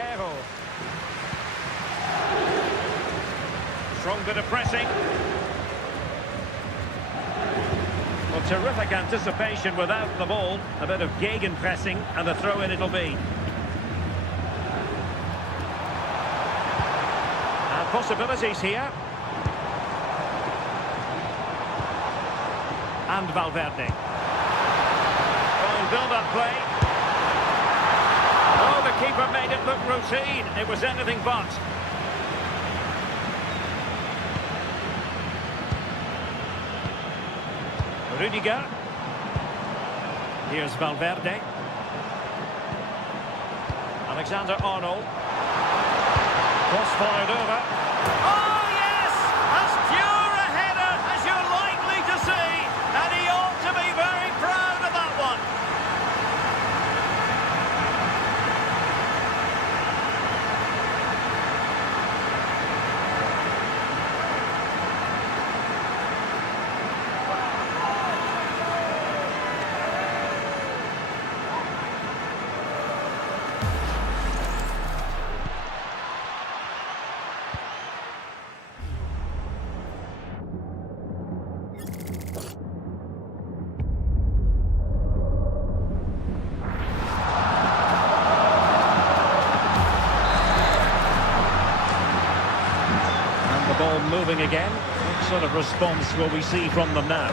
Guerrero. Strong bit of pressing. Well, terrific anticipation without the ball. A bit of gegenpressing, and the throw-in it'll be. And possibilities here. And Valverde. Fine build-up play. Oh, the keeper made it look routine. It was anything but. Rudiger. Here's Valverde. Alexander-Arnold. Cross fired over. Oh, yes! As pure a header as you're likely to see. And he ought to be very proud of that one. Ball moving again. What sort of response will we see from them now?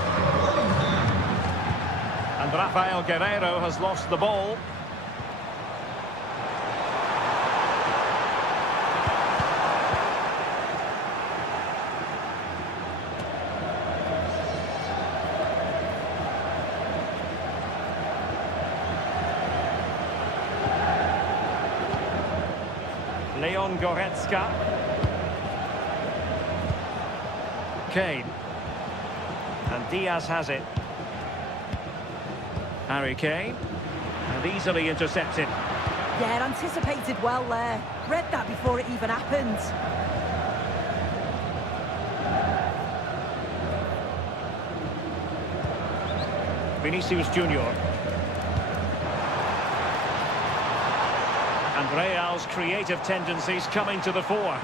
And Rafael Guerreiro has lost the ball. Leon Goretzka. Kane. And Diaz has it. Harry Kane. And easily intercepted. Yeah, anticipated well there. Read that before it even happened. Vinicius Junior. And Real's creative tendencies coming to the fore.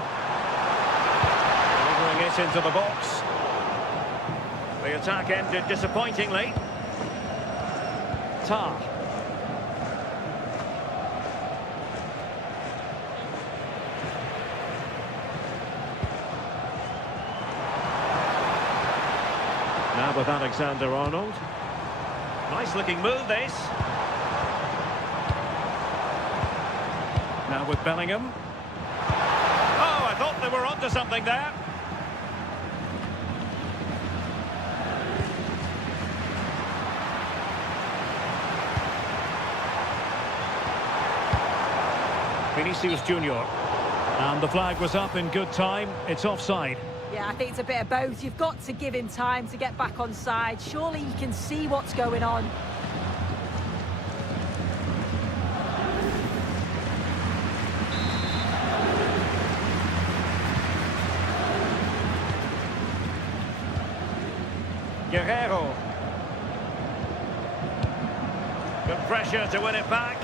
Delivering it into the box. The attack ended disappointingly. Tar. Now with Alexander-Arnold. Nice looking move this. Now with Bellingham. Oh, I thought they were onto something there. Vinicius Junior. And the flag was up in good time. It's offside. Yeah, I think it's a bit of both. You've got to give him time to get back on side. Surely he can see what's going on. Guerrero. Good pressure to win it back.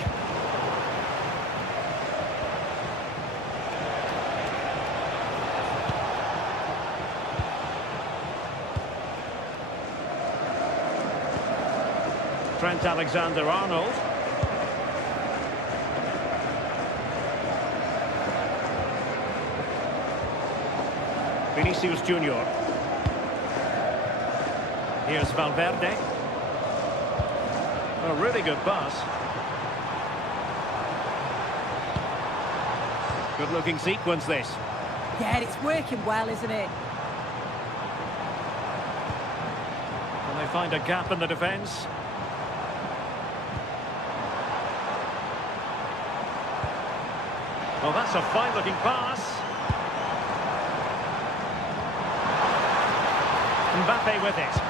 Trent Alexander-Arnold. Vinicius Junior. Here's Valverde. A really good pass. Good looking sequence this. Yeah, it's working well, isn't it? Can they find a gap in the defence? Well, that's a fine-looking pass. Mbappe with it.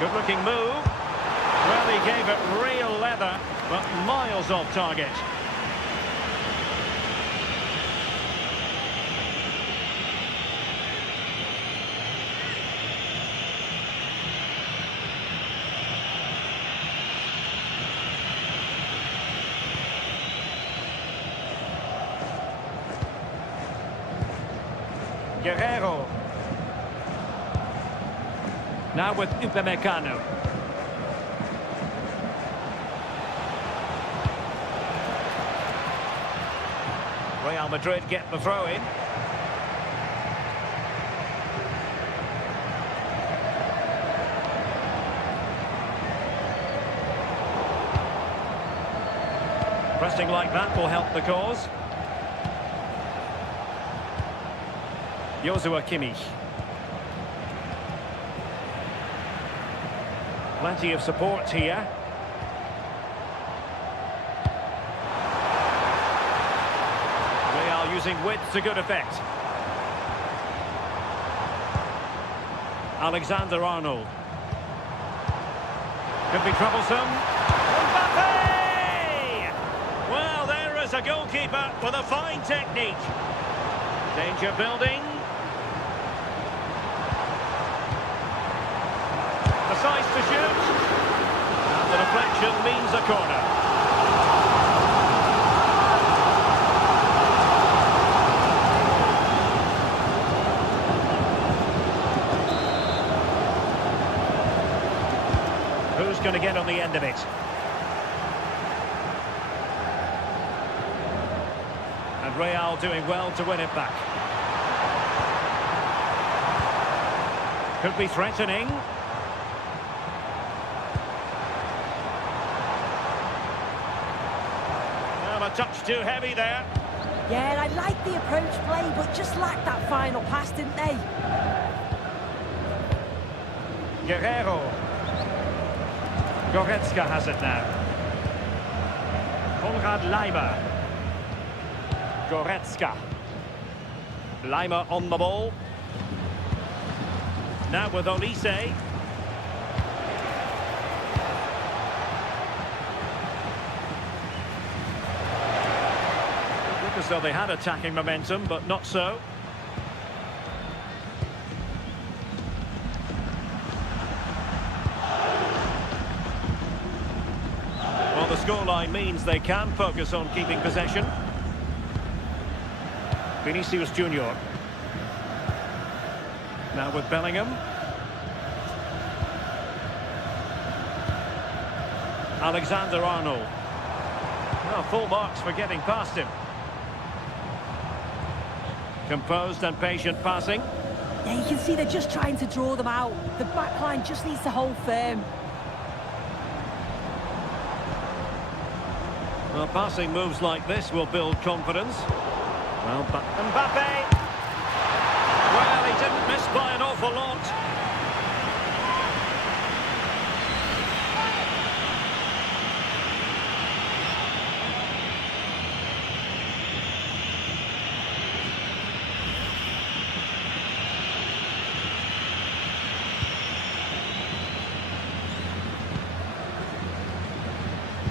Good-looking move. Well, he gave it real leather, but miles off target. Guerrero. Now with Upamecano. Real Madrid get the throw in. Pressing like that will help the cause. Joshua Kimmich. Plenty of support here. Real using width to good effect. Alexander-Arnold. Could be troublesome. Mbappe! Well, there is a goalkeeper with a fine technique. Danger building. Decides to shoot. And the deflection means a corner. Who's going to get on the end of it? And Real doing well to win it back. Could be threatening. Well, a touch too heavy there. Yeah, I like the approach play, but just lacked that final pass, didn't they? Guerrero. Goretzka has it now. Konrad Laimer. Goretzka. Laimer on the ball. Now with Olise. Look as though they had attacking momentum, but not so. Well, the scoreline means they can focus on keeping possession. Vinicius Junior. Now with Bellingham. Alexander-Arnold. Well, full marks for getting past him. Composed and patient passing. Yeah, you can see they're just trying to draw them out. The back line just needs to hold firm. Well, passing moves like this will build confidence. Well, Mbappe. Well, he didn't miss by an awful lot.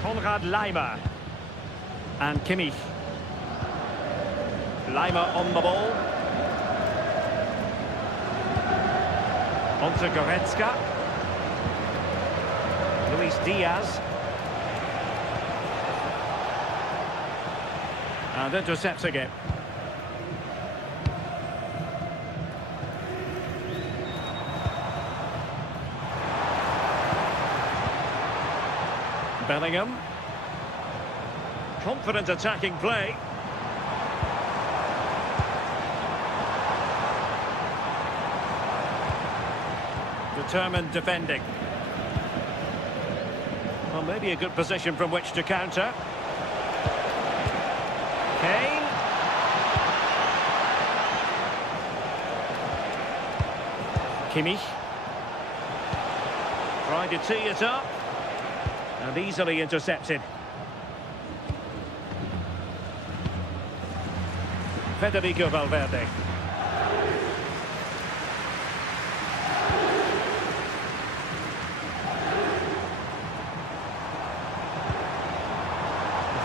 Konrad Laimer. And Kimmich. Laimer on the ball. On to Goretzka. Luis Diaz. And intercepts again. Bellingham. Confident attacking play. Determined defending. Well, maybe a good position from which to counter. Kane. Kimmich. Trying to tee it up. And easily intercepted. Federico Valverde.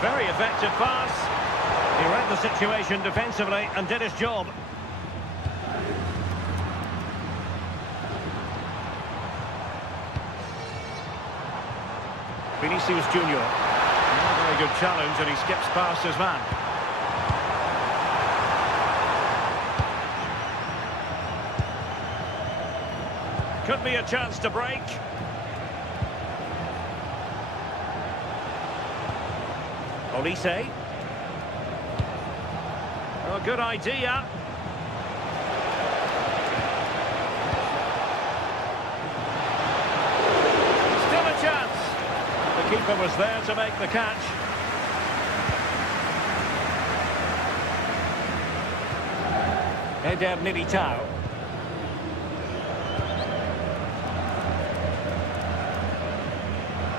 Very effective pass. He read the situation defensively and did his job. Vinicius Junior. A very good challenge, and he skips past his man. Could be a chance to break. Olise. Oh, good idea. Still a chance. The keeper was there to make the catch. Eder Militao.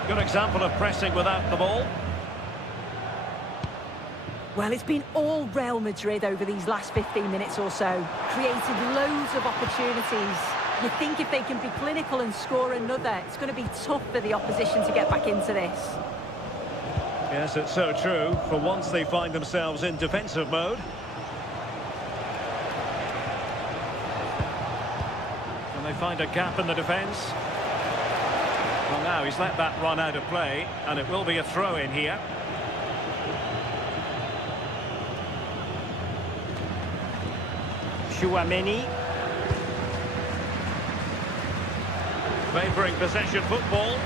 Good example of pressing without the ball. Well, it's been all Real Madrid over these last 15 minutes or so. Created loads of opportunities. You think if they can be clinical and score another, it's going to be tough for the opposition to get back into this. Yes, it's so true. For once they find themselves in defensive mode. And they find a gap in the defence. Well, now he's let that run out of play, and it will be a throw-in here. Chouameni. Favouring possession football.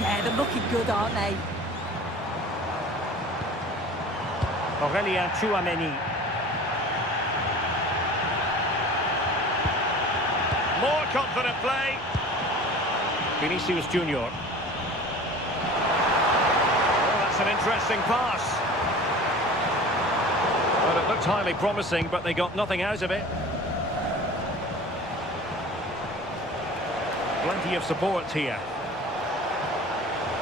Yeah, they're looking good, aren't they? Aurelien Chouameni. More confident play. Vinicius Junior. Oh, that's an interesting pass. Well, it looked highly promising, but they got nothing out of it. Plenty of support here.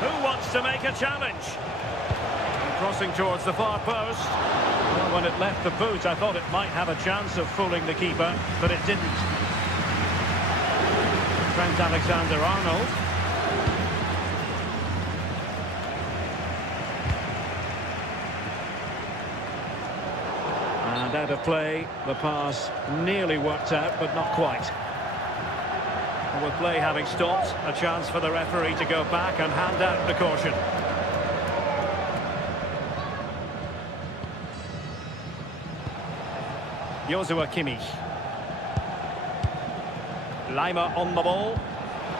Who wants to make a challenge? And crossing towards the far post. Well, when it left the boot, I thought it might have a chance of fooling the keeper, but it didn't. Trent Alexander-Arnold. And out of play, the pass nearly worked out, but not quite. And with play having stopped, a chance for the referee to go back and hand out the caution. Joshua Kimmich. Lima on the ball.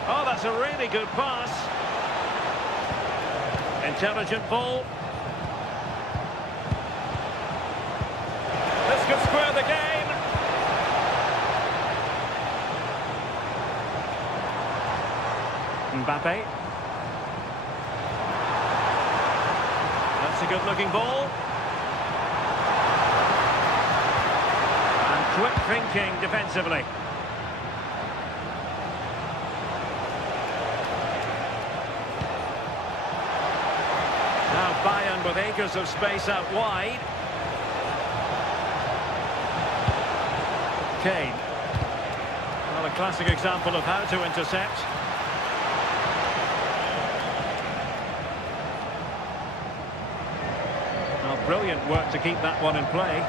Oh, that's a really good pass. Intelligent ball. This could square the game. Mbappe. That's a good-looking ball. And quick thinking defensively. Now Bayern with acres of space out wide. Kane. Well, a classic example of how to intercept. Well, brilliant work to keep that one in play.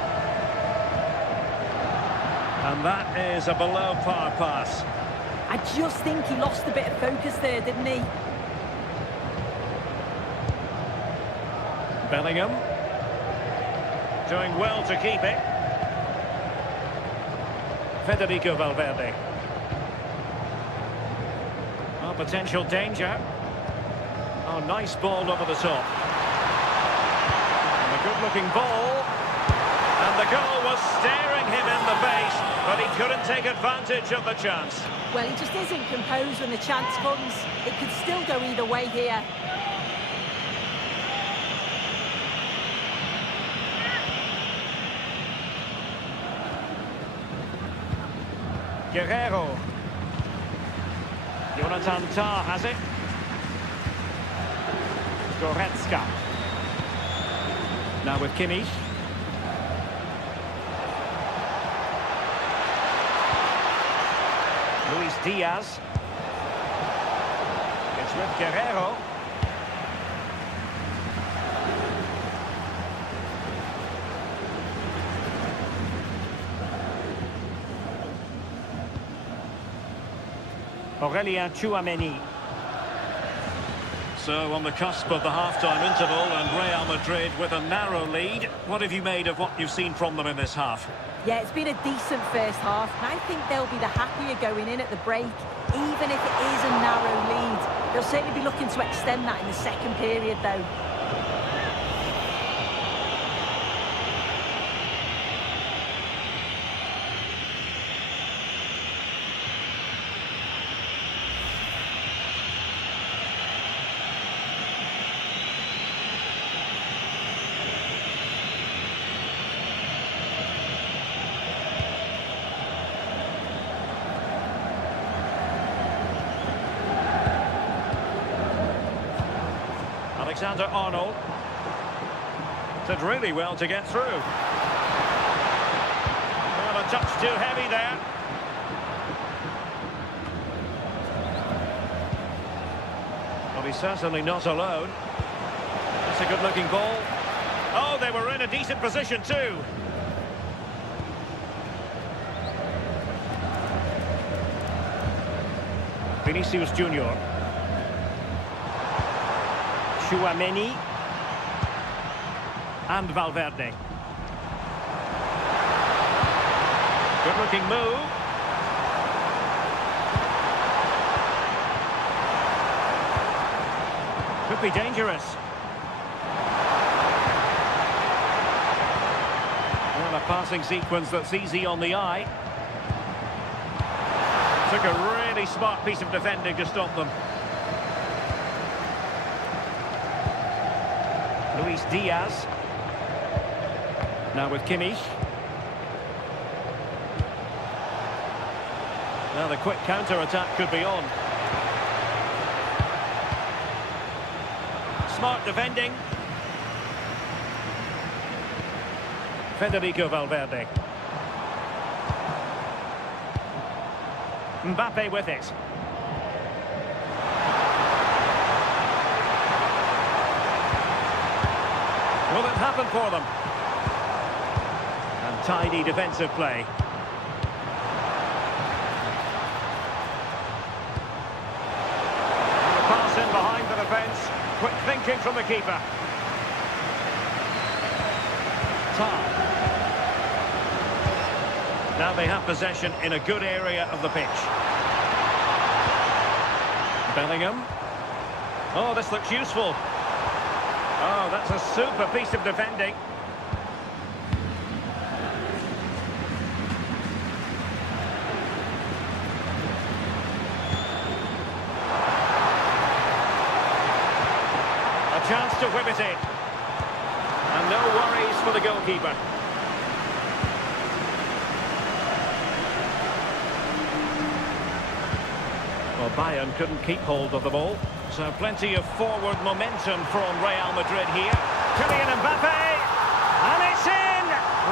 And that is a below-par pass. I just think he lost a bit of focus there, didn't he? Bellingham. Doing well to keep it. Federico Valverde. Oh, potential danger. Oh, nice ball over the top. And a good-looking ball. And the goal was staring him in the face, but he couldn't take advantage of the chance. Well, he just isn't composed when the chance comes. It could still go either way here. Guerrero. Jonathan Tah has it. Goretzka. Now with Kimmich. Luis Diaz. It's with Guerrero. Aurelien Chouameni. So on the cusp of the half-time interval and Real Madrid with a narrow lead. What have you made of what you've seen from them in this half? Yeah, it's been a decent first half, and I think they'll be the happier going in at the break, even if it is a narrow lead. They'll certainly be looking to extend that in the second period, though. Alexander-Arnold did really well to get through. Well, a touch too heavy there. Well, he's certainly not alone. That's a good-looking ball. Oh, they were in a decent position too. Vinicius Junior. Tchouaméni and Valverde. Good looking move. Could be dangerous. Well, a passing sequence that's easy on the eye. Took a really smart piece of defending to stop them. Luis Diaz. Now with Kimmich. Now the quick counter-attack could be on. Smart defending. Federico Valverde. Mbappe with it. Will it happen for them? And tidy defensive play. And the pass in behind the defence. Quick thinking from the keeper. Now they have possession in a good area of the pitch. Bellingham. Oh, this looks useful. Oh, that's a super piece of defending. A chance to whip it in. And no worries for the goalkeeper. Well, Bayern couldn't keep hold of the ball. So plenty of forward momentum from Real Madrid here. Kylian Mbappe! And it's in!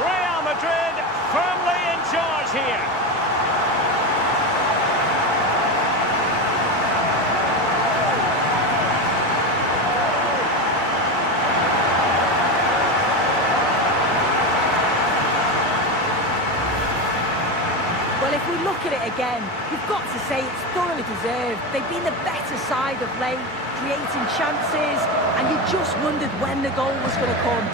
Real Madrid firmly in charge here. Well, if we look at it again, we've got to say it's thoroughly deserved. They've been the better side of late, creating chances, and you just wondered when the goal was going to come.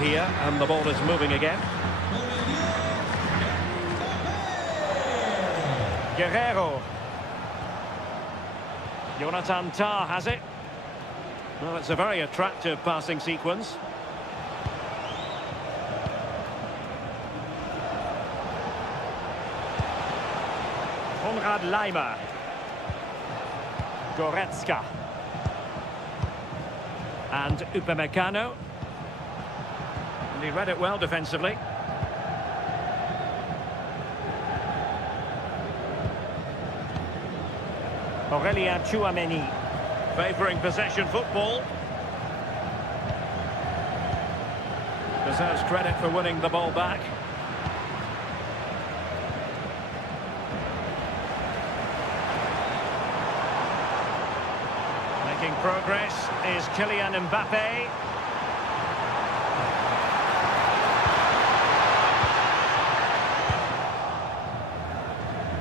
Here, and the ball is moving again. Guerrero. Jonathan Tah has it. Well, it's a very attractive passing sequence. Konrad Laimer. Goretzka. And Upamecano. He read it well defensively. Aurélien Tchouaméni favouring possession football. Deserves credit for winning the ball back. Making progress is Kylian Mbappe.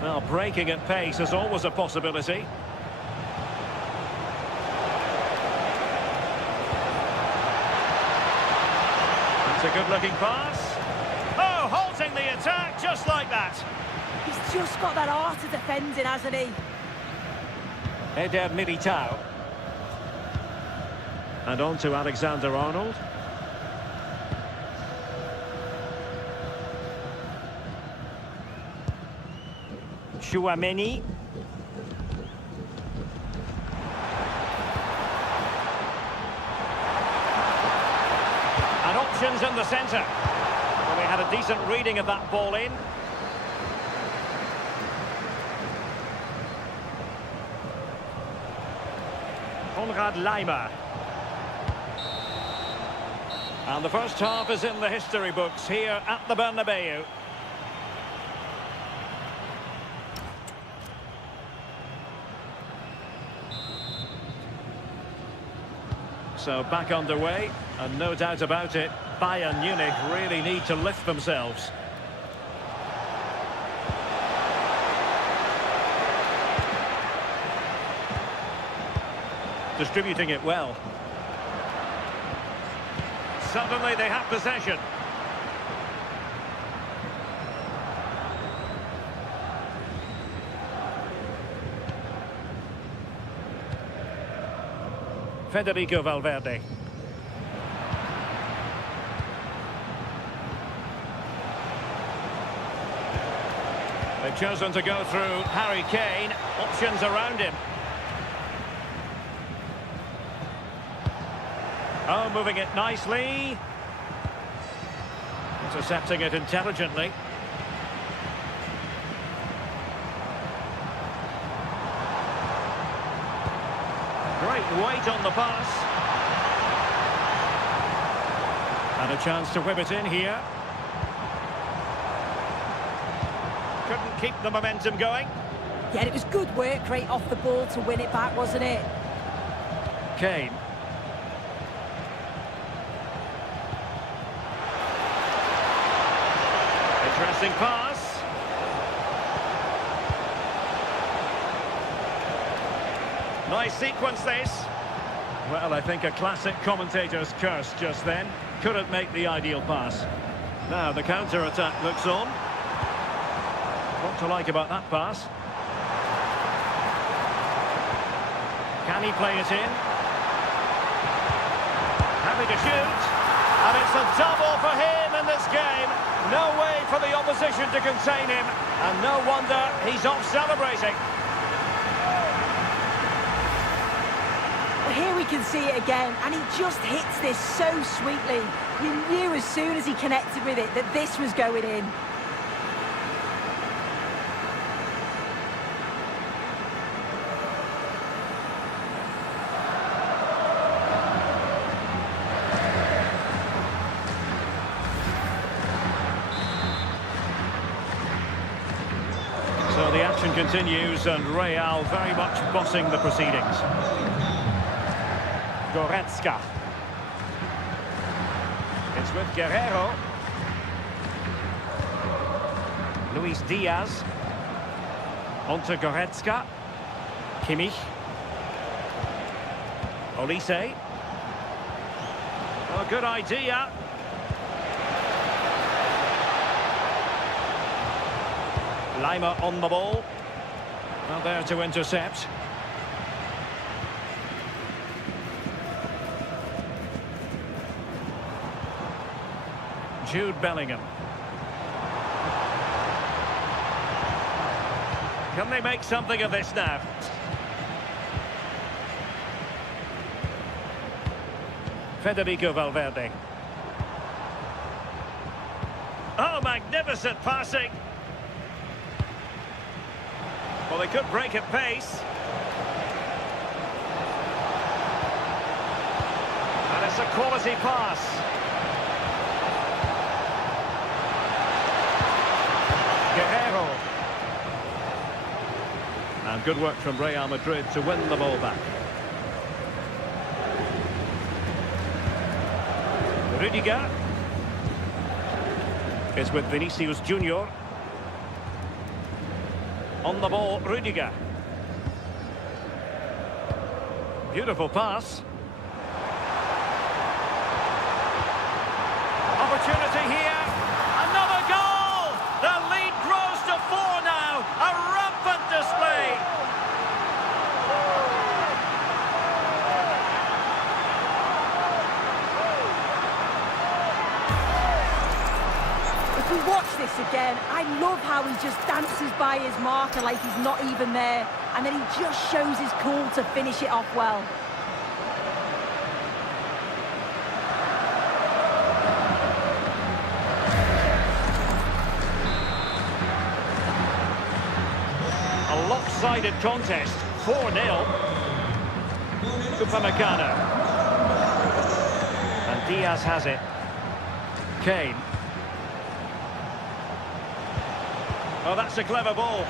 Well, breaking at pace is always a possibility. It's a good-looking pass. Oh, halting the attack just like that. He's just got that art of defending, hasn't he? Eder Militao. And on to Alexander-Arnold. Chouameni. And options in the centre. Well, they had a decent reading of that ball in. Konrad Laimer. And the first half is in the history books here at the Bernabeu. So back underway, and no doubt about it, Bayern Munich really need to lift themselves. Distributing it well. Suddenly they have possession. Federico Valverde. They've chosen to go through Harry Kane. Options around him. Oh, moving it nicely. Intercepting it intelligently. Great weight on the pass. And a chance to whip it in here. Couldn't keep the momentum going. Yeah, it was good work right off the ball to win it back, wasn't it? Kane. Interesting pass. Nice sequence this. Well, I think a classic commentator's curse just then. Couldn't make the ideal pass. Now the counter-attack looks on. What to like about that pass? Can he play it in? Happy to shoot. And it's a double for him in this game. No way for the opposition to contain him. And no wonder he's off celebrating. Here we can see it again, and he just hits this so sweetly. You knew as soon as he connected with it that this was going in. So the action continues, and Real very much bossing the proceedings. Goretzka. It's with Guerrero. Luis Diaz. On to Goretzka. Kimmich. Olise. Oh, good idea. Laimer on the ball. Well, there to intercept. Jude Bellingham. Can they make something of this now? Federico Valverde. Oh, magnificent passing. Well, they could break at pace. And it's a quality pass. Guerrero. And good work from Real Madrid to win the ball back. Rudiger. It's with Vinicius Junior. On the ball, Rudiger. Beautiful pass. Opportunity here. Another goal! The lead grows to 4 now. A rampant display. If we watch this again, I love how he just dances by his marker like he's not even there, and then he just shows his cool to finish it off well. A lopsided contest, 4-0. Upamecano. And Diaz has it. Kane. Oh, that's a clever ball.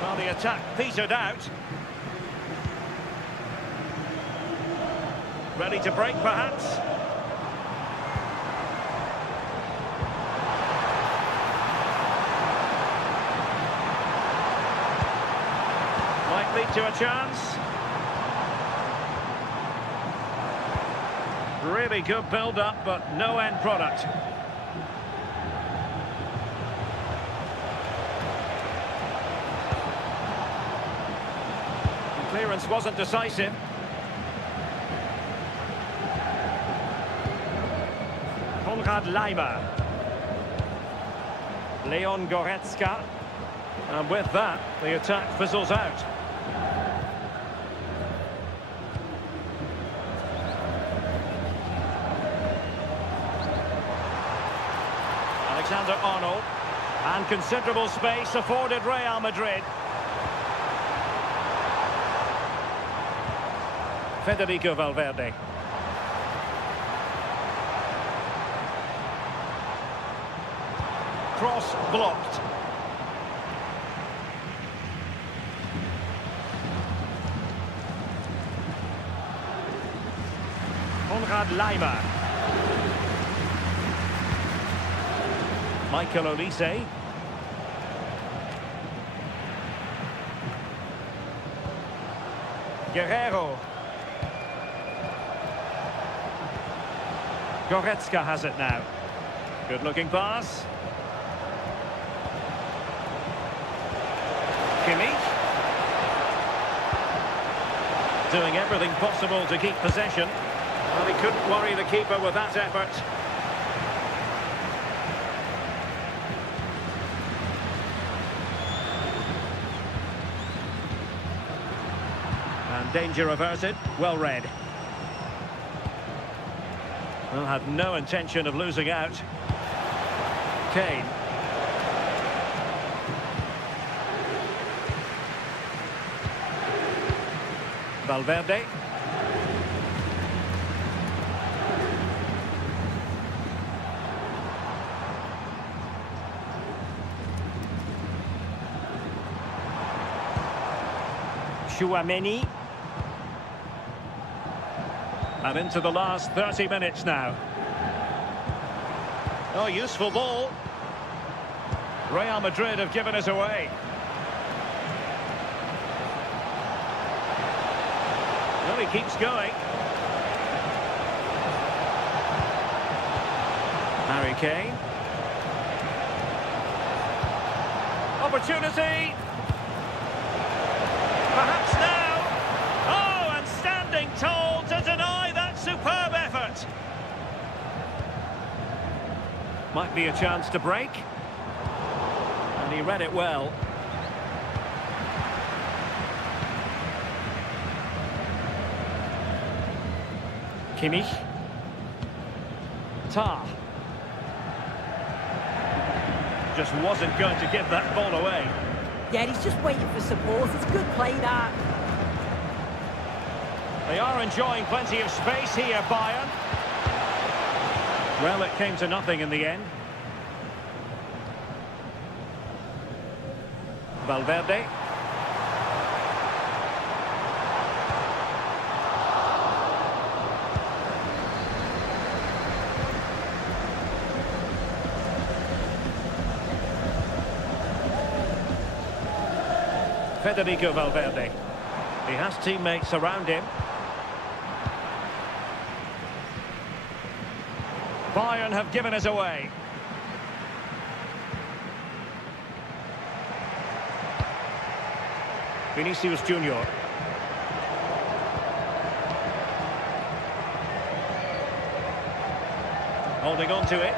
Well, the attack petered out. Ready to break, perhaps? Might lead to a chance. Really good build-up, but no end product. The clearance wasn't decisive. Konrad Laimer. Leon Goretzka. And with that, the attack fizzles out. Alexander-Arnold, and considerable space afforded Real Madrid. Federico Valverde. Cross blocked. Konrad Laimer. Michael Olise. Guerrero. Goretzka has it now. Good looking pass. Kimmich. Doing everything possible to keep possession. Well, he couldn't worry the keeper with that effort. And danger averted. Well read. Well, had no intention of losing out. Kane. Valverde. Chouameni. And into the last 30 minutes now. Oh, useful ball. Real Madrid have given us away. Well, he keeps going. Harry Kane. Opportunity. Perhaps now. Oh, and standing tall to deny that superb effort. Might be a chance to break. And he read it well. Kimmich. Tar. Just wasn't going to give that ball away. Yeah, he's just waiting for support. It's good play, that. They are enjoying plenty of space here, Bayern. Well, it came to nothing in the end. Valverde. Federico Valverde. He has teammates around him. Bayern have given us away. Vinicius Junior. Holding on to it.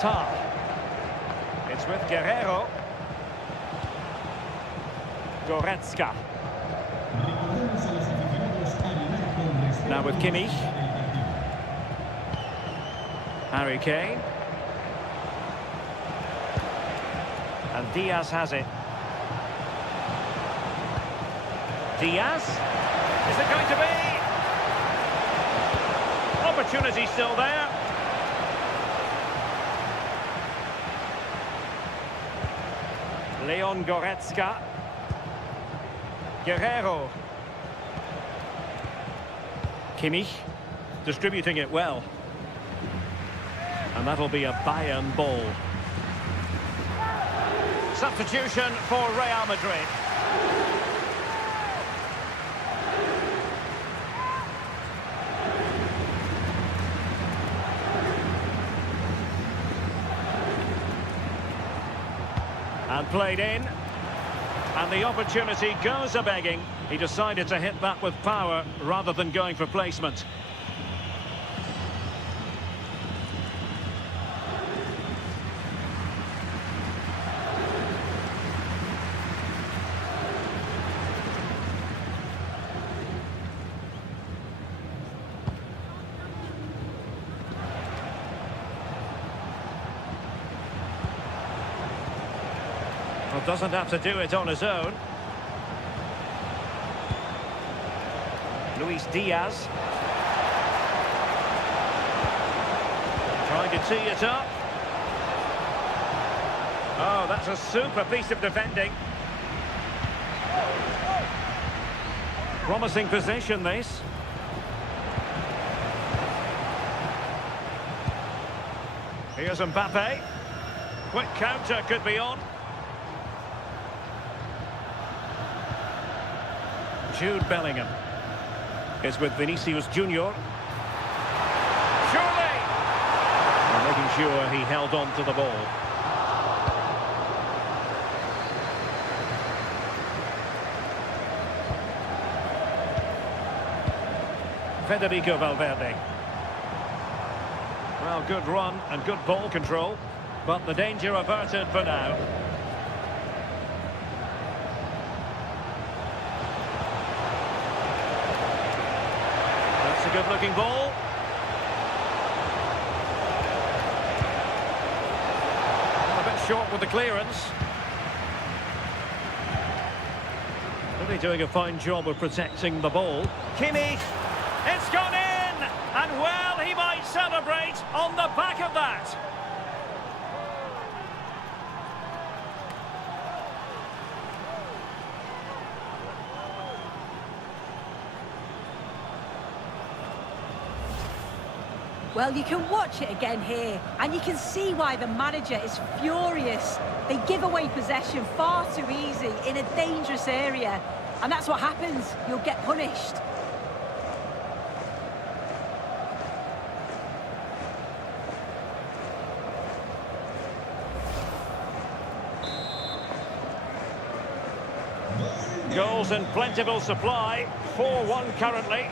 Tar. It's with Guerrero. Goretzka. Now with Kimmich. Harry Kane. And Diaz has it. Diaz. Is it going to be? Opportunity still there. Leon Goretzka. Guerrero. Kimmich distributing it well. And that'll be a Bayern ball. Substitution for Real Madrid. And played in. And the opportunity goes a-begging. He decided to hit that with power rather than going for placement. Well, doesn't have to do it on his own. Luis Diaz. Trying to tee it up. Oh, that's a super piece of defending. Promising position, this. Here's Mbappe. Quick counter could be on. Jude Bellingham is with Vinicius Junior. Surely! And making sure he held on to the ball. Federico Valverde. Well, good run and good ball control, but the danger averted for now. That's a good-looking ball. A bit short with the clearance. Really doing a fine job of protecting the ball. Kimmich, it's gone in! And well, he might celebrate on the back of that. Well, you can watch it again here, and you can see why the manager is furious. They give away possession far too easy in a dangerous area, and that's what happens. You'll get punished. Goals in plentiful supply, 4-1 currently.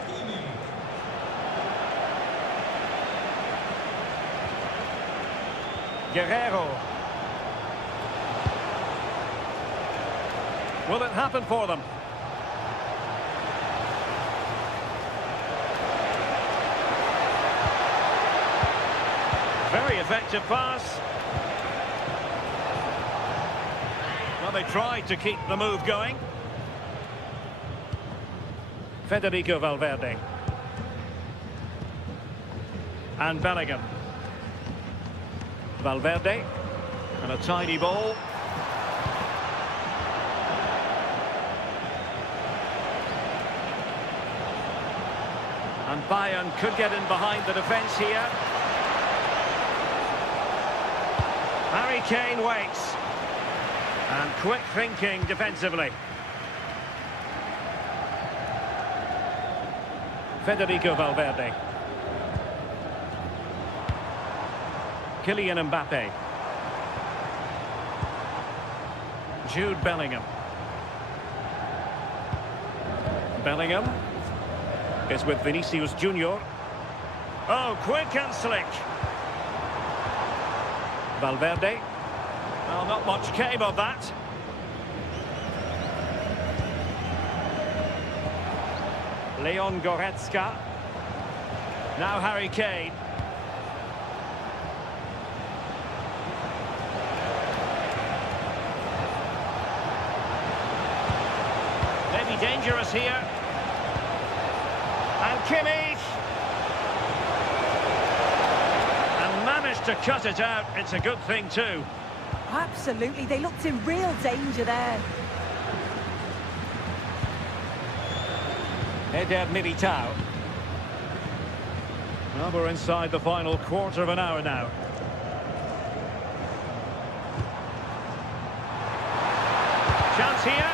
Guerrero. Will it happen for them? Very effective pass. Well, they tried to keep the move going. Federico Valverde. And Bellingham. Valverde. And a tiny ball. And Bayern could get in behind the defence here. Harry Kane waits. And quick thinking defensively. Federico Valverde. Kylian Mbappe. Jude Bellingham. Bellingham is with Vinicius Junior. Oh, quick and slick. Valverde. Well, not much came of that. Leon Goretzka. Now Harry Kane. Maybe dangerous here. And Kimmich. And managed to cut it out. It's a good thing too. Absolutely, they looked in real danger there. Eder Militao. Well, we're inside the final quarter of an hour now. Chance here.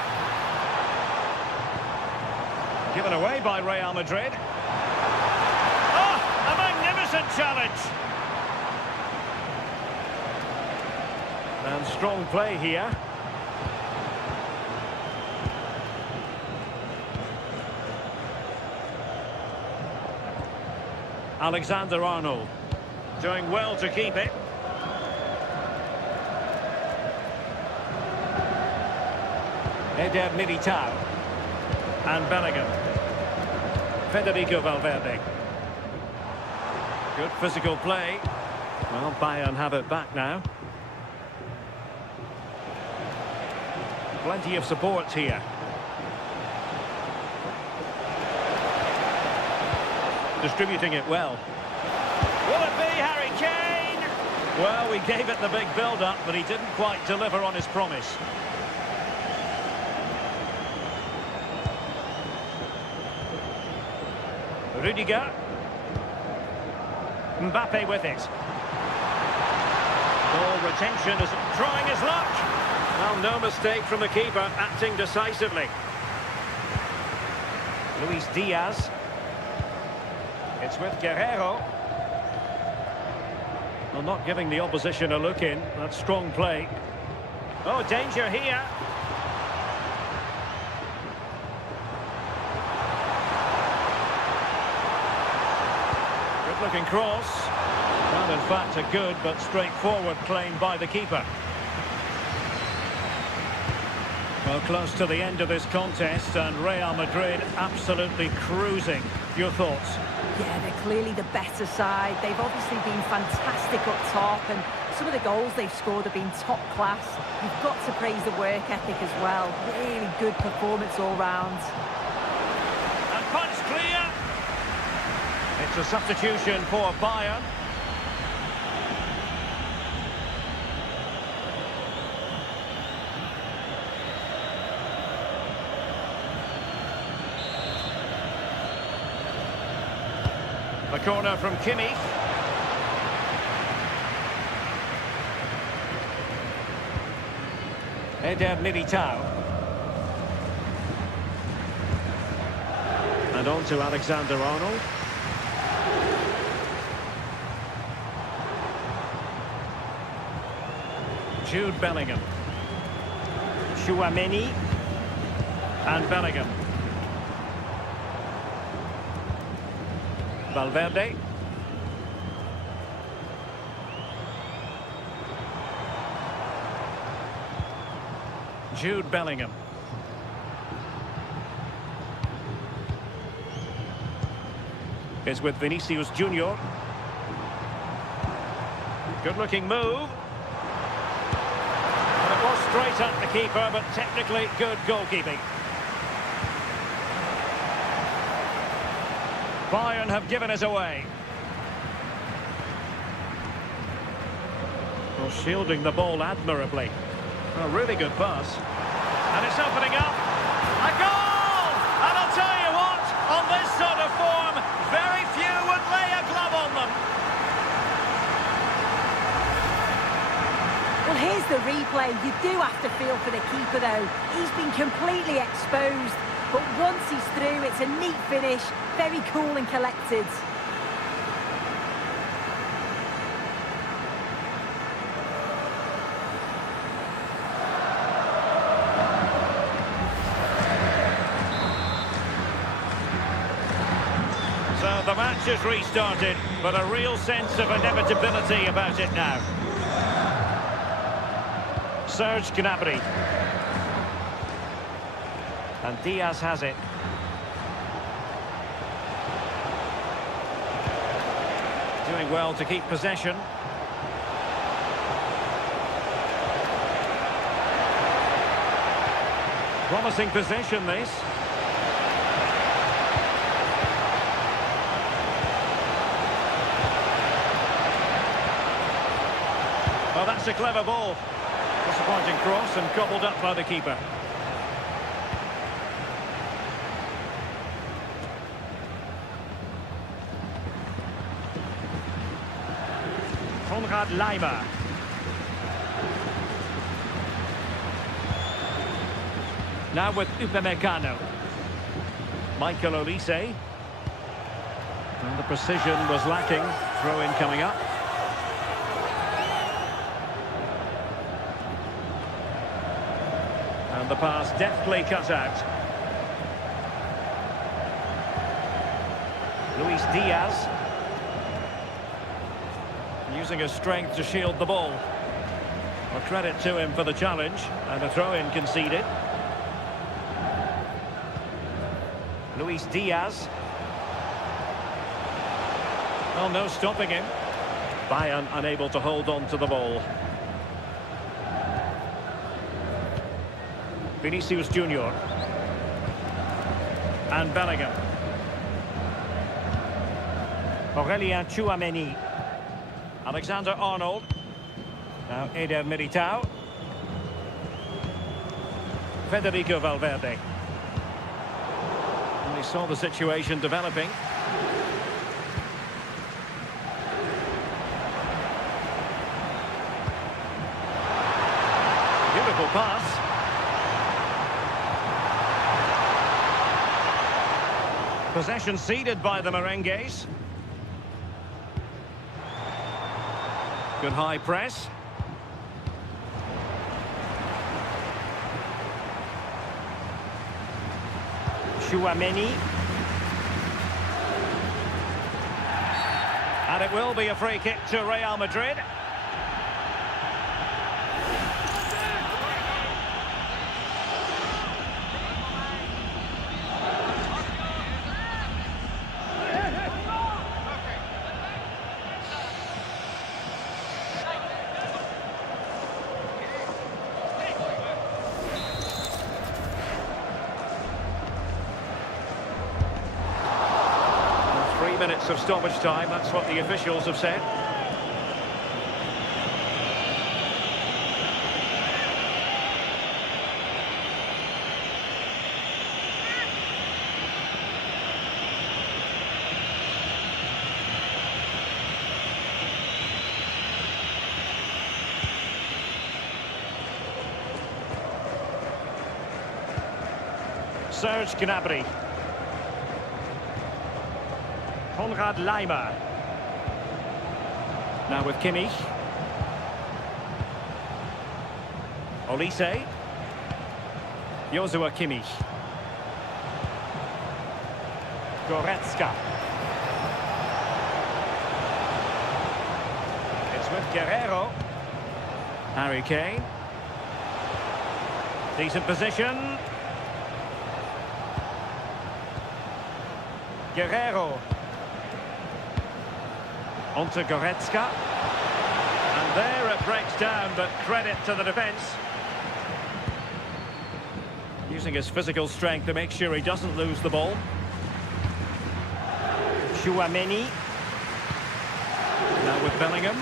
Given away by Real Madrid. Oh, a magnificent challenge. And strong play here. Alexander-Arnold doing well to keep it. Eder Militao and Bellingham. Federico Valverde. Good physical play. Well, Bayern have it back now. Plenty of support here. Distributing it well. Will it be Harry Kane? Well, we gave it the big build-up, but he didn't quite deliver on his promise. Rudiger. Mbappe with it. Ball retention is trying his luck. Well, no mistake from the keeper, acting decisively. Luis Diaz. It's with Guerrero. Well, not giving the opposition a look in. That's strong play. Oh, danger here. Good looking cross. Well, in fact, a good but straightforward claim by the keeper. Well, close to the end of this contest, and Real Madrid absolutely cruising. Your thoughts? Yeah, they're clearly the better side. They've obviously been fantastic up top, and some of the goals they've scored have been top class. You've got to praise the work ethic as well. Really good performance all round. And punch clear. It's a substitution for Bayern. The corner from Kimmich. Eder Militao. And on to Alexander-Arnold. Jude Bellingham. Chouameni. And Bellingham. Valverde. Jude Bellingham. Is with Vinicius Junior. Good looking move. And it was straight at the keeper, but technically good goalkeeping. Bayern have given us away. Well, shielding the ball admirably. A really good pass. And it's opening up. A goal! And I'll tell you what, on this sort of form, very few would lay a glove on them. Well, Well, here's the replay. You do have to feel for the keeper, though. He's been completely exposed. But once he's through, it's a neat finish. Very cool and collected. So the match has restarted, but a real sense of inevitability about it now. Serge Gnabry. And Diaz has it. Doing well to keep possession. Promising possession, this. Well, that's a clever ball. Disappointing cross and gobbled up by the keeper. Konrad Laimer. Now with Upamecano. Michael Olise. And the precision was lacking. Throw-in coming up. And the pass deftly cut out. Luis Diaz. Using his strength to shield the ball. Well, credit to him for the challenge. And a throw-in conceded. Luis Diaz. Well, no stopping him. Bayern unable to hold on to the ball. Vinicius Junior. And Bellingham. Aurelien Tchouameni. Alexander-Arnold. Now Eder Militao. Federico Valverde. And they saw the situation developing. Beautiful pass. Possession ceded by the Merengues. Good high press. Tchouameni. And it will be a free kick to Real Madrid. Minutes of stoppage time, that's what the officials have said. Serge Gnabry. Konrad Laimer. Now with Kimmich. Olise. Joshua Kimmich. Goretzka. It's with Guerrero. Harry Kane. Decent position. Guerrero. On to Goretzka. And there it breaks down, but credit to the defence. Using his physical strength to make sure he doesn't lose the ball. Tchouameni. Now with Bellingham.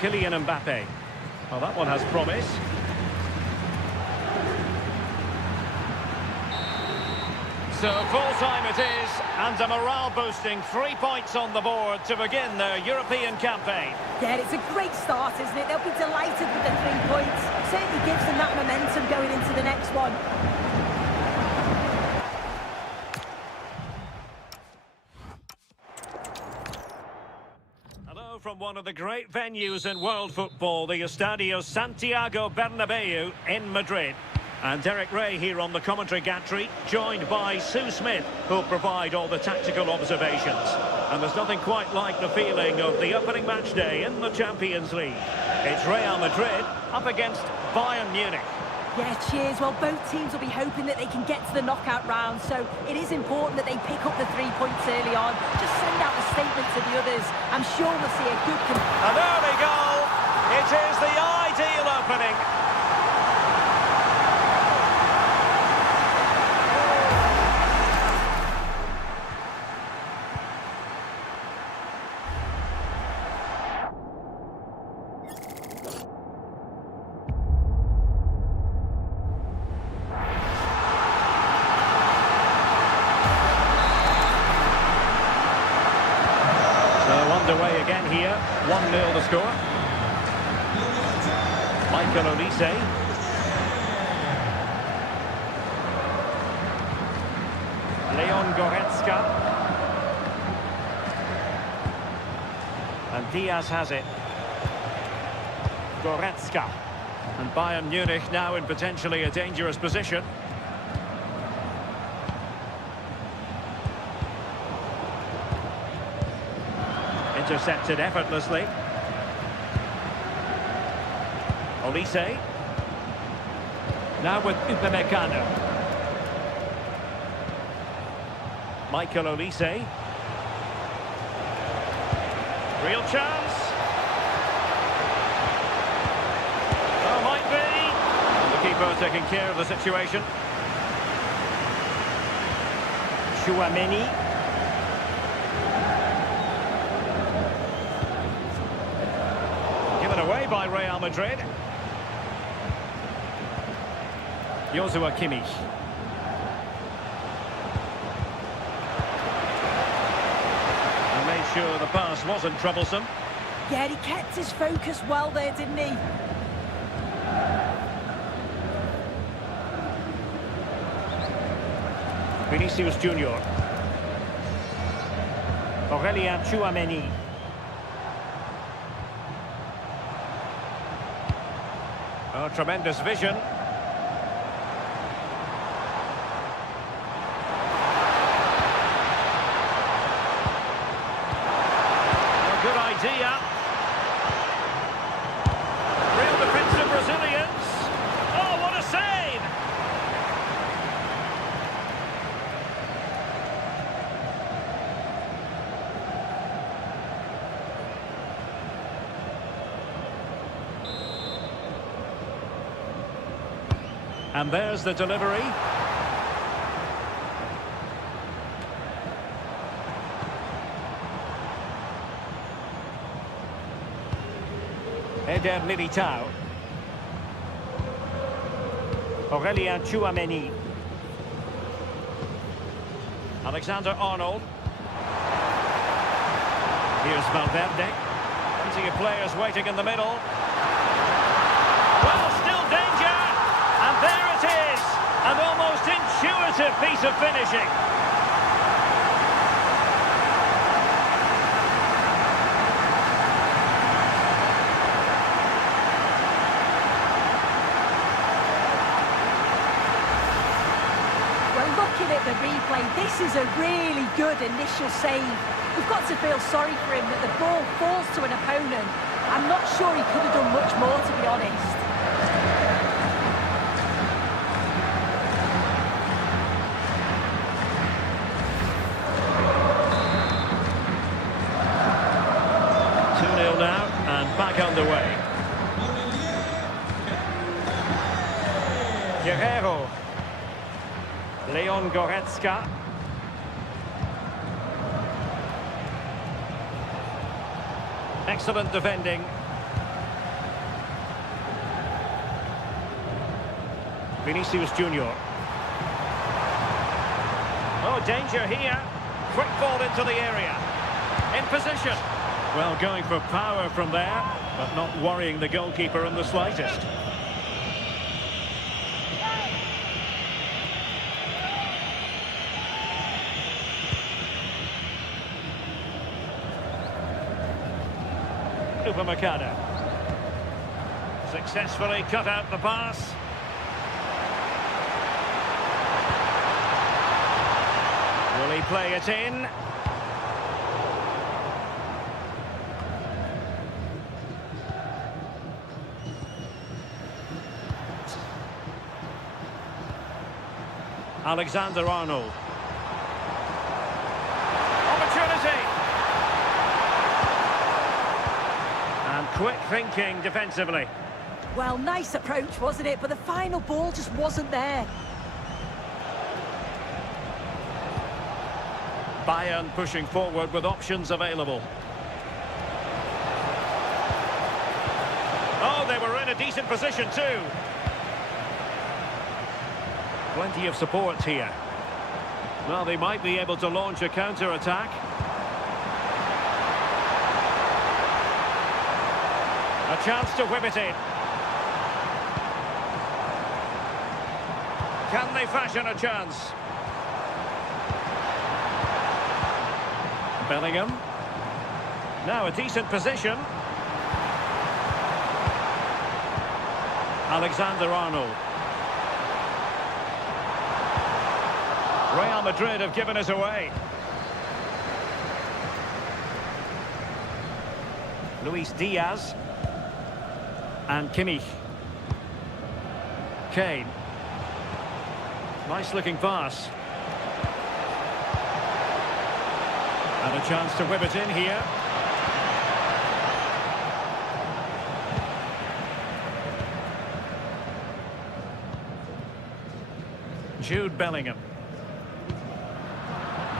Kylian Mbappe. Well, that one has promise. So full-time it is, and a morale-boosting 3 points on the board to begin their European campaign. Yeah, it's a great start, isn't it? They'll be delighted with the 3 points. Certainly gives them that momentum going into the next one. Hello from one of the great venues in world football, the Estadio Santiago Bernabeu in Madrid. And Derek Ray here on the commentary gantry, joined by Sue Smith, who'll provide all the tactical observations. And there's nothing quite like the feeling of the opening match day in the Champions League. It's Real Madrid up against Bayern Munich. Yeah, cheers. Well, both teams will be hoping that they can get to the knockout round, so it is important that they pick up the 3 points early on. Just send out the statement to the others. I'm sure we'll see a good... An early goal! It is the ideal opening. Underway again here, 1-0 the score. Michael Olise. Leon Goretzka. And Diaz has it. Goretzka. And Bayern Munich now in potentially a dangerous position. Intercepted effortlessly. Olise. Now with Upamecano. Michael Olise. Real chance. Oh, might be. The keeper taking care of the situation. Chouameni. Away by Real Madrid. Joshua Kimmich. And made sure the pass wasn't troublesome. Yeah, he kept his focus well there, didn't he? Vinicius Junior. Aurelien Chouameni. Oh, tremendous vision. Oh, good idea. Real defensive resilience. Oh, what a save! And there's the delivery. Eder Militao. Aurelien Chouameni. Alexander-Arnold. Here's Valverde. Plenty of players waiting in the middle. Well, still danger. And there it is, an almost intuitive piece of finishing. Well, looking at the replay, this is a really good initial save. We've got to feel sorry for him that the ball falls to an opponent. I'm not sure he could have done much more, to be honest. Now and back underway. Guerrero. Leon Goretzka. Excellent defending. Vinicius Junior. No danger here. Quick ball into the area. In position. Well, going for power from there, but not worrying the goalkeeper in the slightest. Upamecano. Successfully cut out the pass. Will he play it in? Alexander-Arnold. Opportunity! And quick thinking defensively. Well, nice approach, wasn't it? But the final ball just wasn't there. Bayern pushing forward with options available. Oh, they were in a decent position too. Plenty of support here. Well, they might be able to launch a counter-attack. A chance to whip it in. Can they fashion a chance? Bellingham. Now a decent position. Alexander-Arnold. Real Madrid have given us away. Luis Diaz. And Kimmich. Kane. Nice looking pass. And a chance to whip it in here. Jude Bellingham.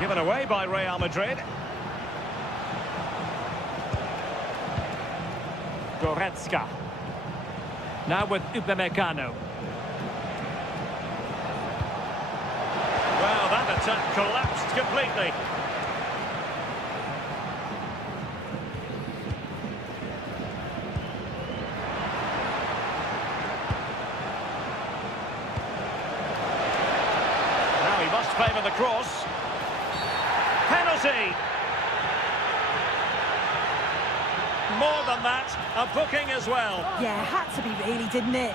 Given away by Real Madrid. Goretzka. Now with Upamecano. Well, that attack collapsed completely. Now he must favour the cross. Penalty! More than that, a booking as well. Yeah, had to be really, didn't it?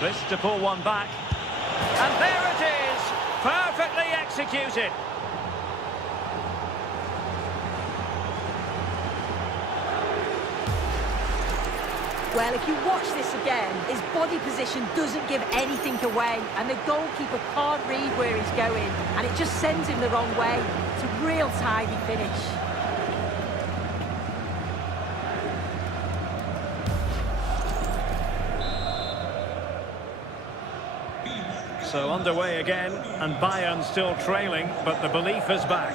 This to pull one back. And there it is! Perfectly executed. Well, if you watch this again, his body position doesn't give anything away, and the goalkeeper can't read where he's going, and it just sends him the wrong way. It's a real tidy finish. So underway again, and Bayern still trailing, but the belief is back.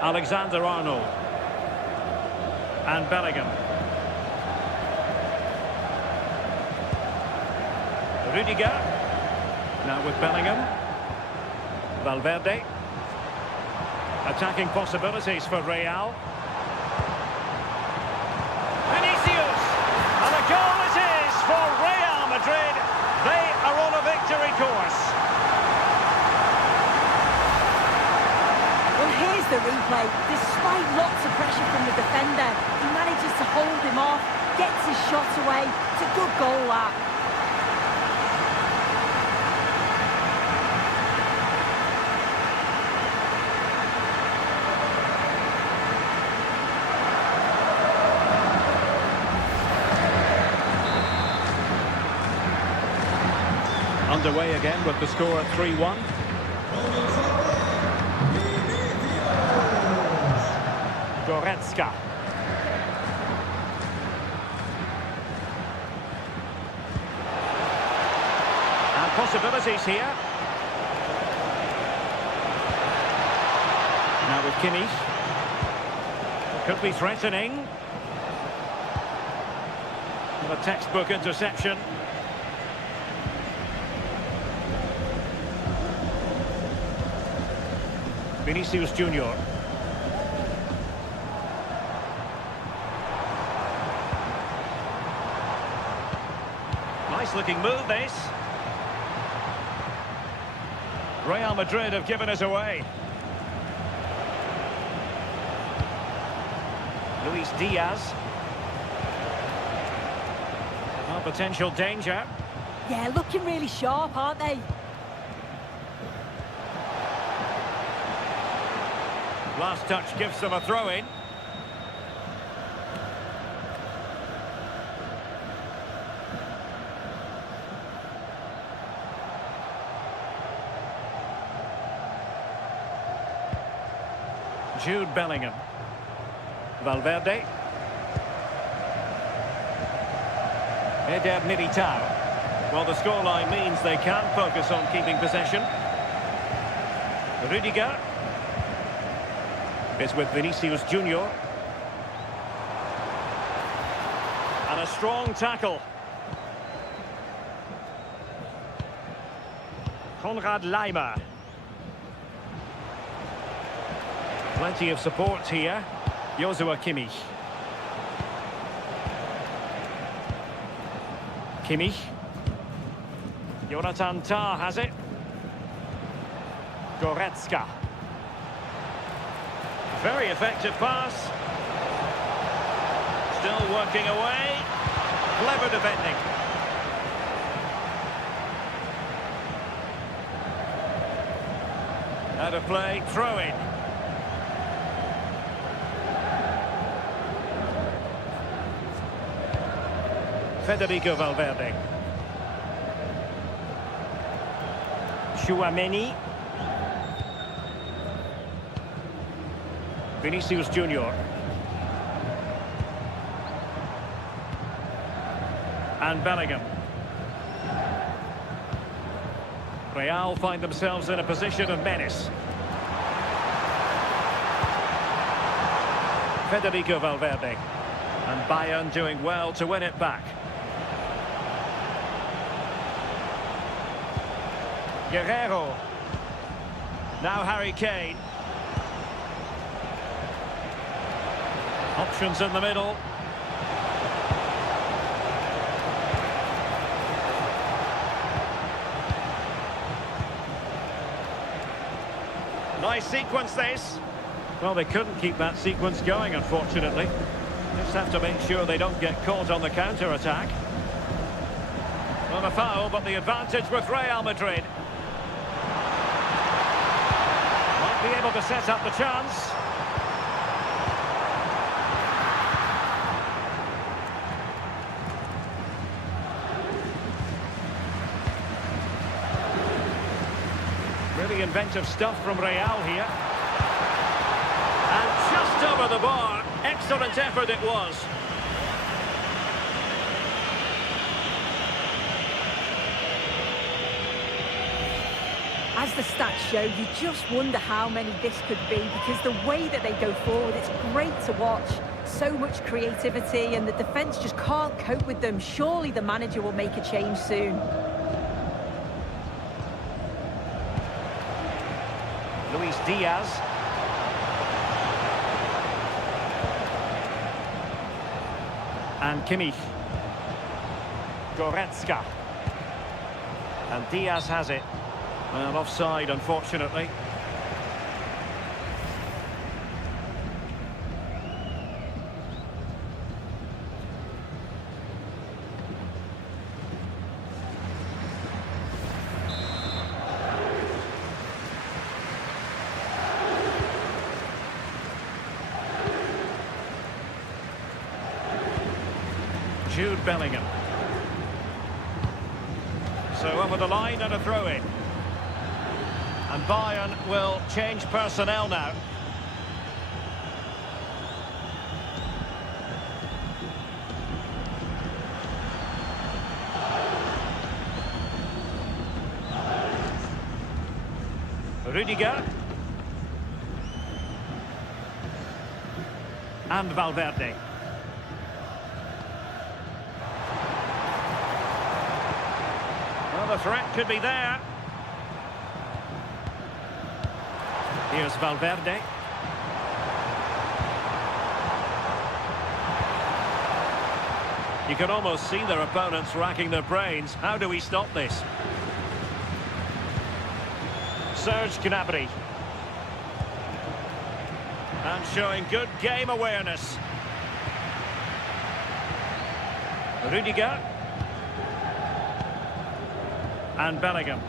Alexander-Arnold. And Bellingham. Rudiger. Now with Bellingham. Valverde. Attacking possibilities for Real. Vinicius. And a goal it is for Real Madrid. They are on a victory course. Well, here's the replay. Despite lots of pressure from the defender, he manages to hold him off, gets his shot away. It's a good goal, that. Underway again with the score at 3-1. Goretzka. possibilities here. Now with Kimmich. Could be threatening. A textbook interception. Vinicius Junior. Nice looking move this. Real Madrid have given us away. Luis Diaz. Oh, potential danger. Yeah, looking really sharp, aren't they? Last touch gives them a throw-in. Jude Bellingham. Valverde. Eder Militao. Well, the scoreline means they can focus on keeping possession. Rudiger. It's with Vinicius Junior. And a strong tackle. Konrad Laimer. Plenty of support here. Joshua Kimmich. Kimmich. Jonathan Tah has it. Goretzka. Very effective pass. Still working away. Clever defending. Out of play, throw in. Federico Valverde. Chouameni. Vinicius Junior. And Bellingham. Real find themselves in a position of menace. Federico Valverde. And Bayern doing well to win it back. Guerrero. Now Harry Kane. Options in the middle. Nice sequence this. Well, they couldn't keep that sequence going, unfortunately. Just have to make sure they don't get caught on the counter-attack. Not a foul, but the advantage with Real Madrid. Might be able to set up the chance. Really inventive stuff from Real here. And just over the bar. Excellent effort it was. As the stats show, you just wonder how many this could be, because the way that they go forward, it's great to watch. So much creativity, and the defence just can't cope with them. Surely the manager will make a change soon. Luis Diaz. And Kimmich. Goretzka. And Diaz has it. Well, offside, unfortunately. Jude Bellingham. So over the line and a throw-in. And Bayern will change personnel now. Rudiger. And Valverde. Well, the threat could be there. Here's Valverde. You can almost see their opponents racking their brains. How do we stop this? Serge Gnabry. And showing good game awareness. Rudiger. And Bellingham.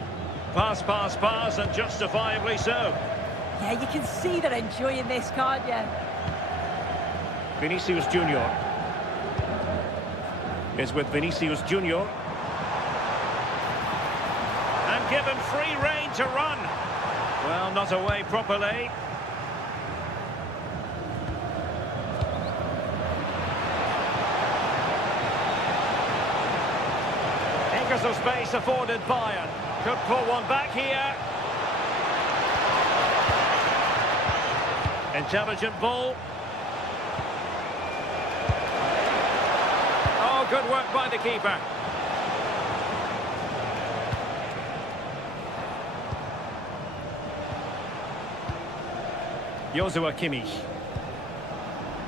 Pass, pass, pass, and justifiably so. Yeah, you can see they're enjoying this, can't you? Vinicius Junior is with Vinicius Junior. And given free rein to run. Well, not away properly. Acres of space afforded Bayern. Could pull one back here. Intelligent ball. Oh, good work by the keeper. Joshua Kimmich.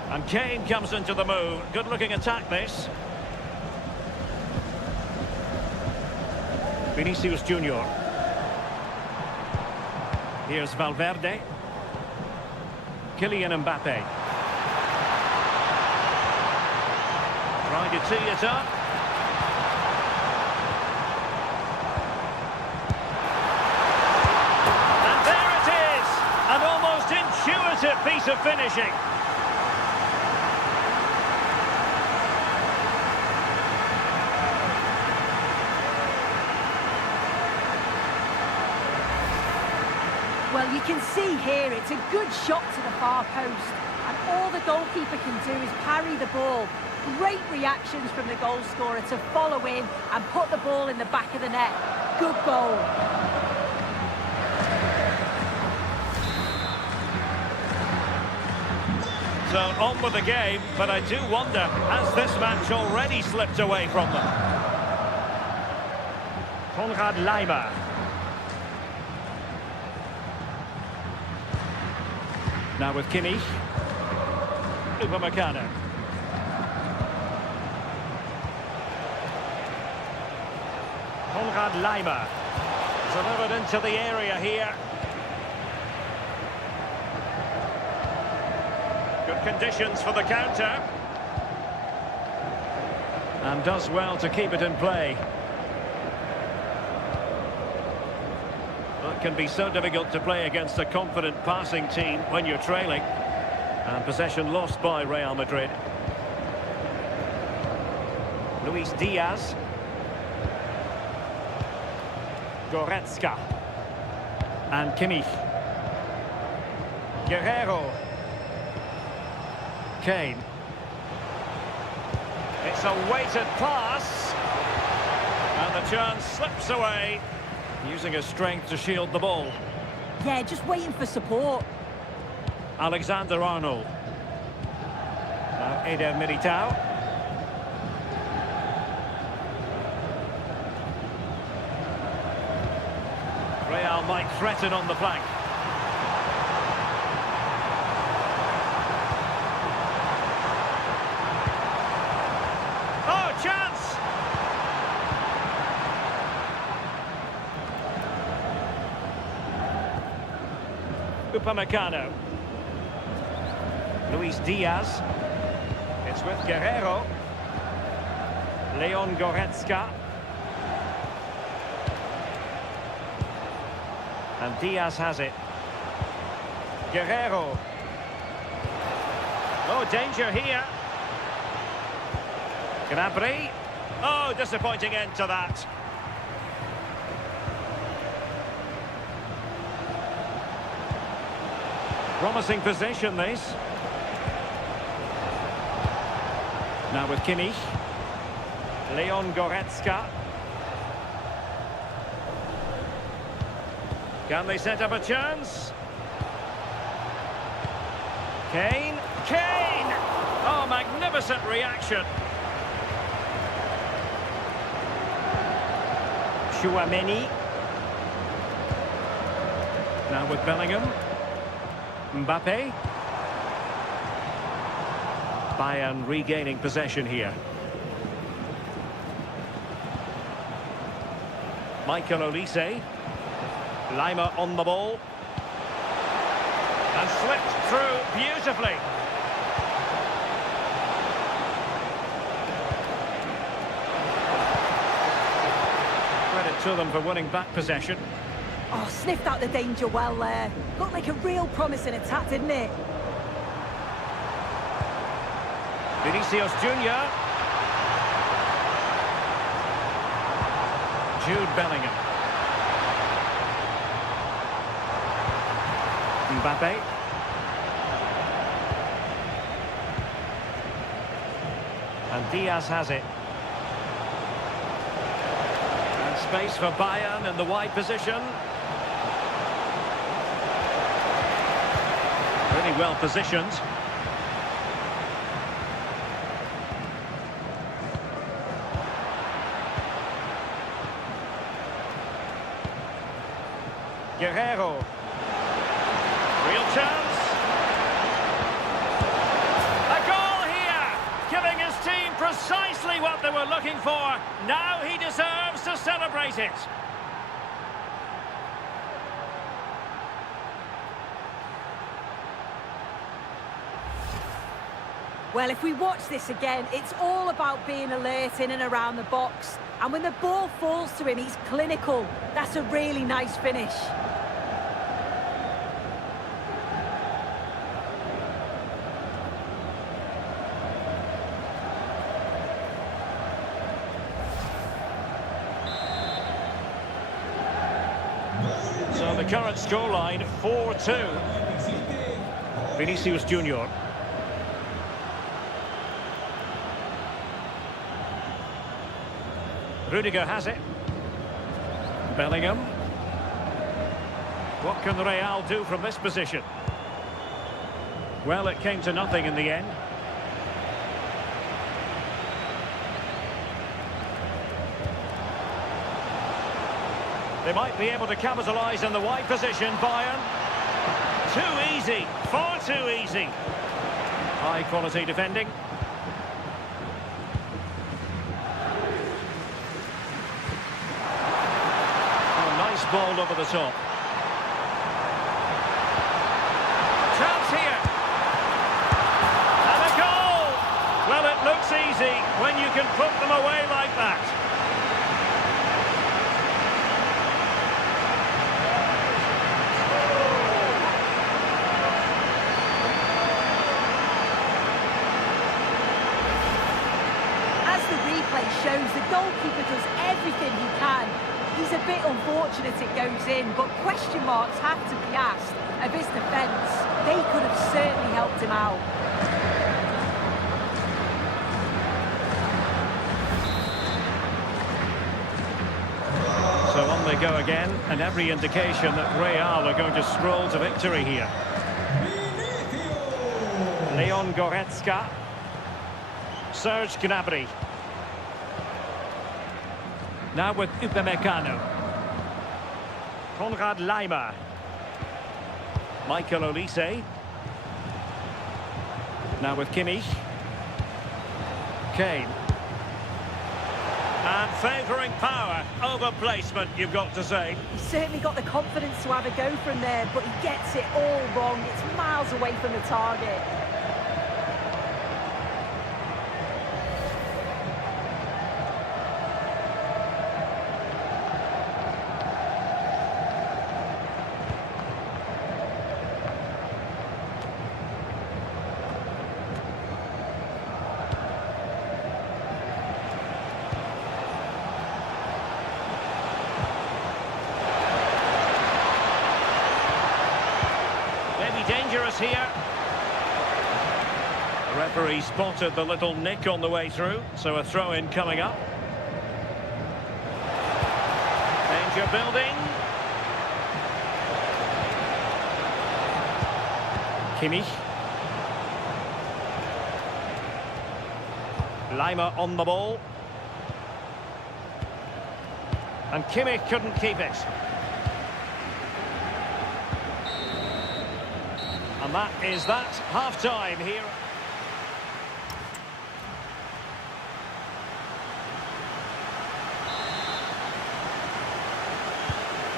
And Kane comes into the move. Good looking attack this. Vinicius Junior. Here's Valverde. Kylian Mbappe. Trying to tee it up. And there it is! An almost intuitive piece of finishing. Well, you can see here it's a good shot to the far post. And all the goalkeeper can do is parry the ball. Great reactions from the goal scorer to follow in and put the ball in the back of the net. Good goal. So on with the game, but I do wonder, has this match already slipped away from them? Konrad Laimer. Now with Kimmich. Upamecano. Konrad Laimer. Delivered into the area here. Good conditions for the counter. And does well to keep it in play. It can be so difficult to play against a confident passing team when you're trailing. And possession lost by Real Madrid. Luis Diaz. Goretzka. And Kimmich. Guerrero. Kane. It's a weighted pass. And the chance slips away. Using his strength to shield the ball. Yeah, just waiting for support. Alexander-Arnold. Now Eder Militao. Real might threaten on the flank. Oh, chance! Upamecano. Luis Diaz. It's with Guerrero. Leon Goretzka. And Diaz has it. Guerrero. Oh, danger here. Gnabry. Oh, disappointing end to that. Promising position, this. Now with Kimmich. Leon Goretzka. Can they set up a chance? Kane. Kane! Oh, magnificent reaction. Chouameni. Now with Bellingham. Mbappe. Bayern regaining possession here. Michael Olise. Lima on the ball. And slipped through beautifully. Credit to them for winning back possession. Oh, sniffed out the danger well there. Looked like a real promising attack, didn't it? Vinicius Junior. Jude Bellingham. Mbappe. And Diaz has it. And space for Bayern in the wide position. Really well positioned. Guerrero. Real chance. A goal here, giving his team precisely what they were looking for. Now he deserves to celebrate it. Well, if we watch this again, it's all about being alert in and around the box. And when the ball falls to him, he's clinical. That's a really nice finish. So the current scoreline, 4-2. Vinicius Junior. Rudiger has it. Bellingham. What can Real do from this position? Well, it came to nothing in the end. They might be able to capitalise in the wide position, Bayern. Too easy, far too easy. High quality defending. Ball over the top. Chance here. And a goal! Well, it looks easy when you can put them away like that. As the replay shows, the goalkeeper does everything he can. He's a bit unfortunate it goes in, but question marks have to be asked of his defence. They could have certainly helped him out. So on they go again, and every indication that Real are going to stroll to victory here. Leon Goretzka. Serge Gnabry. Now with Upamecano. Konrad Laimer. Michael Olise. Now with Kimmich. Kane. And favouring power over placement, you've got to say. He's certainly got the confidence to have a go from there, but he gets it all wrong. It's miles away from the target. Dangerous here. The referee spotted the little nick on the way through, so a throw-in coming up. Danger building. Kimmich. Lima on the ball. And Kimmich couldn't keep it. And that is that. Half-time here.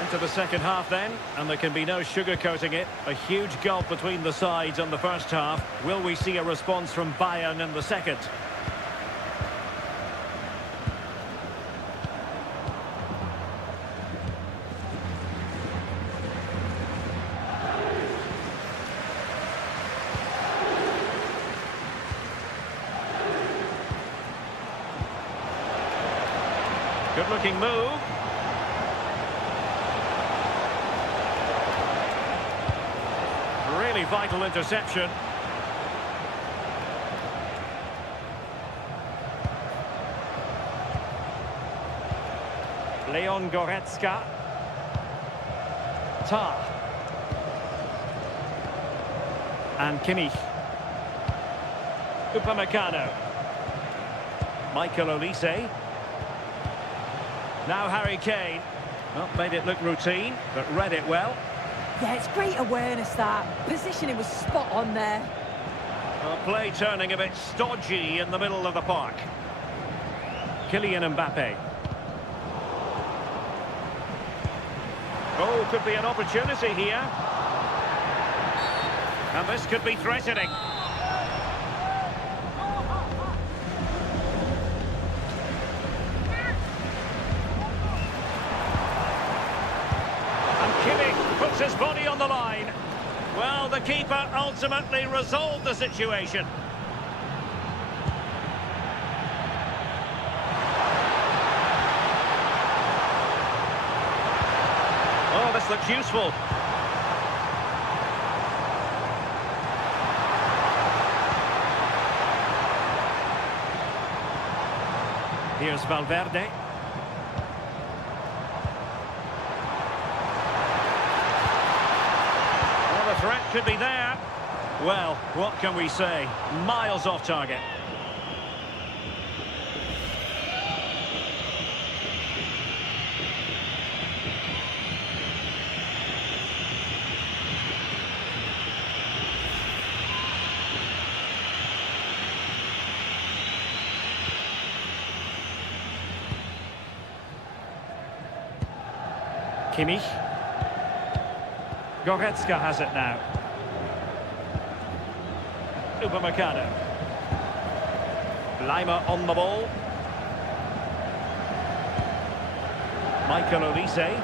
Into the second half then, and there can be no sugarcoating it. A huge gulf between the sides on the first half. Will we see a response from Bayern in the second? Good-looking move. Really vital interception. Leon Goretzka. Tar. And Kimmich. Upamecano. Michael Olise. Now Harry Kane. Well, made it look routine, but read it well. Yeah, it's great awareness, that. Positioning was spot on there. Well, play turning a bit stodgy in the middle of the park. Kylian Mbappe. Oh, could be an opportunity here. And this could be threatening. Puts his body on the line. Well, the keeper ultimately resolved the situation. Oh, this looks useful. Here's Valverde. The threat could be there. Well, what can we say? Miles off target. Kimmich. Goretzka has it now. Upamecano. Lima on the ball. Michael Olise.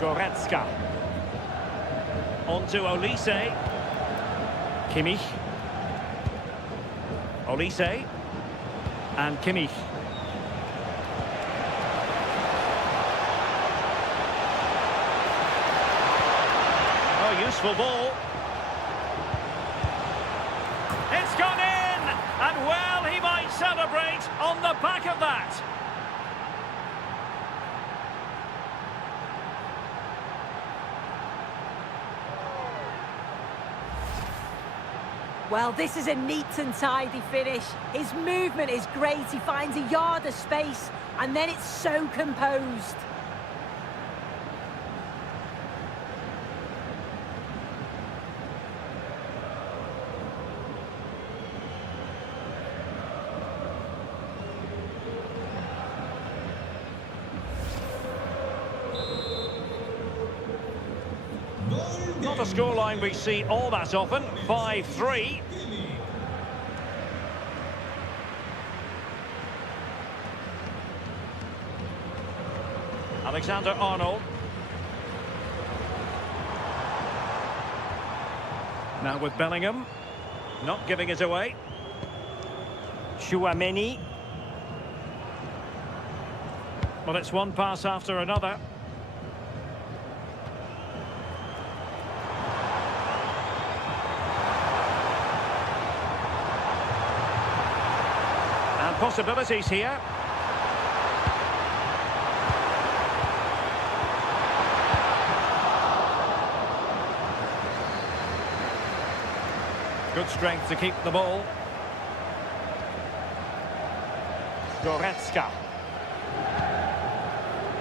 Goretzka. On to Olise. Kimmich. Olise. And Kimmich. Useful ball. It's gone in, and well, he might celebrate on the back of that. Well, this is a neat and tidy finish. His movement is great. He finds a yard of space, and then it's so composed. Not a scoreline we see all that often. 5-3. Alexander-Arnold. Now with Bellingham. Not giving it away. Chouameni. Well, it's one pass after another. And possibilities here. Good strength to keep the ball. Goretzka.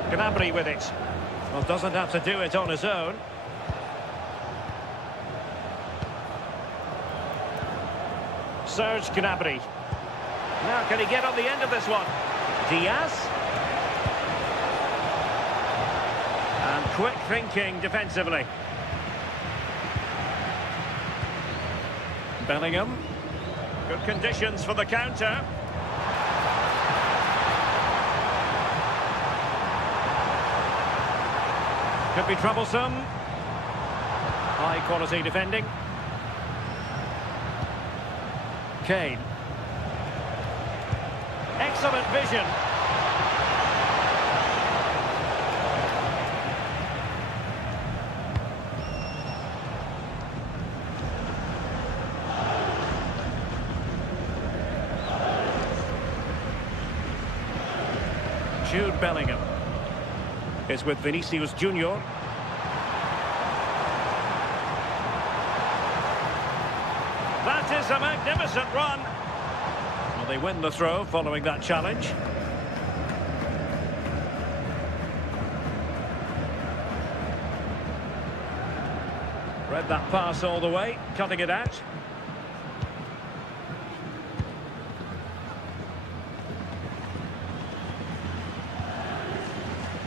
Gnabry with it. Well, doesn't have to do it on his own. Serge Gnabry. Now, can he get on the end of this one? Diaz. And quick thinking defensively. Bellingham. Good conditions for the counter. Could be troublesome. High quality defending. Kane. Excellent vision. Jude Bellingham is with Vinicius Junior. That is a magnificent run. Well, they win the throw following that challenge. Read that pass all the way, cutting it out.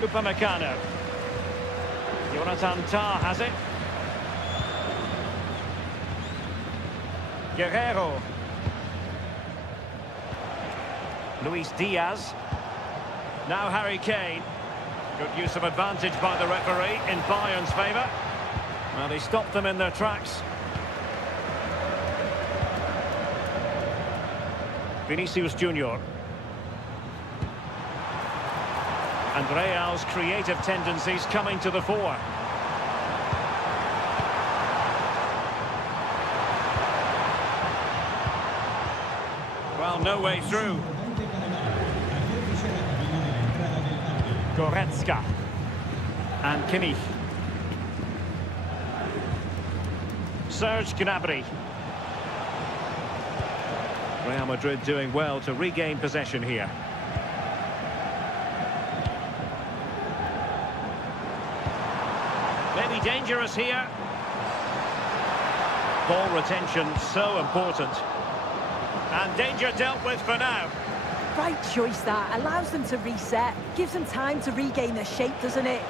Upamecano. Jonathan Tah has it. Guerrero. Luis Diaz. Now Harry Kane. Good use of advantage by the referee in Bayern's favour. Well, he stopped them in their tracks. Vinicius Junior. And Real's creative tendencies coming to the fore. Well, no way through. Goretzka. And Kimmich. Serge Gnabry. Real Madrid doing well to regain possession here. Maybe dangerous here. Ball retention so important. And danger dealt with for now. Right choice that. Allows them to reset. Gives them time to regain their shape, doesn't it?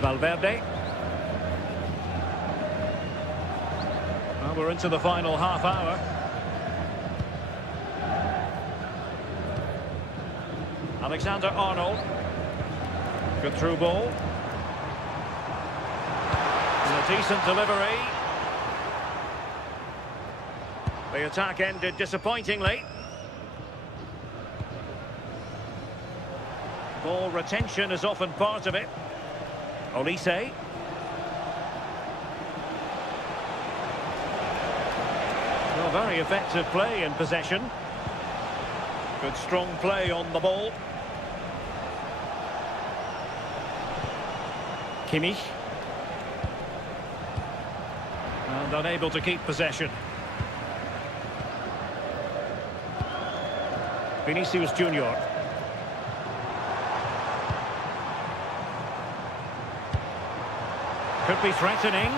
Valverde. Well, we're into the final half hour. Alexander-Arnold. Good through ball. And a decent delivery. The attack ended disappointingly. Ball retention is often part of it. Olise. Well, very effective play in possession. Good strong play on the ball. Kimmich. And unable to keep possession. Vinicius Junior. Could be threatening.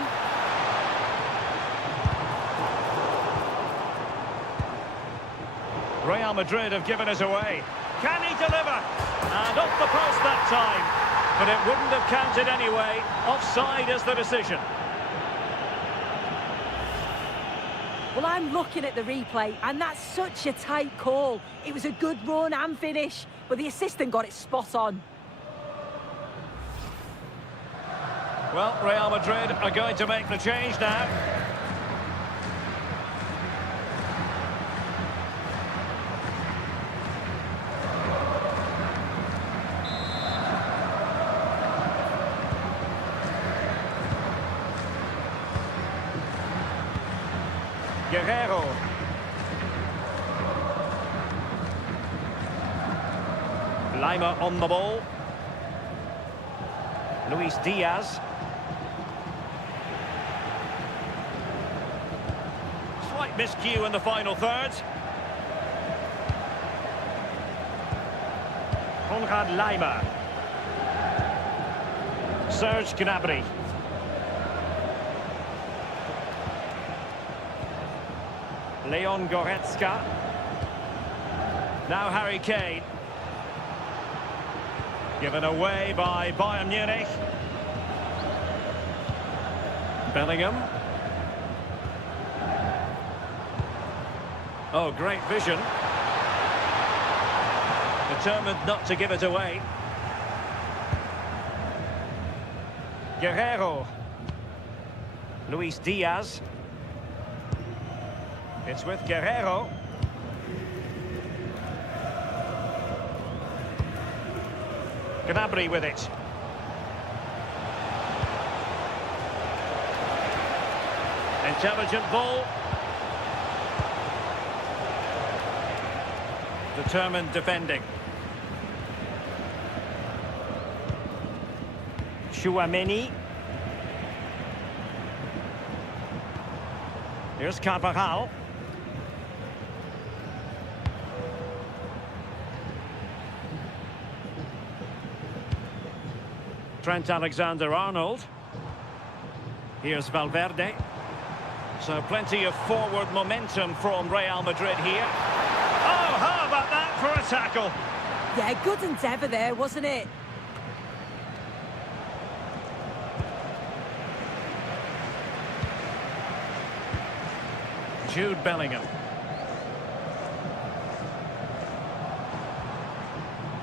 Real Madrid have given us away. Can he deliver? And off the post that time. But it wouldn't have counted anyway. Offside is the decision. Well, I'm looking at the replay, and that's such a tight call. It was a good run and finish, but the assistant got it spot on. Well, Real Madrid are going to make the change now. Guerrero. Lima on the ball. Luis Diaz. Slight miscue in the final third. Konrad Laimer. Serge Gnabry. Leon Goretzka. Now Harry Kane. Given away by Bayern Munich. Bellingham. Oh, great vision. Determined not to give it away. Guerrero. Luis Diaz. It's with Guerrero. Gnabry with it. Intelligent ball. Determined defending. Chouameni. Here's Carvajal. Trent Alexander-Arnold. Here's Valverde. So plenty of forward momentum from Real Madrid here. Oh, how about that for a tackle? Yeah, good endeavour there, wasn't it? Jude Bellingham.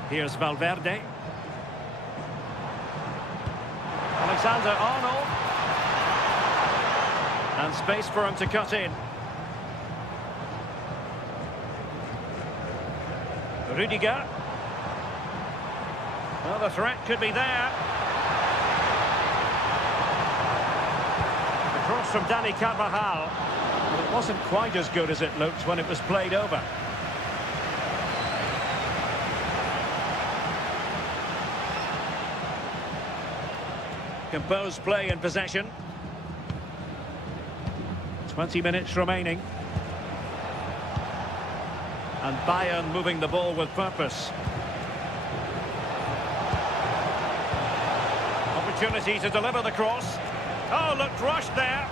Here's Valverde. Alexander-Arnold. And space for him to cut in. Rudiger. Well, the threat could be there. The cross from Dani Carvajal. But it wasn't quite as good as it looked when it was played over. Composed play in possession. 20 minutes remaining. And Bayern moving the ball with purpose. Opportunity to deliver the cross. Oh, looked rushed there.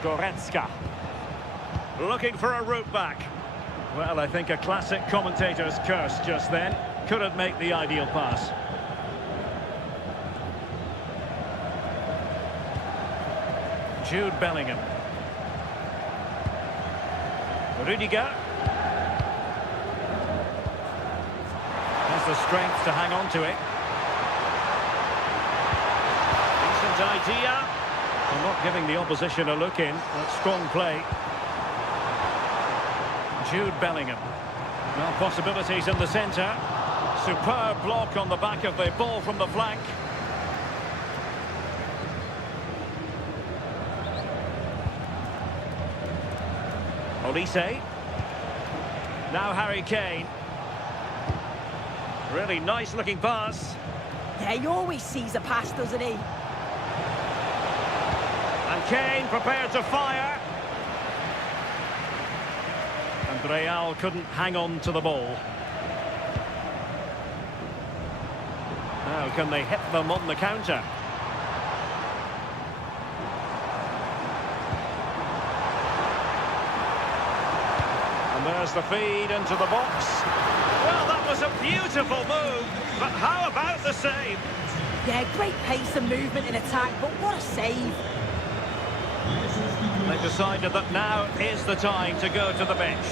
Goretzka. Looking for a route back. Well, I think a classic commentator's curse just then. Couldn't make the ideal pass. Jude Bellingham. Rudiger. Has the strength to hang on to it. Decent idea. And not giving the opposition a look in. That's strong play. Jude Bellingham. Well, possibilities in the centre. Superb block on the back of the ball from the flank. Olise. Now Harry Kane. Really nice looking pass. Yeah, he always sees a pass, doesn't he? And Kane prepared to fire. And Real couldn't hang on to the ball. Now can they hit them on the counter? And there's the feed into the box. Well, that was a beautiful move, but how about the save? Yeah, great pace and movement in attack, but what a save. They've decided that now is the time to go to the bench.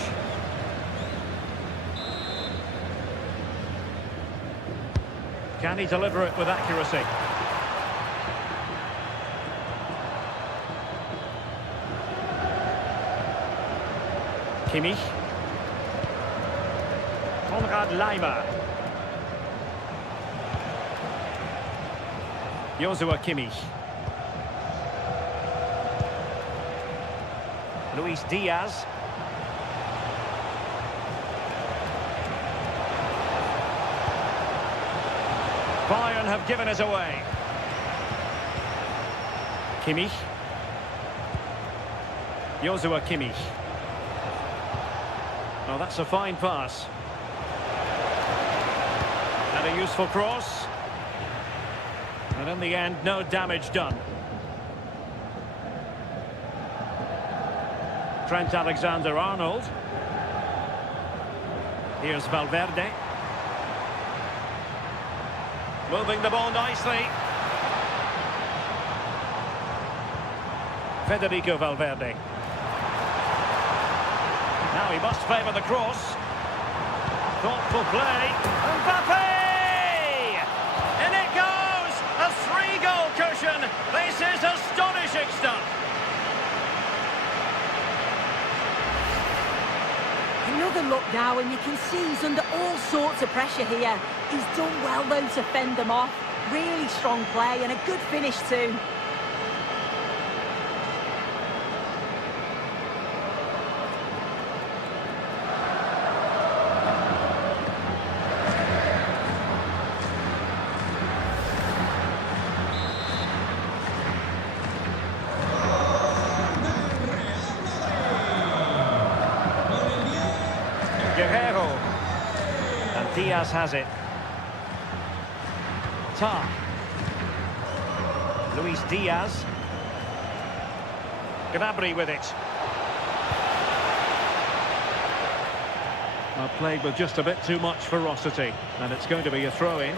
Can he deliver it with accuracy? Kimmich. Konrad Laimer. Joshua Kimmich. Luis Diaz. have given it away. Kimmich. Joshua Kimmich. Oh, that's a fine pass. And a useful cross. And in the end, no damage done. Trent Alexander-Arnold. Here's Valverde. Moving the ball nicely. Federico Valverde. Now he must favour the cross. Thoughtful play. Mbappe! In it goes! A 3-goal cushion. This is astonishing stuff. Another look now, and you can see he's under all sorts of pressure here. He's done well, though, to fend them off. Really strong play and a good finish too. Guerrero. And Diaz has it. Tar. Luis Diaz. Gnabry with it. Well, played with just a bit too much ferocity. And it's going to be a throw-in.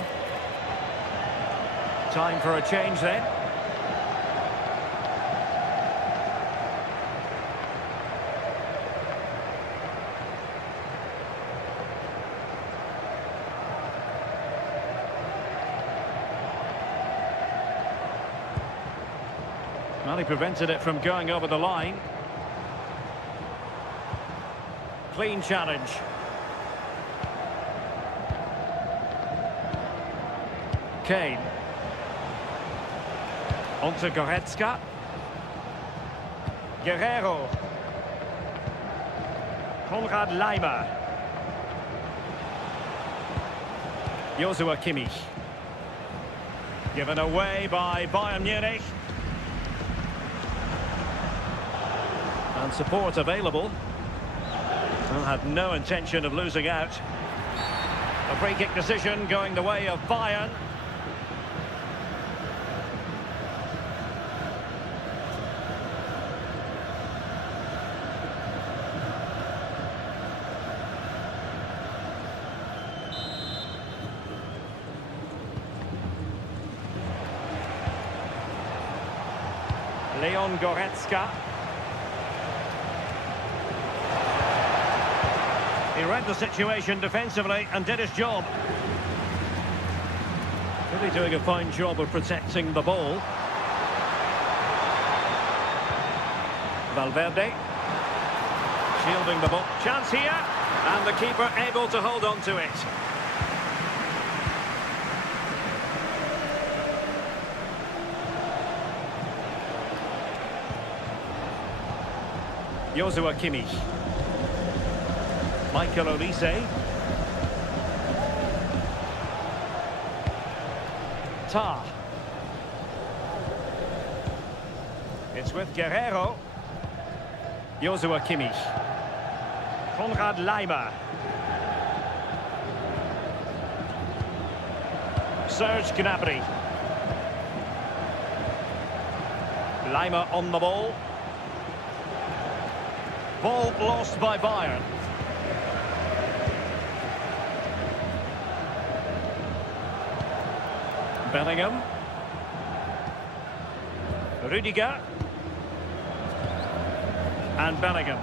Time for a change then. Well, he prevented it from going over the line. Clean challenge. Kane. On to Goretzka. Guerrero. Konrad Laimer. Joshua Kimmich. Given away by Bayern Munich. And support available. Well, had no intention of losing out. A free kick decision going the way of Bayern. Leon Goretzka. He read the situation defensively and did his job. Really doing a fine job of protecting the ball. Valverde. Shielding the ball. Chance here. And the keeper able to hold on to it. Joshua Kimmich. Michael Olise. Tar. It's with Guerrero. Joshua Kimmich. Konrad Laimer. Serge Gnabry. Laimer on the ball. Ball lost by Bayern. Bellingham. Rudiger. And Bellingham.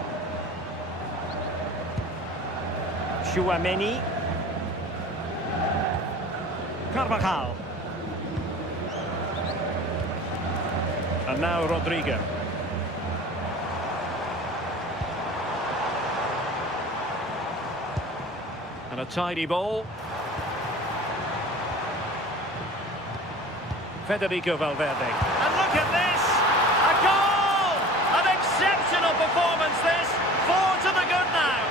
Chouameni. Carvajal. And now Rodrigo. And a tidy ball. Federico Valverde. And look at this! A goal! An exceptional performance this! 4 to the good now.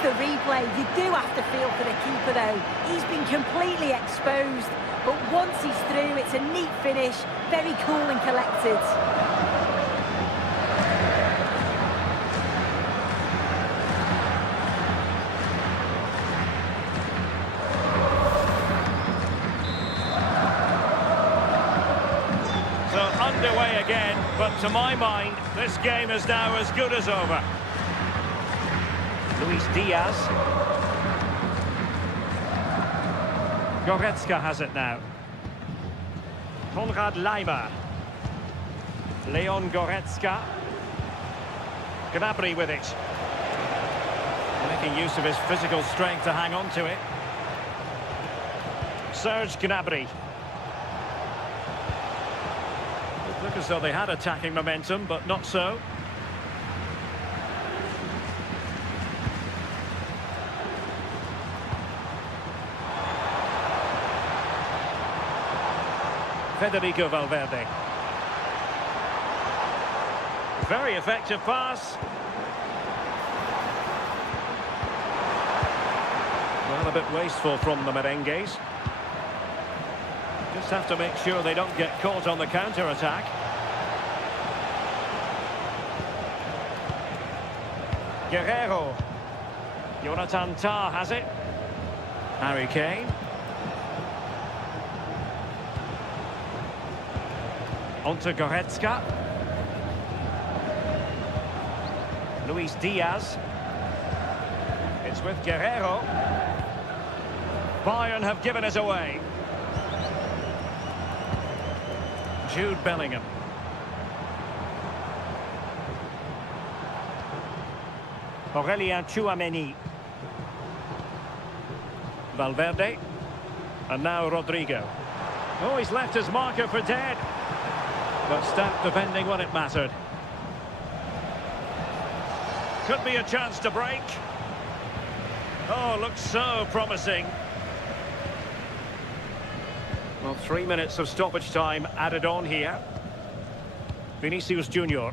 Here's the replay. You do have to feel for the keeper, though. He's been completely exposed. But once he's through, it's a neat finish. Very cool and collected. So underway again, but to my mind, this game is now as good as over. Luis Diaz. Goretzka has it now. Konrad Laimer. Leon Goretzka. Gnabry with it. Making use of his physical strength to hang on to it. Serge Gnabry. It looked as though they had attacking momentum, but not so. Federico Valverde. Very effective pass. Well, a bit wasteful from the merengues. Just have to make sure they don't get caught on the counter-attack. Guerrero. Jonathan Tah has it. Harry Kane. Onto Goretzka. Luis Diaz. It's with Guerrero. Bayern have given it away. Jude Bellingham. Aurelien Tchouameni. Valverde. And now Rodrigo. Oh, he's left his marker for dead. But stout defending when it mattered. Could be a chance to break. Oh, looks so promising. Well, 3 minutes of stoppage time added on here. Vinicius Junior.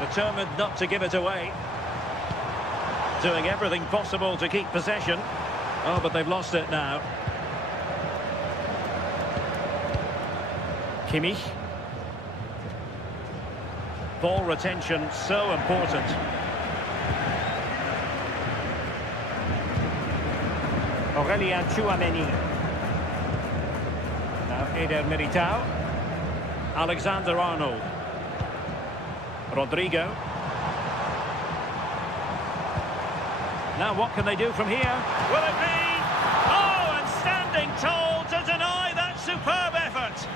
Determined not to give it away. Doing everything possible to keep possession. Oh, but they've lost it now. Kimmich. Ball retention so important. Aurelien Tchouameni. Now Eder Militao. Alexander-Arnold. Rodrigo. Now what can they do from here? Will it be? Oh, and standing tall to deny that superb effort.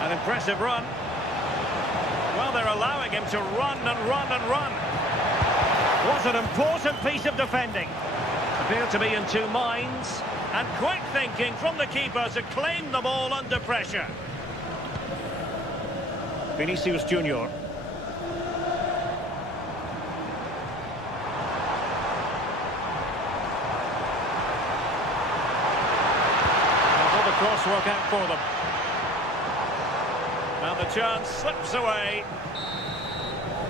An impressive run. Well, they're allowing him to run and run and run. What an important piece of defending. Appeared to be in two minds. And quick thinking from the keeper to claim the ball under pressure. Vinicius Junior. Will the cross work out for them? Now the chance slips away.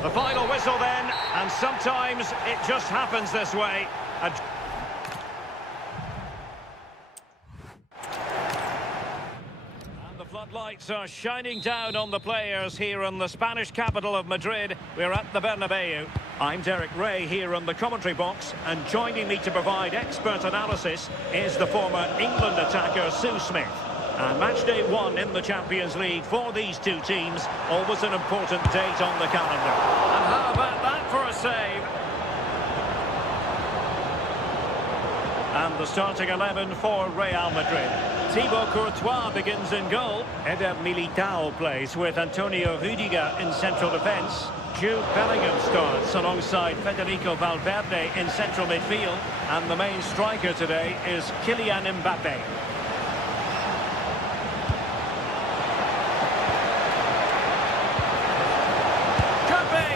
The final whistle then, and sometimes it just happens this way. Floodlights are shining down on the players here in the Spanish capital of Madrid. We're at the Bernabeu. I'm Derek Ray here in the commentary box, and joining me to provide expert analysis is the former England attacker Sue Smith. And match day 1 in the Champions League for these two teams, always an important date on the calendar. And how about that for a save? And the starting 11 for Real Madrid. Thibaut Courtois begins in goal. Eder Militao plays with Antonio Rudiger in central defence. Jude Bellingham starts alongside Federico Valverde in central midfield. And the main striker today is Kylian Mbappe. Could be!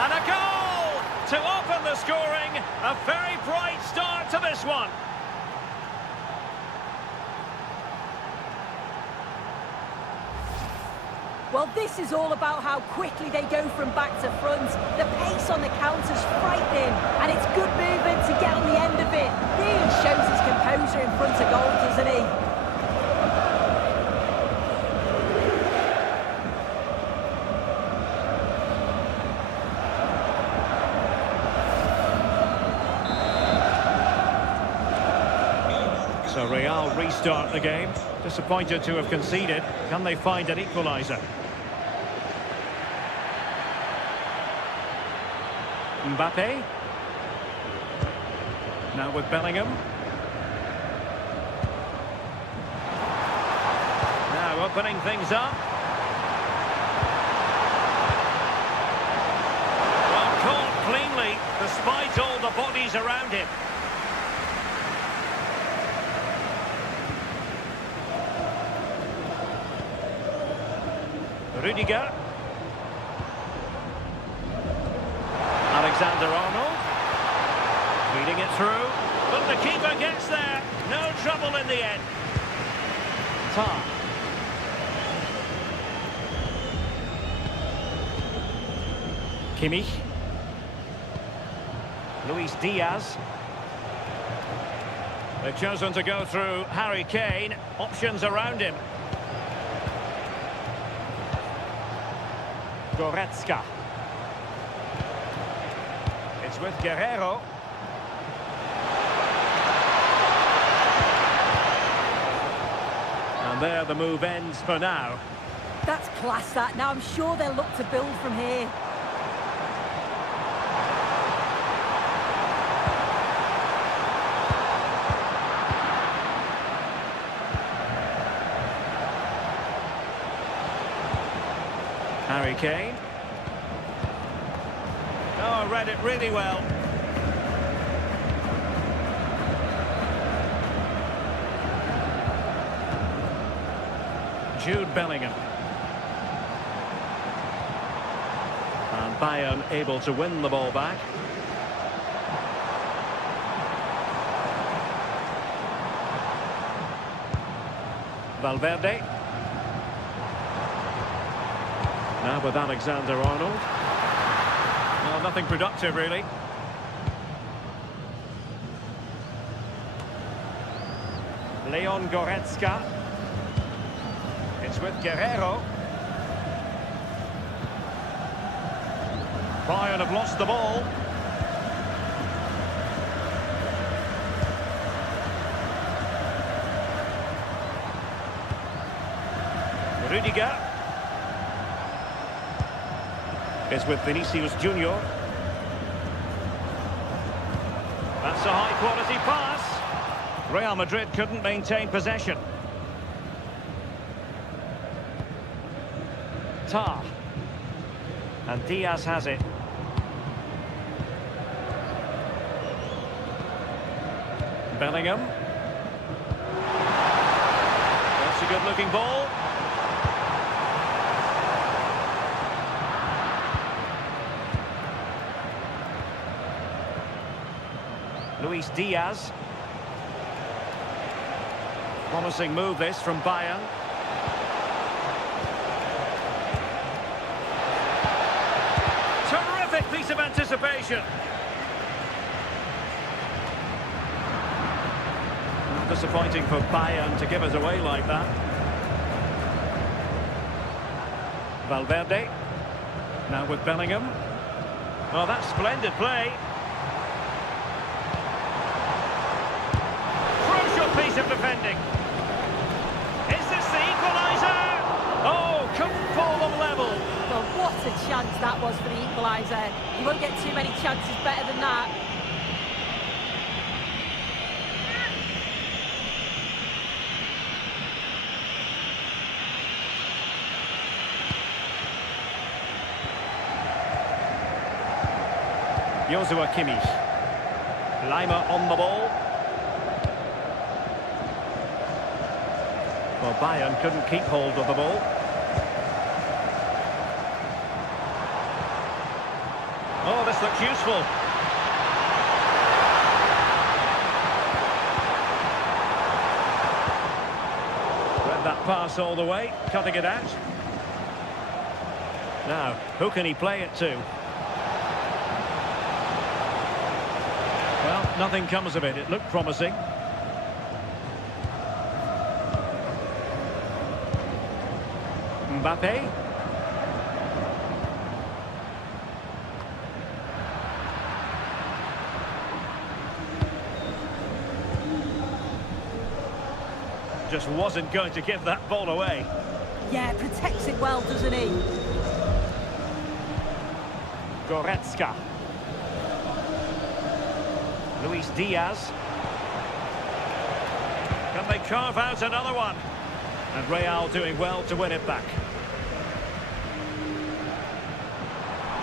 And a goal to open the scoring. A very bright start to this one. Well, this is all about how quickly they go from back to front. The pace on the counter's frightening, and it's good movement to get on the end of it. Really shows his composure in front of goal, doesn't he? So Real restart the game. Disappointed to have conceded. Can they find an equaliser? Mbappe. Now with Bellingham. Now opening things up. Well, caught cleanly, despite all the bodies around him. Rudiger. Alexander-Arnold. Feeding it through. But the keeper gets there. No trouble in the end. Tar. Kimmich. Luis Diaz. They've chosen to go through Harry Kane. Options around him. Goretzka. It's with Guerrero. And there the move ends for now. That's class, that. Now I'm sure they'll look to build from here. Harry Kane. Oh, read it really well. Jude Bellingham. And Bayern able to win the ball back. Valverde. Now with Alexander-Arnold. Well, nothing productive, really. Leon Goretzka. It's with Guerrero. Bayern have lost the ball. Rudiger. Is with Vinicius Junior. That's a high-quality pass. Real Madrid couldn't maintain possession. Tar. And Diaz has it. Bellingham. That's a good-looking ball. Luis Diaz. Promising move this from Bayern. Terrific piece of anticipation. Disappointing for Bayern to give us away like that. Valverde. Now with Bellingham. Oh, that's splendid play. Piece of defending. Is this the equaliser? Oh, couldn't pull them level. Well, what a chance that was for the equaliser. You won't get too many chances better than that. Joshua Kimmich. Lima on the ball. Well, Bayern couldn't keep hold of the ball. Oh, this looks useful. Read that pass all the way, cutting it out. Now, who can he play it to? Well, nothing comes of it. It looked promising. Mbappe. Just wasn't going to give that ball away. Yeah, protects it well, doesn't he? Goretzka. Luis Diaz. Can they carve out another one? And Real doing well to win it back.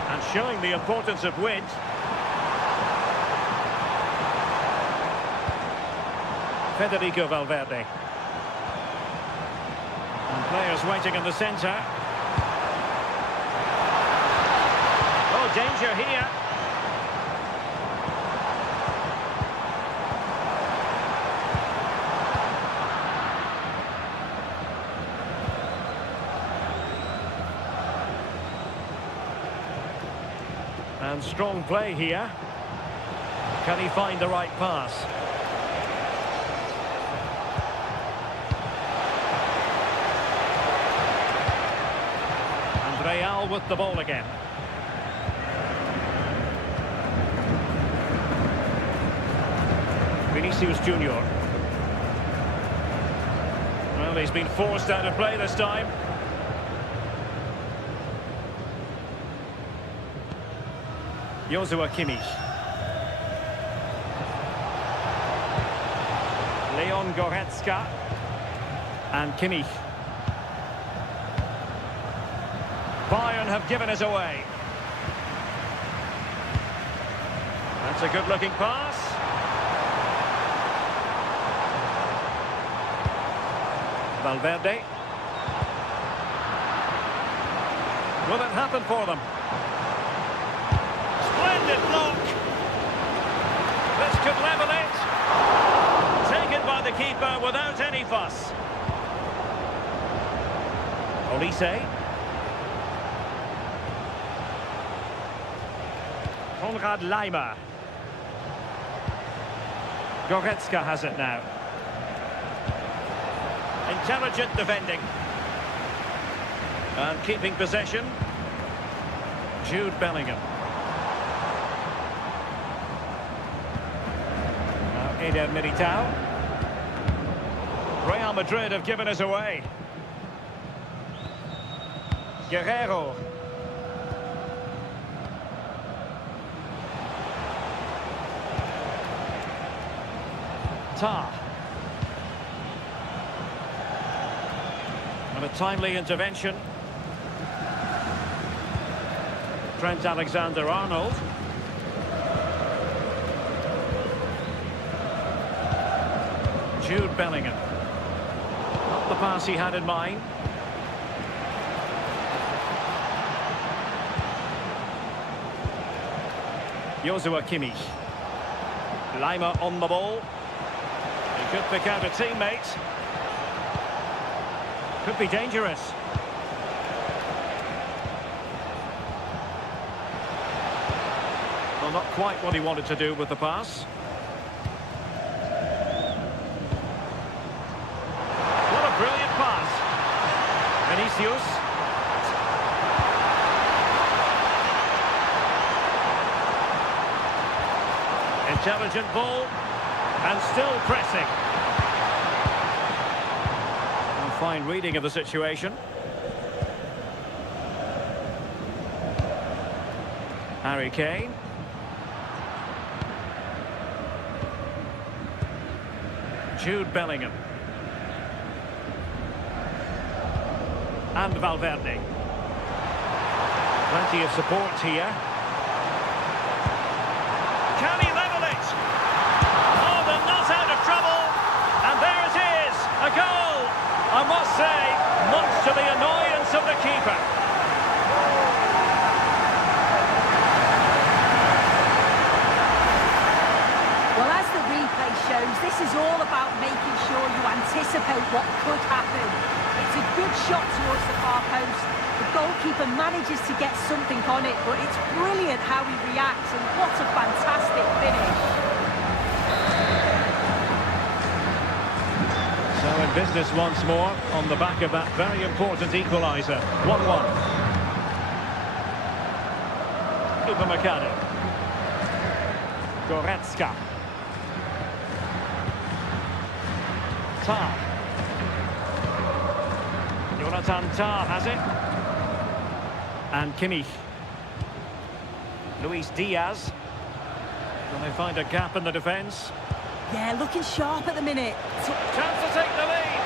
And showing the importance of wins. Federico Valverde. And players waiting in the centre. Oh, danger here. And strong play here. Can he find the right pass? And Real with the ball again. Vinicius Junior. Well, he's been forced out of play this time. Joshua Kimmich. Leon Goretzka. And Kimmich. Bayern have given us away. That's a good-looking pass. Valverde. Will it happen for them? Splendid block. This could level it. Taken by the keeper without any fuss. Olise. Konrad Laimer. Goretzka has it now. Intelligent defending. And keeping possession. Jude Bellingham. Now Eder Militao. Real Madrid have given us away. Guerrero. Tar. And a timely intervention. Trent Alexander-Arnold. Jude Bellingham. Not the pass he had in mind. Joshua Kimmich. Laimer on the ball. He could pick out a teammate. Could be dangerous. Well, not quite what he wanted to do with the pass. What a brilliant pass. Vinicius. Intelligent ball. And still pressing. And fine reading of the situation. Harry Kane. Jude Bellingham. And Valverde. Plenty of support here. Can he level it? Oh, they're not out of trouble. And there it is, a goal. I must say, much to the annoyance of the keeper. Well, as the replay shows, this is all about making sure you anticipate what could happen. It's a good shot towards the far post. The goalkeeper manages to get something on it, but it's brilliant how he reacts, and what a fantastic finish. So in business once more on the back of that very important equaliser. 1-1. Upamecano. Goretzka. Tah. Jonathan Tah has it. And Kimmich. Luis Diaz. Will they find a gap in the defence? Yeah, looking sharp at the minute. Chance to take the lead.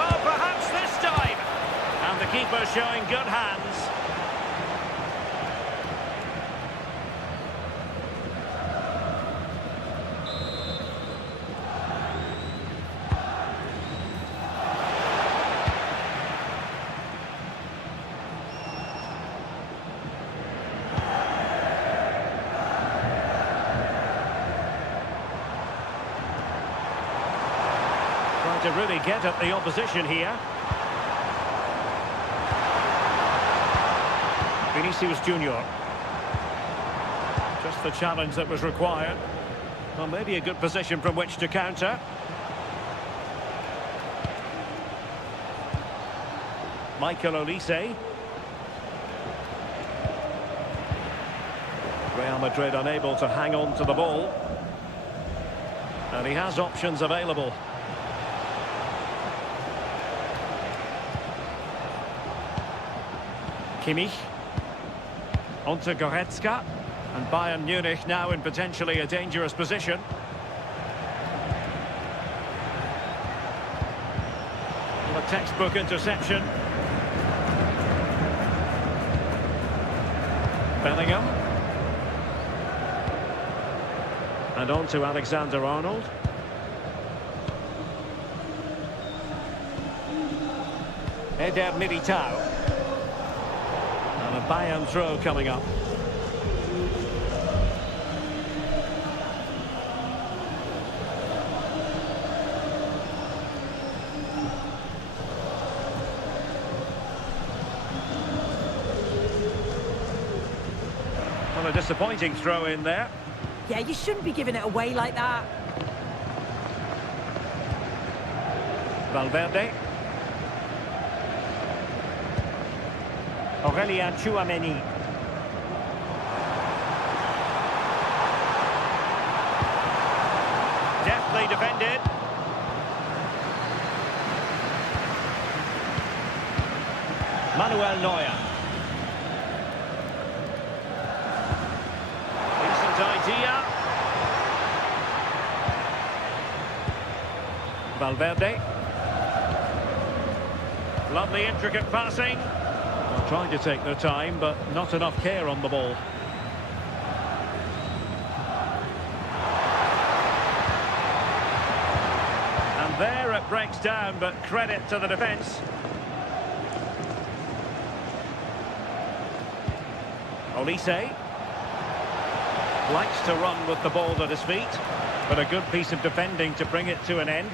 Oh, perhaps this time. And the keeper showing good hands. To really get at the opposition here. Vinicius Junior. Just the challenge that was required. Well, maybe a good position from which to counter. Michael Olise. Real Madrid unable to hang on to the ball. And he has options available. Kimmich. On to Goretzka. And Bayern Munich now in potentially a dangerous position. Well, a textbook interception. Bellingham. And on to Alexander-Arnold. Eder Militao. And a Bayern throw coming up. Well, a disappointing throw in there. Yeah, you shouldn't be giving it away like that. Valverde. Aurélien Tchouaméni. Deftly defended. Manuel Neuer. Decent idea. Valverde. Lovely intricate passing. Trying to take their time, but not enough care on the ball. And there it breaks down, but credit to the defence. Olise. Likes to run with the ball at his feet, but a good piece of defending to bring it to an end.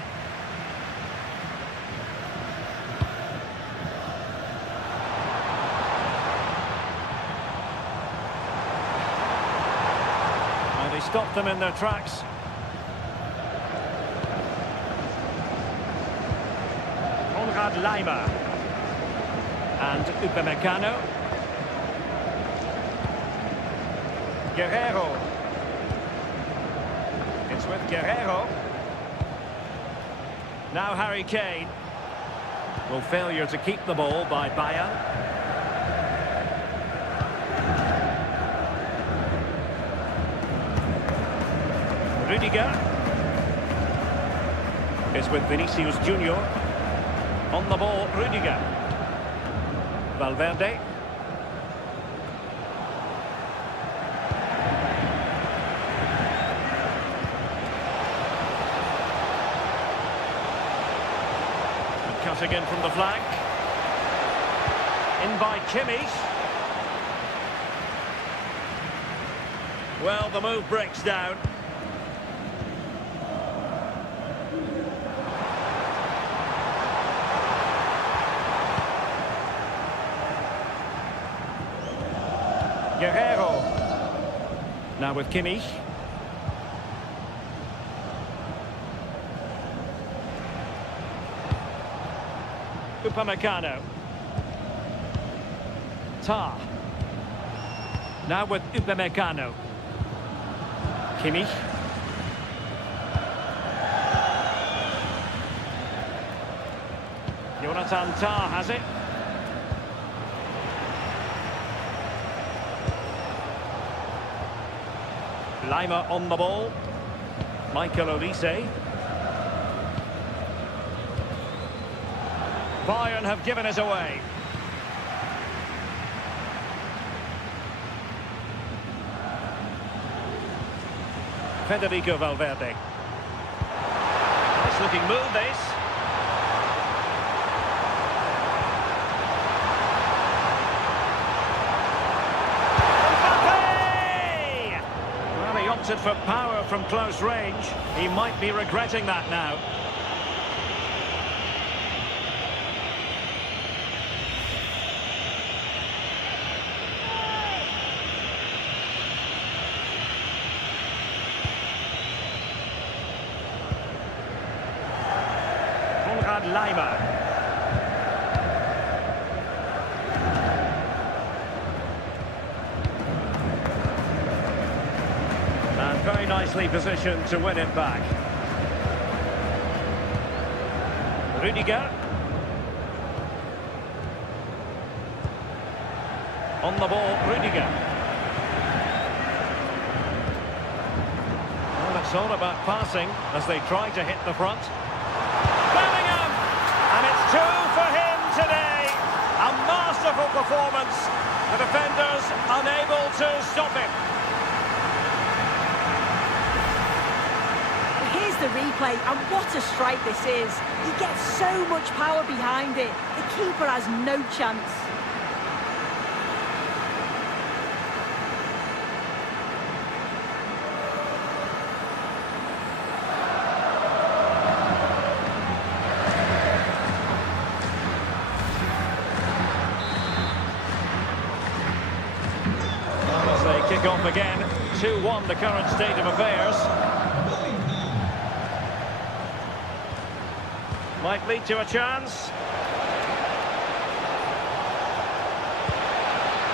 They stopped them in their tracks. Konrad Laimer. And Upamecano. Guerrero. It's with Guerrero. Now Harry Kane. Well, failure to keep the ball by Bayern. Rudiger. It's with Vinicius Junior. On the ball, Rudiger. Valverde. And cutting in from the flank. In by Kimmich. Well, the move breaks down. Guerrero. Now with Kimmich. Upamecano. Tar. Now with Upamecano. Kimmich. Jonathan Tah has it. Lima on the ball. Michael Olise. Bayern have given us away. Federico Valverde. Nice looking move this. Mbappe! Well, he opted for power from close range. He might be regretting that now. Lima. And very nicely positioned to win it back. Rudiger. On the ball, Rudiger. Well, it's all about passing as they try to hit the front. Two for him today. A masterful performance. The defenders unable to stop him. Here's the replay, and what a strike this is. He gets so much power behind it. The keeper has no chance. Kick off again. 2-1 the current state of affairs. Might lead to a chance.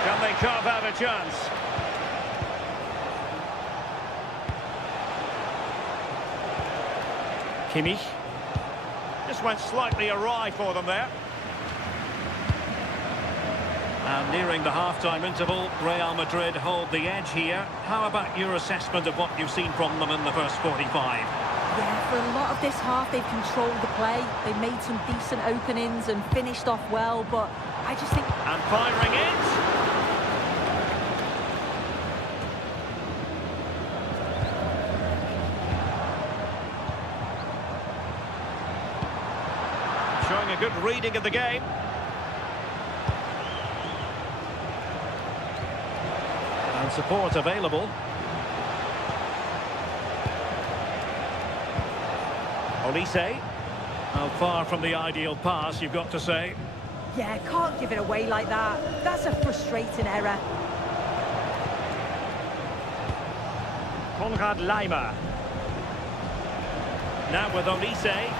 Can they carve out a chance? Kimmich. Just went slightly awry for them there. And nearing the half-time interval, Real Madrid hold the edge here. How about your assessment of what you've seen from them in the first 45? Yeah, for a lot of this half, they've controlled the play. They've made some decent openings and finished off well, but I just think... And firing it! Showing a good reading of the game. And support available. Olise. How far from the ideal pass, you've got to say. Yeah, can't give it away like that. That's a frustrating error. Konrad Lima. Now with Olise.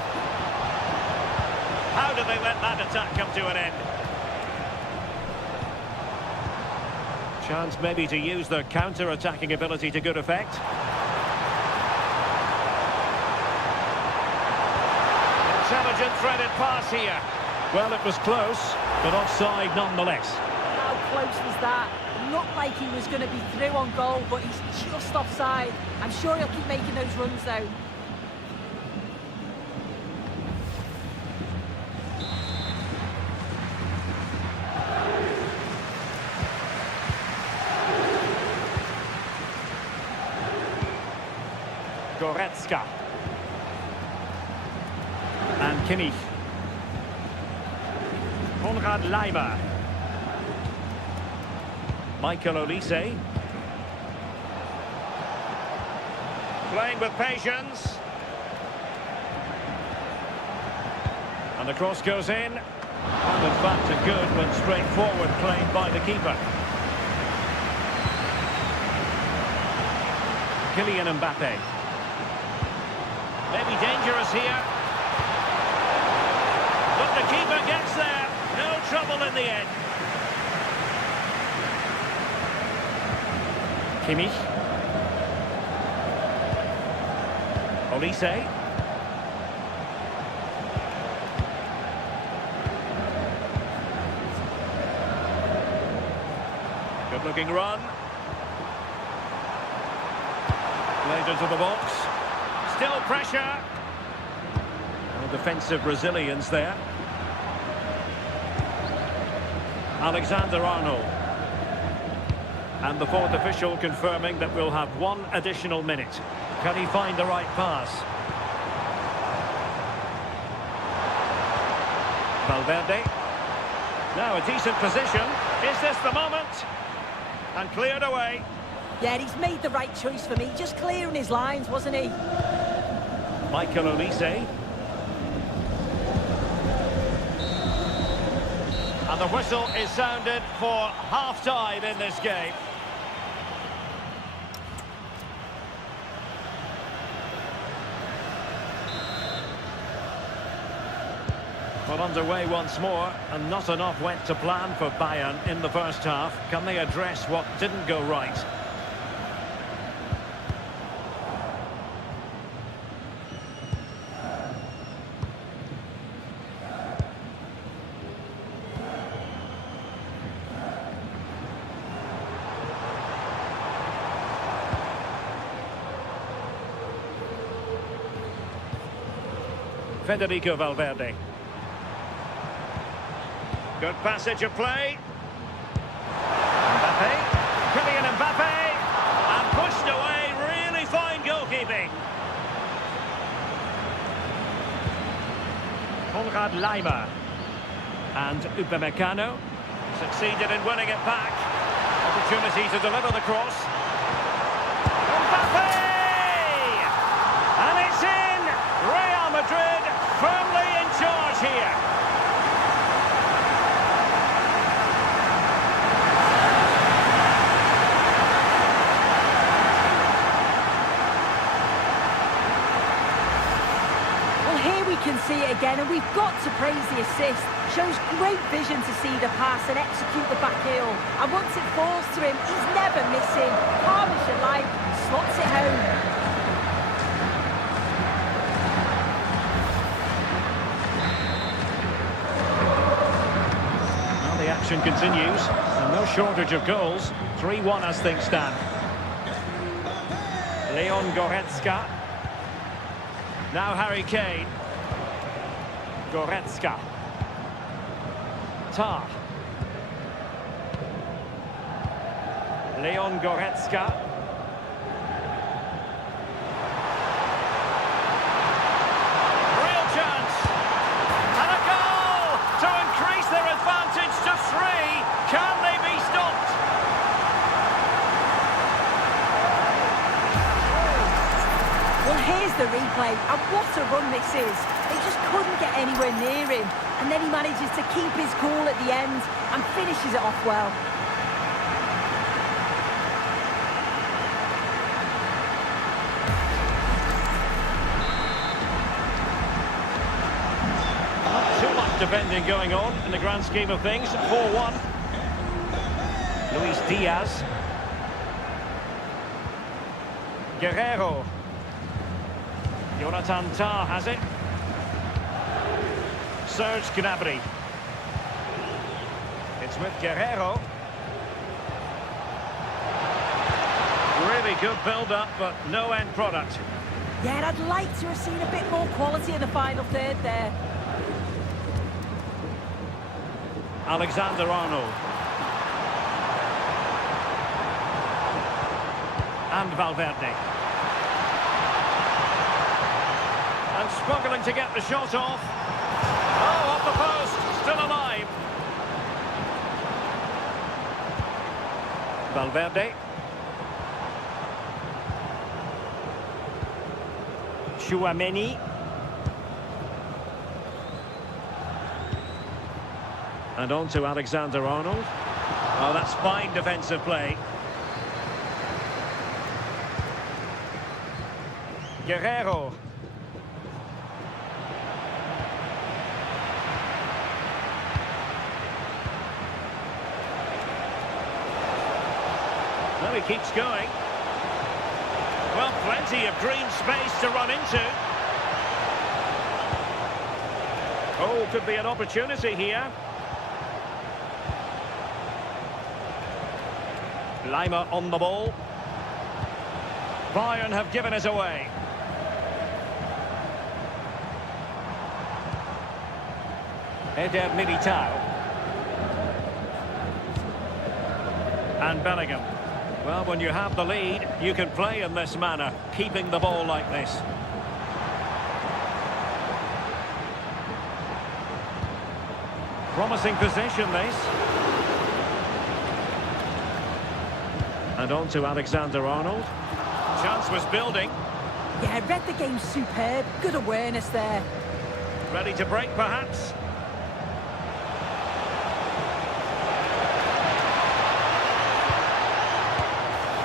How do they let that attack come to an end? Chance maybe to use their counter-attacking ability to good effect. Intelligent threaded pass here. Well, it was close, but offside nonetheless. How close was that? It looked like he was going to be through on goal, but he's just offside. I'm sure he'll keep making those runs, though. Goretzka. And Kimmich. Konrad Lima. Michael Olise. Playing with patience. And the cross goes in. And in fact a good but straightforward play by the keeper. Kylian Mbappe. Maybe dangerous here. But the keeper gets there. No trouble in the end. Kimmich. Olise. Good looking run. Played into the box. Still pressure. No defensive resilience there. Alexander-Arnold. And the fourth official confirming that we'll have one additional minute. Can he find the right pass? Valverde. Now a decent position. Is this the moment? And cleared away. Yeah, he's made the right choice for me. Just clearing his lines, wasn't he? Michael Olise. And the whistle is sounded for half-time in this game. Well, underway once more, and not enough went to plan for Bayern in the first half. Can they address what didn't go right? Federico Valverde. Good passage of play. Mbappe. Kylian Mbappe. And pushed away. Really fine goalkeeping. Konrad Laimer. And Upamecano. Succeeded in winning it back. Opportunity to deliver the cross. Mbappe! And it's in! Real Madrid firmly in charge here. Can see it again, and we've got to praise the assist. Shows great vision to see the pass and execute the back heel. And once it falls to him, he's never missing. Calm as you like, slots it home. Well, the action continues, and no shortage of goals. 3-1 as things stand. Leon Goretzka. Now Harry Kane. Goretzka. Tar. Leon Goretzka. Real chance. And a goal to increase their advantage to 3. Can they be stopped? Well, here's the replay, and what a run this is. They just couldn't get anywhere near him, and then he manages to keep his cool at the end and finishes it off well. Not too much defending going on in the grand scheme of things. 4-1. Luis Diaz. Guerrero. Jonathan Tah has it. Serge Gnabry. It's with Guerrero. Really good build-up, but no end product. Yeah, and I'd like to have seen a bit more quality in the final third there. Alexander-Arnold. And Valverde. And struggling to get the shot off. Oh, off the post, still alive. Valverde. Tchouaméni. And on to Alexander-Arnold. Oh, that's fine defensive play. Guerrero. Well, he keeps going. Well, plenty of green space to run into. Oh, could be an opportunity here. Lima on the ball. Bayern have given it away. Eder Militao. And Bellingham. Well, when you have the lead, you can play in this manner, keeping the ball like this. Promising possession, this. And on to Alexander-Arnold. Chance was building. Yeah, read the game superb. Good awareness there. Ready to break, perhaps.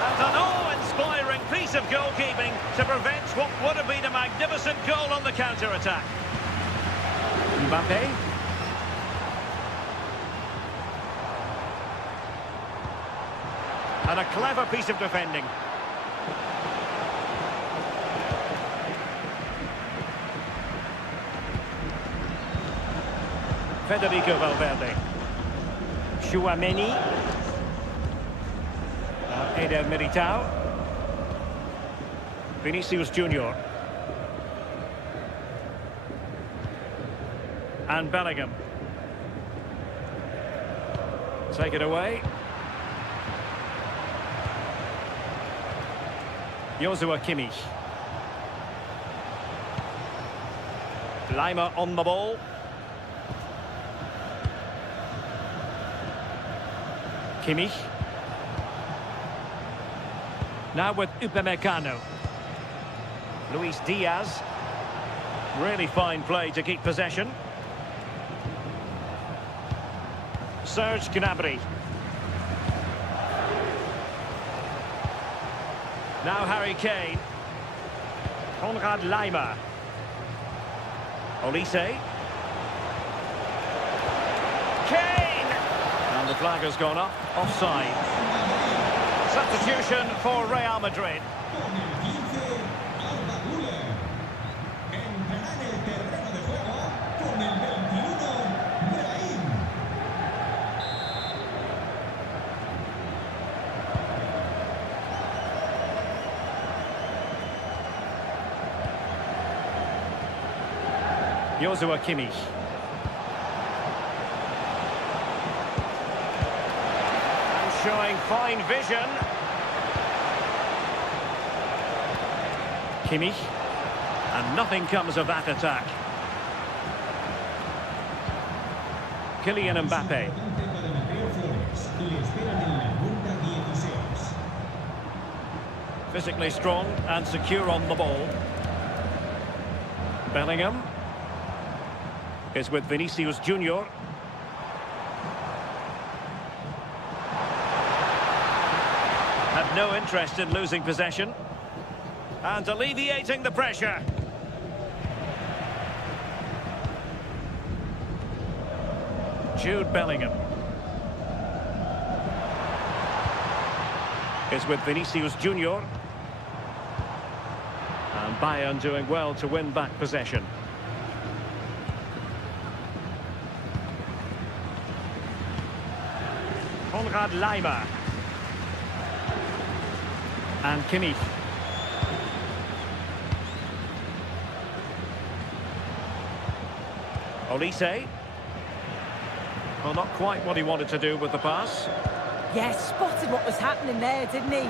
And an awe-inspiring piece of goalkeeping to prevent what would have been a magnificent goal on the counter-attack. Mbappe. And a clever piece of defending. Federico Valverde. Tchouaméni. Eder Militao. Vinicius Junior. And Bellingham. Take it away. Joshua Kimmich. Lima on the ball. Kimmich. Now with Upamecano. Luis Diaz. Really fine play to keep possession. Serge Gnabry. Now Harry Kane. Konrad Laimer. Olise. Kane! And the flag has gone up. Offside. Substitution for Real Madrid. Joshua Kimmich. And showing fine vision. Kimmich. And nothing comes of that attack. Kylian Mbappe. Physically strong and secure on the ball. Bellingham is with Vinicius Junior. Have no interest in losing possession. And alleviating the pressure. Jude Bellingham is with Vinicius Junior. And Bayern doing well to win back possession. Konrad Laimer. And Kimmich. Olise. Well, not quite what he wanted to do with the pass. Yeah, spotted what was happening there, didn't he?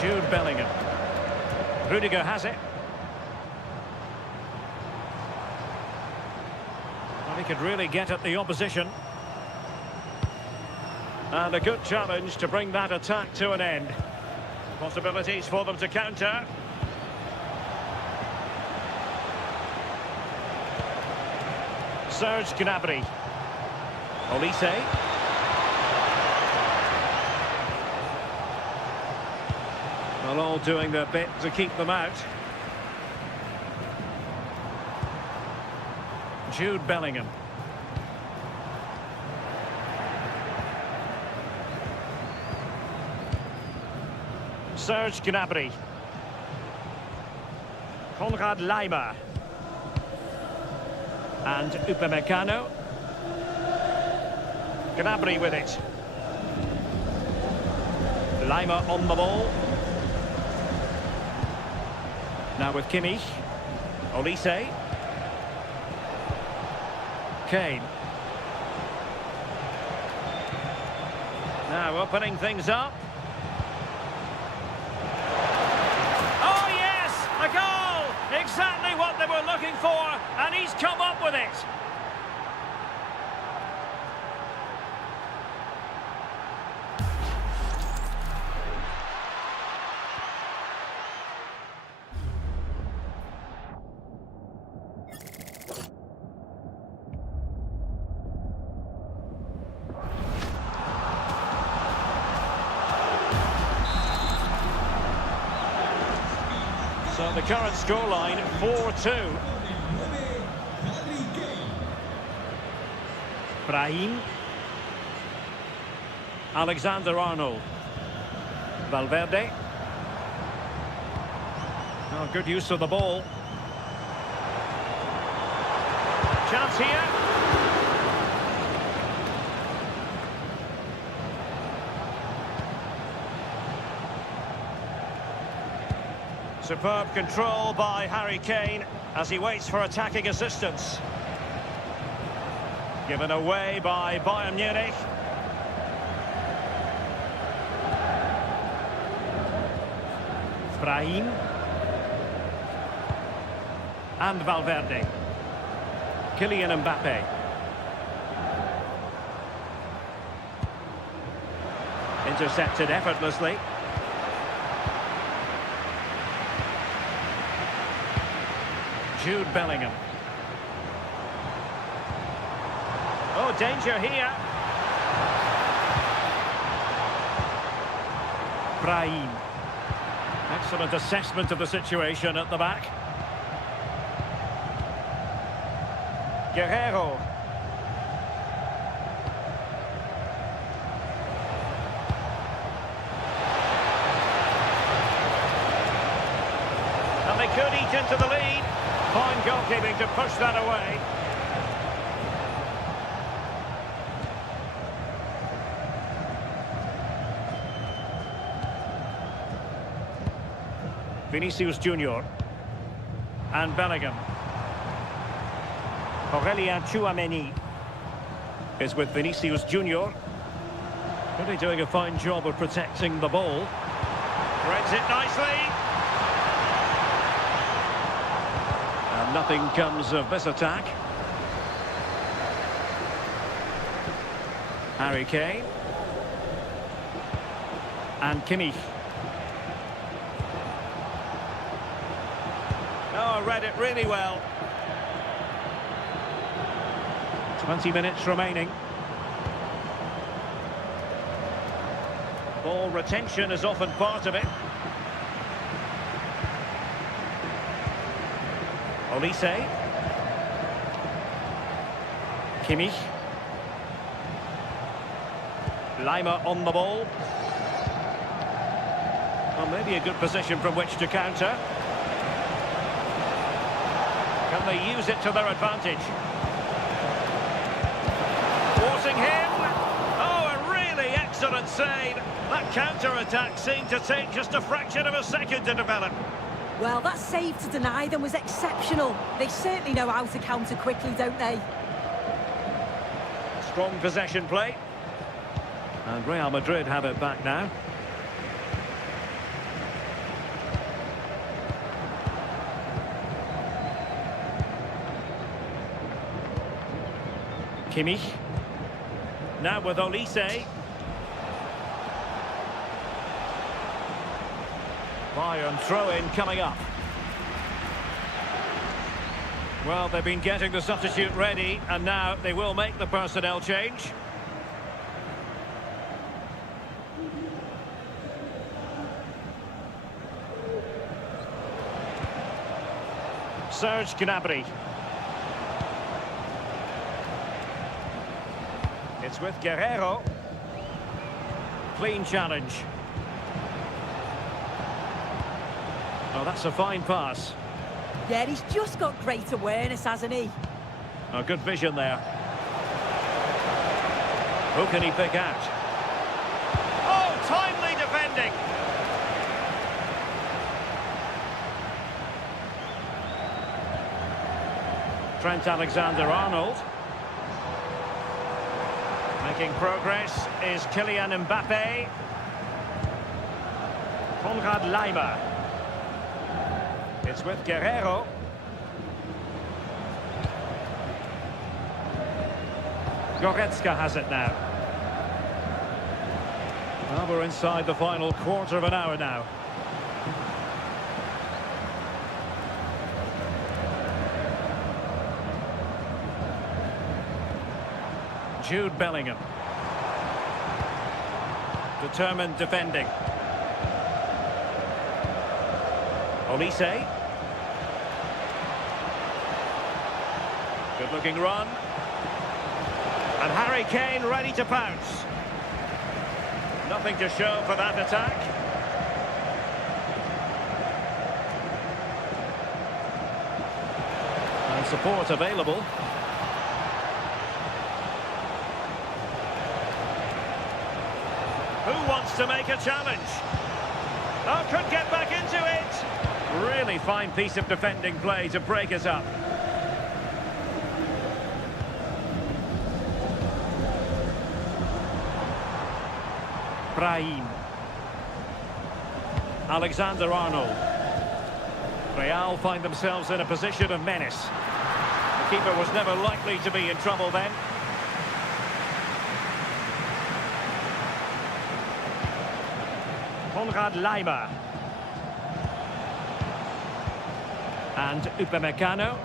Jude Bellingham. Rudiger has it. Well, he could really get at the opposition. And a good challenge to bring that attack to an end. Possibilities for them to counter. Serge Gnabry. Olise. Well, all doing their bit to keep them out. Jude Bellingham. Serge Gnabry. Konrad Laimer. And Upamecano. Gnabry with it. Laimer on the ball. Now with Kimmich. Olise. Kane. Now opening things up. Oh yes! A goal! Exactly what they were looking for, and he's come up with it. So the current scoreline, 4-2. Brahim. Alexander-Arnold. Valverde. Oh, good use of the ball. Chance here. Superb control by Harry Kane as he waits for attacking assistance. Given away by Bayern Munich. Brahim. And Valverde. Kylian Mbappe. Intercepted effortlessly. Jude Bellingham. Oh, danger here. Brahim. Excellent assessment of the situation at the back. Guerrero. And they could eat into the lead. Fine goalkeeping to push that away. Vinicius Junior. And Bellingham. Aurelien Tchouameni is with Vinicius Junior. Really doing a fine job of protecting the ball. Threads it nicely. And nothing comes of this attack. Harry Kane. And Kimmich. Oh, read it really well. 20 minutes remaining. Ball retention is often part of it. Olise. Kimmich. Laimer on the ball. Well, maybe a good position from which to counter. Can they use it to their advantage? Forcing him. Oh, a really excellent save. That counter-attack seemed to take just a fraction of a second to develop. Well, that save to deny them was exceptional. They certainly know how to counter quickly, don't they? Strong possession play. And Real Madrid have it back now. Kimmich. Now with Olise. Bayern throw-in coming up. Well, they've been getting the substitute ready, and now they will make the personnel change. Serge Gnabry. It's with Guerrero. Clean challenge. Oh, that's a fine pass. Yeah, he's just got great awareness, hasn't he? Oh, good vision there. Who can he pick out? Oh, timely defending. Trent Alexander-Arnold. Making progress is Kylian Mbappe. Konrad Laimer. It's with Guerrero. Goretzka has it now. Well, we're inside the final quarter of an hour now. Jude Bellingham. Determined defending. Olise. Good looking run. And Harry Kane ready to pounce. Nothing to show for that attack. And support available. Who wants to make a challenge? Oh, could get back into it. Really fine piece of defending play to break us up. Brahim. Alexander-Arnold. Real find themselves in a position of menace. The keeper was never likely to be in trouble then. Konrad Laimer. And Upamecano.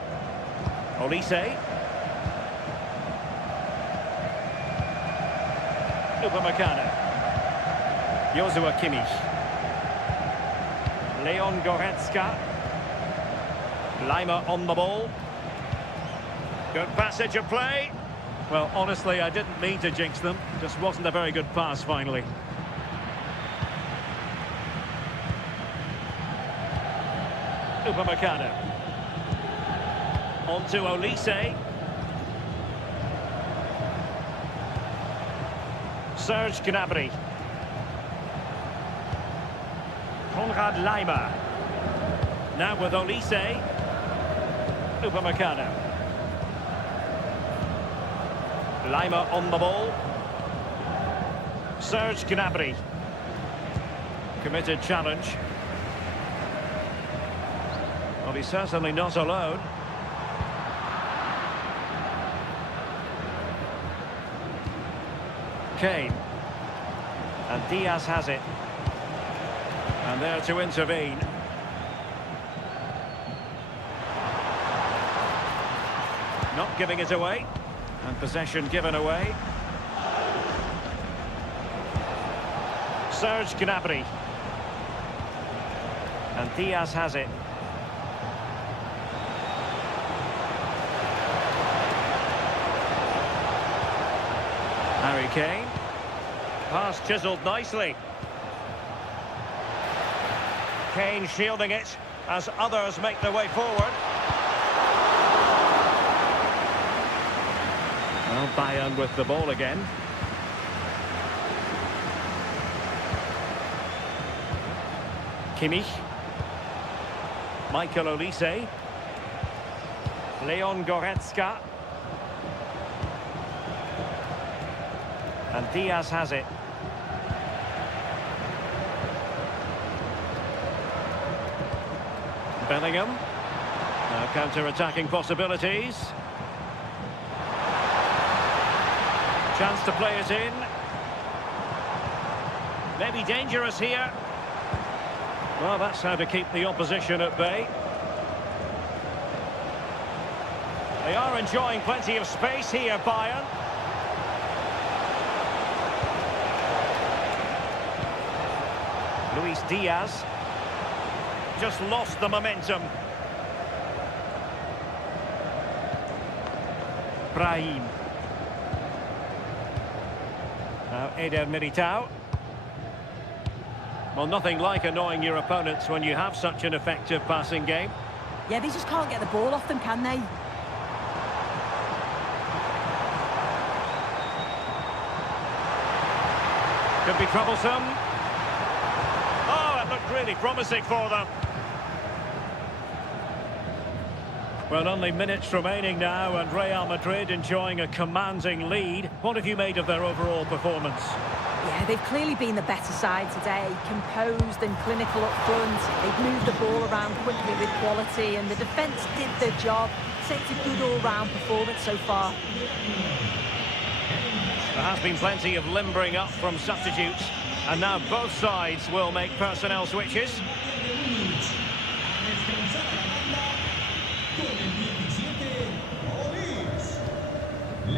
Olise. Upamecano. Joshua Kimmich. Leon Goretzka. Laimer on the ball. Good passage of play. Well, honestly, I didn't mean to jinx them. Just wasn't a very good pass, finally. Upamecano. On to Olise. Serge Gnabry. Konrad Laimer. Now with Olise. Upamecano. Laimer on the ball. Serge Gnabry. Committed challenge. Well, he's certainly not alone. Kane. And Diaz has it. And there to intervene. Not giving it away. And possession given away. Serge Gnabry. And Diaz has it. Harry Kane. Pass chiselled nicely. Kane shielding it as others make their way forward. Well, Bayern with the ball again. Kimmich. Michael Olise. Leon Goretzka. And Diaz has it. Bellingham. Now counter-attacking possibilities. Chance to play it in. Maybe dangerous here. Well, that's how to keep the opposition at bay. They are enjoying plenty of space here, Bayern. Luis Diaz just lost the momentum. Brahim. Now Eder Militao. Well, nothing like annoying your opponents when you have such an effective passing game. Yeah, they just can't get the ball off them, can they? Could be troublesome. Oh, it looked really promising for them. Well, only minutes remaining now, and Real Madrid enjoying a commanding lead. What have you made of their overall performance? Yeah, they've clearly been the better side today, composed and clinical up front. They've moved the ball around quickly with quality, and the defence did their job. So it's a good all-round performance so far. There has been plenty of limbering up from substitutes, and now both sides will make personnel switches.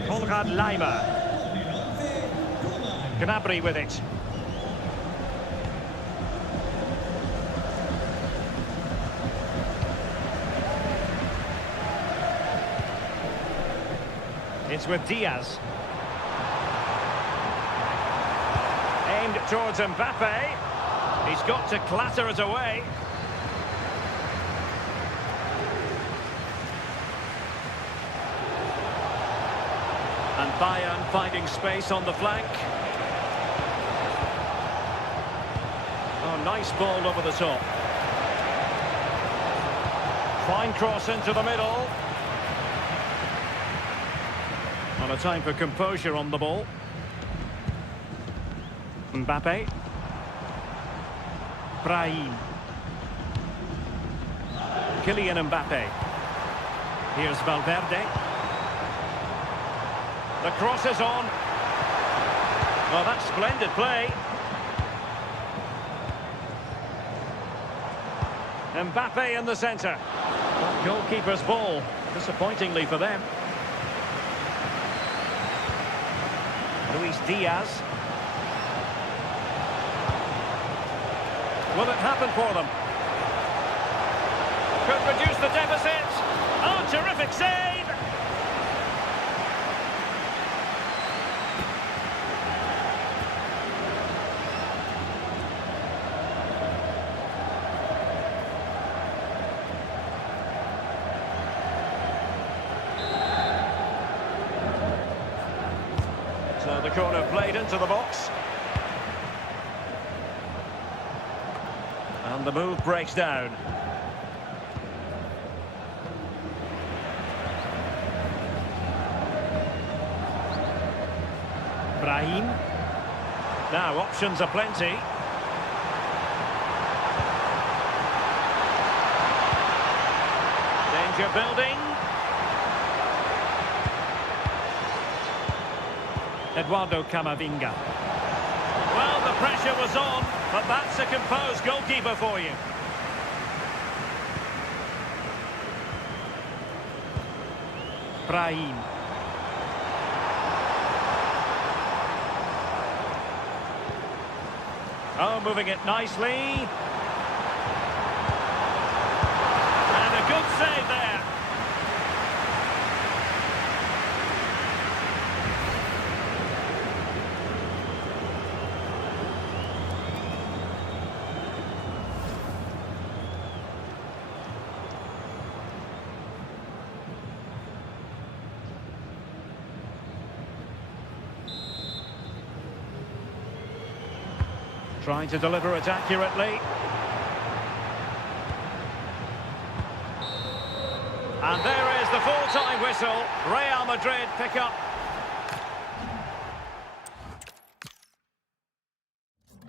Konrad Laimer. Gnabry with it. It's with Diaz. Aimed towards Mbappe. He's got to clatter it away. And Bayern finding space on the flank. Oh, nice ball over the top. Fine cross into the middle. And a time for composure on the ball. Mbappe. Brahim. Kylian Mbappe. Here's Valverde. The cross is on. Well, that's splendid play. Mbappe in the centre. Goalkeeper's ball, disappointingly for them. Luis Diaz. Will it happen for them? Could reduce the deficit. Oh, terrific save! So the corner played into the box. And the move breaks down. Brahim. Now options are plenty. Danger building. Eduardo Camavinga. Well, the pressure was on, but that's a composed goalkeeper for you. Brahim. Oh, moving it nicely. And a good save there. Trying to deliver it accurately. And there is the full-time whistle. Real Madrid pick up.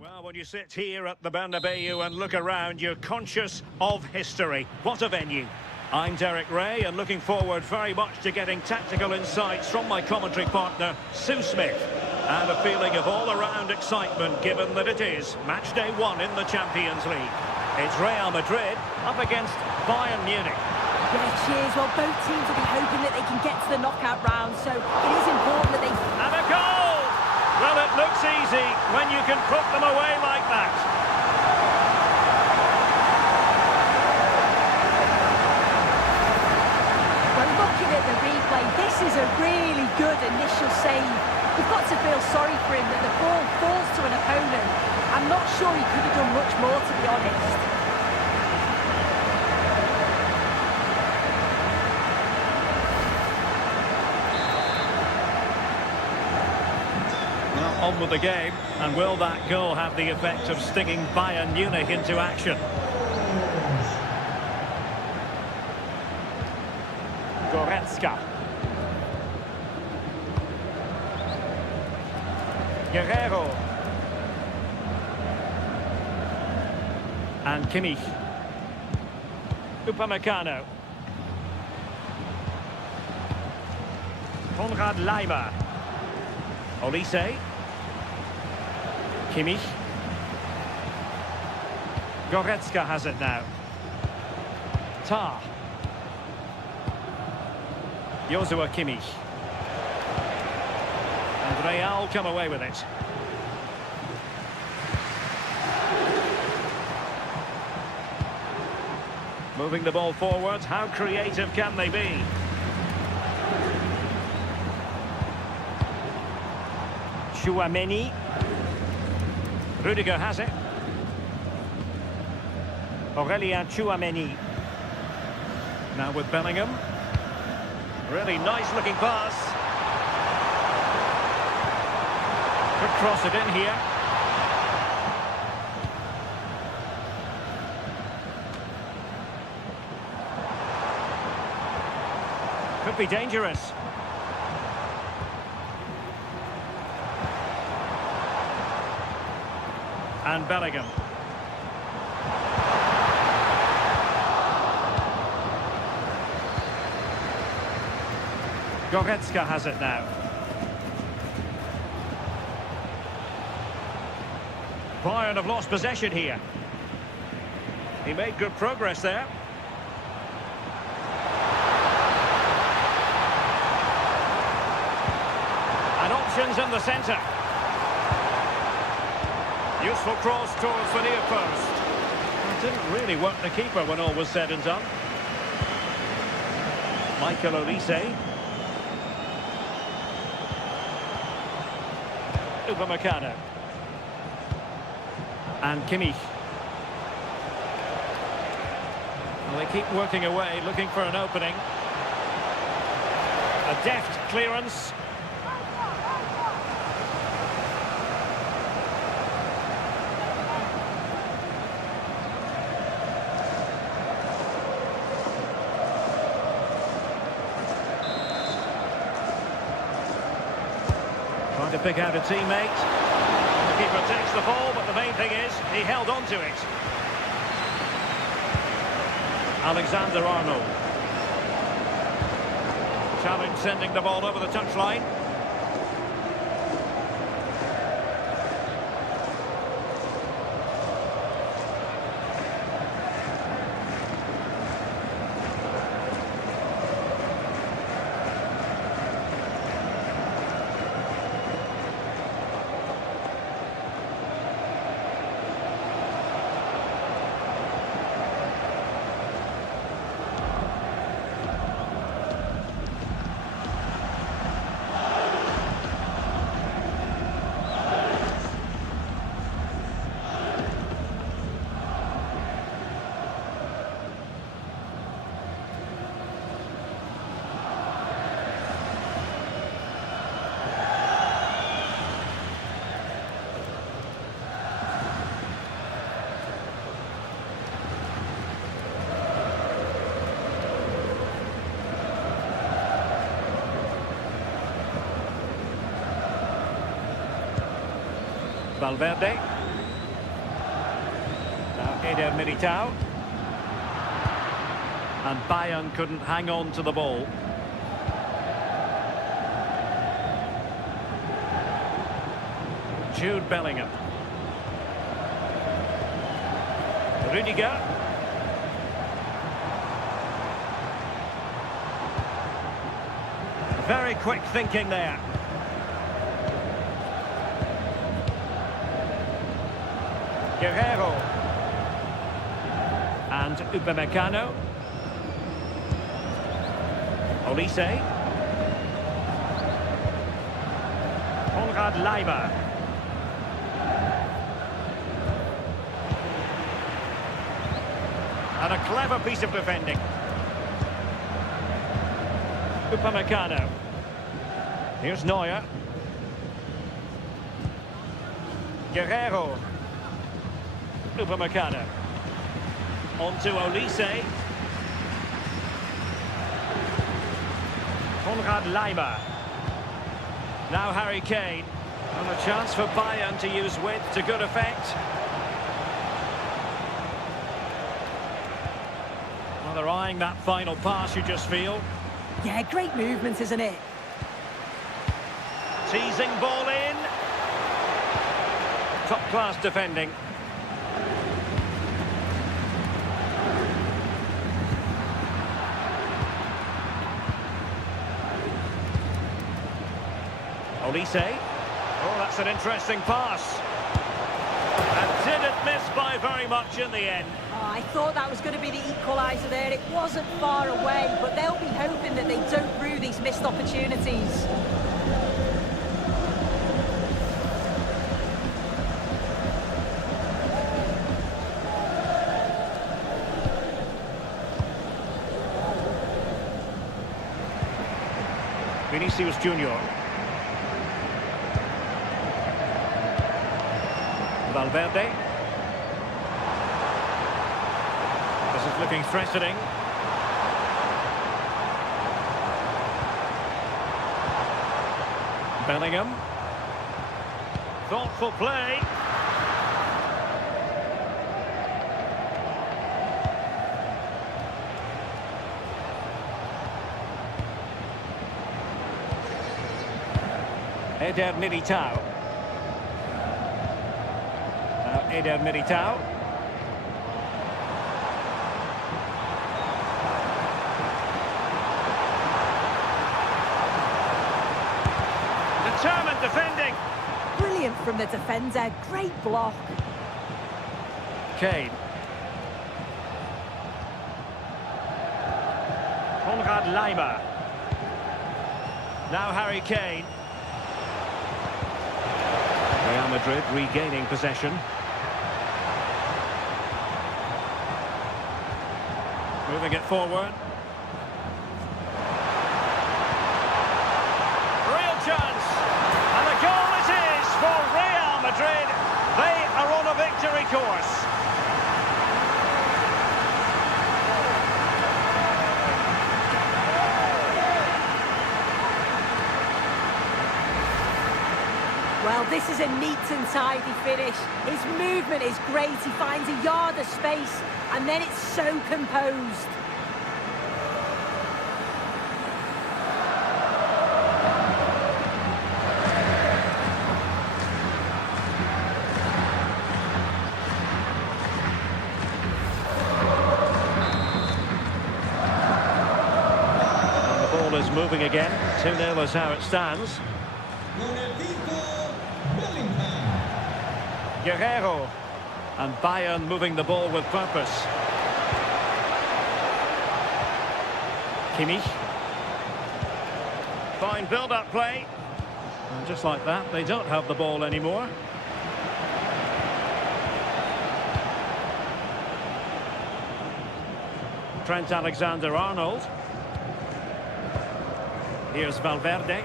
Well, when you sit here at the Bernabeu and look around, you're conscious of history. What a venue. I'm Derek Ray, and looking forward very much to getting tactical insights from my commentary partner, Sue Smith. And a feeling of all-around excitement, given that it is match day 1 in the Champions League. It's Real Madrid up against Bayern Munich. Yeah, cheers. Well, both teams will be hoping that they can get to the knockout round, so it is important that they... And a goal! Well, it looks easy when you can put them away like that. Well, looking at the replay, this is a really sorry for him that the ball falls to an opponent. I'm not sure he could have done much more, to be honest. Well, on with the game, and will that goal have the effect of stinging Bayern Munich into action? Goretzka. Guerrero. And Kimmich. Upamecano. Konrad Laimer. Olise. Kimmich. Goretzka has it now. Tah. Joshua Kimmich. And Real come away with it. Moving the ball forward, how creative can they be? Chouameni. Rudiger has it. Aurelien Chouameni. Now with Bellingham. Really nice looking pass. Could cross it in here. Could be dangerous. And Bellingham. Goretzka has it now. Bayern have lost possession here. He made good progress there. And options in the centre. Useful cross towards the near post. It didn't really work the keeper when all was said and done. Michael Olise. Upamecano. And Kimmich. Well, they keep working away, looking for an opening. A deft clearance. Trying to pick out a teammate. The keeper takes the ball, but the main thing is he held on to it. Alexander-Arnold. Challenge sending the ball over the touchline. Valverde. Now Eder Militao. And Bayern couldn't hang on to the ball. Jude Bellingham. Rudiger. Very quick thinking there. Guerrero. And Upamecano. Olise. Konrad Leimer. And a clever piece of defending. Upamecano. Here's Neuer. Guerrero. Upamecano. On to Olise. Konrad Leimer. Now Harry Kane. And a chance for Bayern to use width to good effect. Well, they're eyeing that final pass, you just feel. Yeah, great movement, isn't it? Teasing ball in. Top-class defending. Olise. Oh, that's an interesting pass. And didn't miss by very much in the end. Oh, I thought that was going to be the equaliser there. It wasn't far away, but they'll be hoping that they don't rue these missed opportunities. Vinicius Junior. Valverde. This is looking threatening. Bellingham. Thoughtful play. Eder Militao. Eder Militao. Determined defending. Brilliant from the defender. Great block. Kane. Konrad Leimer. Now Harry Kane. Real Madrid regaining possession. Moving it forward. Real chance. And the goal it is for Real Madrid. They are on a victory course. Well, this is a neat and tidy finish. His movement is great. He finds a yard of space, and then it's so composed. And the ball is moving again. 2-0 is how it stands. Guerrero. And Bayern moving the ball with purpose. Kimmich. Fine build-up play. And just like that, they don't have the ball anymore. Trent Alexander-Arnold. Here's Valverde.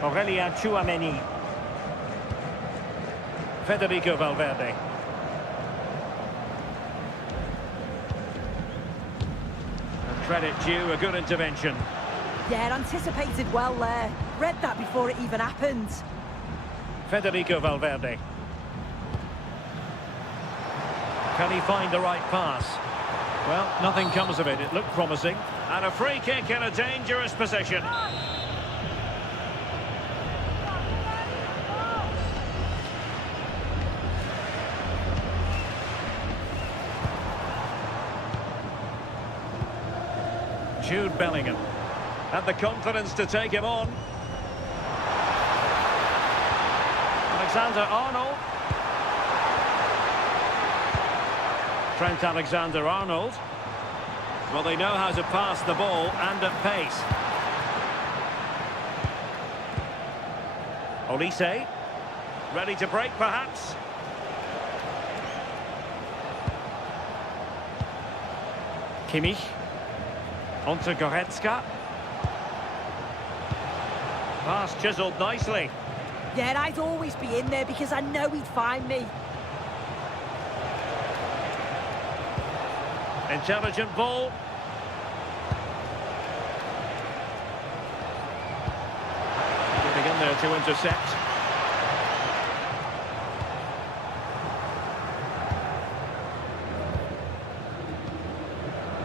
Aurelien Tchouameni. Federico Valverde. And credit due, a good intervention. Yeah, anticipated well there. Read that before it even happened. Federico Valverde. Can he find the right pass? Well, nothing comes of it. It looked promising. And a free kick in a dangerous position. Jude Bellingham had the confidence to take him on. Alexander-Arnold. Trent Alexander-Arnold. Well, they know how to pass the ball and at pace. Olise, ready to break perhaps. Kimmich, onto Goretzka. Pass chiselled nicely. Yeah, I'd always be in there because I know he'd find me. Intelligent ball. Getting in there to intercept.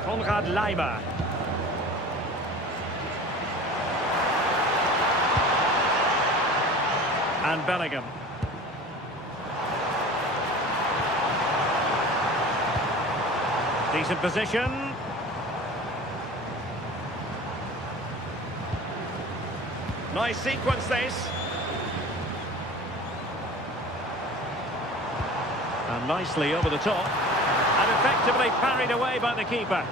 Konrad Laimer. And Bellingham. Decent position. Nice sequence this. And nicely over the top. And effectively parried away by the keeper.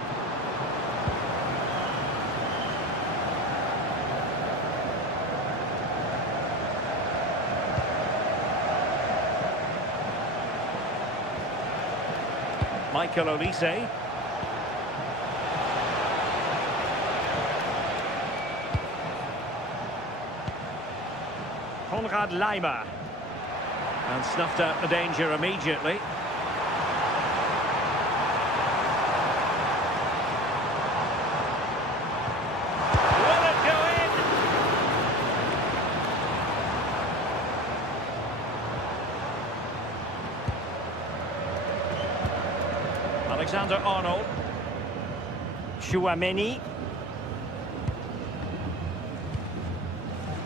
Michael Olise. Konrad Laimer. And snuffed out the danger immediately. Will it go in? Alexander-Arnold. Chouameni.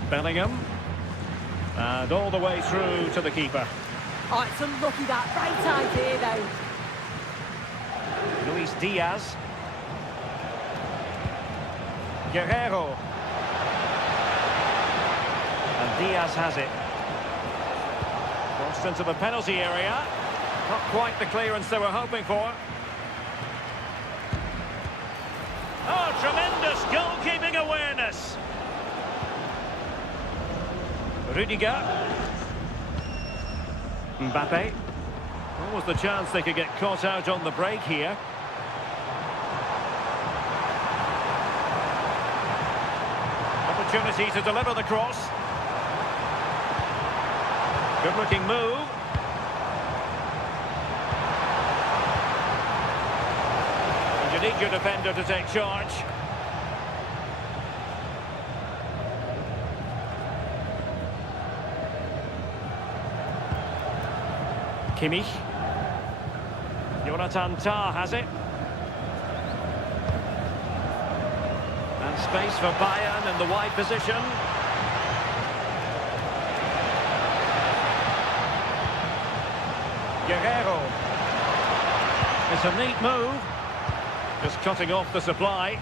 Bellingham. And all the way through to the keeper. Oh, it's unlucky that. Right idea, though. Luis Diaz. Guerrero. And Diaz has it. Crossed into the penalty area. Not quite the clearance they were hoping for. Oh, tremendous goalkeeping awareness. Rudiger. Mbappe. What was the chance they could get caught out on the break here? Opportunity to deliver the cross. Good looking move. And you need your defender to take charge. Kimmich. Jonathan Tah has it. And space for Bayern in the wide position. Guerrero. It's a neat move. Just cutting off the supply.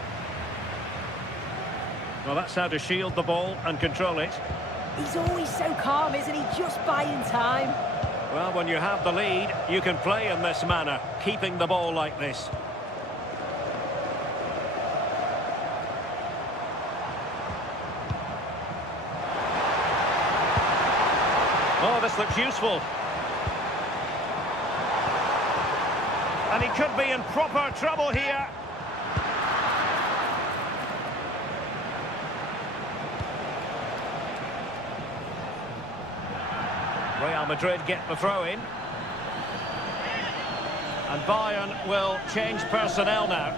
Well, that's how to shield the ball and control it. He's always so calm, isn't he? Just buying time. Well, when you have the lead, you can play in this manner, keeping the ball like this. Oh, this looks useful. And he could be in proper trouble here. Real Madrid get the throw-in. And Bayern will change personnel now.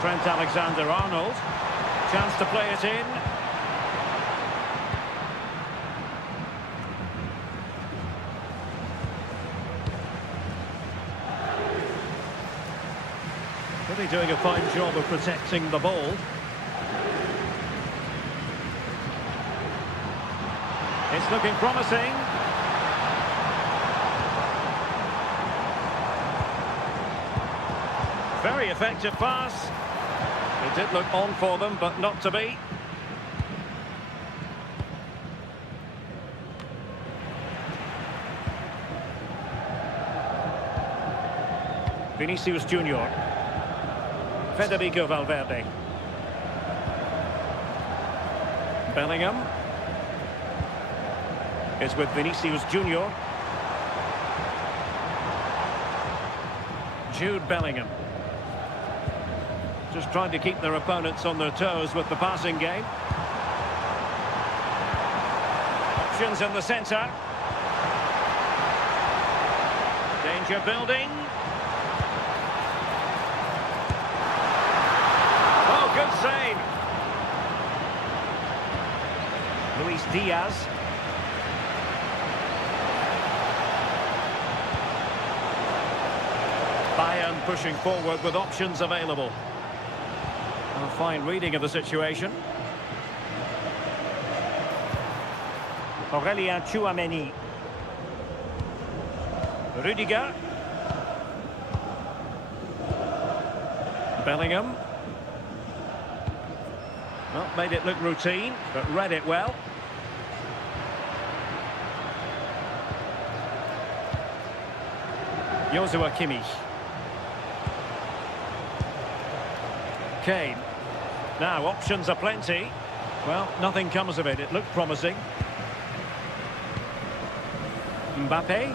Trent Alexander-Arnold. Chance to play it in. Really doing a fine job of protecting the ball. It's looking promising. Very effective pass. It did look on for them, but not to be. Vinicius Junior. Federico Valverde. Bellingham. It's with Vinicius Junior. Jude Bellingham. Just trying to keep their opponents on their toes with the passing game. Options in the centre. Danger building. Oh, good save. Luis Diaz. Bayern pushing forward with options available. A fine reading of the situation. Aurelien Tchouameni. Rudiger. Bellingham. Well, made it look routine, but read it well. Joshua Kimmich. Kane. Now, options are plenty. Well, nothing comes of it. It looked promising. Mbappe.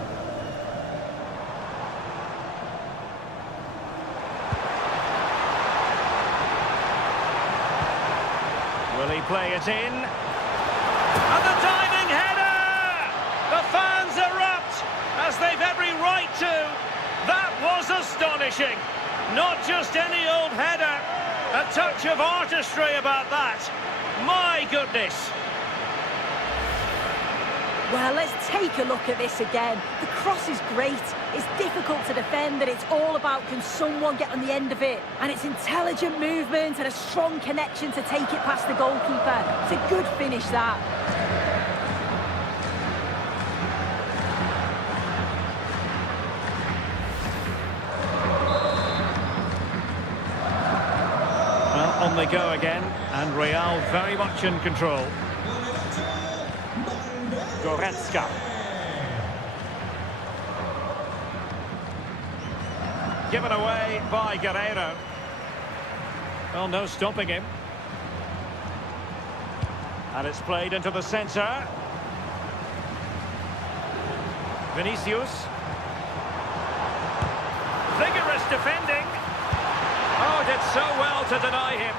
Will he play it in? And the diving header! The fans erupt, as they've every right to. That was astonishing. Not just any old header. A touch of artistry about that. My goodness. Well, let's take a look at this again. The cross is great. It's difficult to defend, and it's all about can someone get on the end of it. And it's intelligent movement and a strong connection to take it past the goalkeeper. It's a good finish, that. On they go again, and Real very much in control. Goretzka. Given away by Guerreiro. Well, no stopping him. And it's played into the centre. Vinicius. Vigorous defending. Oh, did so well to deny him.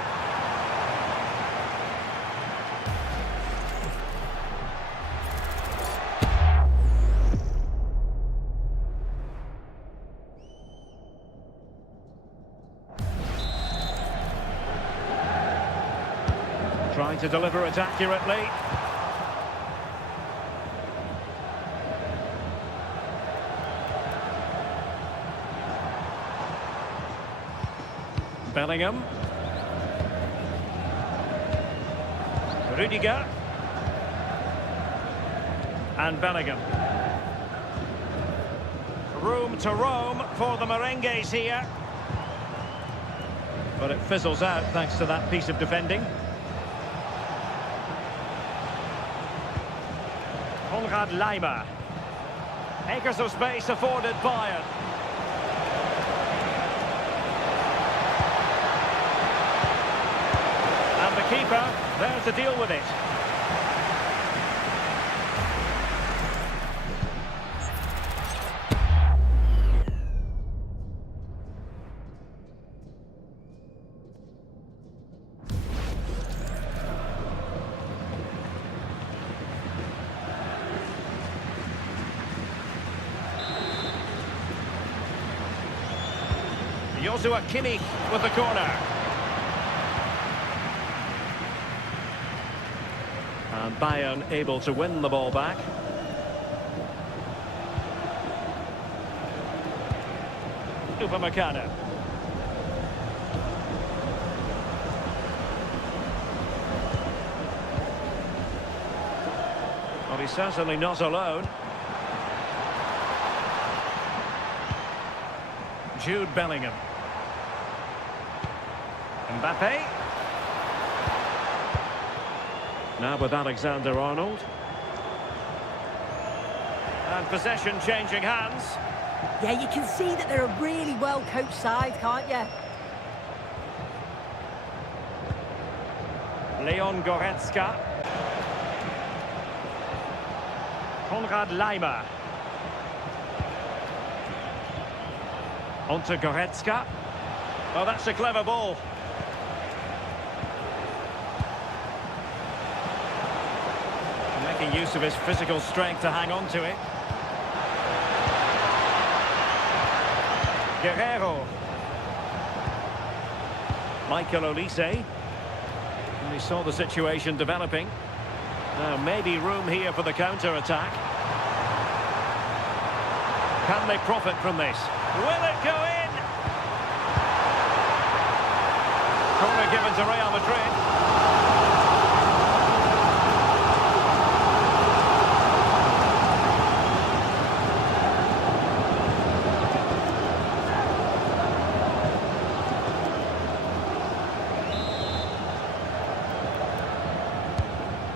Trying to deliver it accurately. Bellingham. Rudiger. And Bellingham. Room to roam for the merengues here. But it fizzles out thanks to that piece of defending. Konrad Laimer. Acres of space afforded Bayern. And the keeper there to deal with it. Joshua Kimmich with the corner. And Bayern able to win the ball back. Upamecano. Well, he's certainly not alone. Jude Bellingham. Mbappe. Now with Alexander-Arnold. And possession changing hands. Yeah, you can see that they're a really well-coached side, can't you? Leon Goretzka. Konrad Laimer. On to Goretzka. Oh, that's a clever ball. Making use of his physical strength to hang on to it. Guerrero. Michael Olise. And we saw the situation developing. Now maybe room here for the counter-attack. Can they profit from this? Will it go in? Corner given to Real Madrid.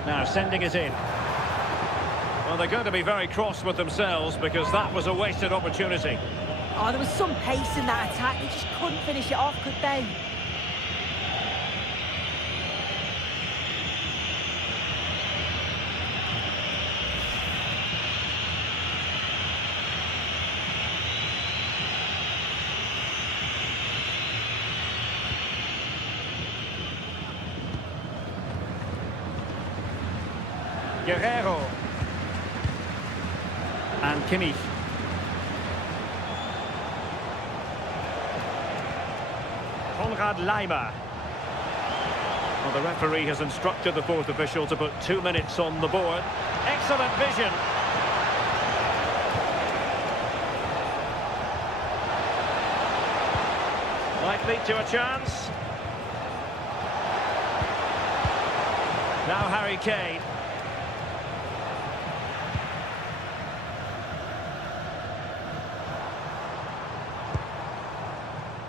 Now sending it in. Well, they're going to be very cross with themselves because that was a wasted opportunity. Oh, there was some pace in that attack. They just couldn't finish it off, could they? Guerrero. And Kimmich. Konrad Laimer. Well, the referee has instructed the fourth official to put 2 minutes on the board. Excellent vision. Might lead to a chance. Now Harry Kane.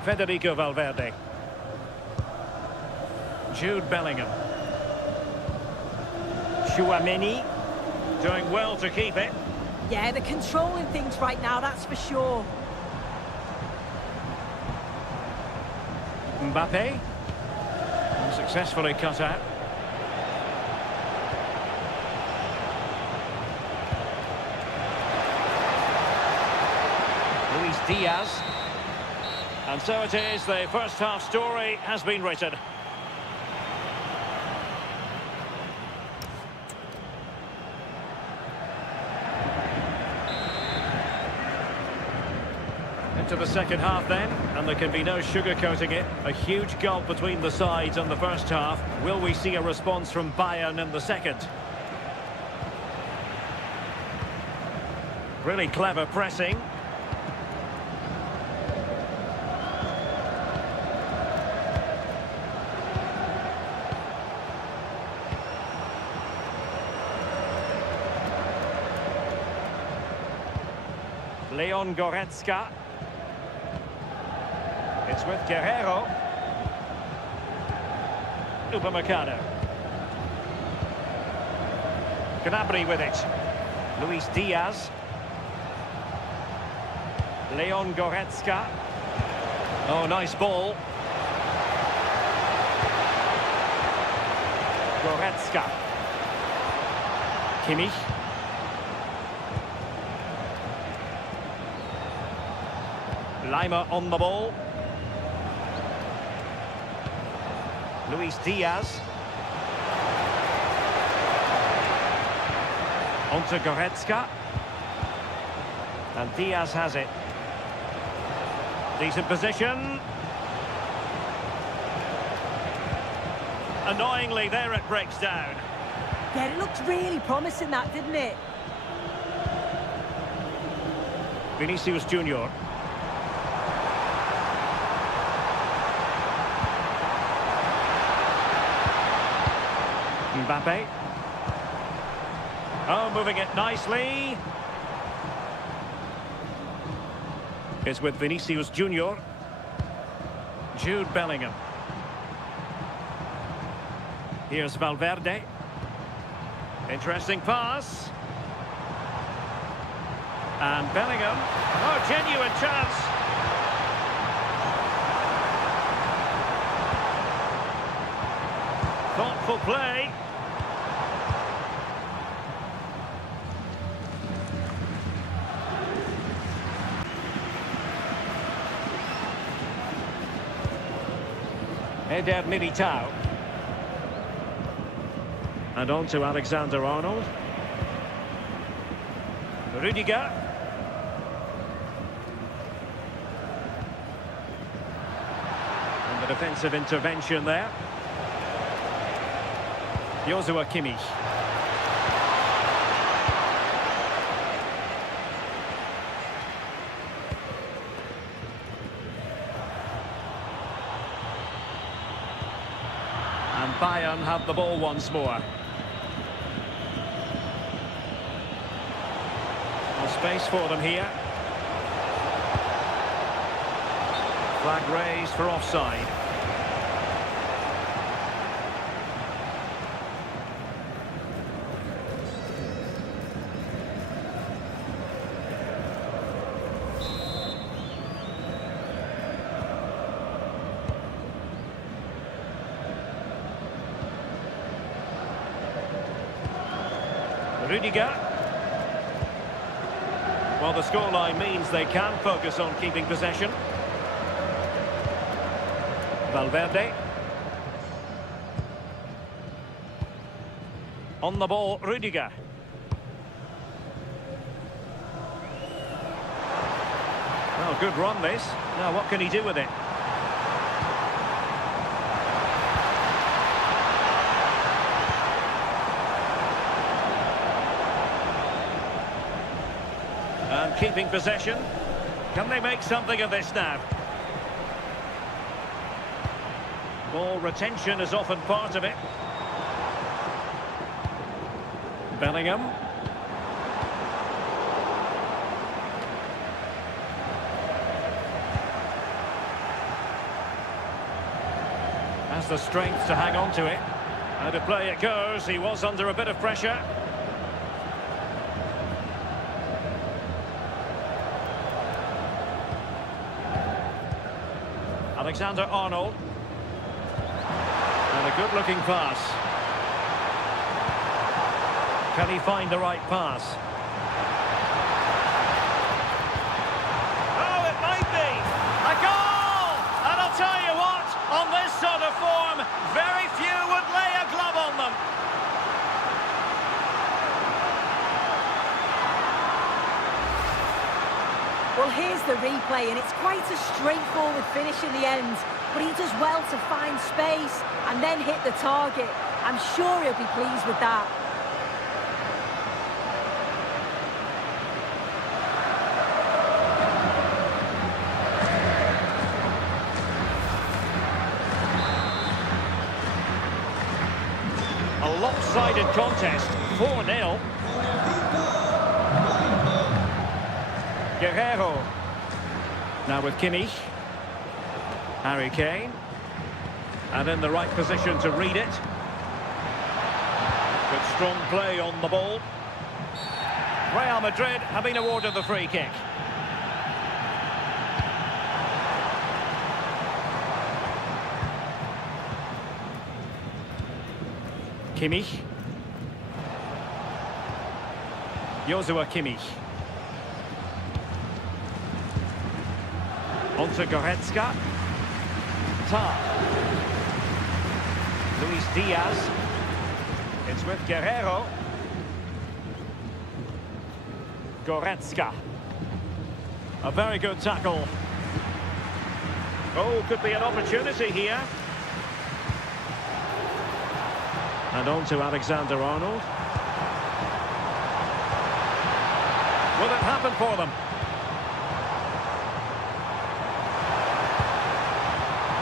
Federico Valverde. Jude Bellingham. Chouameni. Doing well to keep it. Yeah, they're controlling things right now, that's for sure. Mbappe. Successfully cut out. Luis Diaz. And so it is, the first half story has been written. Into the second half then, and there can be no sugarcoating it. A huge gulf between the sides in the first half. Will we see a response from Bayern in the second? Really clever pressing. Leon Goretzka. It's with Guerrero. Upamecano. Gnabry with it. Luis Diaz. Leon Goretzka. Oh, nice ball. Goretzka. Kimmich. Laimer on the ball. Luis Diaz. On to Goretzka. And Diaz has it. Decent position. Annoyingly, there it breaks down. Yeah, it looked really promising, that, didn't it? Vinicius Junior. Mbappe. Oh, moving it nicely. It's with Vinicius Junior. Jude Bellingham. Here's Valverde. Interesting pass. And Bellingham. Oh, genuine chance. Thoughtful play. Eder Militao. And on to Alexander-Arnold. Rudiger. And the defensive intervention there. Joshua Kimmich. And Bayern have the ball once more. No space for them here. Flag raised for offside. Rudiger. Well, the scoreline means they can focus on keeping possession. Valverde. On the ball, Rudiger. Well, good run this. Now, what can he do with it? And keeping possession. Can they make something of this now? Ball retention is often part of it. Bellingham. Has the strength to hang on to it. Out of play it goes. He was under a bit of pressure. Alexander-Arnold. And a good-looking pass. Can he find the right pass? Oh, it might be! A goal! And I'll tell you what, on this sort of form, very few would lay a glove on them. Well, here's the replay, and it's quite a straightforward finish in the end. But he does well to find space and then hit the target. I'm sure he'll be pleased with that. A lopsided contest, 4-0. Guerrero. Now with Kimmich. Harry Kane. And in the right position to read it. Good strong play on the ball. Real Madrid have been awarded the free kick. Kimmich. Joshua Kimmich. On to Goretzka. Tar. Luis Diaz. It's with Guerrero. Goretzka. A very good tackle. Oh, could be an opportunity here. And on to Alexander-Arnold. Will it happen for them?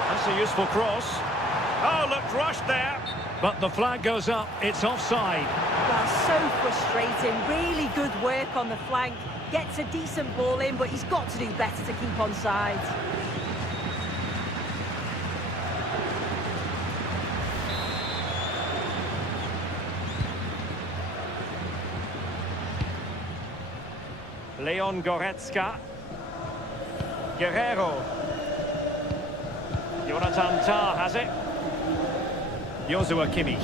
That's a useful cross. Oh, looked rushed there. But the flag goes up. It's offside. Well, so frustrating. Really good work on the flank. Gets a decent ball in, but he's got to do better to keep onside. Leon Goretzka. Guerrero. Jonathan Tah has it. Joshua Kimmich.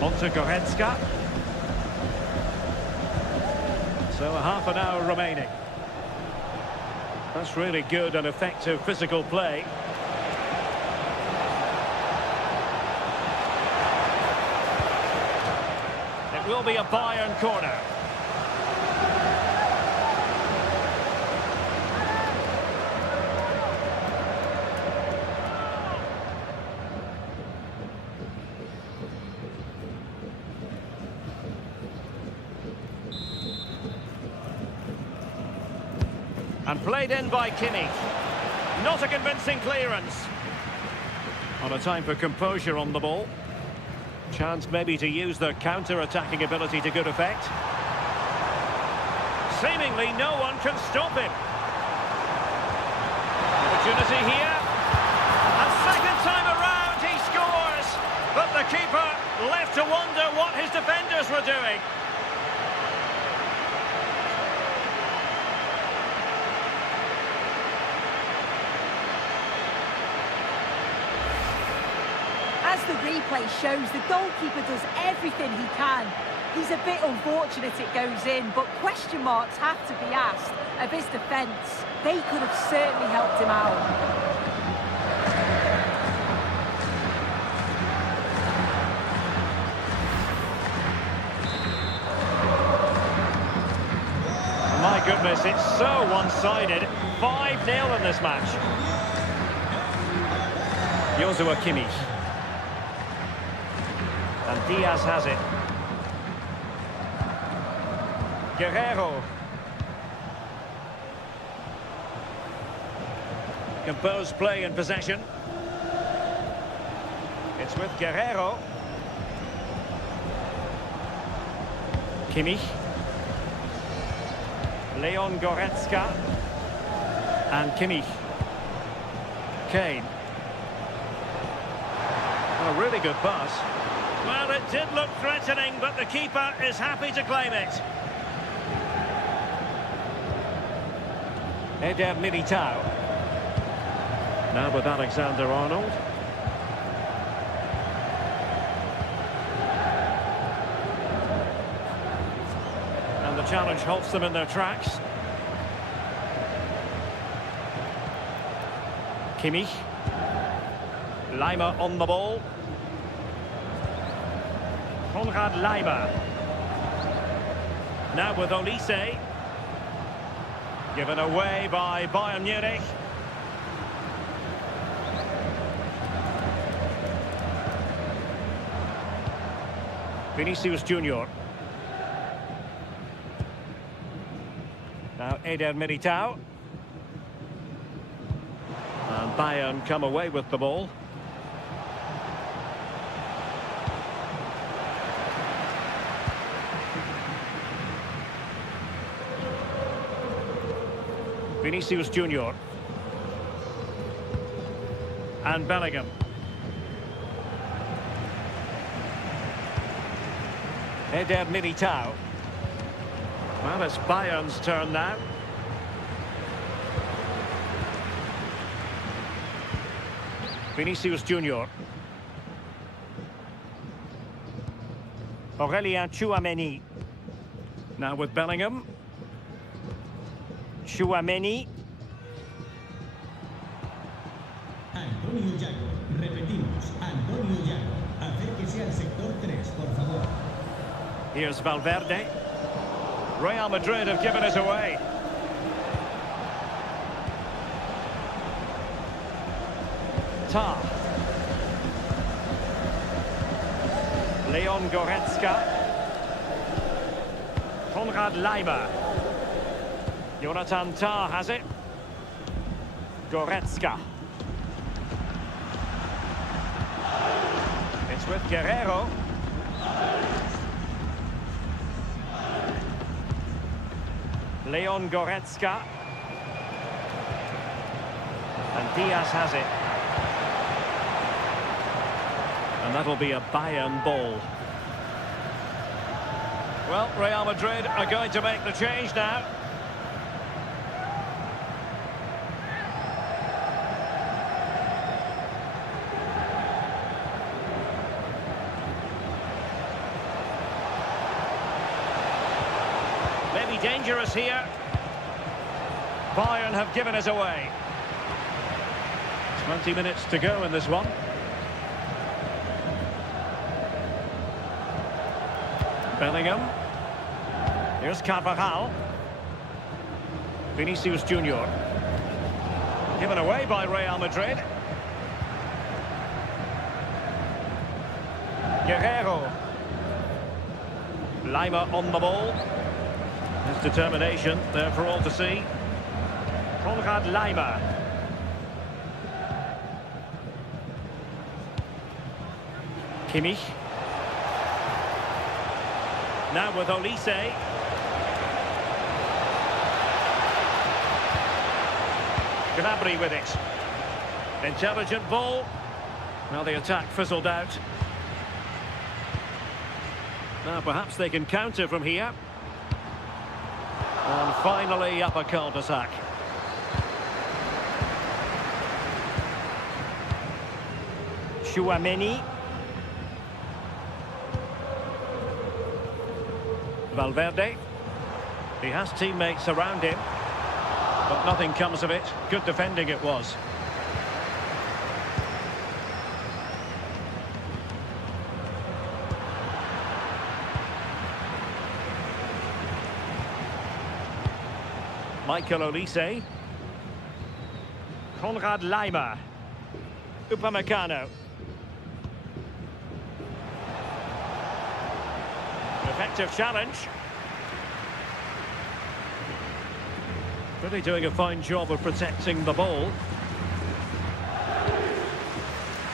On to Goretzka. So a half an hour remaining. That's really good and effective physical play. It will be a Bayern corner. And played in by Kimmich. Not a convincing clearance. On a time for composure on the ball. Chance maybe to use their counter-attacking ability to good effect. Seemingly no one can stop him. Opportunity here. And second time around he scores. But the keeper left to wonder what his defenders were doing. As the replay shows, the goalkeeper does everything he can. He's a bit unfortunate it goes in, but question marks have to be asked of his defence. They could have certainly helped him out. My goodness, it's so one-sided. 5-0 in this match. Joshua Kimmich. And Diaz has it. Guerrero. Composed play in possession. It's with Guerrero. Kimmich. Leon Goretzka. And Kimmich. Kane. A really good pass. Well, it did look threatening, but the keeper is happy to claim it. Eder Militao. Now with Alexander-Arnold. And the challenge halts them in their tracks. Kimmich. Leimer on the ball. Konrad Leimer. Now with Olise. Given away by Bayern Munich. Vinicius Junior. Now Eder Militao. And Bayern come away with the ball. Vinicius Junior. And Bellingham. Eder Militao. Well, it's Bayern's turn now. Vinicius Junior. Aurelien Tchouameni. Now with Bellingham. Tchouameni. Antonio Yago. Repetimos, Antonio Yago. Acérquese al sector 3, por favor. Here's Valverde. Real Madrid have given it away. Tah. Leon Goretzka. Konrad Leimer. Jonathan Tah has it. Goretzka. It's with Guerrero. Leon Goretzka. And Diaz has it. And that'll be a Bayern ball. Well, Real Madrid are going to make the change now. Maybe dangerous here. Bayern have given us away. 20 minutes to go in this one. Bellingham. Here's Carvajal. Vinicius Junior. Given away by Real Madrid. Guerrero. Lima on the ball. His determination there for all to see. Konrad Lima. Kimmich. Now with Olise. Gnabry with it. Intelligent ball. Well, the attack fizzled out. Now perhaps they can counter from here. And finally up a cul-de-sac. Chouameni. Valverde. He has teammates around him, but nothing comes of it. Good defending it was. Michael Olise. Konrad Lima. Upamecano. Effective challenge. Really doing a fine job of protecting the ball.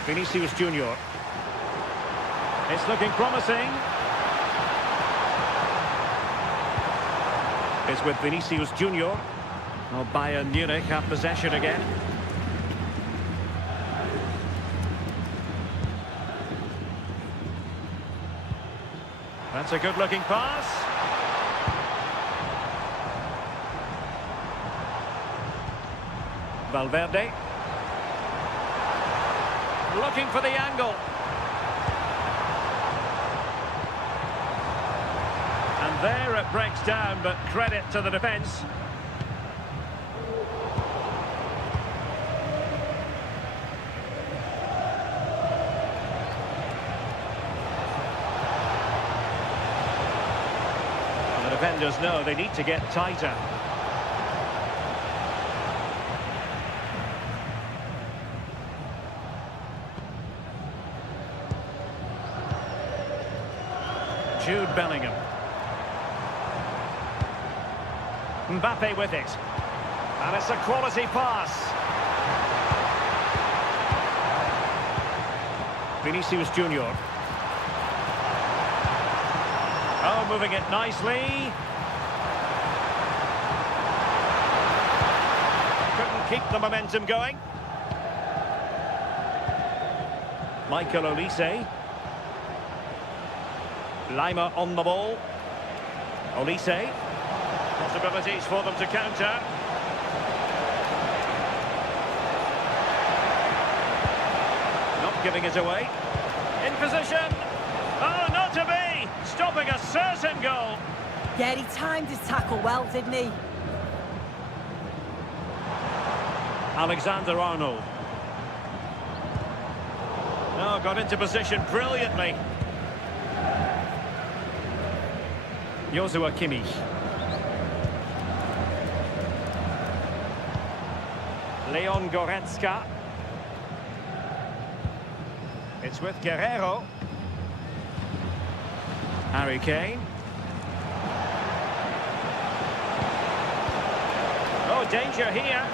Vinicius Junior. It's looking promising. It's with Vinicius Junior. Well, Bayern Munich have possession again. That's a good-looking pass. Valverde. Looking for the angle. And there it breaks down, but credit to the defence. The defenders know they need to get tighter. Jude Bellingham. Mbappe with it. And it's a quality pass. Vinicius Junior. Oh, moving it nicely. Couldn't keep the momentum going. Michael Olise. Lima on the ball. Olise. Possibilities for them to counter. Not giving it away. In position. Oh, not to be. Stopping a certain goal. Yeah, he timed his tackle well, didn't he? Alexander-Arnold. Oh, got into position brilliantly. Joshua Kimmich. Leon Goretzka. It's with Guerrero. Harry Kane. Oh, danger here.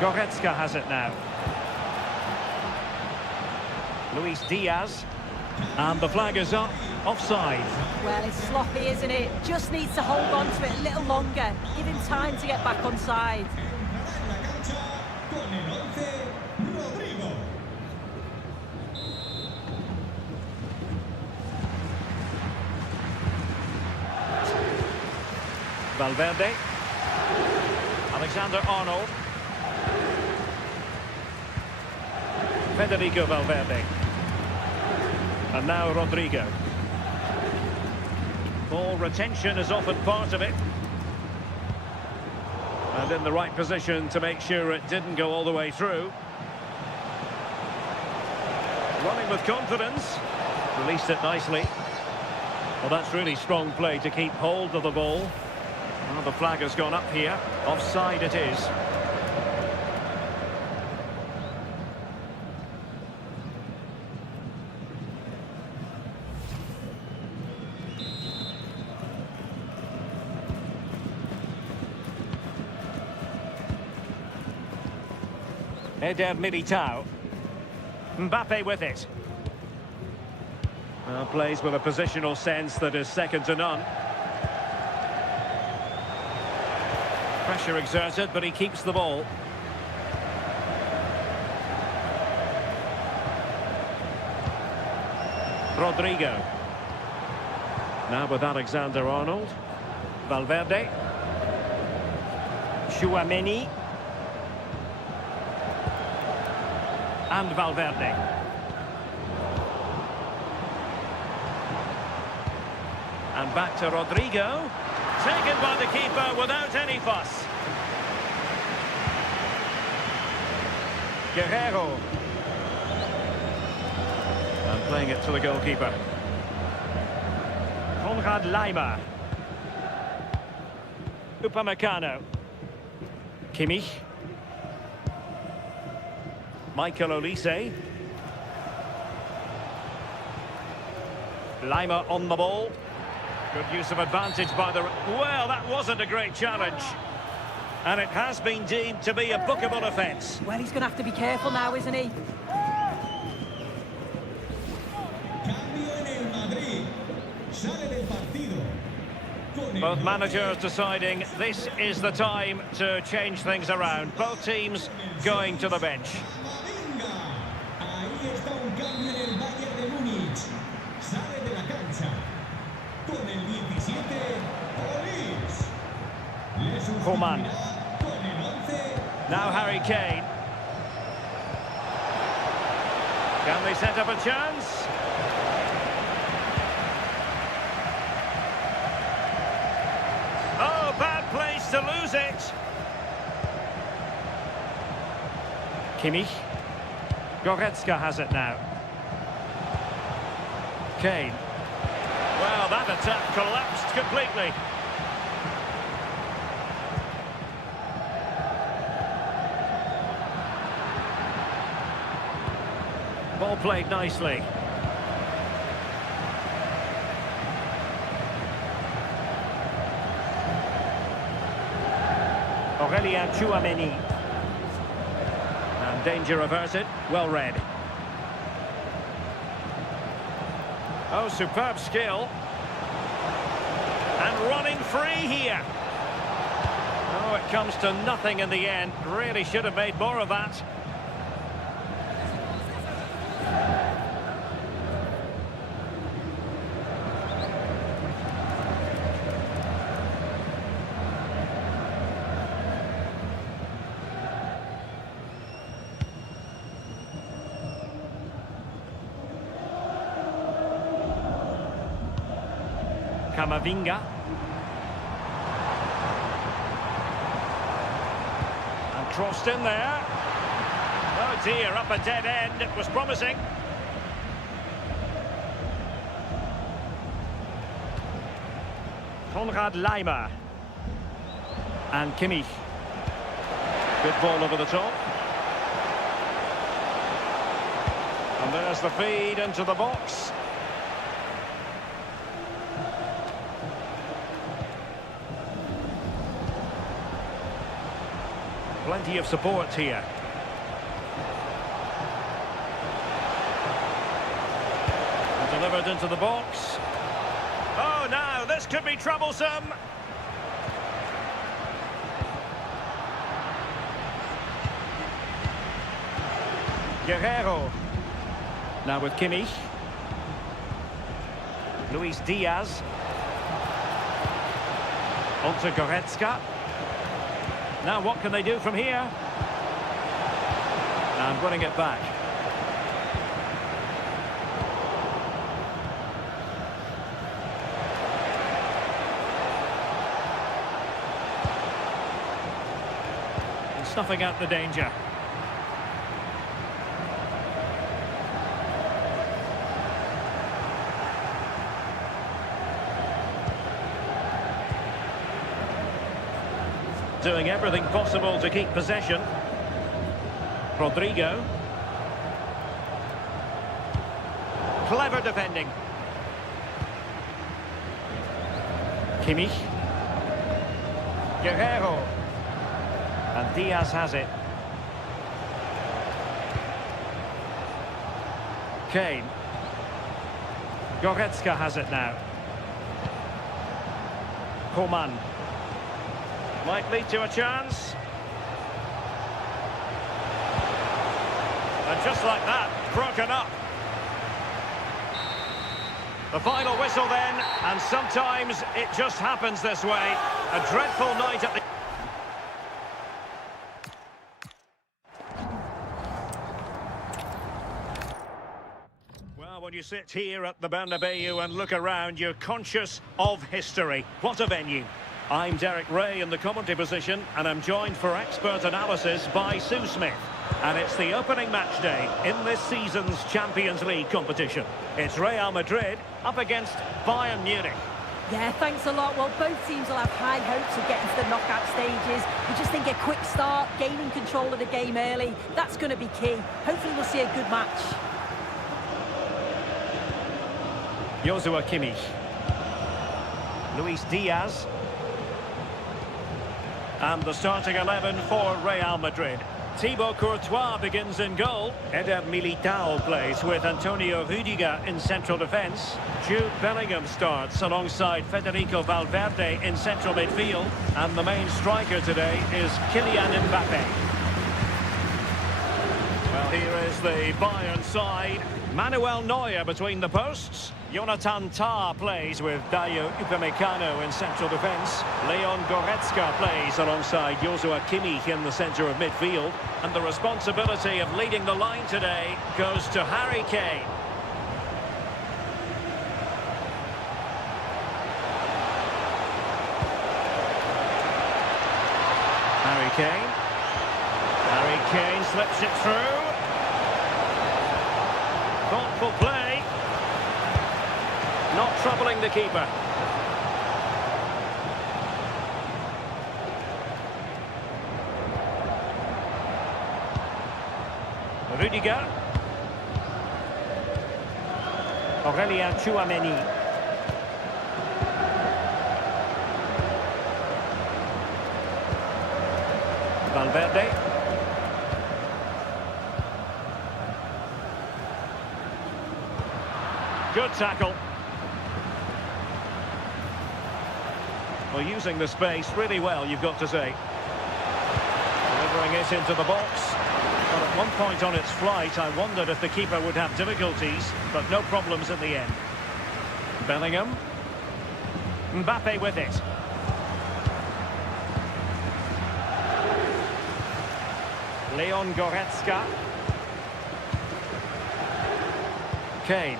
Goretzka has it now. Luis Diaz. And the flag is up. Offside. Well, it's sloppy, isn't it? Just needs to hold on to it a little longer. Give him time to get back on side. Valverde. Alexander-Arnold. Federico Valverde. And now Rodrigo. Ball retention is often part of it. And in the right position to make sure it didn't go all the way through. Running with confidence. Released it nicely. Well, that's really strong play to keep hold of the ball. Well, the flag has gone up here. Offside it is. Eder Militao. Mbappe with it. Well, plays with a positional sense that is second to none. Pressure exerted, but he keeps the ball. Rodrigo. Now with Alexander-Arnold. Valverde. Tchouaméni. And Valverde. And back to Rodrigo. Taken by the keeper without any fuss. Guerrero. And playing it to the goalkeeper. Konrad Laimer. Upamecano. Kimmich. Michael Olise. Laimer on the ball. Good use of advantage by the... Well, that wasn't a great challenge. And it has been deemed to be a bookable offence. Well, he's going to have to be careful now, isn't he? Cambio en el Madrid. Sale del partido. Both managers deciding this is the time to change things around. Both teams going to the bench. Venga. Ahí está un cambio en el Bayern de Múnich. Sale de la cancha. Con el 17, Polis. Le Coman. sustituirá con el 11. Now Harry Kane. Can they set up a chance? Oh, bad place to lose it. Kimmich. Goretzka has it now. Kane. Well, that attack collapsed completely. Ball played nicely. Aurélien Tchouaméni. And danger averted. Well read. Oh, superb skill. And running free here. Oh, it comes to nothing in the end. Really should have made more of that. Camavinga. And crossed in there. Oh dear, up a dead end. It was promising. Konrad Laimer. And Kimmich. Good ball over the top. And there's the feed into the box. Plenty of support here. And delivered into the box. Oh, now this could be troublesome. Guerrero. Now with Kimmich. Luis Diaz. On to Goretzka. Now what can they do from here? And winning it back. And snuffing out the danger. Doing everything possible to keep possession. Rodrigo. Clever defending. Kimmich. Guerrero. And Diaz has it. Kane. Goretzka has it now. Coman. Might lead to a chance. And just like that, broken up. The final whistle then, and sometimes it just happens this way. A dreadful night at the... Well, when you sit here at the Bernabeu and look around, you're conscious of history. What a venue. I'm Derek Ray in the commentary position, and I'm joined for expert analysis by Sue Smith. And it's the opening match day in this season's Champions League competition. It's Real Madrid up against Bayern Munich. Yeah, thanks a lot. Well, both teams will have high hopes of getting to the knockout stages. We just think a quick start, gaining control of the game early, that's going to be key. Hopefully we'll see a good match. Joshua Kimmich. Luis Diaz. And the starting 11 for Real Madrid. Thibaut Courtois begins in goal. Eder Militao plays with Antonio Rüdiger in central defence. Jude Bellingham starts alongside Federico Valverde in central midfield. And the main striker today is Kylian Mbappe. Well, here is the Bayern side. Manuel Neuer between the posts. Jonathan Tah plays with Dayo Upamecano in central defence. Leon Goretzka plays alongside Joshua Kimmich in the centre of midfield. And the responsibility of leading the line today goes to Harry Kane. Harry Kane. Harry Kane slips it through. Thoughtful play. Not troubling the keeper. Rüdiger. Aurélien Tchouameni. Valverde. Good tackle. Well, using the space really well, you've got to say. Delivering it into the box. Well, at one point on its flight, I wondered if the keeper would have difficulties, but no problems in the end. Bellingham. Mbappe with it. Leon Goretzka. Kane.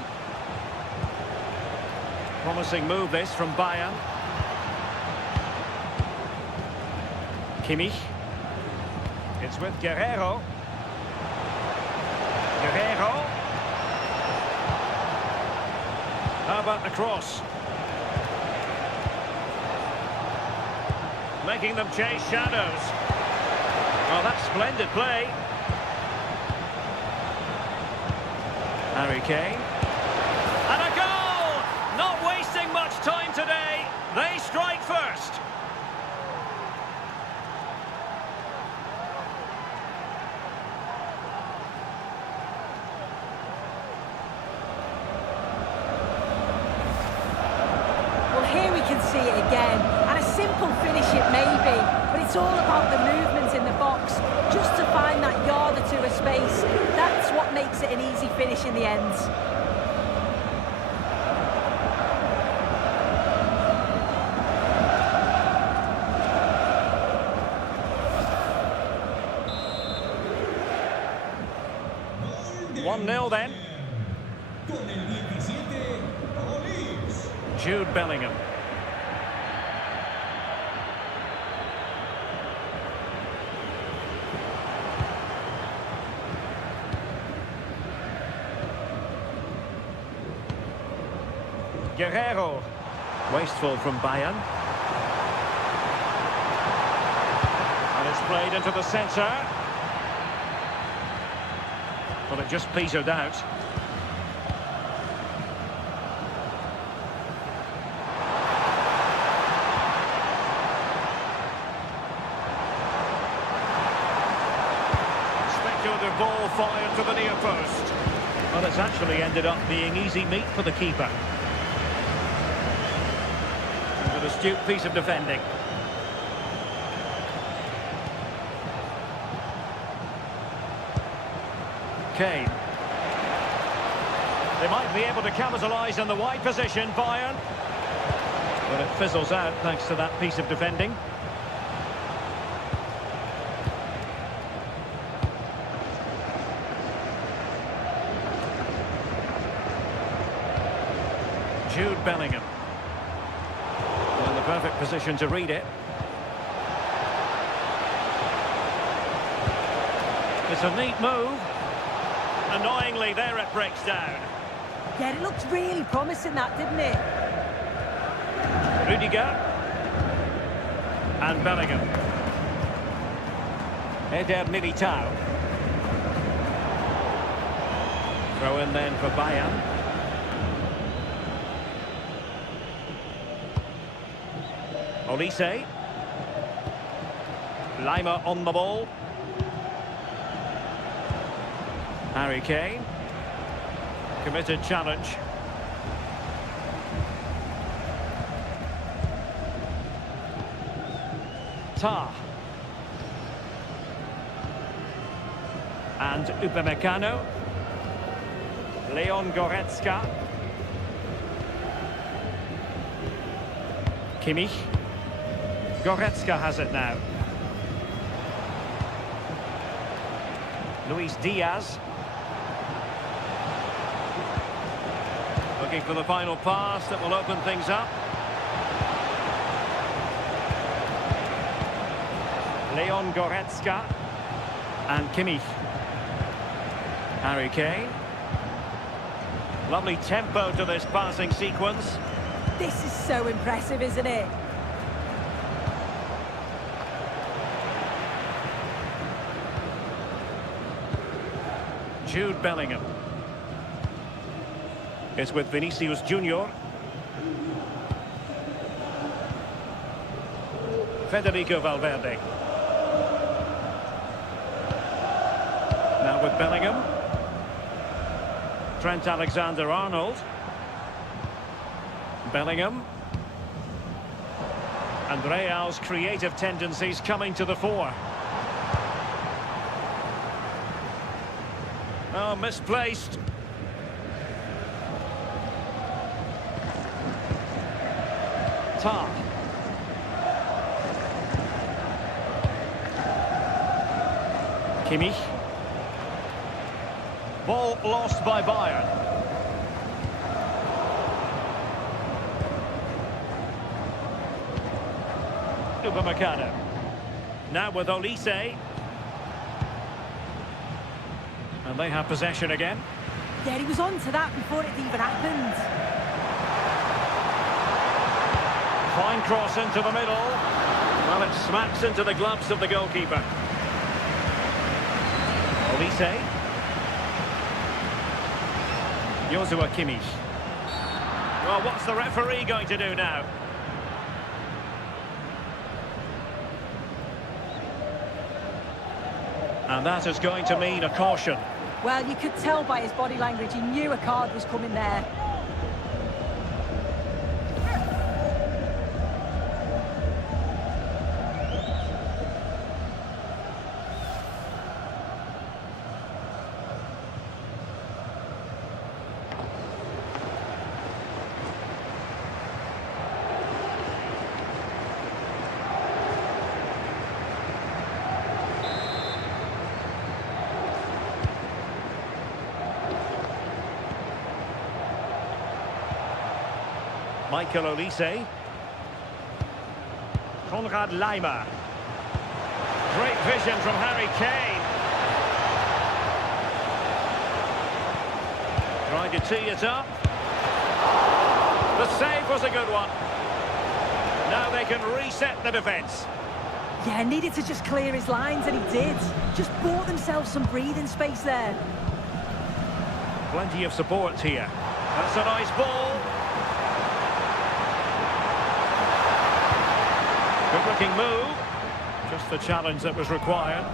Promising move this from Bayern. Kimmich. It's with Guerrero. Guerrero. How about the cross? Making them chase shadows. Oh, that's splendid play. Harry Kane. And a goal! Not wasting much time today. They strike first. Here we can see it again, and a simple finish it may be, but it's all about the movement in the box, just to find that yard or two of space. That's what makes it an easy finish in the end. 1-0 then. Con el 17, Olís. Jude Bellingham. Guerrero. Wasteful from Bayern. And it's played into the centre. But it just petered out. Speculative ball fired to the near post. Well, it's actually ended up being easy meat for the keeper. With an astute piece of defending. Kane. They might be able to capitalise on the wide position, Bayern. But it fizzles out thanks to that piece of defending. Jude Bellingham. In the perfect position to read it. It's a neat move. Annoyingly, there it breaks down. Yeah, it looked really promising, that, didn't it? Rudiger. And Bellingham. Eder Militao. Throw in then for Bayern. Olise. Lima on the ball. Harry Kane. Committed challenge. Tar. And Upamecano. Leon Goretzka. Kimmich. Goretzka has it now. Luis Diaz. Looking for the final pass that will open things up. Leon Goretzka. And Kimmich. Harry Kane. Lovely tempo to this passing sequence. This is so impressive, isn't it? Jude Bellingham. It's with Vinicius Junior. Federico Valverde. Now with Bellingham. Trent Alexander-Arnold. Bellingham. And Real's creative tendencies coming to the fore. Oh, misplaced. Tar. Kimmich. Ball lost by Bayern. Upamecano. Now with Olise. And they have possession again. Yeah, he was on to that before it even happened. Fine cross into the middle. Well, it smacks into the gloves of the goalkeeper. Olise. Joshua Kimmich. Well, what's the referee going to do now? And that is going to mean a caution. Well, you could tell by his body language, he knew a card was coming there. Michael Olise. Konrad Laimer. Great vision from Harry Kane. Trying to tee it up. The save was a good one. Now they can reset the defence. Yeah, needed to just clear his lines, and he did. Just bought themselves some breathing space there. Plenty of support here. That's a nice ball. Good-looking move. Just the challenge that was required.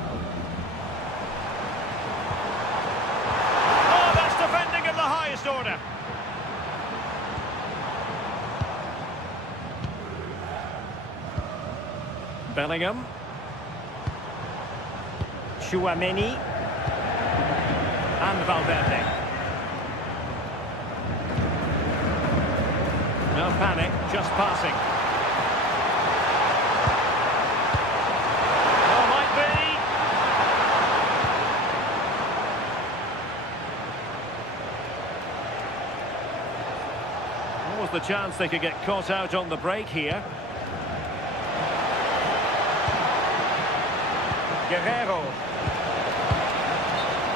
Oh, that's defending of the highest order. Bellingham. Chouameni. And Valverde. No panic, just passing. Oh, might be. What was the chance they could get caught out on the break here? Guerrero.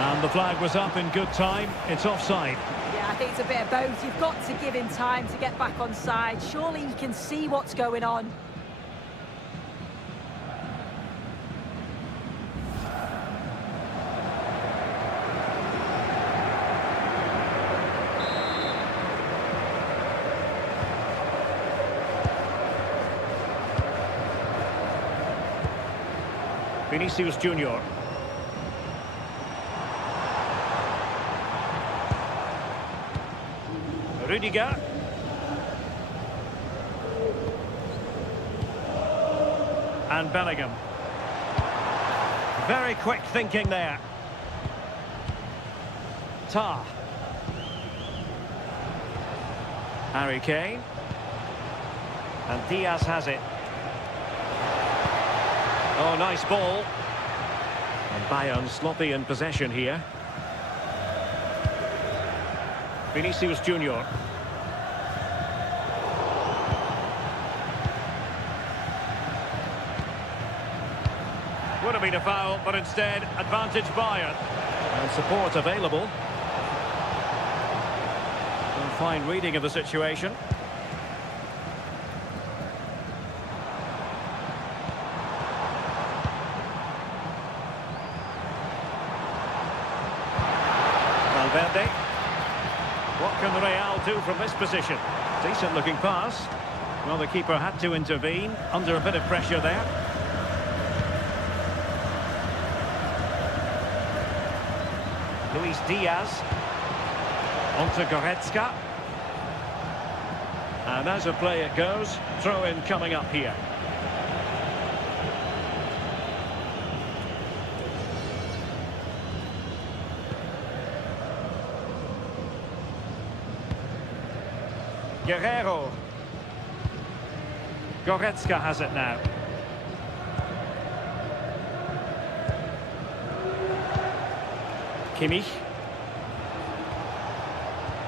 And the flag was up in good time. It's offside. Yeah, I think it's a bit of both. You've got to give him time to get back on side. Surely he can see what's going on. Vinicius Junior. Rudiger. And Bellingham. Very quick thinking there. Tar. Harry Kane. And Diaz has it. Oh, nice ball. And Bayern sloppy in possession here. Vinicius Junior. Would have been a foul, but instead, advantage Bayern. And support available. A fine reading of the situation. Valverde. What can Real do from this position? Decent looking pass. Well, the keeper had to intervene under a bit of pressure there. Luis Diaz. Onto Goretzka. And as a play it goes, throw in coming up here. Guerrero. Goretzka has it now. Kimmich.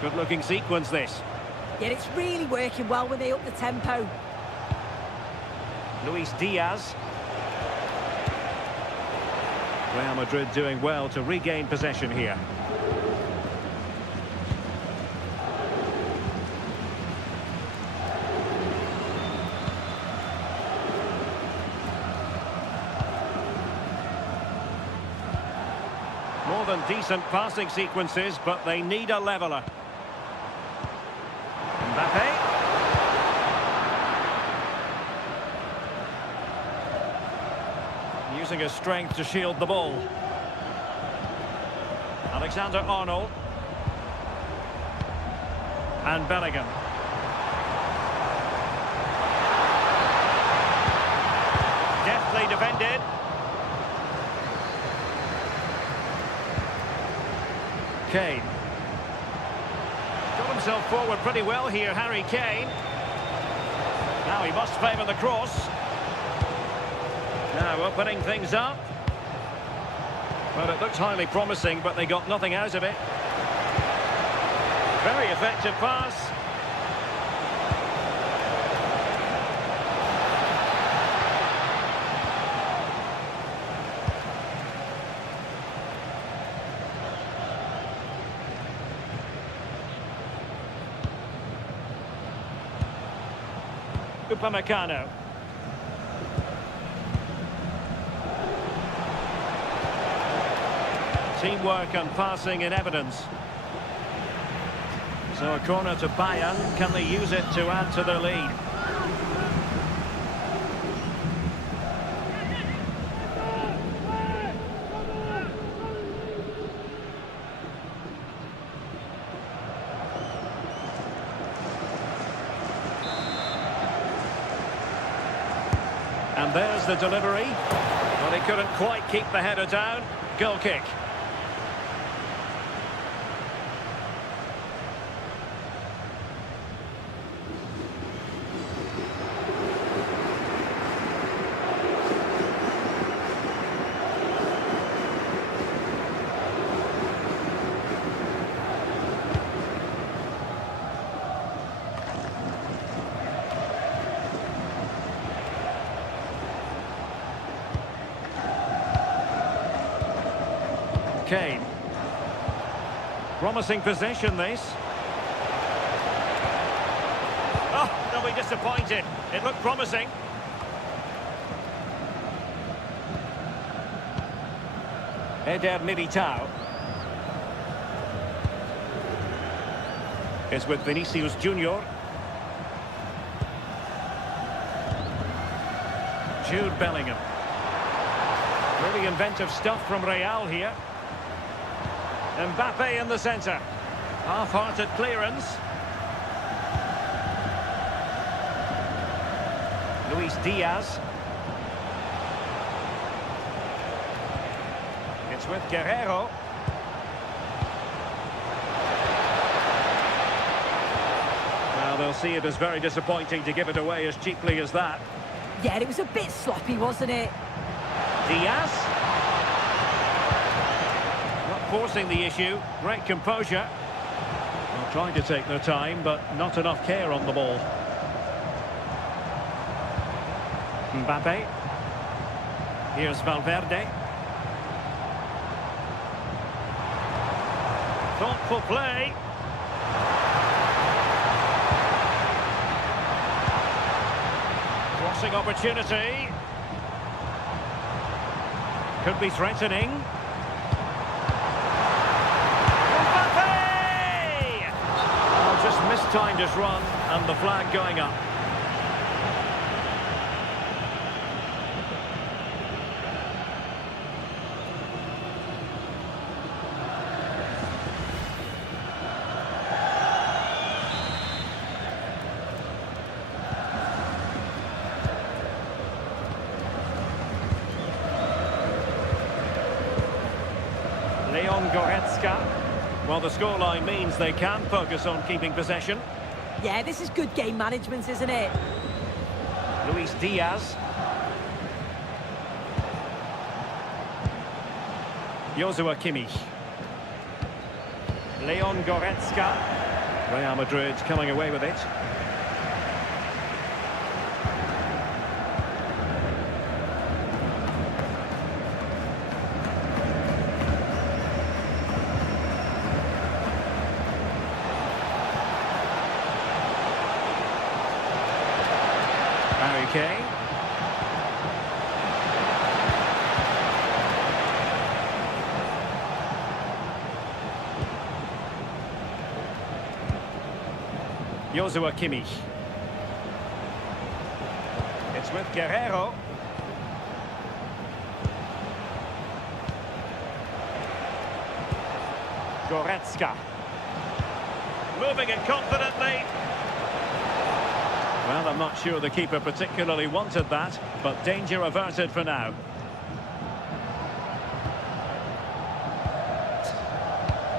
Good looking sequence this. Yeah, it's really working well when they up the tempo. Luis Diaz. Real Madrid doing well to regain possession here. More than decent passing sequences, but they need a leveller. Mbappe. Using his strength to shield the ball. Alexander-Arnold. And Bellingham. Deftly defended. Kane. Got himself forward pretty well here, Harry Kane. Now he must favour the cross. Now opening things up. Well, it looked highly promising, but they got nothing out of it. Very effective pass. Upamecano. Teamwork and passing in evidence. So a corner to Bayern. Can they use it to add to their lead? And there's the delivery. But he couldn't quite keep the header down. Goal kick. Kane. Promising possession, this. Oh, they'll be disappointed. It looked promising. Eder Militao. It's with Vinicius Junior. Jude Bellingham. Really inventive stuff from Real here. Mbappe in the centre. Half-hearted clearance. Luis Diaz. It's with Guerrero. Well, they'll see it as very disappointing to give it away as cheaply as that. Yeah, it was a bit sloppy, wasn't it? Diaz. Forcing the issue, great composure. Well, trying to take their time, but not enough care on the ball. Mbappe. Here's Valverde. Thoughtful play. Crossing opportunity. Could be threatening. Mistimed his run and the flag going up. Leon Goretzka. Well, the scoreline means they can focus on keeping possession. Yeah, this is good game management, isn't it? Luis Diaz. Joshua Kimmich. Leon Goretzka. Real Madrid coming away with it. Okay. Joshua Kimmich. It's with Guerrero. Goretzka. Moving it confidently. Well, I'm not sure the keeper particularly wanted that, but danger averted for now.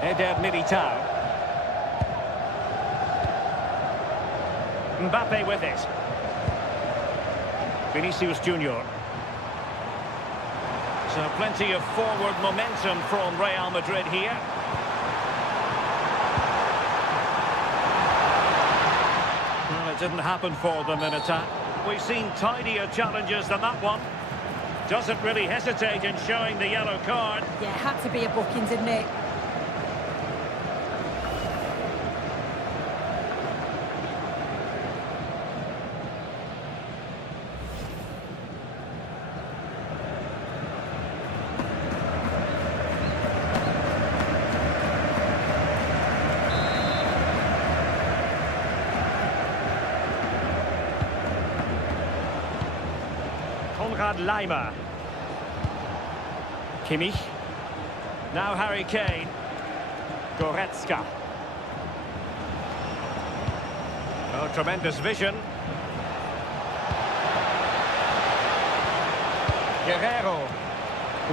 Eder Militao. Mbappe with it. Vinicius Junior. So plenty of forward momentum from Real Madrid here. Well, it didn't happen for them in attack. We've seen tidier challenges than that one. Doesn't really hesitate in showing the yellow card. Yeah, it had to be a booking, didn't it? Konrad Laimer. Kimmich. Now Harry Kane. Goretzka. Oh, tremendous vision. Guerrero.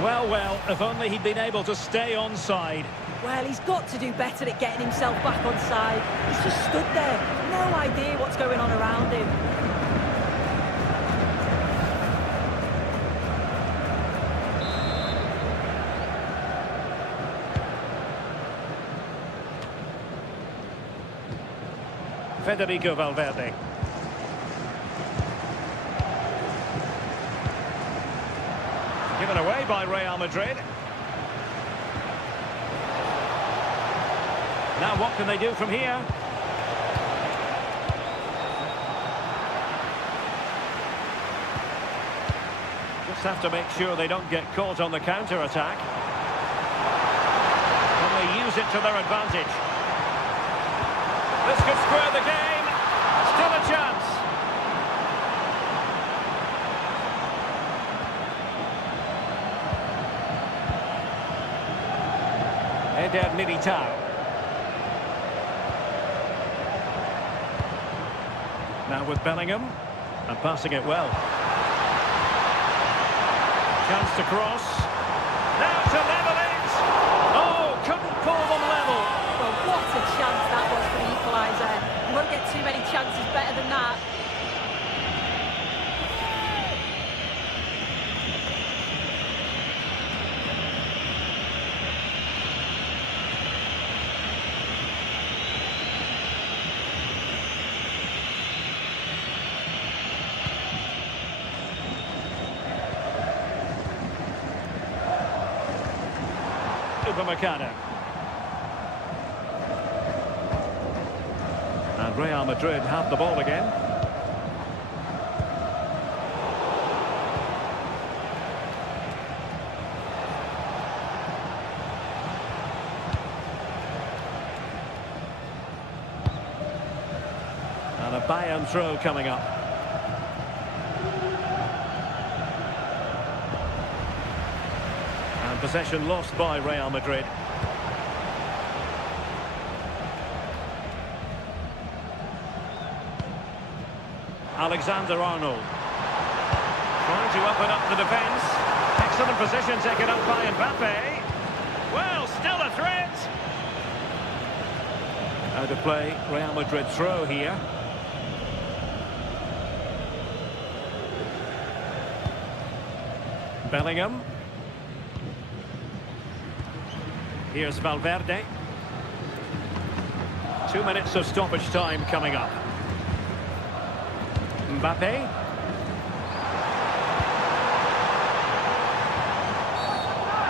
Well, if only he'd been able to stay onside. Well, he's got to do better at getting himself back onside. He's just stood there. No idea what's going on around him. Federico Valverde. Given away by Real Madrid. Now what can they do from here? Just have to make sure they don't get caught on the counter-attack. Can they use it to their advantage? This could square the game. Still a chance. Eder Militao. Now with Bellingham. And passing it well. Chance to cross. Now to level it. Oh, couldn't pull them level. Well, what a chance that was for the equaliser. You won't get too many chances better than that. Upamecano. And Real Madrid have the ball again. And a Bayern throw coming up. And possession lost by Real Madrid. Alexander-Arnold. Trying to open up the defence. Excellent position taken up by Mbappe. Well, still a threat. Out of play, Real Madrid throw here. Bellingham. Here's Valverde. 2 minutes of stoppage time coming up. Mbappe.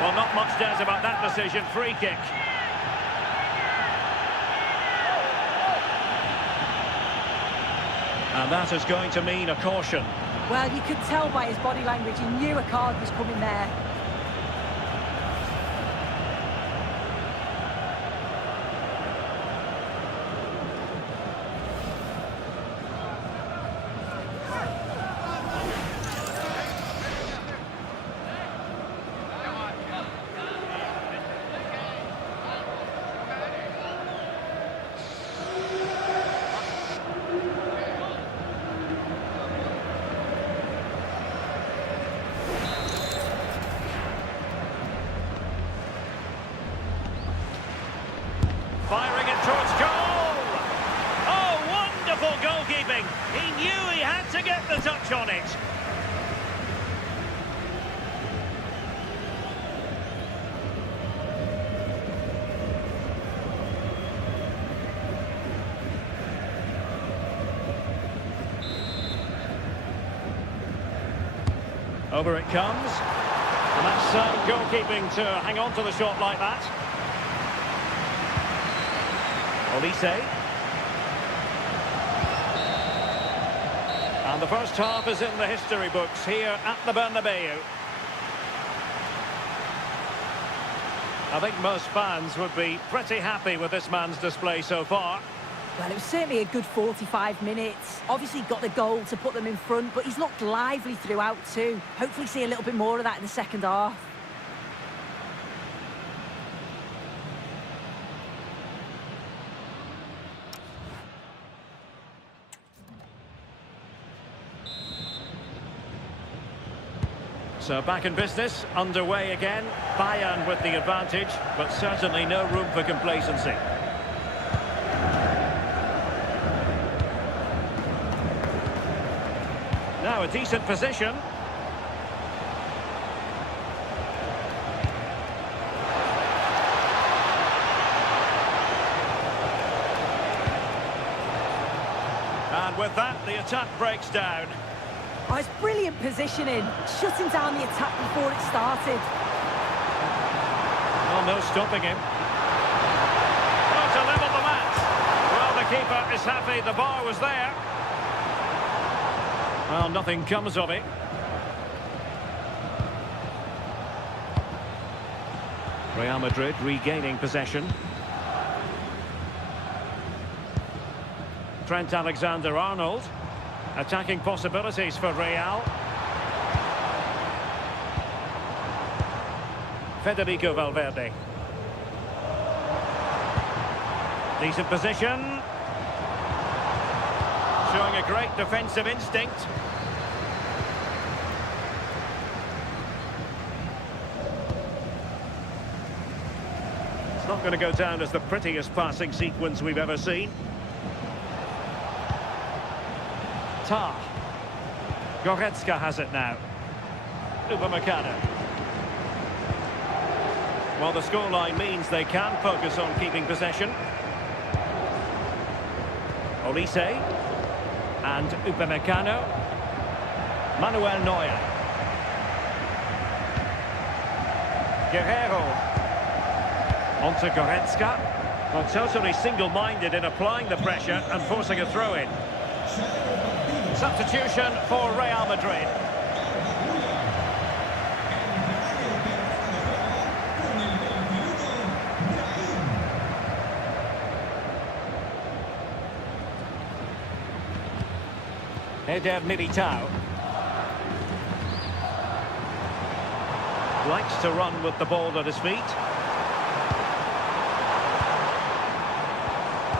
Well, not much doubt about that decision. Free kick. And that is going to mean a caution. Well, you could tell by his body language he knew a card was coming there. Firing it towards goal! Oh, wonderful goalkeeping! He knew he had to get the touch on it. Over it comes. And that's sound goalkeeping to hang on to the shot like that. Olise. And the first half is in the history books here at the Bernabeu. I think most fans would be pretty happy with this man's display so far. Well, it was certainly a good 45 minutes. Obviously got the goal to put them in front, but he's looked lively throughout too. Hopefully see a little bit more of that in the second half. So back in business, underway again. Bayern with the advantage, but certainly no room for complacency. Now a decent position. And with that, the attack breaks down. Oh, it's brilliant positioning, shutting down the attack before it started. Well, no stopping him. Oh, to level the match. Well, the keeper is happy the bar was there. Well, nothing comes of it. Real Madrid regaining possession. Trent Alexander-Arnold. Attacking possibilities for Real. Federico Valverde. Decent position. Showing a great defensive instinct. It's not going to go down as the prettiest passing sequence we've ever seen. Goretzka has it now. Upamecano. Well, the scoreline means they can focus on keeping possession. Olise and Upamecano. Manuel Neuer. Guerrero. On to Goretzka. Well, totally single-minded in applying the pressure and forcing a throw-in. Substitution for Real Madrid. Eder Militao. Likes to run with the ball at his feet.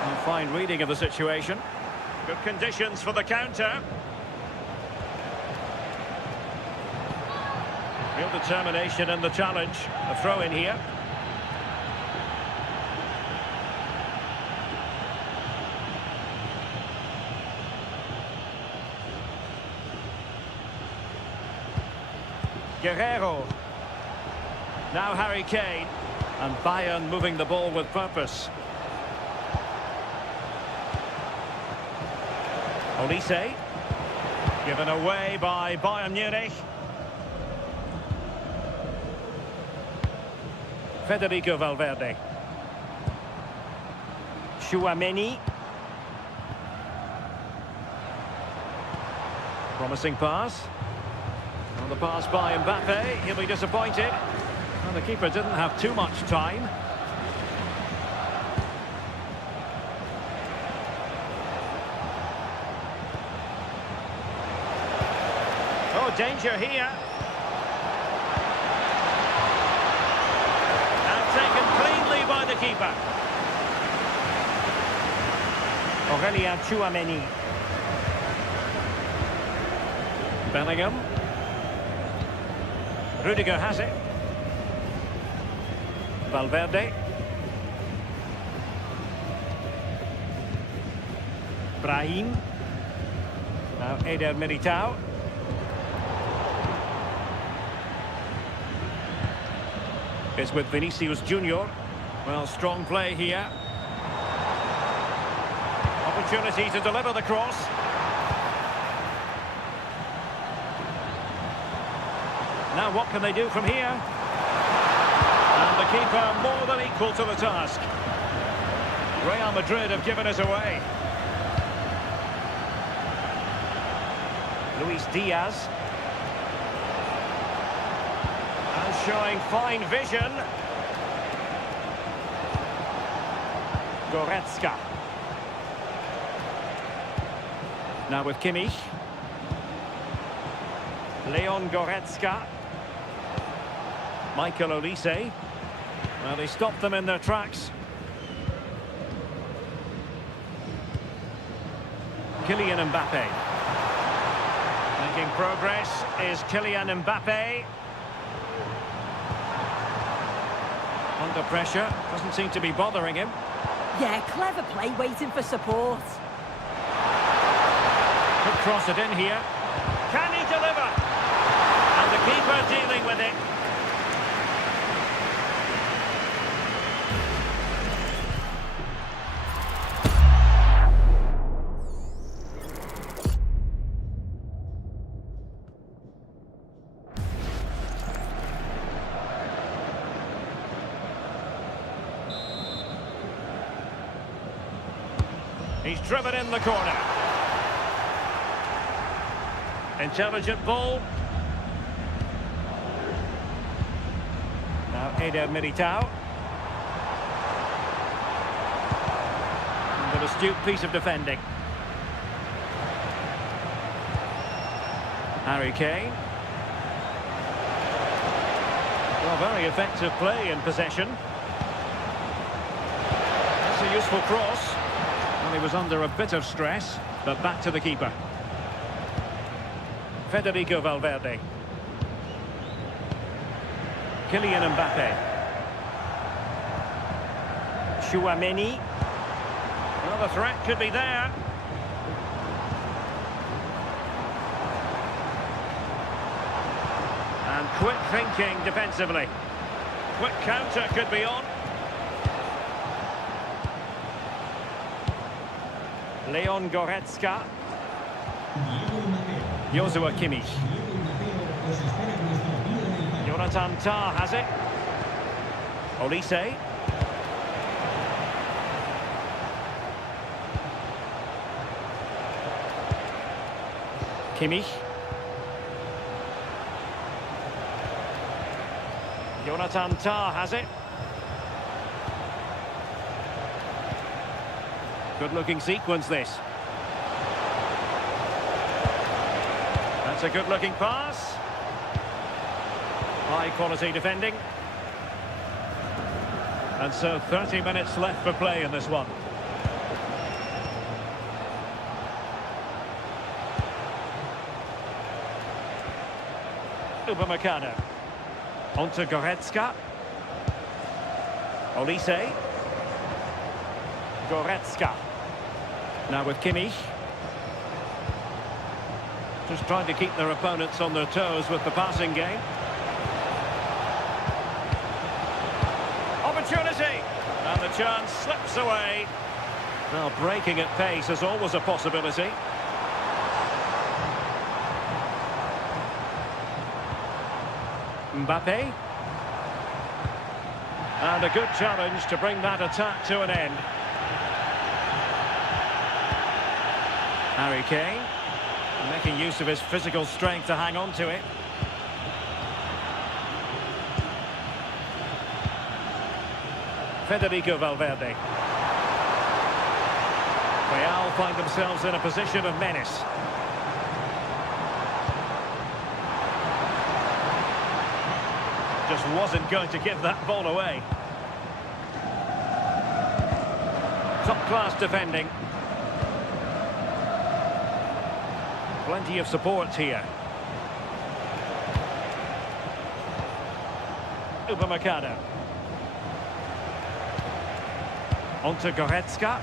And fine reading of the situation. Good conditions for the counter. Real determination in the challenge. A throw in here. Guerrero. Now Harry Kane. And Bayern moving the ball with purpose. Olise, given away by Bayern Munich. Federico Valverde. Tchouaméni. Promising pass. On the pass by Mbappe, he'll be disappointed. Well, the keeper didn't have too much time. Oh, danger here. And taken cleanly by the keeper. Aurélien Tchouaméni. Bellingham. Rudiger has it. Valverde. Brahim. Now Eder Militao. It's with Vinicius Junior. Well, strong play here. Opportunity to deliver the cross. Now what can they do from here? And the keeper more than equal to the task. Real Madrid have given us away. Luis Diaz. And showing fine vision. Now with Kimmich. Leon Goretzka. Michael Olise. Well, they stopped them in their tracks. Kylian Mbappe. Making progress is Kylian Mbappe. Under pressure, doesn't seem to be bothering him. Yeah, clever play, waiting for support. Could cross it in here. Can he deliver? And the keeper dealing with it. He's driven in the corner. Intelligent ball. Now Eder Militao. With an astute piece of defending. Harry Kane. Well, very effective play in possession. That's a useful cross. Well, he was under a bit of stress, but back to the keeper. Federico Valverde. Kylian Mbappe. Chouameni. Well, the threat could be there. And quick thinking defensively. Quick counter could be on. Leon Goretzka. Joshua Kimmich. Jonathan Tah has it. Olise. Kimmich. Jonathan Tah has it. Good-looking sequence, this. That's a good-looking pass. High-quality defending. And so 30 minutes left for play in this one. Upamecano. Onto Goretzka. Olise. Goretzka. Now with Kimmich. Just trying to keep their opponents on their toes with the passing game. Opportunity! And the chance slips away. Now breaking at pace is always a possibility. Mbappe. And a good challenge to bring that attack to an end. Harry Kane, making use of his physical strength to hang on to it. Federico Valverde. Real find themselves in a position of menace. Just wasn't going to give that ball away. Top-class defending. Plenty of support here. Upamecano. Onto Goretzka.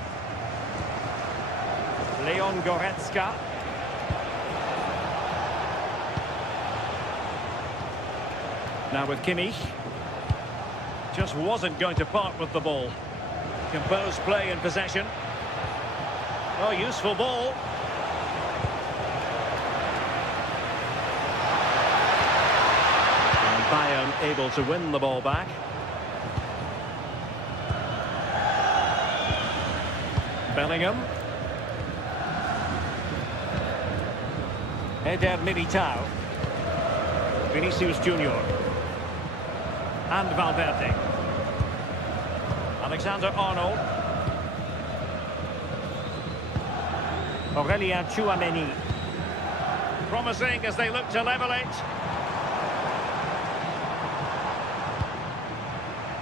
Leon Goretzka. Now with Kimmich. Just wasn't going to part with the ball. Composed play in possession. Oh, useful ball. And Bayern able to win the ball back. Bellingham. Eder Militao. Vinicius Junior. And Valverde. Alexander-Arnold. Aurelien Tchouameni. Promising as they look to level it.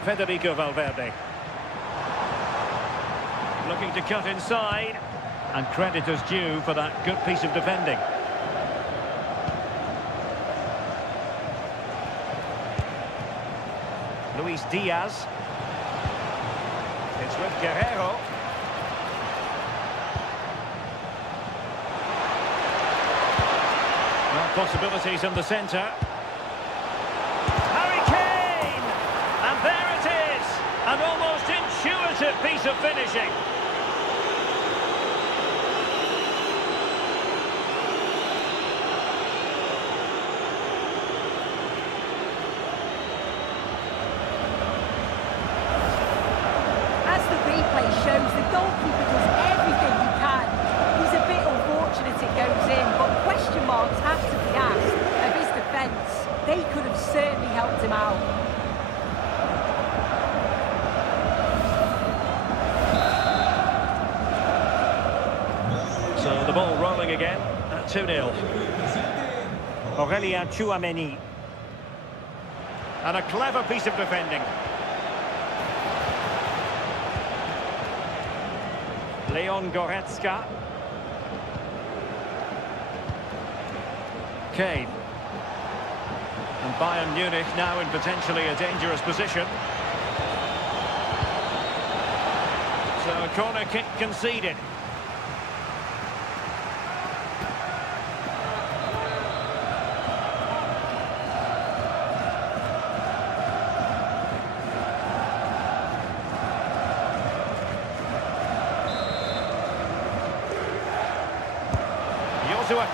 Federico Valverde. Looking to cut inside. And credit is due for that good piece of defending. Luis Diaz. It's with Guerrero. Well, possibilities in the centre. Harry Kane! And there it is! An almost intuitive piece of finishing. Shows the goalkeeper does everything he can. He's a bit unfortunate it goes in, but question marks have to be asked of his defence. They could have certainly helped him out. So the ball rolling again at 2-0. Aurelien Tchouameni. And a clever piece of defending. Leon Goretzka. Kane. And Bayern Munich now in potentially a dangerous position. So a corner kick conceded.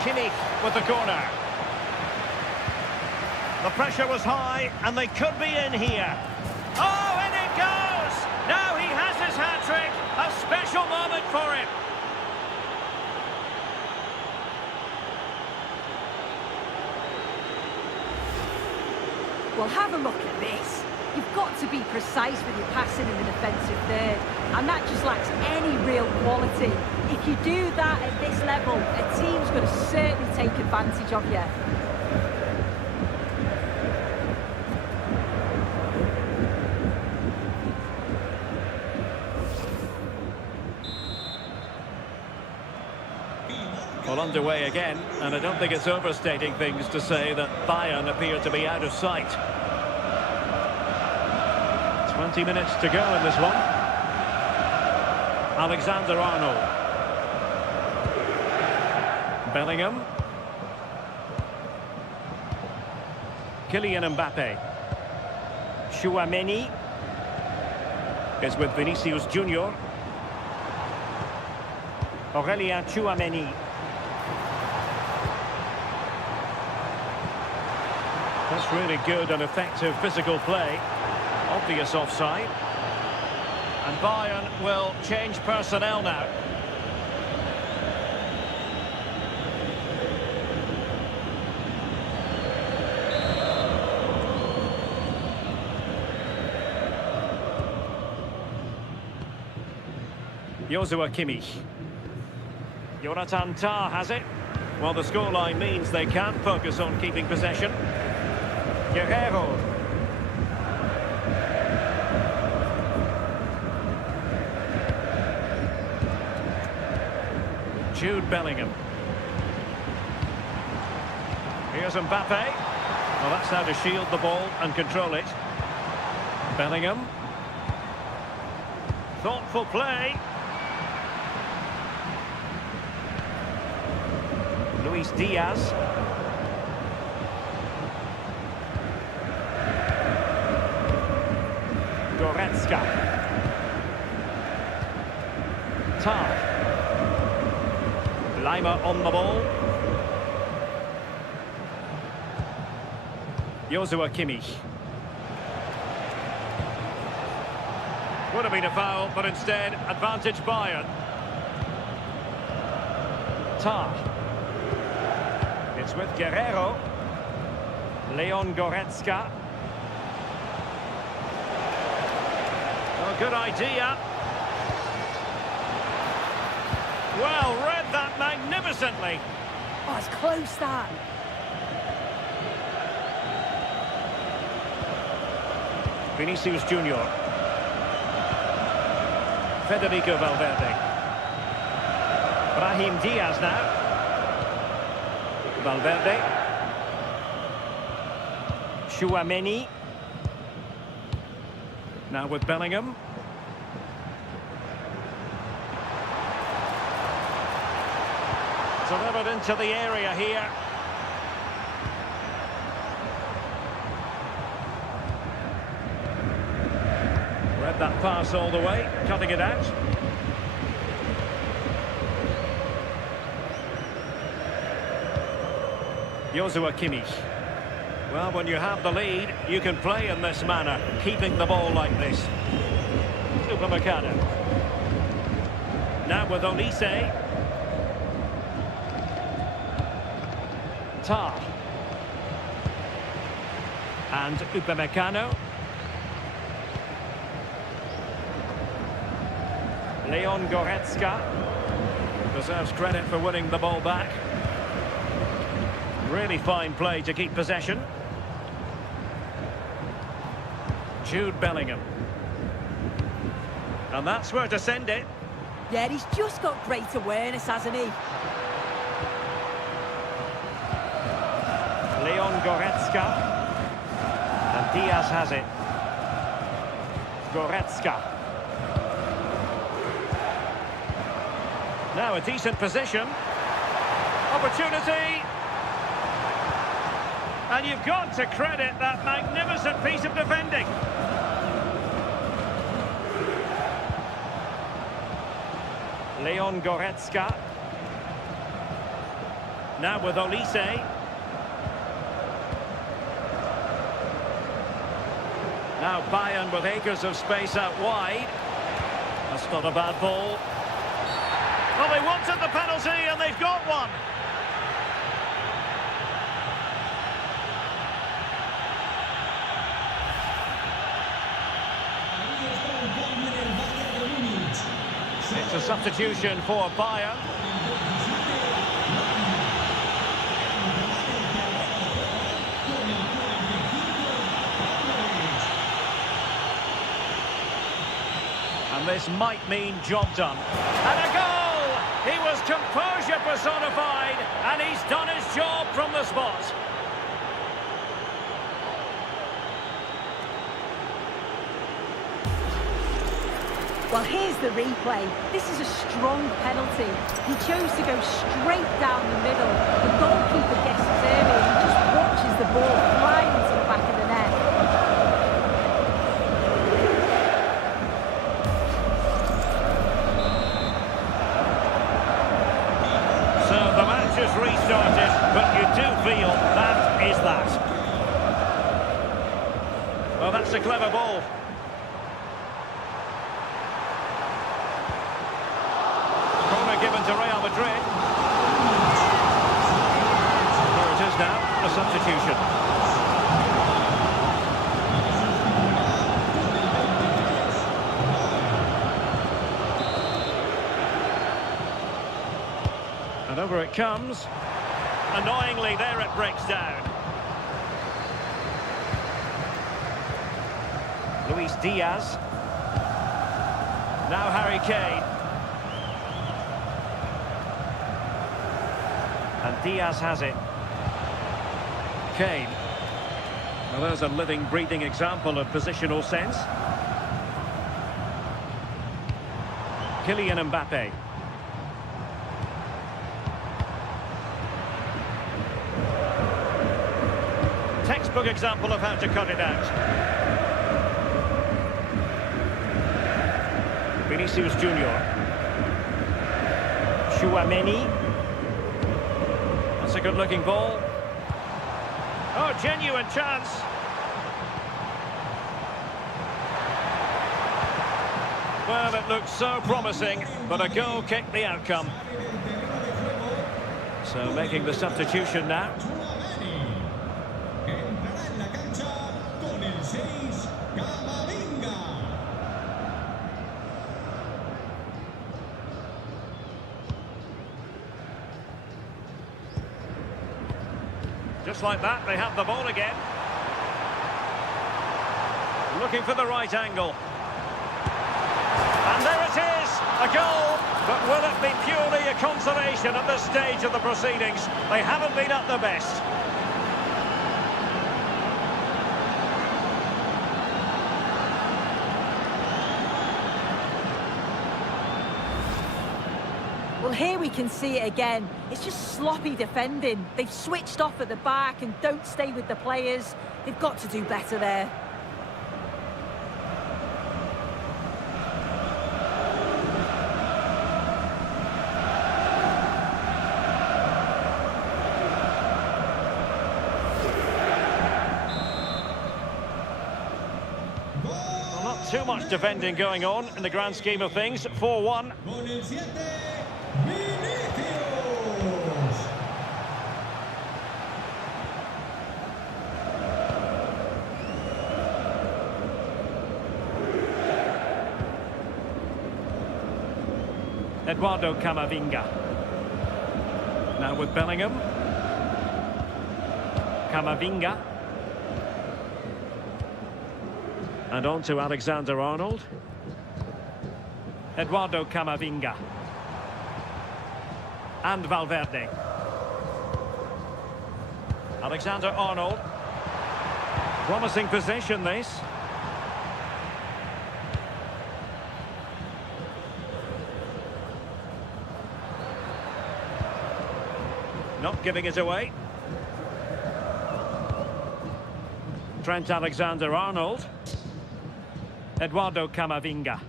Kimmich with the corner. The pressure was high and they could be in here. Oh, and it goes! Now he has his hat-trick. A special moment for him. Well, have a look at this. You've got to be precise with your passing in the defensive third, and that just lacks any real quality. If you do that at this level, a team's going to certainly take advantage of you. Well, underway again, and I don't think it's overstating things to say that Bayern appear to be out of sight. 20 minutes to go in this one. Alexander-Arnold. Bellingham. Kylian Mbappe. Tchouameni is with Vinicius Junior. Aurelien Tchouameni. That's really good and effective physical play. Obvious offside. And Bayern will change personnel now. Joshua Kimmich. Jonathan Tah has it. Well, the scoreline means they can focus on keeping possession. Guerrero. Jude Bellingham. Here's Mbappe. Well, that's how to shield the ball and control it. Bellingham. Thoughtful play. Luis Diaz. Goretzka. Tah. Lima on the ball. Joshua Kimmich. Would have been a foul, but instead, advantage Bayern. Tah. It's with Guerrero. Leon Goretzka. Oh, good idea. Well read that, mate. magnificently. Oh, it's close, that. Vinicius Junior. Federico Valverde. Brahim Diaz now. Valverde. Chouameni. Now with Bellingham. Delivered into the area here. Read that pass all the way, cutting it out. Joshua Kimmich. Well, when you have the lead, you can play in this manner, keeping the ball like this. Upamecano. Now with Olise. Tar. And Upamecano. Leon Goretzka deserves credit for winning the ball back. Really fine play to keep possession. Jude Bellingham. And that's where to send it. Yeah, he's just got great awareness, hasn't he? Leon Goretzka. And Diaz has it. Goretzka. Now a decent position. Opportunity. And you've got to credit that magnificent piece of defending. Leon Goretzka. Now with Olise. Now Bayern with acres of space out wide. That's not a bad ball. Well, they wanted the penalty and they've got one. It's a substitution for Bayern. And this might mean job done. And a goal! He was composure personified, and he's done his job from the spot. Well, here's the replay. This is a strong penalty. He chose to go straight down the middle. The goalkeeper guesses early and he just watches the ball fly into the back of the net. So the match has restarted, but you do feel that is that. Well, that's a clever ball. Given to Real Madrid. There it is now, a substitution. And over it comes. Annoyingly, there it breaks down. Luis Diaz. Now Harry Kane. And Diaz has it. Kane. Well, there's a living, breathing example of positional sense. Kylian Mbappe. Textbook example of how to cut it out. Vinicius Junior. Chouameni. That's a good-looking ball. Oh, genuine chance. Well, it looked so promising, but a goal kicked the outcome. So making the substitution now. Just like that, they have the ball again. Looking for the right angle. And there it is, a goal. But will it be purely a consolation at this stage of the proceedings? They haven't been at their best. Well, here we can see it again. It's just sloppy defending. They've switched off at the back and don't stay with the players. They've got to do better there. Well, not too much defending going on in the grand scheme of things. 4-1. Con el 7, Vinicius. Eduardo Camavinga. Now with Bellingham. Camavinga. And on to Alexander-Arnold. Eduardo Camavinga. And Valverde. Alexander-Arnold. Promising possession, this. Not giving it away. Trent Alexander-Arnold. Eduardo Camavinga.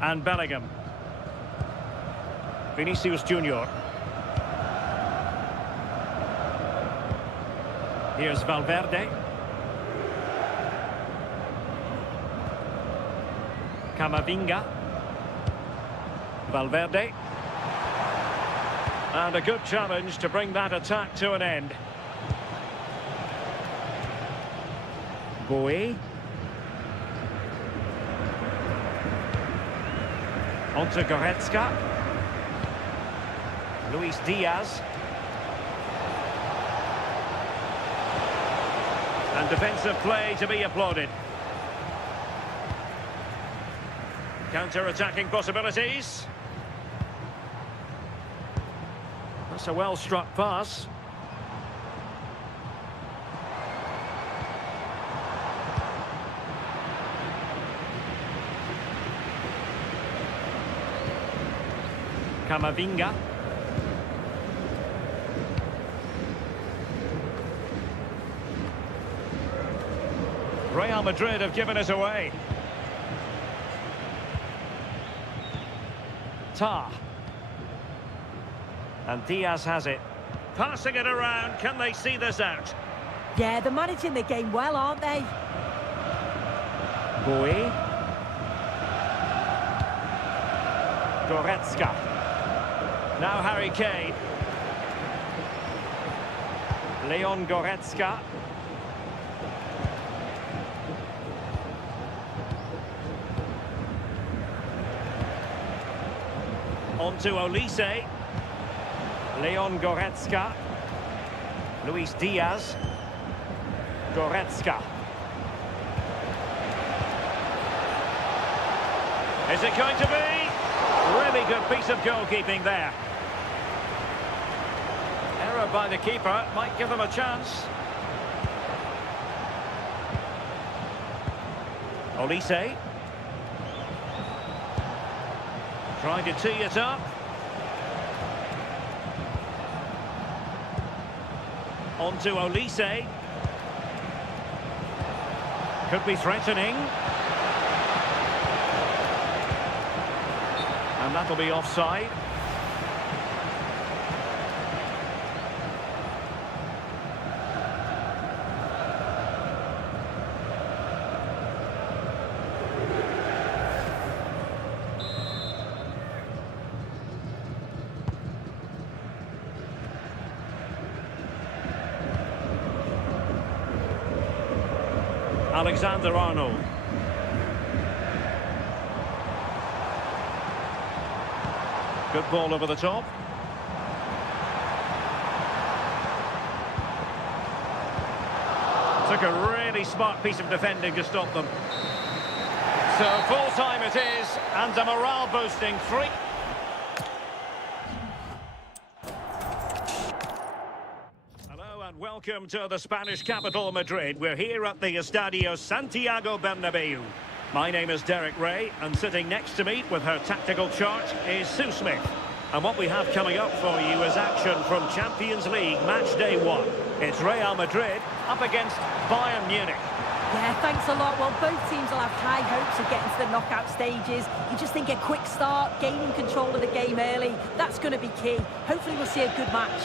And Bellingham. Vinicius Junior. Here's Valverde. Camavinga. Valverde. And a good challenge to bring that attack to an end. Boe. On to Goretzka. Luis Diaz. And defensive play to be applauded. Counter-attacking possibilities. That's a well-struck pass. Camavinga. Real Madrid have given it away. Tar. And Diaz has it. Passing it around, can they see this out? Yeah, they're managing the game well, aren't they? Boe. Goretzka. Now Harry Kane. Leon Goretzka. On to Olise. Leon Goretzka. Luis Diaz. Goretzka. Is it going to be? Really good piece of goalkeeping there. Error by the keeper might give them a chance. Olise. Trying to tee it up. On to Olise. Could be threatening. And that'll be offside. Alexander-Arnold. Good ball over the top. Took a really smart piece of defending to stop them. So full time it is, and a morale boosting 3. Hello and welcome to the Spanish capital, Madrid. We're here at the Estadio Santiago Bernabeu. My name is Derek Ray, and sitting next to me with her tactical chart is Sue Smith. And what we have coming up for you is action from Champions League match day 1. It's Real Madrid up against Bayern Munich. Yeah, thanks a lot. Well, both teams will have high hopes of getting to the knockout stages. You just think a quick start, gaining control of the game early, that's going to be key. Hopefully we'll see a good match.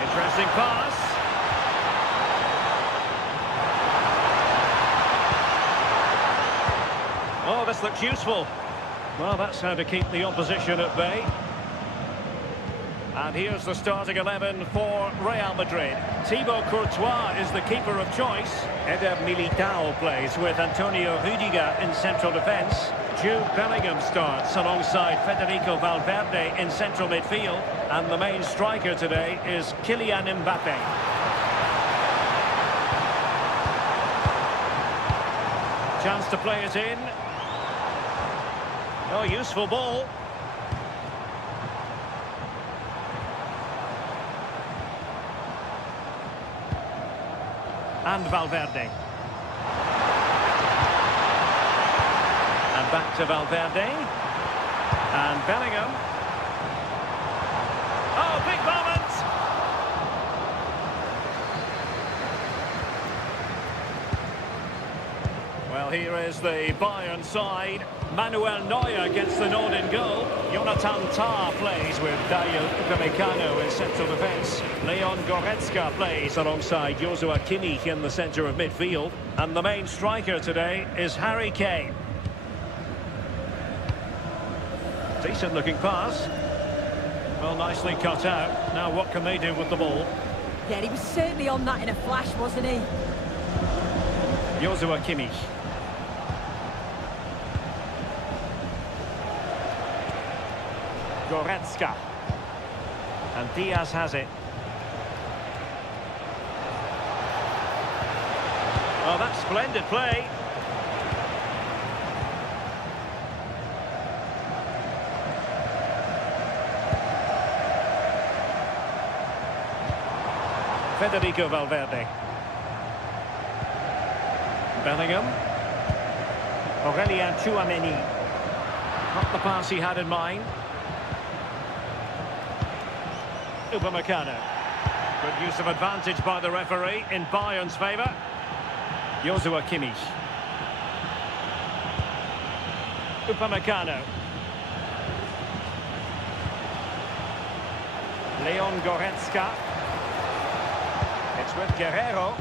Interesting pass. Oh, this looks useful. Well, that's how to keep the opposition at bay. And here's the starting 11 for Real Madrid. Thibaut Courtois is the keeper of choice. Eder Militao plays with Antonio Rüdiger in central defence. Jude Bellingham starts alongside Federico Valverde in central midfield. And the main striker today is Kylian Mbappe. Chance to play it in. Oh, useful ball. And Valverde. And back to Valverde. And Bellingham. Oh, big moment! Well, here is the Bayern side. Manuel Neuer gets the nod in goal. Jonathan Tah plays with Dayot Upamecano in central defence. Leon Goretzka plays alongside Joshua Kimmich in the centre of midfield. And the main striker today is Harry Kane. Decent looking pass. Well, nicely cut out. Now what can they do with the ball? Yeah, he was certainly on that in a flash, wasn't he? Joshua Kimmich. Goretzka. And Diaz has it. Oh, that's splendid play. Federico Valverde. Bellingham. Aurelien Tchouameni. Not the pass he had in mind. Upamecano. Good use of advantage by the referee in Bayern's favour. Joshua Kimmich. Upamecano. Leon Goretzka. It's with Guerrero.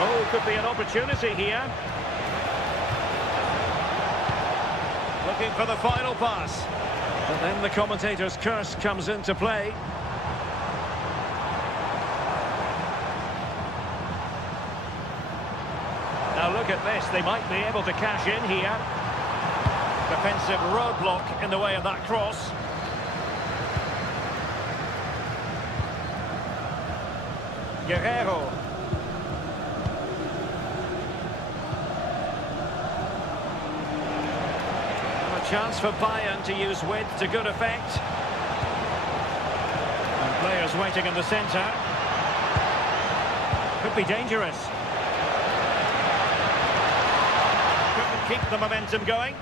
Oh, could be an opportunity here. Looking for the final pass. But then the commentator's curse comes into play. Now look at this, they might be able to cash in here. Defensive roadblock in the way of that cross. Guerrero. Chance for Bayern to use width to good effect. And players waiting in the centre. Could be dangerous. Couldn't keep the momentum going.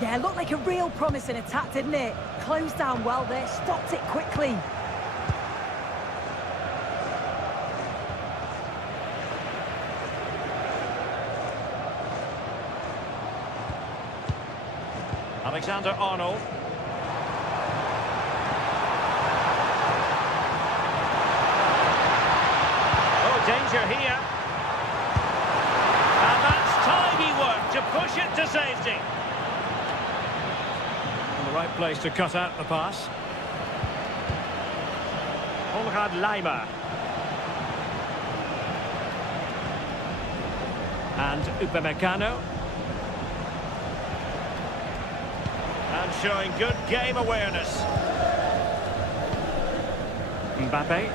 Yeah, looked like a real promising attack, didn't it? Closed down well there, stopped it quickly. Alexander-Arnold. Oh, danger here. And that's tidy work to push it to safety. In the right place to cut out the pass. Konrad Laimer. And Upamecano. And showing good game awareness. Mbappe.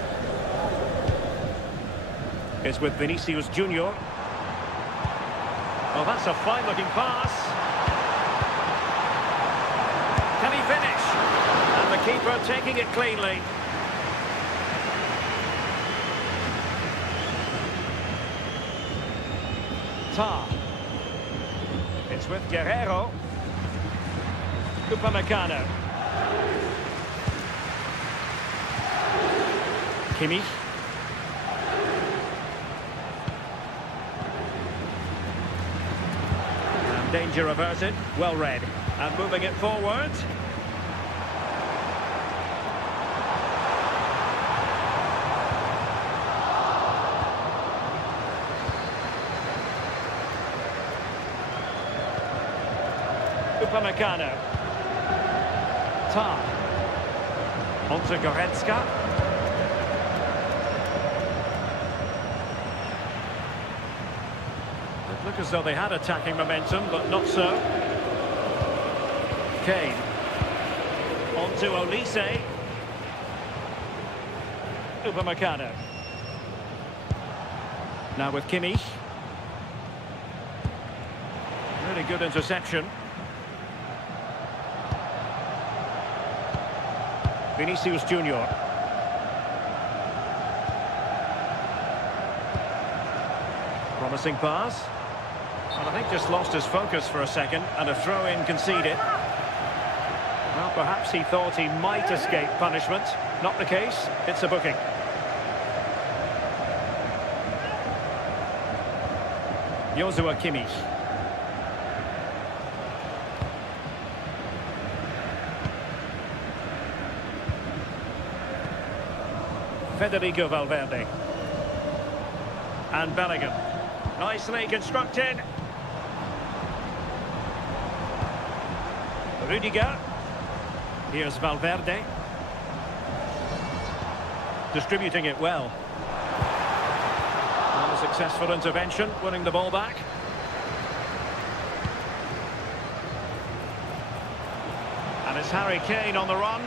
It's with Vinicius Junior. Oh, that's a fine-looking pass. Can he finish? And the keeper taking it cleanly. Tar. It's with Guerrero. Upamecano. Kimmich. And danger averted. Well read. And moving it forward. Upamecano. Tar. Onto Goretzka. It looked as though they had attacking momentum, but not so. Kane. Onto Olise. Upamecano. Now with Kimmich. Really good interception. Vinicius Junior. Promising pass. Well, I think just lost his focus for a second, and a throw-in conceded. Well, perhaps he thought he might escape punishment. Not the case. It's a booking. Joshua Kimmich. Federico Valverde. And Bellingham. Nicely constructed. Rudiger. Here's Valverde. Distributing it well. And a successful intervention, winning the ball back. And it's Harry Kane on the run.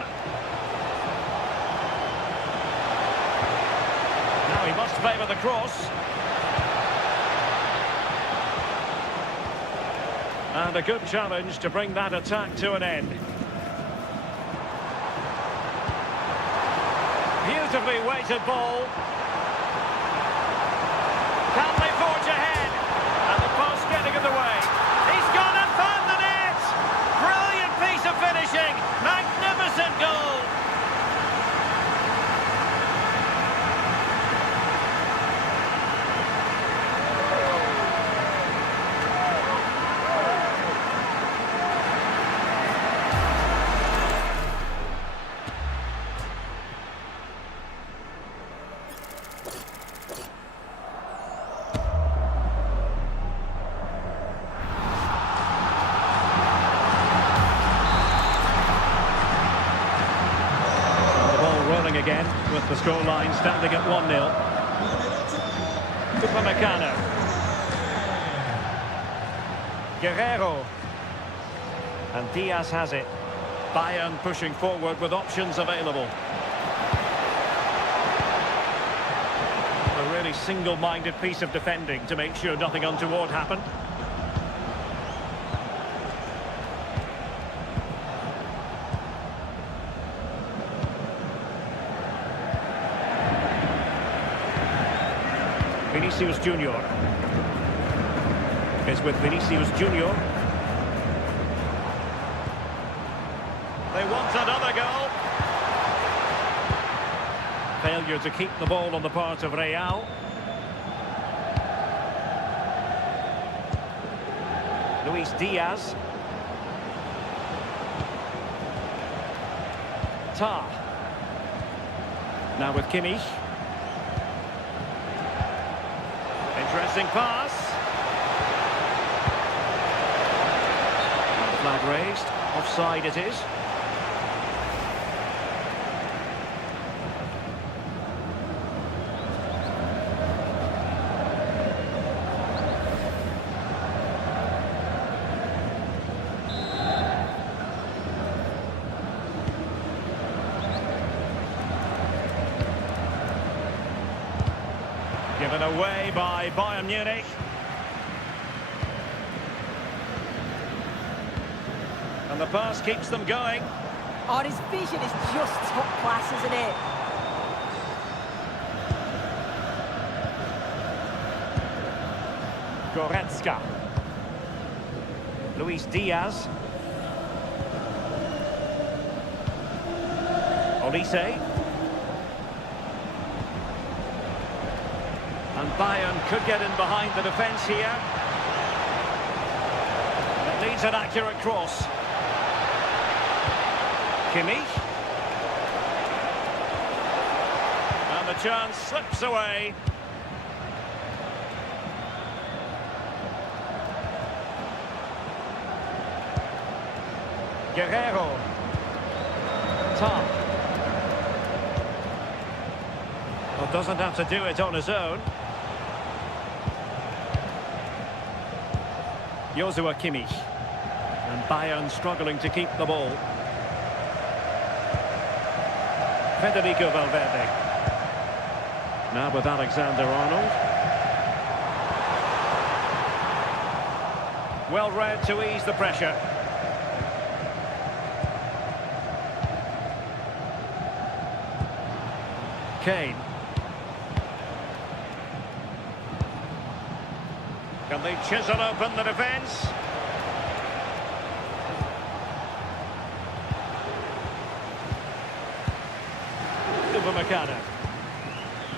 Now he must favour the cross. And a good challenge to bring that attack to an end. Beautifully weighted ball. Can they forge ahead? And the post getting in the way. He's gone and found the net! Brilliant piece of finishing. Magnificent goal. Again, with the scoreline standing at 1-0. Upamecano. Guerrero. And Diaz has it. Bayern pushing forward with options available. A really single-minded piece of defending to make sure nothing untoward happened. Vinicius Junior. It's with Vinicius Junior. They want another goal. Failure to keep the ball on the part of Real. Luis Diaz. Tar. Now with Kimmich. Interesting pass. Flag raised. Offside it is. Given away by Bayern Munich. And the pass keeps them going. Oh, his vision is just top class, isn't it? Goretzka. Luis Diaz. Olise. And Bayern could get in behind the defence here. It needs an accurate cross. Kimmich. And the chance slips away. Guerrero. Tom. Well, doesn't have to do it on his own. Joshua Kimmich. And Bayern struggling to keep the ball. Federico Valverde. Now with Alexander-Arnold. Well read to ease the pressure. Kane. Can they chisel open the defence? Upamecano.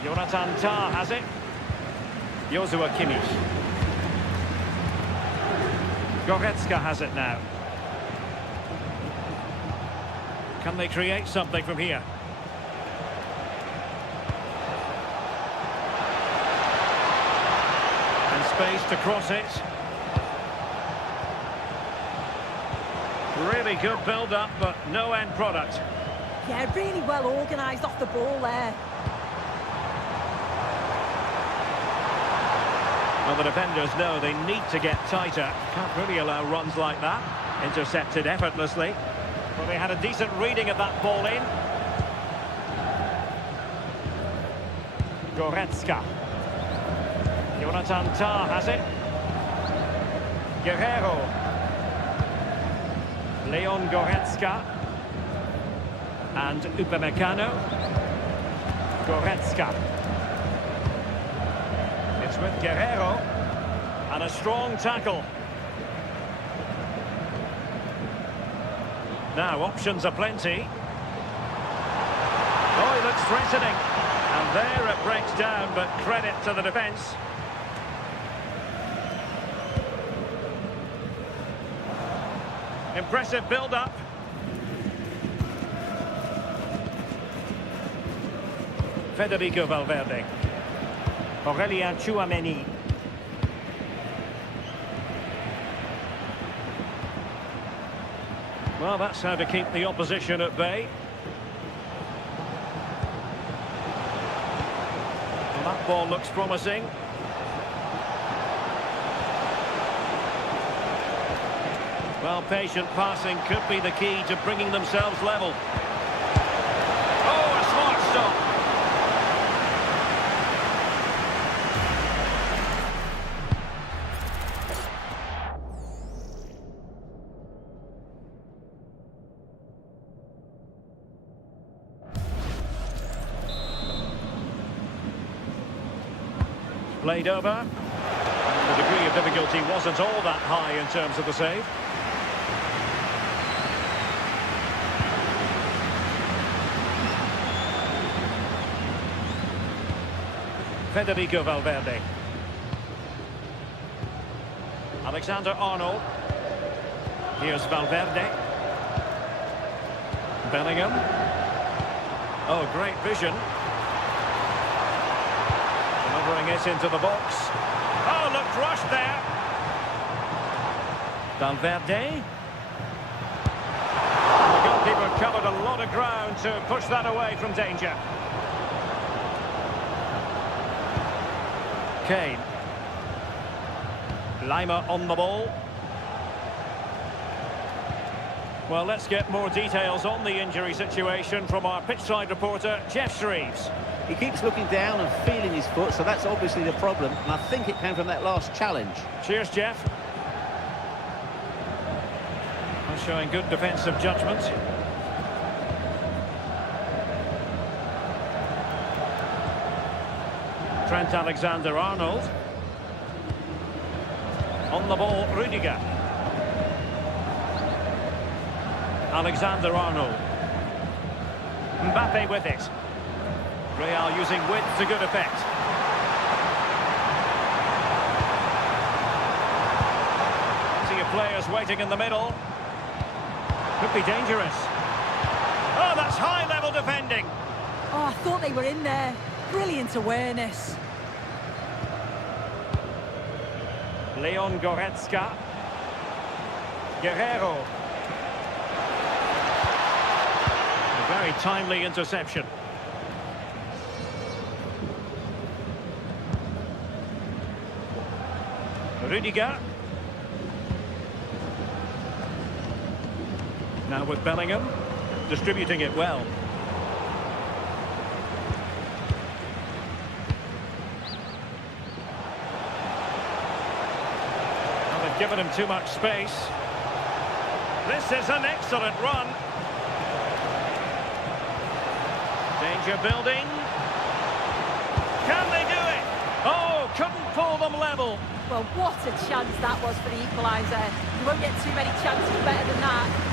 Jonathan Tah has it. Joshua Kimmich. Goretzka has it now. Can they create something from here? And space to cross it. Really good build-up, but no end product. Yeah, really well organised off the ball there. Well, the defenders know they need to get tighter. Can't really allow runs like that. Intercepted effortlessly. Well, they had a decent reading of that ball in. Goretzka. Jonathan Tah has it. Guerrero. Leon Goretzka. And Upamecano. Goretzka. It's with Guerrero. And a strong tackle. Now, options are plenty. Oh, he looks threatening. And there it breaks down, but credit to the defence. Impressive build-up. Federico Valverde. Aurélien Tchouameni. Well, that's how to keep the opposition at bay. Well, that ball looks promising. Well, patient passing could be the key to bringing themselves level. Oh, a smart stop. Played over. The degree of difficulty wasn't all that high in terms of the save. Federico Valverde. Alexander-Arnold. Here's Valverde. Bellingham. Oh, great vision. Delivering it into the box. Oh, looked rushed there. Valverde. The goalkeeper covered a lot of ground to push that away from danger. Kane. Lima on the ball. Well, let's get more details on the injury situation from our pitchside reporter, Jeff Shreves. He keeps looking down and feeling his foot, so that's obviously the problem. And I think it came from that last challenge. Cheers, Jeff. Showing good defensive judgment. Trent Alexander-Arnold. On the ball, Rudiger. Alexander-Arnold. Mbappe with it. Real using width to good effect. See your players waiting in the middle. Could be dangerous. Oh, that's high-level defending. Oh, I thought they were in there. Brilliant awareness. Leon Goretzka. Guerrero. A very timely interception. Rudiger. Now with Bellingham, distributing it well. Well, they've given him too much space. This is an excellent run. Danger building. Can they do it? Oh, couldn't pull them level. Well, what a chance that was for the equaliser. You won't get too many chances better than that.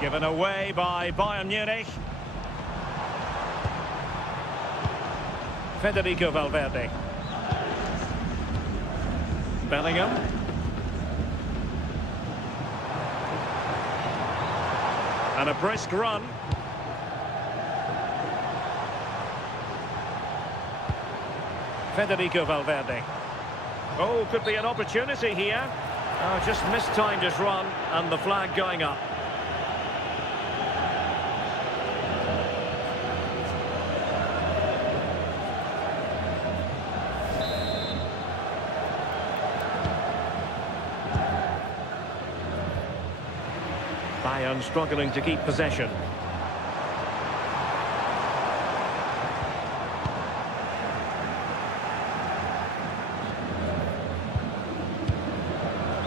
Given away by Bayern Munich. Federico Valverde. Bellingham. And a brisk run. Federico Valverde. Oh, could be an opportunity here. Oh, just mistimed his run and the flag going up. Bayern struggling to keep possession.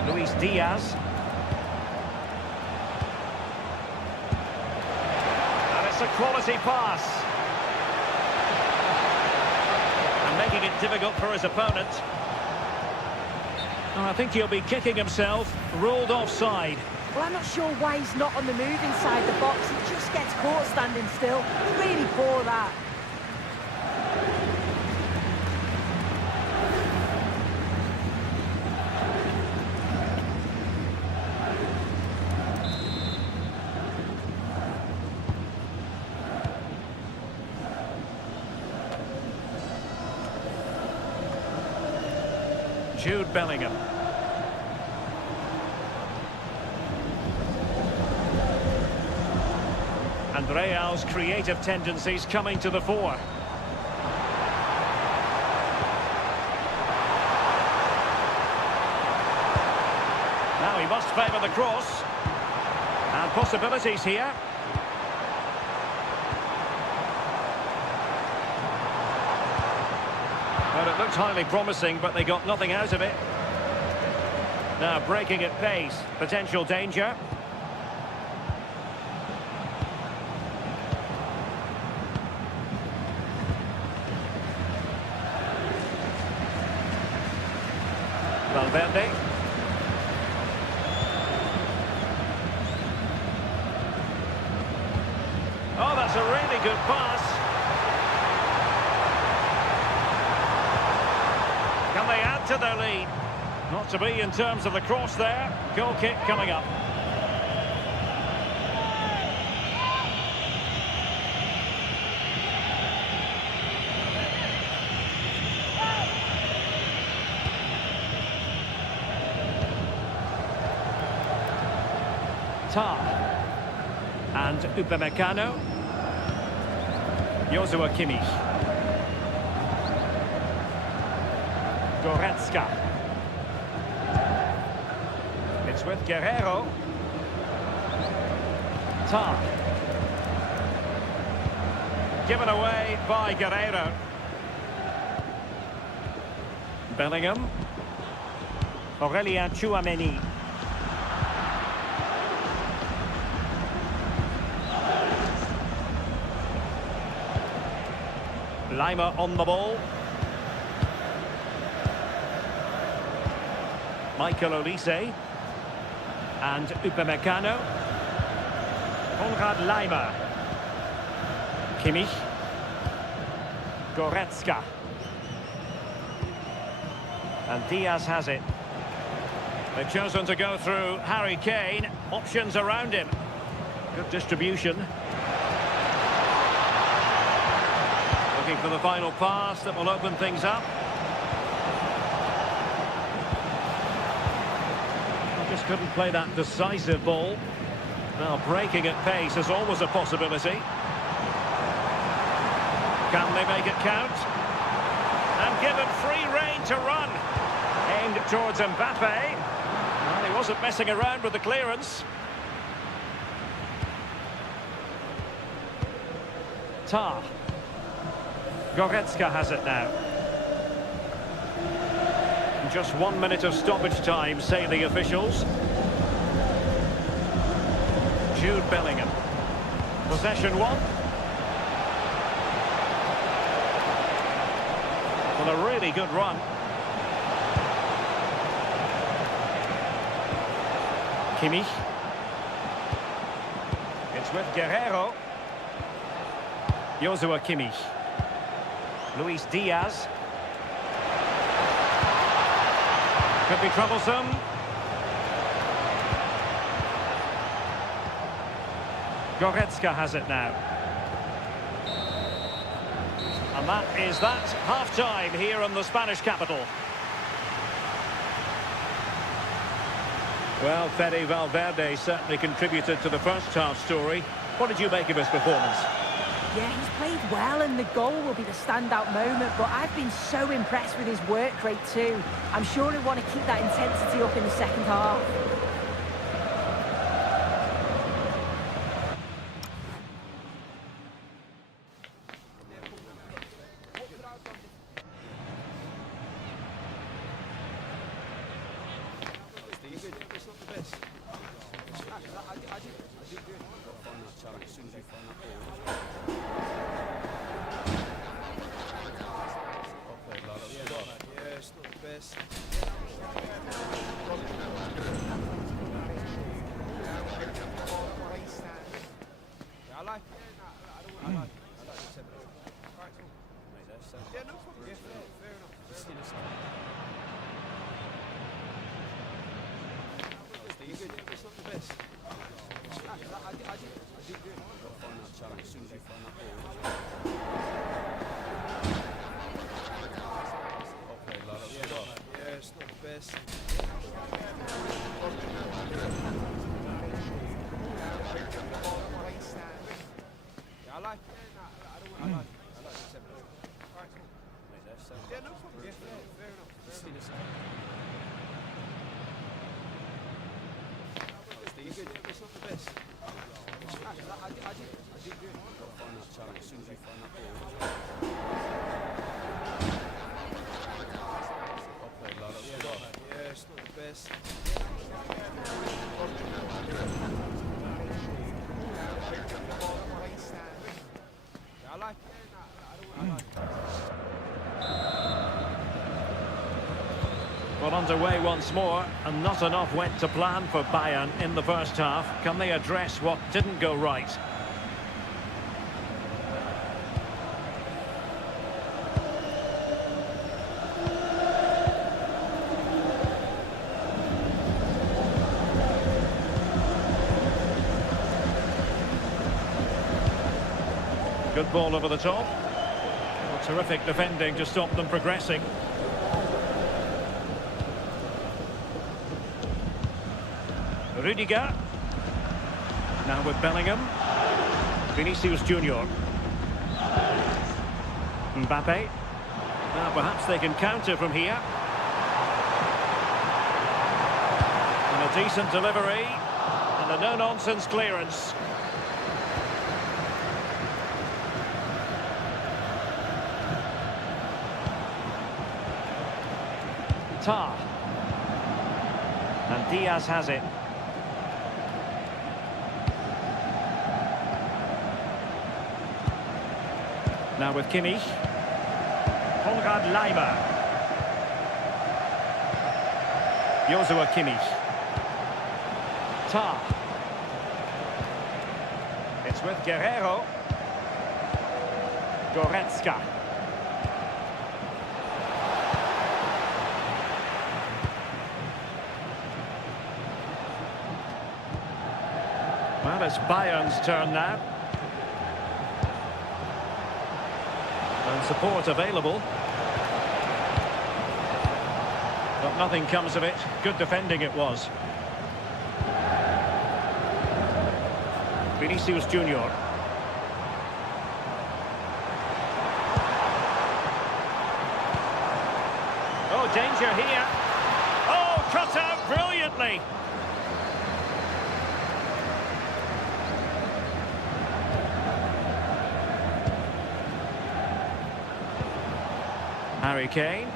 Luis Diaz. And it's a quality pass. And making it difficult for his opponent. And I think he'll be kicking himself. Ruled offside. Well, I'm not sure why he's not on the move inside the box. He just gets caught standing still. Really poor, that. Jude Bellingham. And Real's creative tendencies coming to the fore. Now he must favour the cross. And possibilities here. Well, it looked highly promising, but they got nothing out of it. Now breaking at pace. Potential danger. Valverde. Oh, that's a really good pass. Can they add to their lead? Not to be in terms of the cross there. Goal kick coming up. Tar. And Upamecano. Joshua Kimmich. Goretzka. It's with Guerrero. Tar. Given away by Guerrero. Bellingham. Aurelien Tchouameni. Lima on the ball. Michael Olise. And Upamecano. Konrad Lima. Kimmich. Goretzka. And Diaz has it. They've chosen to go through Harry Kane. Options around him. Good distribution. Looking for the final pass that will open things up. Just couldn't play that decisive ball. Now breaking at pace is always a possibility. Can they make it count? And given free rein to run. Aimed towards Mbappe. Well, he wasn't messing around with the clearance. Tar. Goretzka has it now. Just 1 minute of stoppage time, say the officials. Jude Bellingham. Possession one. Well, a really good run. Kimmich. It's with Guerrero. Joshua Kimmich. Luis Diaz. Could be troublesome. Goretzka has it now. And that is that. Half-time here in the Spanish capital. Well, Fede Valverde certainly contributed to the first half story. What did you make of his performance? Yeah, he's played well and the goal will be the standout moment, but I've been so impressed with his work rate too. I'm sure he'll want to keep that intensity up in the second half. Well, underway once more, and not enough went to plan for Bayern in the first half. Can they address what didn't go right? Good ball over the top. Well, terrific defending to stop them progressing. Rudiger. Now with Bellingham. Vinicius Junior. Mbappe. Now perhaps they can counter from here. And a decent delivery. And a no-nonsense clearance. Tar. And Diaz has it. Now with Kimmich. Konrad Leimer. Joshua Kimmich. Tar. It's with Guerrero. Goretzka. Well, it's Bayern's turn now. And support available. But nothing comes of it. Good defending it was. Vinicius Junior. Oh, danger here. Oh, cut out brilliantly. Harry Kane.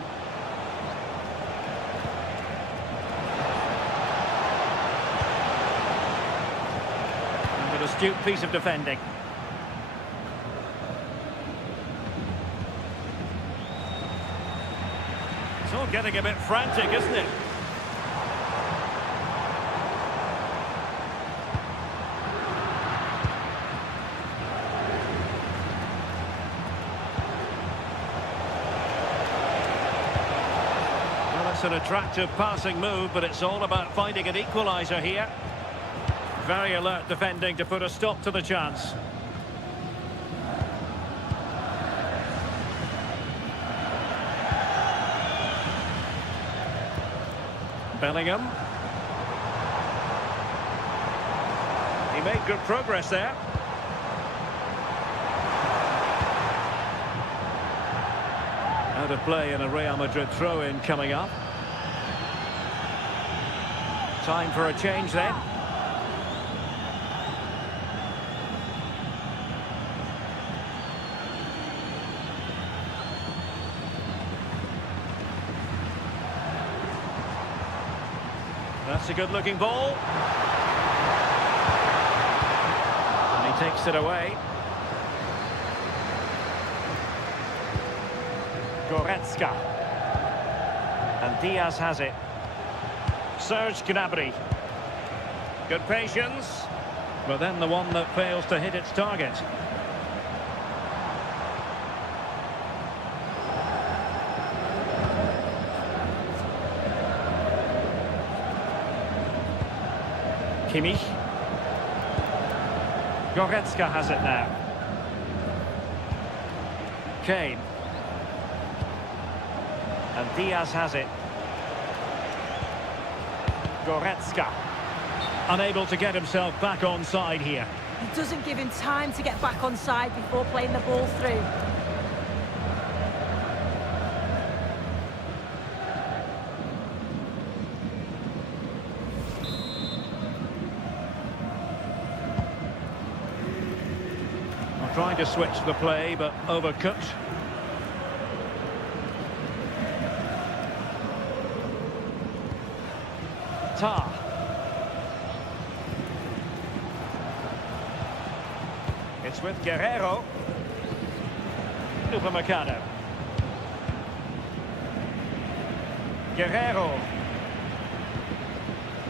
And an astute piece of defending. It's all getting a bit frantic, isn't it? It's an attractive passing move, but it's all about finding an equaliser here. Very alert defending to put a stop to the chance. Bellingham. He made good progress there. Out of play and a Real Madrid throw-in coming up. Time for a change then. That's a good-looking ball. And he takes it away. Goretzka. And Diaz has it. Serge Gnabry. Good patience. But then the one that fails to hit its target. Kimmich. Goretzka has it now. Kane. And Diaz has it. Goretzka. Unable to get himself back on side here. He doesn't give him time to get back on side before playing the ball through. I'm trying to switch the play, but overcooked. Tar. It's with Guerrero. Upamecano. Guerrero.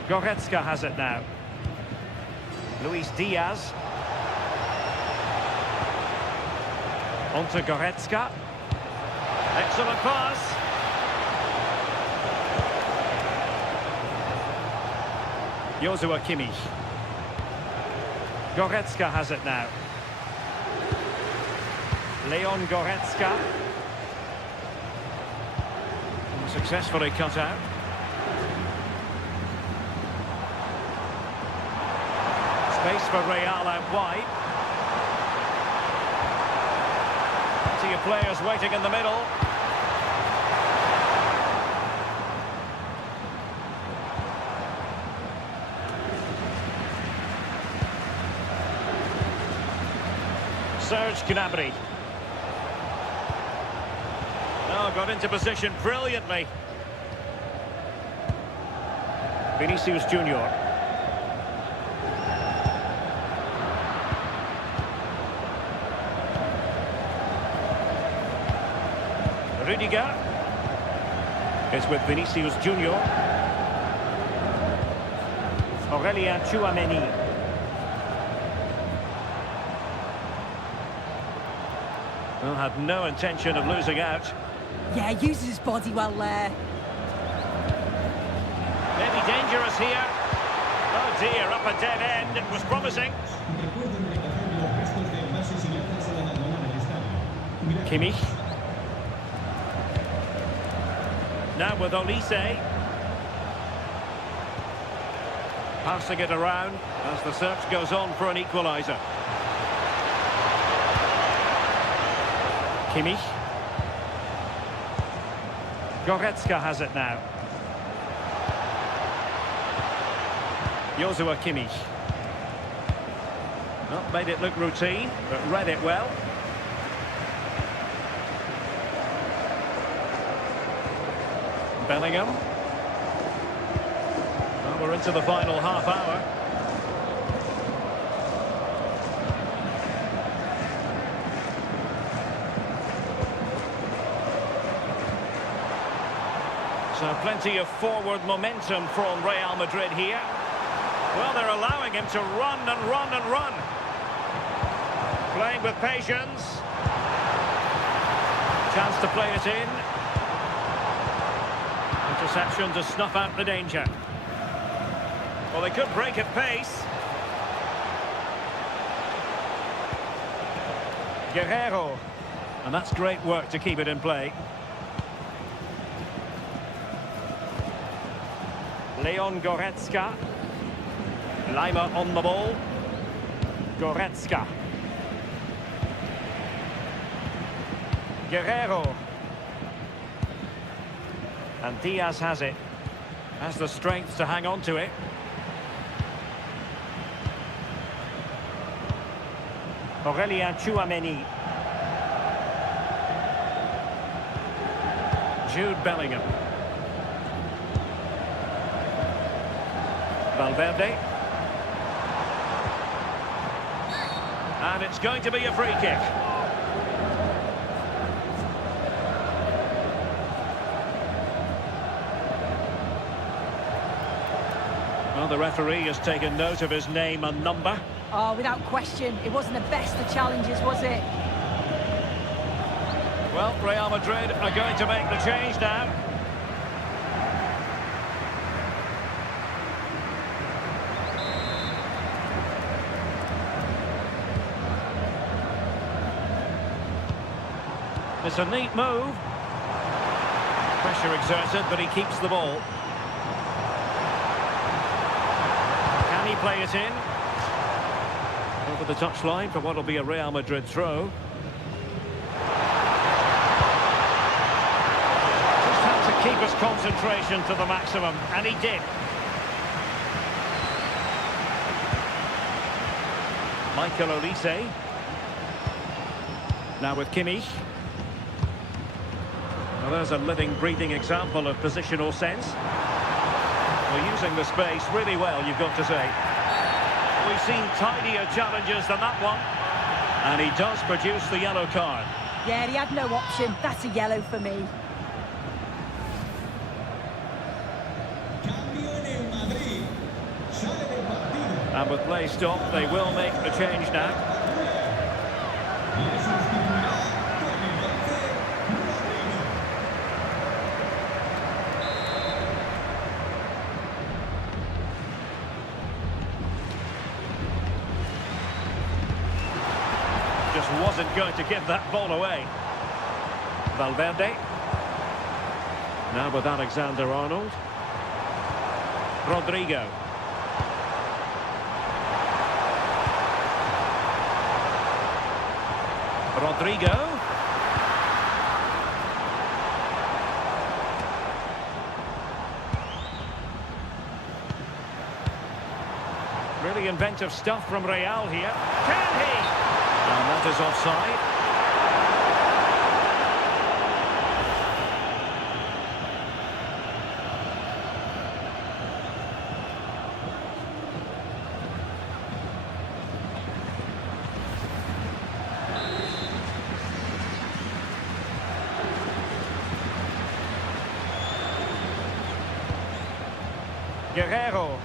Goretzka has it now. Luis Diaz. On to Goretzka. Excellent pass. Joshua Kimmich. Goretzka has it now. Leon Goretzka. Successfully cut out. Space for Real out wide. Plenty of players waiting in the middle. Serge Gnabry. Oh, got into position brilliantly. Vinicius Junior. Rudiger is with Vinicius Junior. Aurelien Tchouameni. Well, had no intention of losing out. Yeah, uses his body well there. Maybe dangerous here. Oh dear, up a dead end. It was promising. Kimmich. Now with Olise. Passing it around as the search goes on for an equaliser. Kimmich. Goretzka has it now. Joshua Kimmich. Not made it look routine, but read it well. Bellingham. Well, we're into the final half hour. So plenty of forward momentum from Real Madrid here. Well, they're allowing him to run and run and run. Playing with patience. Chance to play it in. Interception to snuff out the danger. Well, they could break at pace. Guerrero. And that's great work to keep it in play. Leon Goretzka. Lima on the ball. Goretzka. Guerrero. And Diaz has it. Has the strength to hang on to it. Aurelien Tchouameni. Jude Bellingham. Valverde. And it's going to be a free kick. Well, the referee has taken note of his name and number. Oh, without question. It wasn't the best of challenges, was it? Well, Real Madrid are going to make the change now. It's a neat move. Pressure exerted, but he keeps the ball. Can he play it in? Over the touchline for what will be a Real Madrid throw. Just had to keep his concentration to the maximum, and he did. Michael Olise. Now with Kimmich. Well, there's a living, breathing example of positional sense. Well, using the space really well, you've got to say. We've seen tidier challenges than that one. And he does produce the yellow card. Yeah, he had no option. That's a yellow for me. And with play stopped, they will make the change now. Just wasn't going to give that ball away. Valverde. Now with Rodrigo. Really inventive stuff from Real here. Can he? And that is offside. Guerrero.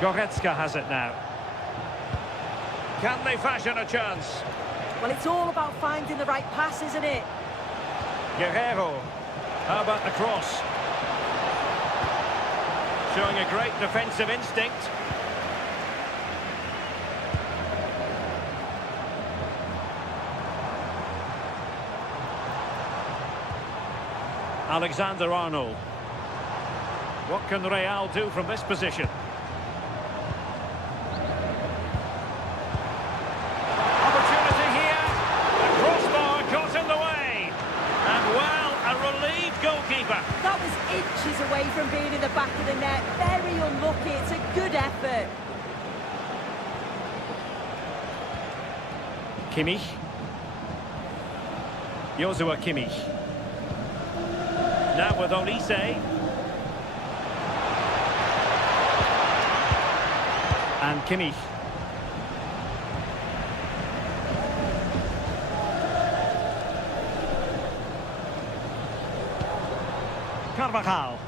Goretzka has it now. Can they fashion a chance? Well, it's all about finding the right pass, isn't it? Guerrero. How about the cross? Showing a great defensive instinct. Alexander-Arnold. What can Real do from this position? Opportunity here. The crossbar got in the way. And well, a relieved goalkeeper. That was inches away from being in the back of the net. Very unlucky. It's a good effort. Kimmich. Joshua Kimmich. Now with Olise. And Kimmich. Carvajal.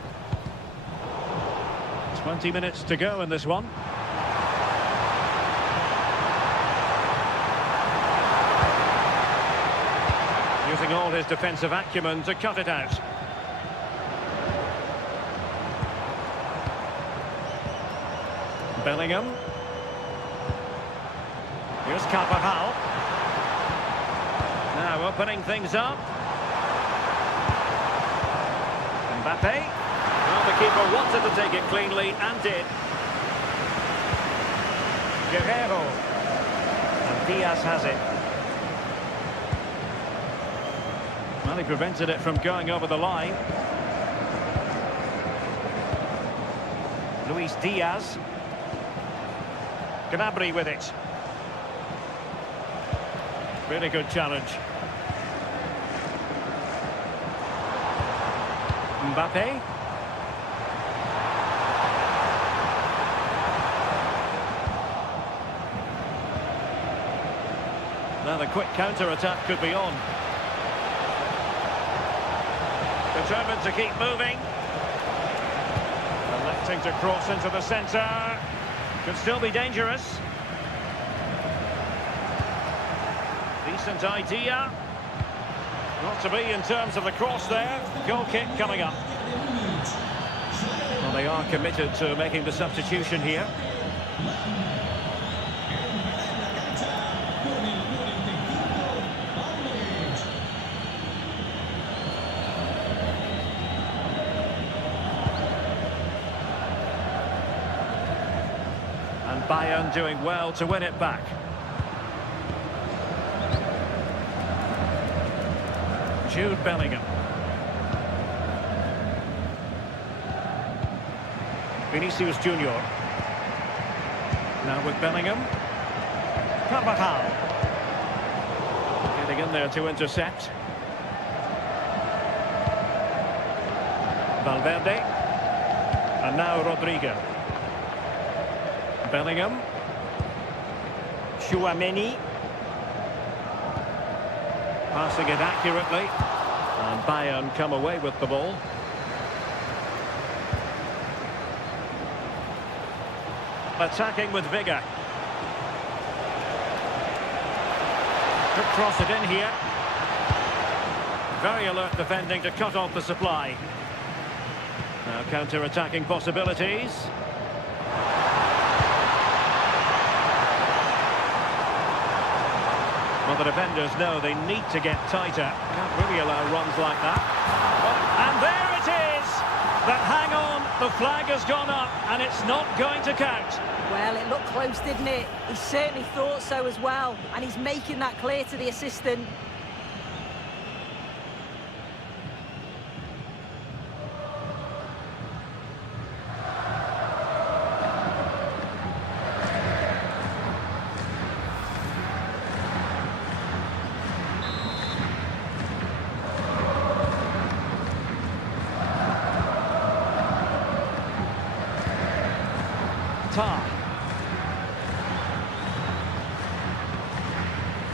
20 minutes to go in this one. Using all his defensive acumen to cut it out. Bellingham. Here's Carvajal. Now opening things up. Mbappe. Well, the keeper wanted to take it cleanly and did. Guerrero. And Diaz has it. Well, he prevented it from going over the line. Luis Diaz. Gnabry with it. Really good challenge. Mbappe. Now the quick counter-attack could be on. Determined to keep moving. Electing to cross into the centre. Could still be dangerous. Decent idea. Not to be in terms of the cross there. Goal kick coming up. Well, they are committed to making the substitution here. And Bayern doing well to win it back. Jude Bellingham. Vinicius Junior. Now with Bellingham. Carvajal. Getting in there to intercept. Valverde. And now Rodrigo. Bellingham. Tchouaméni. Passing it accurately. And Bayern come away with the ball. Attacking with vigour. Could cross it in here. Very alert defending to cut off the supply. Now counter-attacking possibilities. Well, the defenders know they need to get tighter. Can't really allow runs like that. And there it is! That hang on The flag has gone up, and it's not going to count. Well, it looked close, didn't it? He certainly thought so as well, and he's making that clear to the assistant.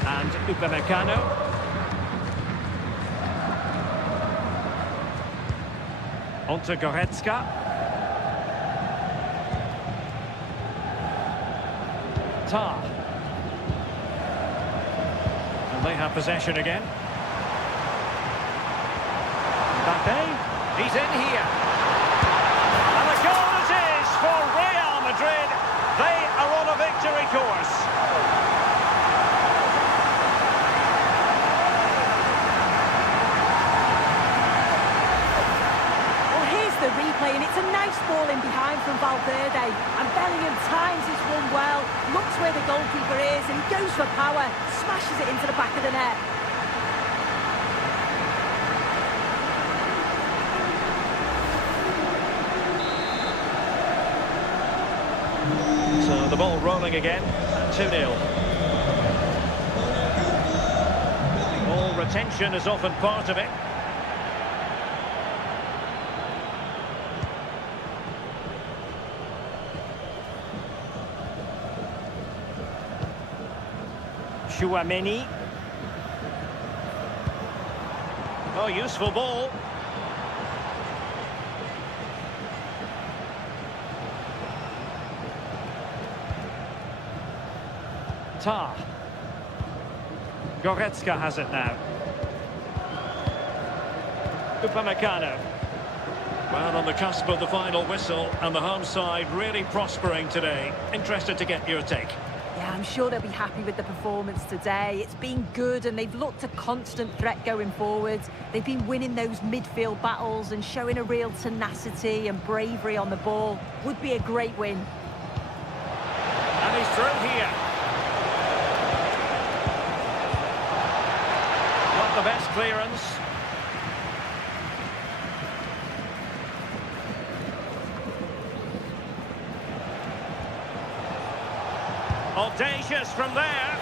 And Upamecano. Onto Goretzka. Tar. And they have possession again. Mbappe. He's in here. And the goal it is for Real Madrid. They are on a victory course. Well, here's the replay, and it's a nice ball in behind from Valverde. And Bellingham times his run well, looks where the goalkeeper is, and he goes for power, smashes it into the back of the net. So the ball rolling again, 2-0. Ball retention is often part of it. Chouameni. Oh, useful ball. Tar. Goretzka has it now. Upamecano. Well, on the cusp of the final whistle, and the home side really prospering today. Interested to get your take. Yeah, I'm sure they'll be happy with the performance today. It's been good, and they've looked a constant threat going forward. They've been winning those midfield battles and showing a real tenacity and bravery on the ball. Would be a great win. And he's through here. Not the best clearance. Audacious from there.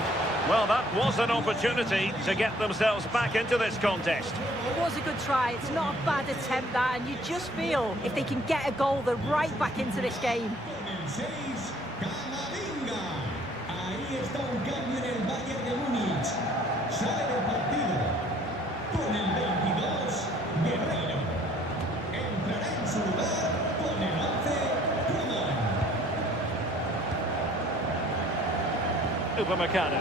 Well, that was an opportunity to get themselves back into this contest. It was a good try. It's not a bad attempt, that, and you just feel if they can get a goal, they're right back into this game. Ahí está un cambio en el Bayern de Múnich. Sale del partido con el 22, Guerrero. Entrará en su lugar con el 11, Upamecano.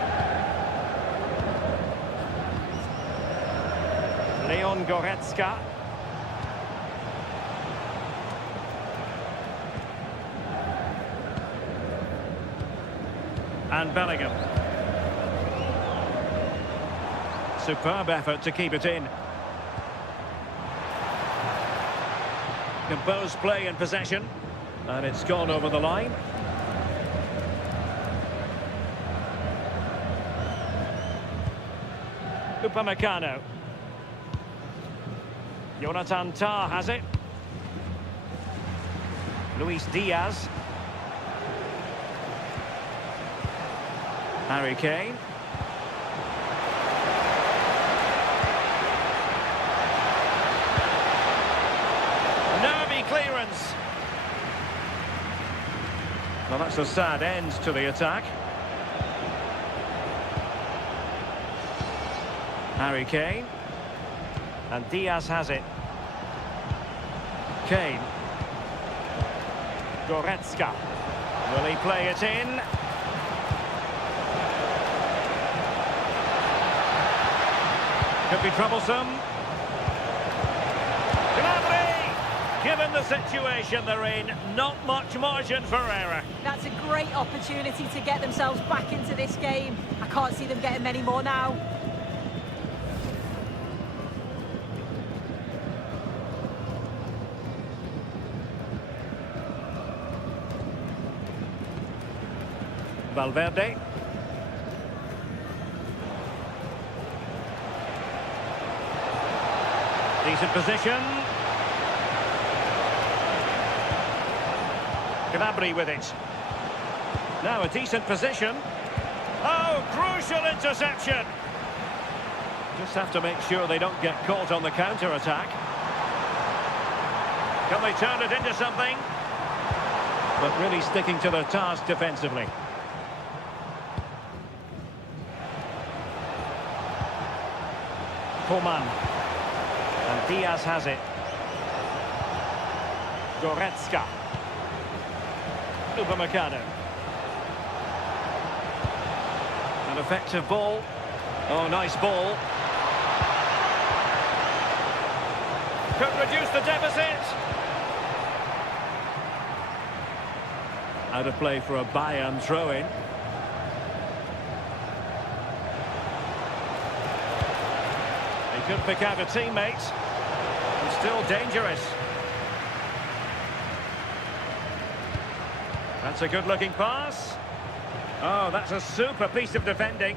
Leon Goretzka. And Bellingham. Superb effort to keep it in. Composed play in possession. And it's gone over the line. Upamecano. Jonathan Tah has it. Luis Diaz. Harry Kane. Nervy clearance. Well, that's a sad end to the attack. Harry Kane. And Diaz has it. Kane. Goretzka. Will he play it in? Could be troublesome. Gnabry! Given the situation they're in, not much margin for error. That's a great opportunity to get themselves back into this game. I can't see them getting many more now. Valverde. Decent position. Gnabry with it. Now a decent position. Oh, crucial interception. Just have to make sure they don't get caught on the counter-attack. Can they turn it into something? But really sticking to their task defensively. Coman. And Diaz has it. Goretzka. Upamecano. An effective ball. Oh, nice ball. Could reduce the deficit. Out of play for a Bayern throw-in. He could pick out a teammate. He's still dangerous. That's a good-looking pass. Oh, that's a super piece of defending.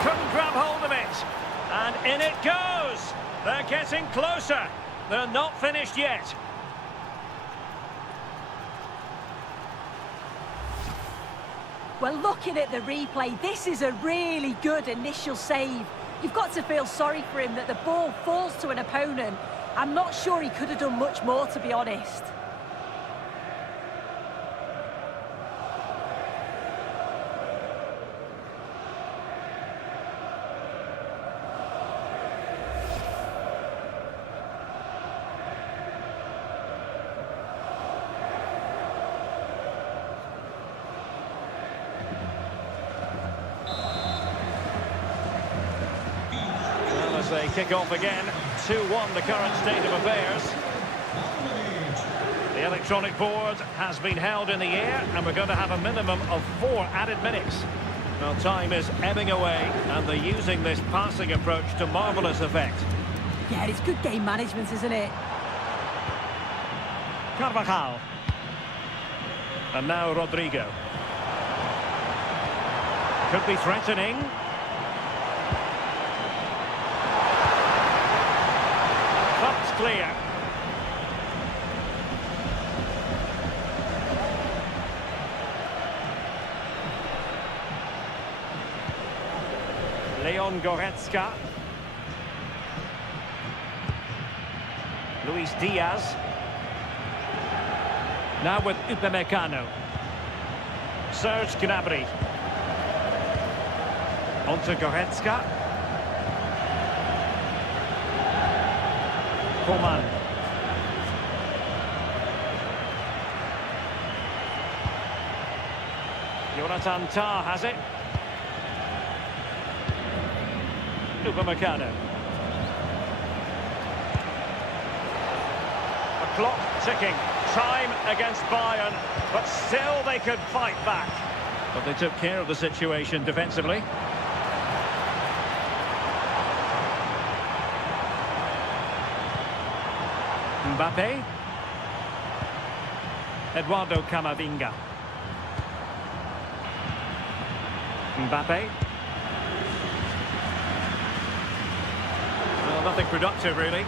Couldn't grab hold of it. And in it goes. They're getting closer. They're not finished yet. Well, looking at the replay, this is a really good initial save. You've got to feel sorry for him that the ball falls to an opponent. I'm not sure he could have done much more, to be honest. They kick off again. 2-1 the current state of affairs. The electronic board has been held in the air, and we're going to have a minimum of 4 added minutes. Well, time is ebbing away, and they're using this passing approach to marvellous effect. Yeah, it's good game management, isn't it? Carvajal. And now Rodrigo. Could be threatening. Clear. Leon Goretzka. Luis Diaz. Now with Upamecano. Serge Gnabry. Onto Goretzka. Coman. Jonathan Tah has it. Upamecano. A clock ticking. Time against Bayern, but still they could fight back. But they took care of the situation defensively. Mbappe. Eduardo Camavinga. Mbappe. Well, nothing productive, really.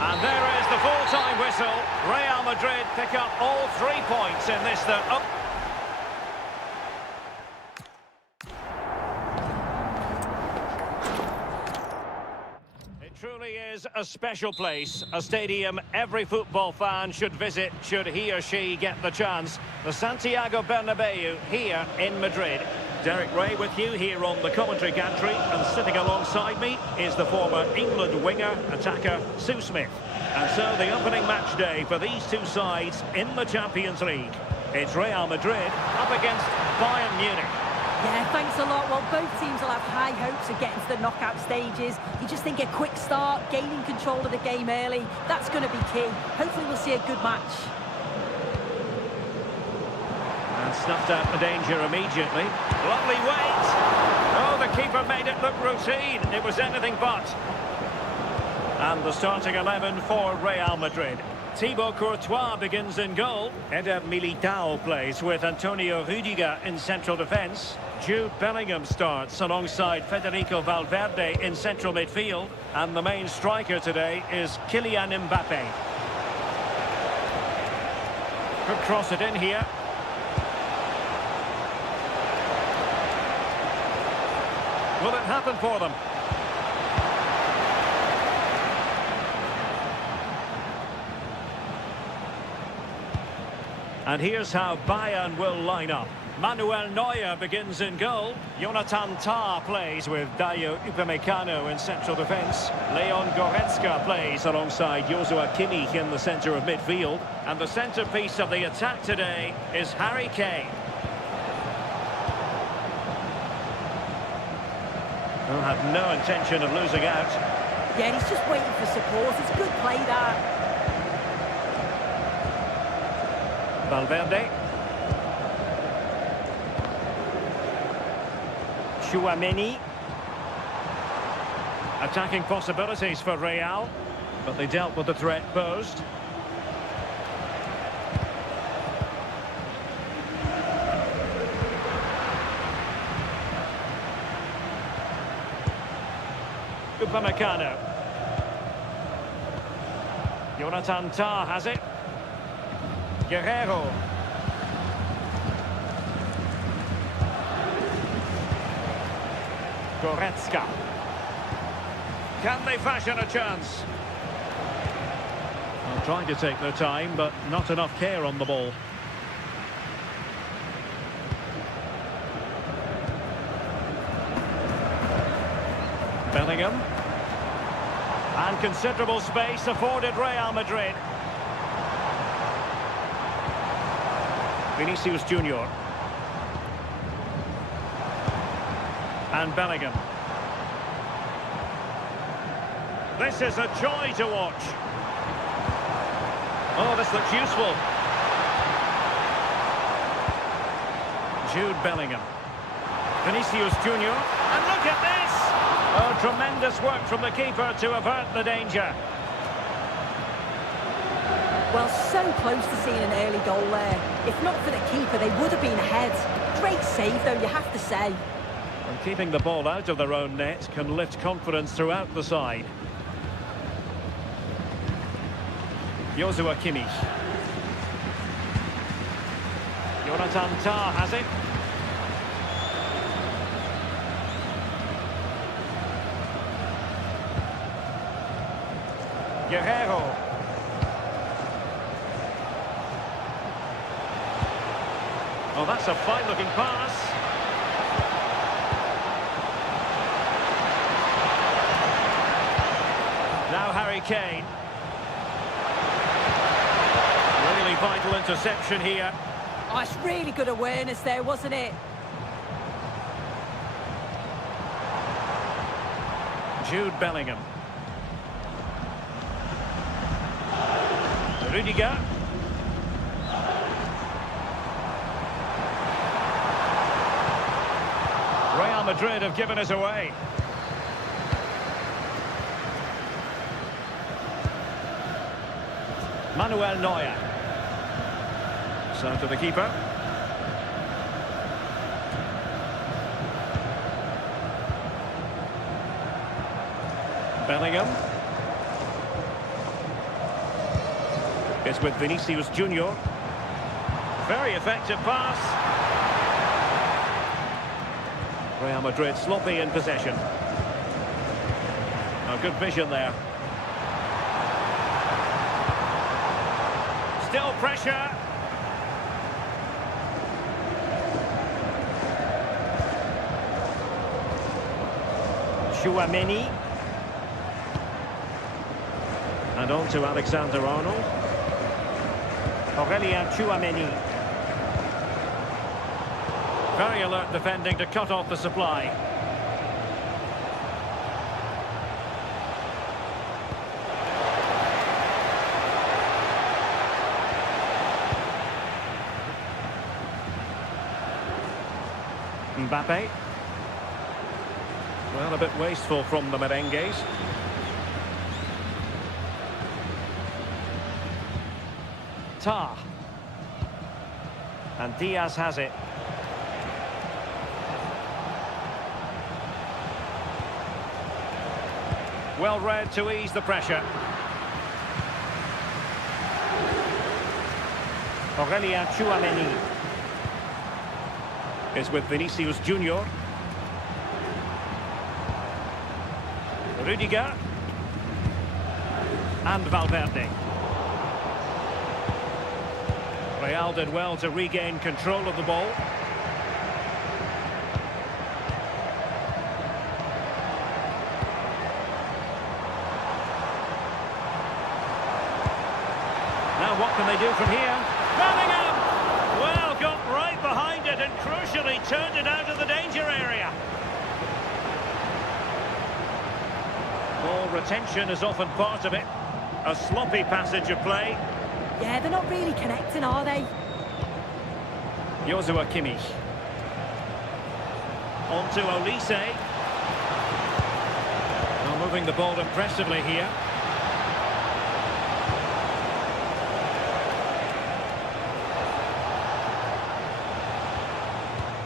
And there is the full-time whistle. Real Madrid pick up all 3 points in this. They're up. Truly is a special place, a stadium every football fan should visit should he or she get the chance. The Santiago Bernabeu here in Madrid. Derek Ray with you here on the commentary gantry, and sitting alongside me is the former England winger, attacker Sue Smith. And so the opening match day for these two sides in the Champions League. It's Real Madrid up against Bayern Munich. Yeah, thanks a lot. Well, both teams will have high hopes of getting to the knockout stages. You just think a quick start, gaining control of the game early, that's going to be key. Hopefully we'll see a good match. And snuffed out the danger immediately. Lovely weight. Oh, the keeper made it look routine. It was anything but. And the starting 11 for Real Madrid. Thibaut Courtois begins in goal. Eder Militao plays with Antonio Rudiger in central defence. Jude Bellingham starts alongside Federico Valverde in central midfield. And the main striker today is Kylian Mbappe. Could cross it in here. Will it happen for them? And here's how Bayern will line up. Manuel Neuer begins in goal. Jonathan Tah plays with Dayo Upamecano in central defence. Leon Goretzka plays alongside Joshua Kimmich in the centre of midfield. And the centrepiece of the attack today is Harry Kane. Who had no intention of losing out. Yeah, he's just waiting for support. It's good play, that. Valverde. Tchouaméni. Attacking possibilities for Real, but they dealt with the threat posed. Upamecano. Jonathan Tah has it. Guerrero. Goretzka. Can they fashion a chance? Well, trying to take their time, but not enough care on the ball. Bellingham. And considerable space afforded Real Madrid. Vinicius Junior. And Bellingham. This is a joy to watch. Oh, this looks useful. Jude Bellingham. Vinicius Junior. And look at this! Oh, tremendous work from the keeper to avert the danger. Well, so close to seeing an early goal there. If not for the keeper, they would have been ahead. Great save, though, you have to say. And keeping the ball out of their own net can lift confidence throughout the side. Joshua Kimmich. Jonathan Tah has it. Guerrero. Oh, that's a fine-looking pass. Now Harry Kane. Really vital interception here. Oh, it's really good awareness there, wasn't it? Jude Bellingham. Rudiger. Real Madrid have given us away. Manuel Neuer. So to the keeper. Bellingham. It's with Vinicius Junior. Very effective pass. Real Madrid sloppy in possession. Oh, good vision there. Still pressure. Tchouaméni. And on to Alexander-Arnold. Aurelien Tchouaméni. Very alert defending to cut off the supply. Mbappe. Well, a bit wasteful from the merengues. Tar. And Diaz has it. Well read to ease the pressure. Aurelien Tchouameni is with Vinicius Junior. Rudiger. And Valverde. Real did well to regain control of the ball. Now what can they do from here? Bellingham! Well, got right behind it and crucially turned it out of the danger area. Ball retention is often part of it. A sloppy passage of play. Yeah, they're not really connecting, are they? Joshua Kimmich. On to Olise. Well, moving the ball impressively here.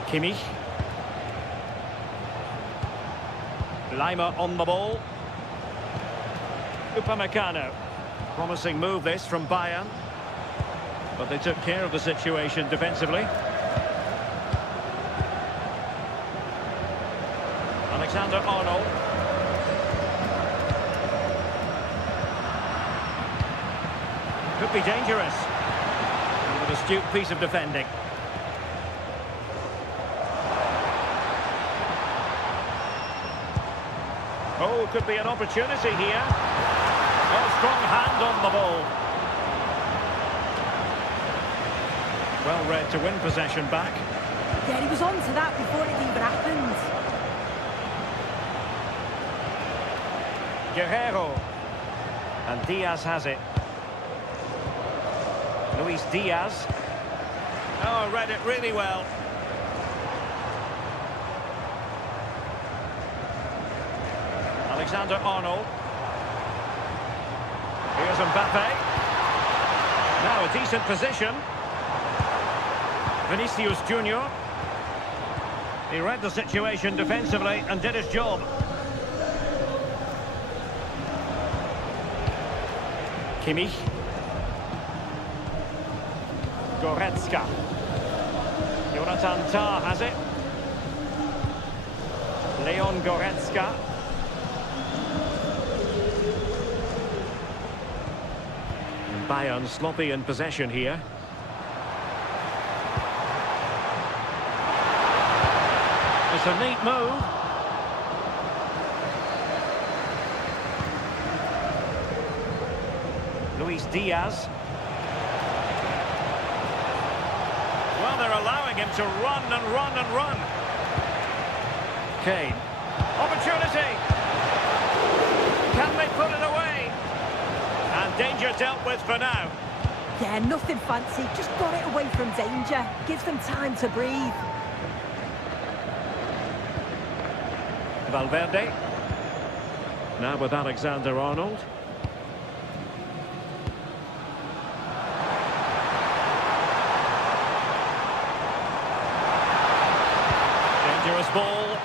Kimmich. Lima on the ball. Upamecano. Promising move this from Bayern. But they took care of the situation defensively. Alexander-Arnold. Could be dangerous. And an astute piece of defending. Oh, could be an opportunity here. Oh, strong hand on the ball. Well read to win possession back. Yeah, he was on to that before it even happened. Guerrero. And Diaz has it. Luis Diaz. Oh, read it really well. Alexander-Arnold. Here's Mbappe. Now a decent position. Vinicius Junior. He read the situation defensively and did his job. Kimmich. Goretzka. Jonathan Tah has it. Leon Goretzka. And Bayern sloppy in possession here. It's a neat move. Luis Diaz. Well, they're allowing him to run and run and run. Kane. Opportunity. Can they put it away? And danger dealt with for now. Yeah, nothing fancy. Just got it away from danger. Gives them time to breathe. Valverde. Now with Alexander-Arnold. Dangerous ball.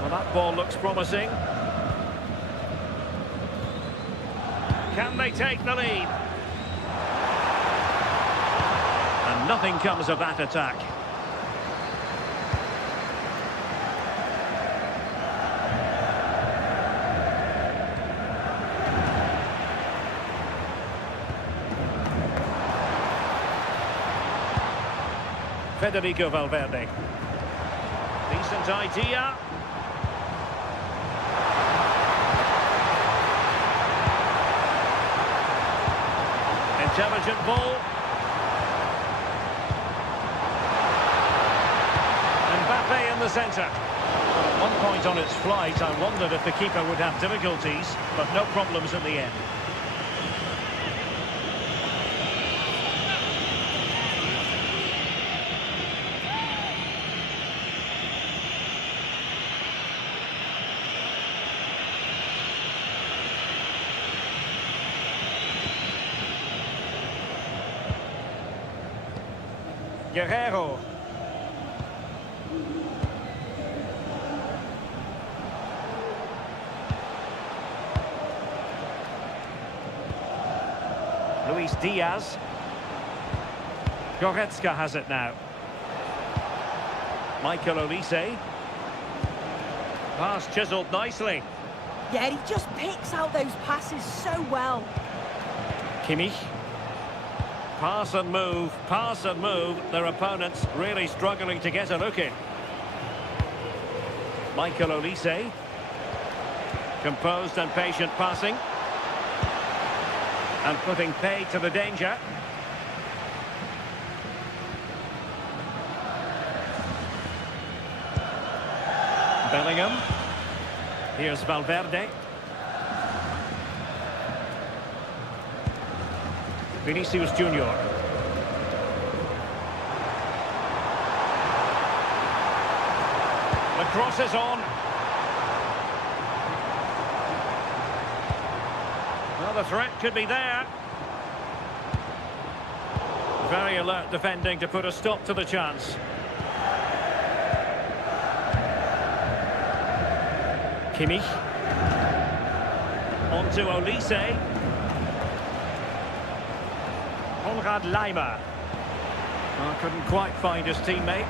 Well, that ball looks promising. Can they take the lead? And nothing comes of that attack. Federico Valverde. Decent idea. Intelligent ball. Mbappe in the centre. At one point on its flight, I wondered if the keeper would have difficulties, but no problems in the end. Guerrero. Luis Diaz. Goretzka has it now. Michael Olise. Pass chiselled nicely. Yeah, he just picks out those passes so well. Kimmich. Pass and move, pass and move. Their opponents really struggling to get a look in. Michael Olise. Composed and patient passing. And putting paid to the danger. Bellingham. Here's Valverde. Vinicius Junior. The cross is on. Well, the threat could be there. Very alert defending to put a stop to the chance. Kimmich. On to Olise. Konrad Laimer. Well, couldn't quite find his teammate.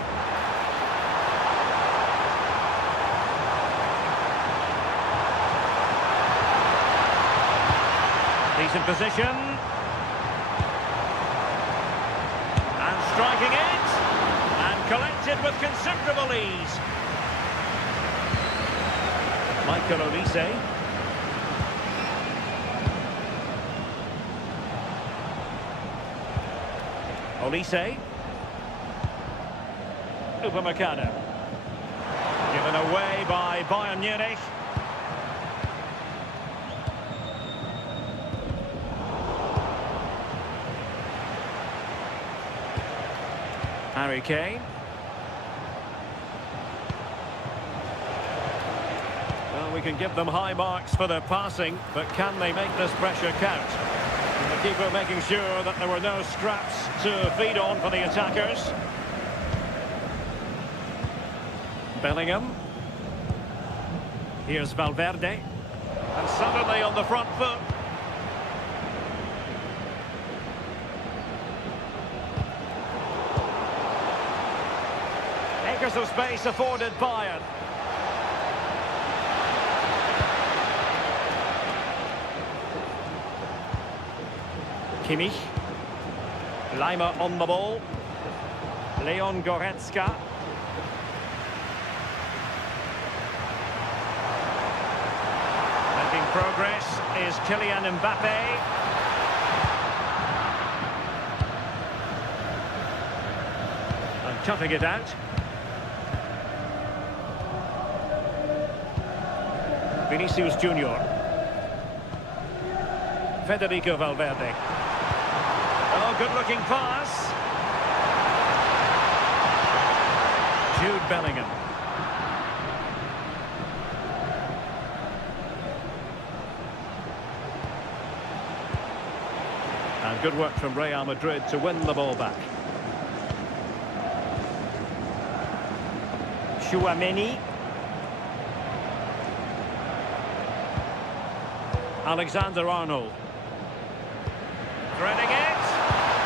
Decent position. And striking it. And collected with considerable ease. Michael Olise. Olise. Upamecano. Given away by Bayern Munich. Harry Kane. Well, we can give them high marks for their passing, but can they make this pressure count? And the keeper making sure that there were no scraps to feed on for the attackers. Bellingham. Here's Valverde. And suddenly on the front foot. Acres of space afforded Bayern. Kimmich. Laimer on the ball. Leon Goretzka. Making progress is Kylian Mbappe. And cutting it out. Vinicius Junior. Federico Valverde. Oh, good-looking pass. Jude Bellingham. And good work from Real Madrid to win the ball back. Chouameni. Alexander-Arnold. Threading it.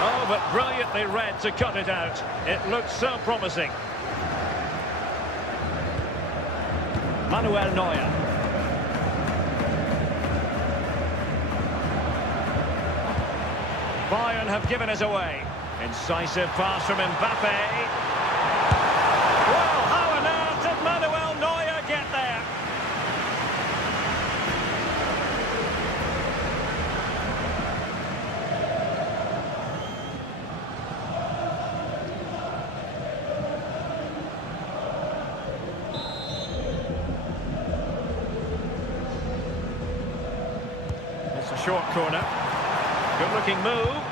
Oh, but brilliantly read to cut it out. It looks so promising. Manuel Neuer. Bayern have given us away. Incisive pass from Mbappe. Well, how on earth did Manuel Neuer get there? It's a short corner. Good-looking move.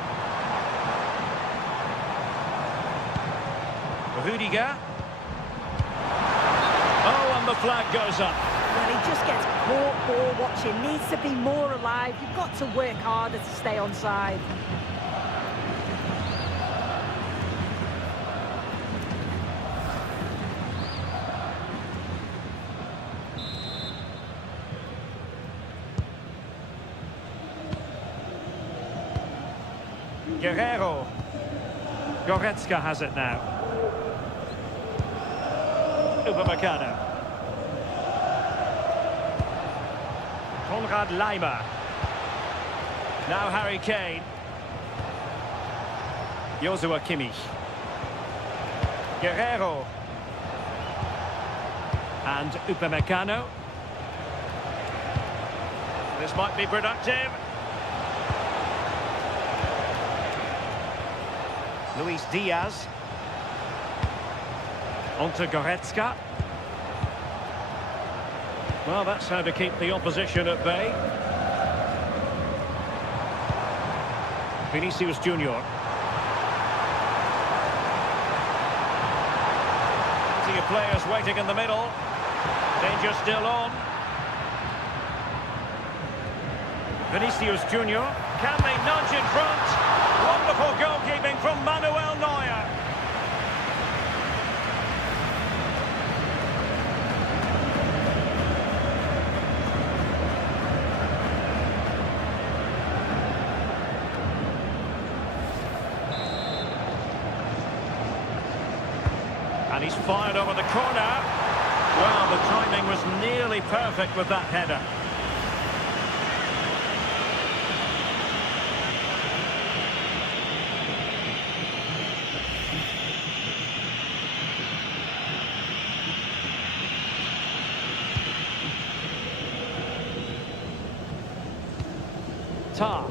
Rudiger. Oh, and the flag goes up. Well, he just gets caught ball watching. Needs to be more alive. You've got to work harder to stay onside. Guerrero. Goretzka has it now. Upamecano. Konrad Laimer. Now Harry Kane. Joshua Kimmich. Guerrero. And Upamecano. This might be productive. Luis Diaz. Onto Goretzka. Well, that's how to keep the opposition at bay. Vinicius Junior. Plenty of players waiting in the middle. Danger still on. Vinicius Junior. Can they nudge in front? Wonderful goalkeeping from Manuel Neuer. And he's fired over the corner. Well, the timing was nearly perfect with that header. Tar.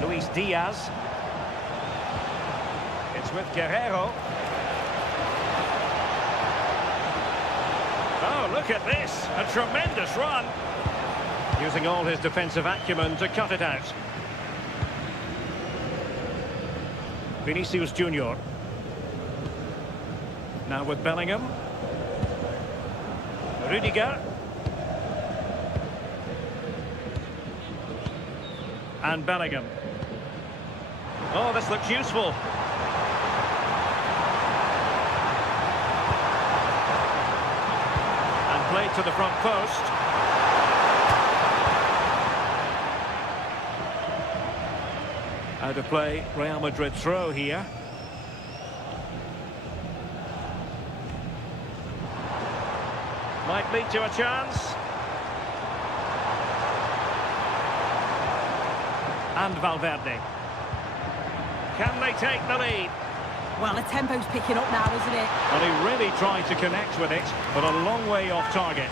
Luis Diaz. It's with Guerrero. Oh, look at this. A tremendous run. Using all his defensive acumen to cut it out. Vinicius Junior. Now with Bellingham. Rudiger. And Bellingham. Oh, this looks useful. And played to the front post. Out of play, Real Madrid throw here. Might lead to a chance. And Valverde. Can they take the lead? Well, the tempo's picking up now, isn't it? Well, he really tried to connect with it, but a long way off target.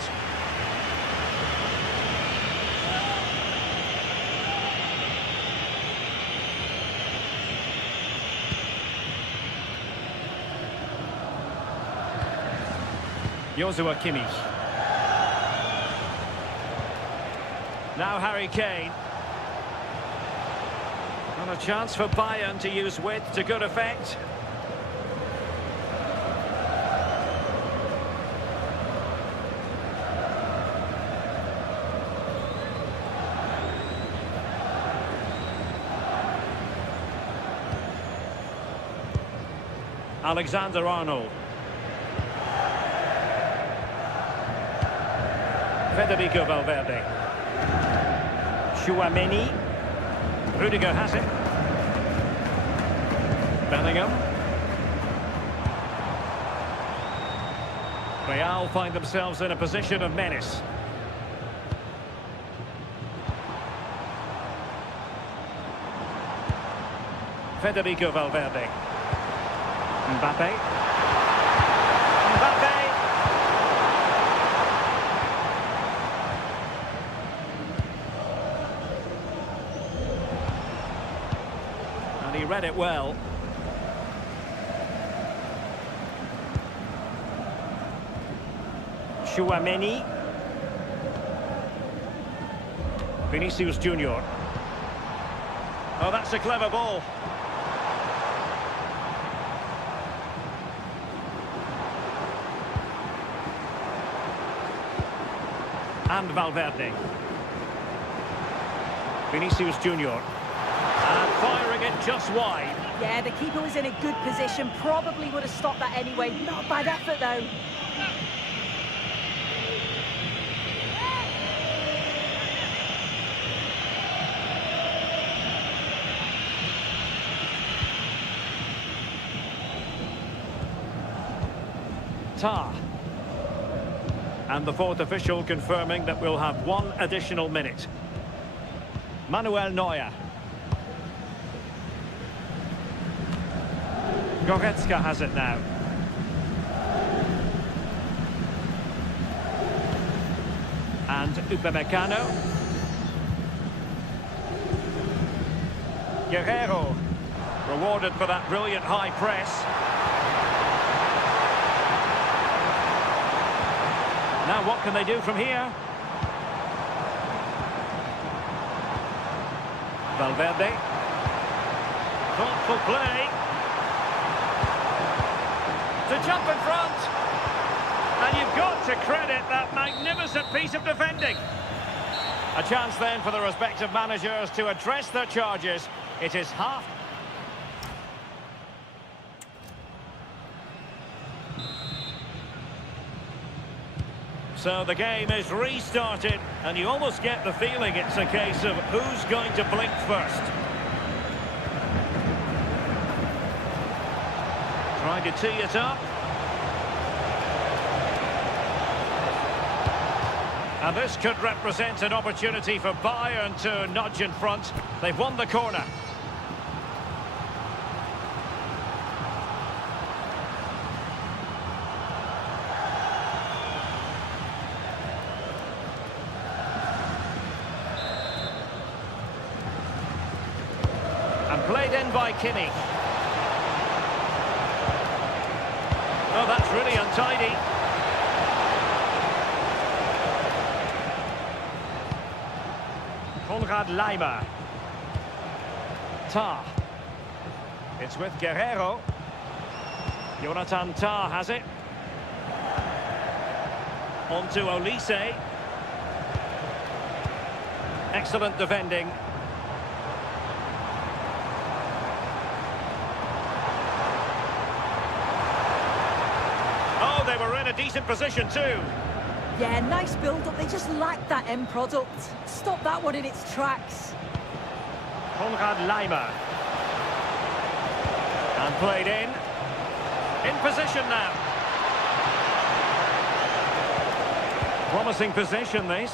Joshua Kimmich. Now Harry Kane. And a chance for Bayern to use width to good effect. Alexander-Arnold. Federico Valverde. Chouameni. Rudiger has it. Bellingham. Real find themselves in a position of menace. Federico Valverde. Mbappe. Mbappe. And he read it well. Chouameni. Vinicius Junior. Oh, that's a clever ball. And Valverde. Vinicius Junior. And firing it just wide. Yeah, the keeper was in a good position. Probably would have stopped that anyway. Not a bad effort, though. Tar. And the fourth official confirming that we'll have one additional minute. Manuel Neuer. Goretzka has it now. And Upamecano. Guerrero. Rewarded for that brilliant high press. Now what can they do from here? Valverde. Thoughtful play. To jump in front. And you've got to credit that magnificent piece of defending. A chance then for the respective managers to address their charges. It is half. So the game is restarted, and you almost get the feeling it's a case of who's going to blink first. Trying to tee it up. And this could represent an opportunity for Bayern to nudge in front. They've won the corner. And played in by Kimmich. Oh, that's really untidy. Konrad Laimer. Tar. It's with Guerrero. Jonathan Tar has it. On to Olise. Excellent defending. Oh, they were in a decent position too. Yeah, nice build-up. They just lacked that end product. Stop that one in its tracks. Konrad Laimer. And played in. In position now. Promising position, this.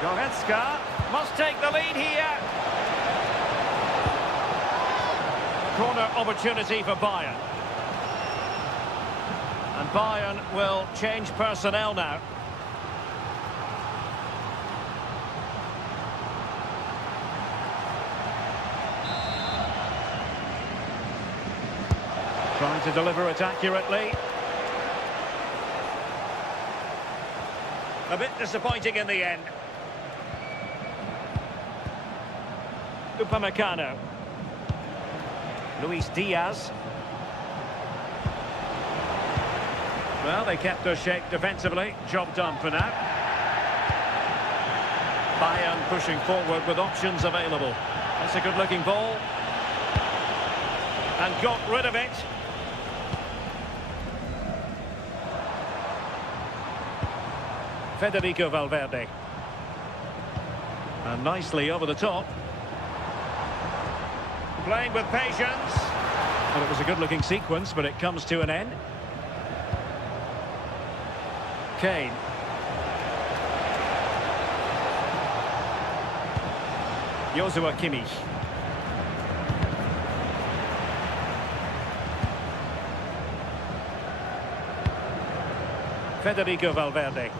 Goretzka must take the lead here. Corner opportunity for Bayern. And Bayern will change personnel now. Trying to deliver it accurately. A bit disappointing in the end. Upamecano. Luis Diaz. Well, they kept their shape defensively. Job done for now. Bayern pushing forward with options available. That's a good-looking ball. And got rid of it. Federico Valverde. And nicely over the top. Playing with patience. Well, it was a good-looking sequence, but it comes to an end. Kane. Joshua Kimmich. Federico Valverde.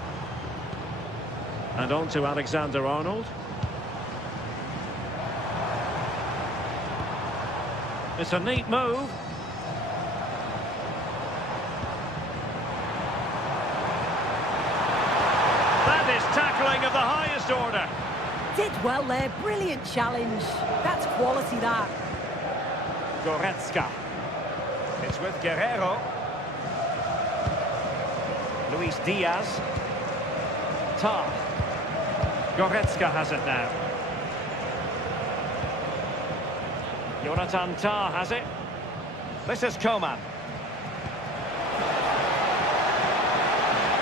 And on to Alexander-Arnold. It's a neat move. That is tackling of the highest order. Did well there, brilliant challenge. That's quality, that. Goretzka. It's with Guerrero. Luis Diaz. Tar. Goretzka has it now. Jonathan Tar has it. This is Coman.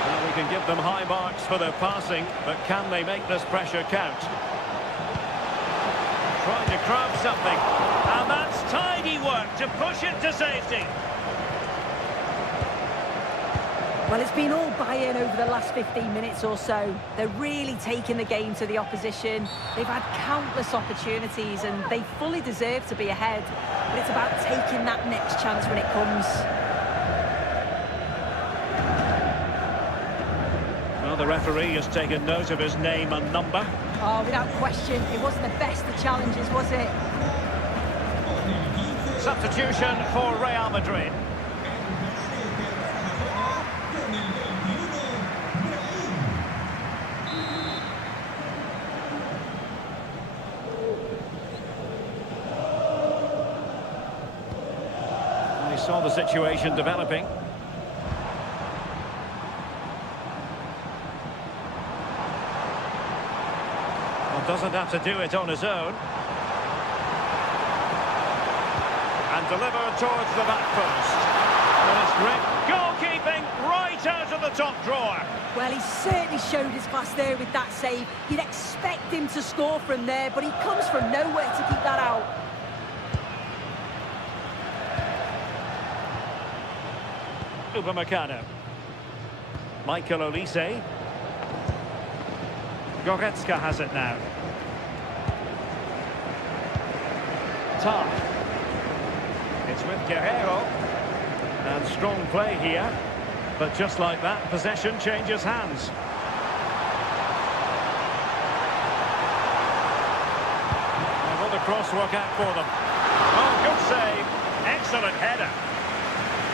Well, we can give them high marks for their passing, but can they make this pressure count? Trying to grab something, and that's tidy work to push it to safety. Well, it's been all Bayern over the last 15 minutes or so. They're really taking the game to the opposition. They've had countless opportunities and they fully deserve to be ahead. But it's about taking that next chance when it comes. Well, the referee has taken note of his name and number. Oh, without question, it wasn't the best of challenges, was it? Substitution for Real Madrid. We saw the situation developing. Well, doesn't have to do it on his own. And delivered towards the back post. Well, it's great goalkeeping right out of the top drawer. Well, he certainly showed his class there with that save. You'd expect him to score from there, but he comes from nowhere to keep that out. Upamecano. Michael Olise. Goretzka has it now. Tar. It's with Guerrero. And strong play here. But just like that, possession changes hands. And will the cross work out for them? Oh, good save. Excellent header.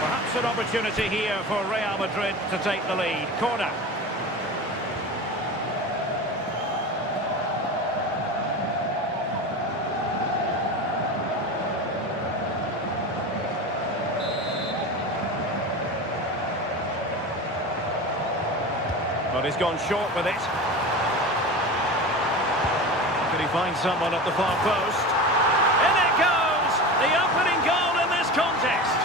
Perhaps an opportunity here for Real Madrid to take the lead. Corner. But he's gone short with it. Could he find someone at the far post? In it goes! The opening goal in this contest.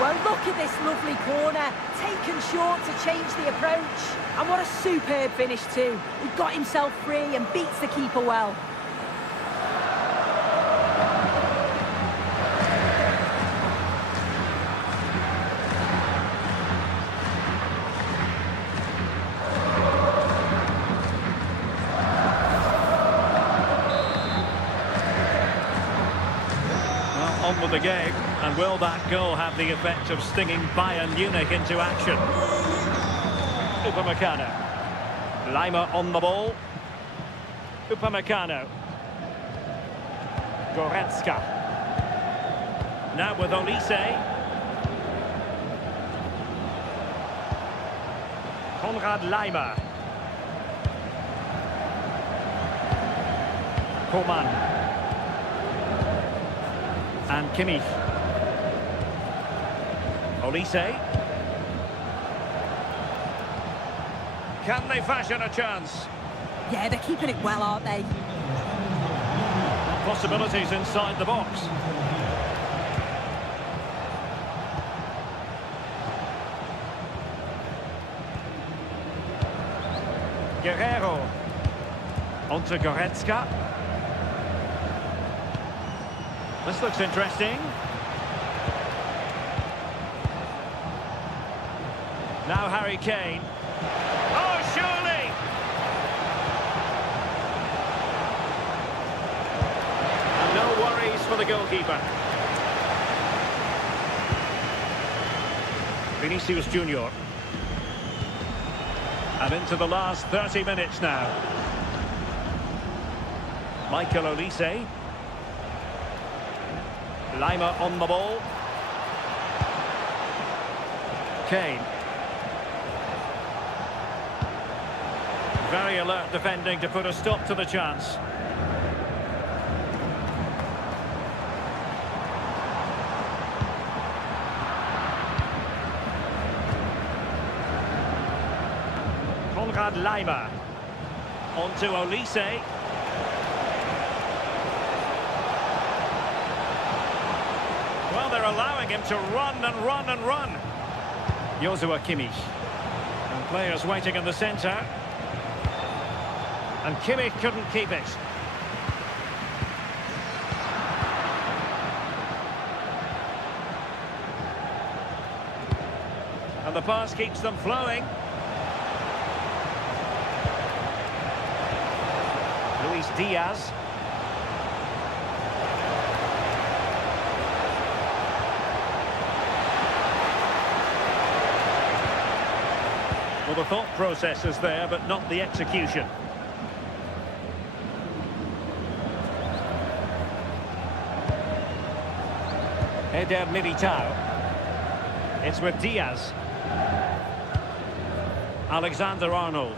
Well, look at this lovely corner, taken short to change the approach. And what a superb finish too. He got himself free and beats the keeper well. Well, on with the game. And will that goal have the effect of stinging Bayern Munich into action? Upamecano. Lima on the ball. Upamecano. Goretzka. Now with Olise. Konrad Lima. Coman. And Kimmich. Olise. Can they fashion a chance? Yeah, they're keeping it well, aren't they? Possibilities inside the box. Guerrero. Onto Goretzka. This looks interesting. Now Harry Kane. Oh, surely! And no worries for the goalkeeper. Vinicius Junior. And into the last 30 minutes now. Michael Olise. Lima on the ball. Kane. Very alert defending to put a stop to the chance. Konrad Lima. Onto Olise. Well, they're allowing him to run and run and run. Joshua Kimmich. And players waiting in the centre. And Kimmich couldn't keep it. And the pass keeps them flowing. Luis Diaz. Well, the thought process is there, but not the execution. Eder Militao. It's with Diaz. Alexander-Arnold.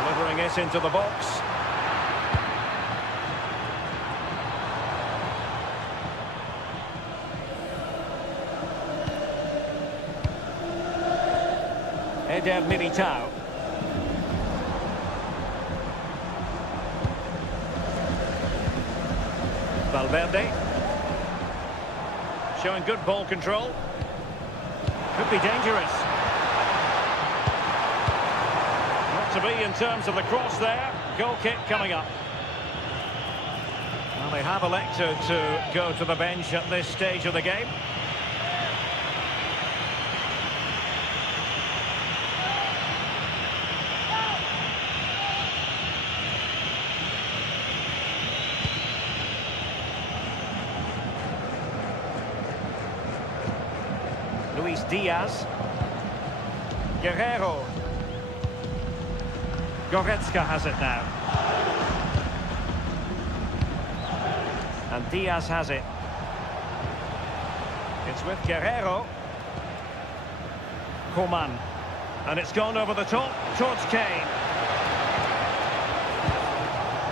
Delivering it into the box. Eder Militao. Valverde. Showing good ball control. Could be dangerous. Not to be in terms of the cross there. Goal kick coming up. Well, they have elected to go to the bench at this stage of the game. Luis Diaz. Guerrero. Goretzka has it now. And Diaz has it. It's with Guerrero. Coman. And it's gone over the top towards Kane.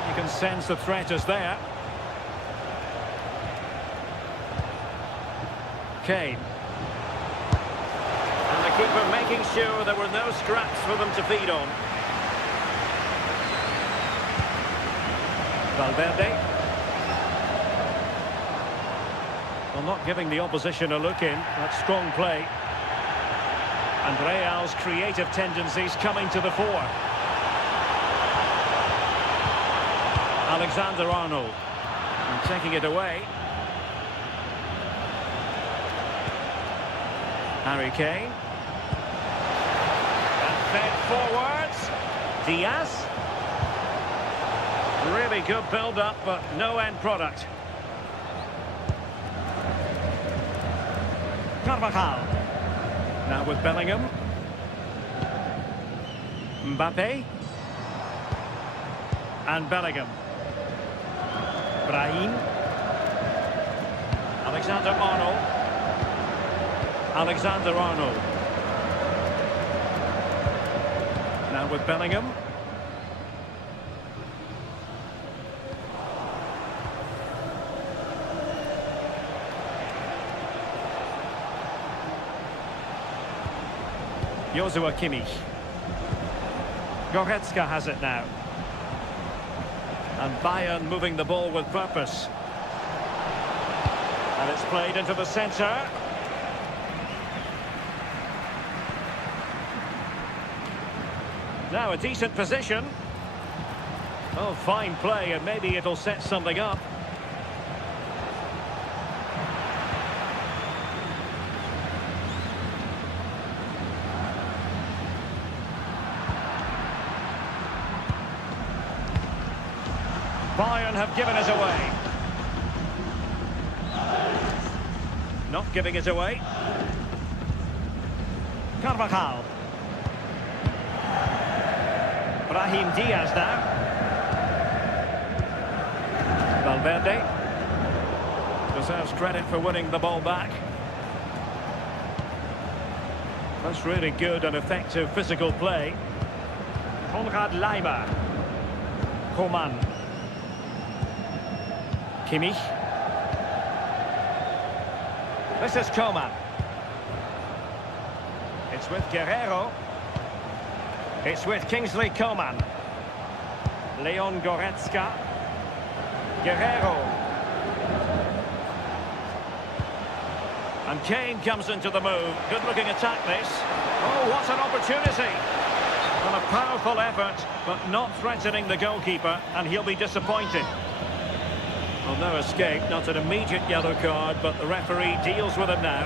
You can sense the threat is there. Kane. Keeper making sure there were no scraps for them to feed on. Valverde. Well, not giving the opposition a look in. That's strong play. And Real's creative tendencies coming to the fore. Alexander-Arnold. And taking it away. Harry Kane. Fed forwards. Diaz. Really good build-up, but no end product. Carvajal. Now with Bellingham. Mbappe. And Bellingham. Brahim. Alexander-Arnold. Alexander-Arnold. Now with Bellingham. Joshua Kimmich. Goretzka has it now. And Bayern moving the ball with purpose. And it's played into the centre. Now a decent position. Oh, fine play, and maybe it'll set something up. Bayern have given us away. Not giving it away. Carvajal. Brahim Diaz now. Valverde deserves credit for winning the ball back. That's really good and effective physical play. Konrad Laimer. Coman. Kimmich. This is Coman. It's with Guerrero. It's with Kingsley Coman. Leon Goretzka. Guerrero. And Kane comes into the move. Good-looking attack, this. Oh, what an opportunity. Well, a powerful effort, but not threatening the goalkeeper, and he'll be disappointed. Well, no escape, not an immediate yellow card, but the referee deals with him now.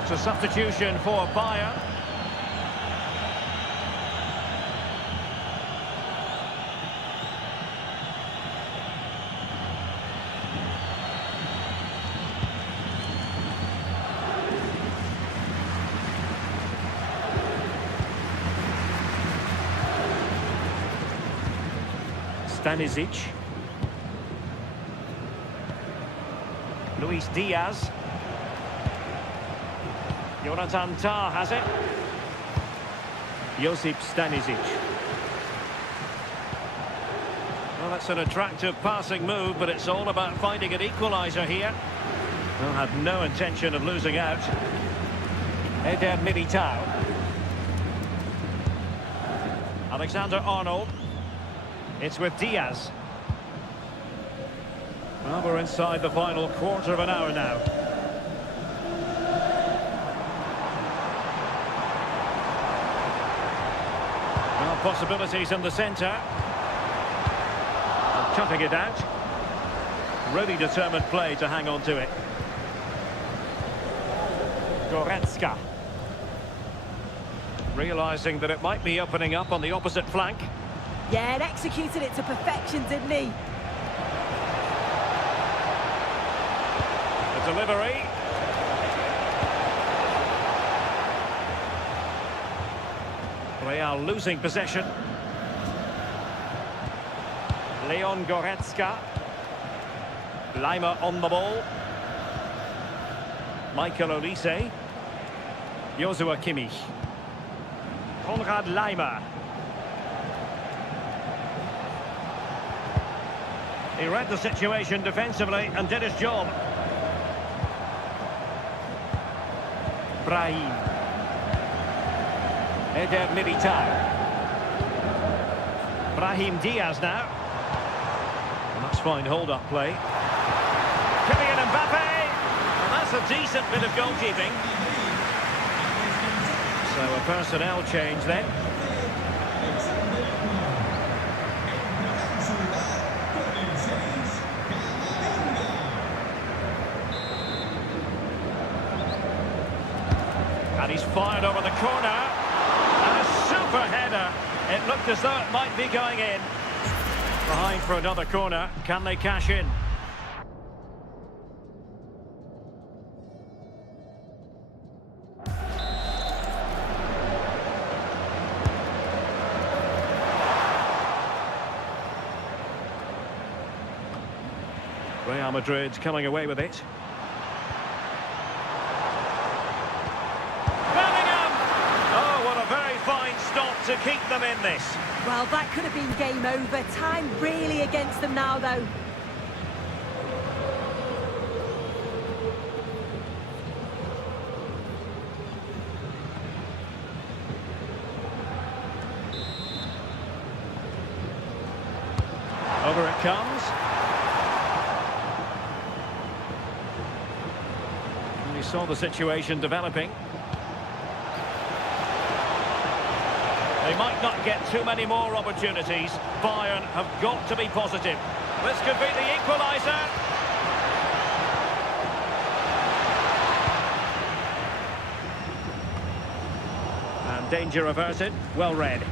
It's a substitution for Bayern. Stanisic. Luis Diaz. Jonathan Tah has it. Josip Stanisic. Well, that's an attractive passing move, but it's all about finding an equaliser here. Well, had no intention of losing out. Eder Militao. Alexander-Arnold. It's with Diaz. Well, we're inside the final quarter of an hour now. Well, possibilities in the centre. Cutting it out. Really determined play to hang on to it. Goretzka. Realising that it might be opening up on the opposite flank. Yeah, and executed it to perfection, didn't he? The delivery. Real losing possession. Leon Goretzka. Lima on the ball. Michael Olise. Joshua Kimmich. Konrad Lima. He read the situation defensively and did his job. Brahim. Eder Militao. Brahim Diaz now. And that's fine hold-up play. Kylian Mbappe. And that's a decent bit of goalkeeping. So a personnel change then. And he's fired over the corner. And a super header. It looked as though it might be going in. Behind for another corner. Can they cash in? Real Madrid coming away with it. To keep them in this. Well, that could have been game over. Time really against them now, though. Over it comes. And he saw the situation developing. They might not get too many more opportunities. Bayern have got to be positive. This could be the equaliser. And danger averted. Well read.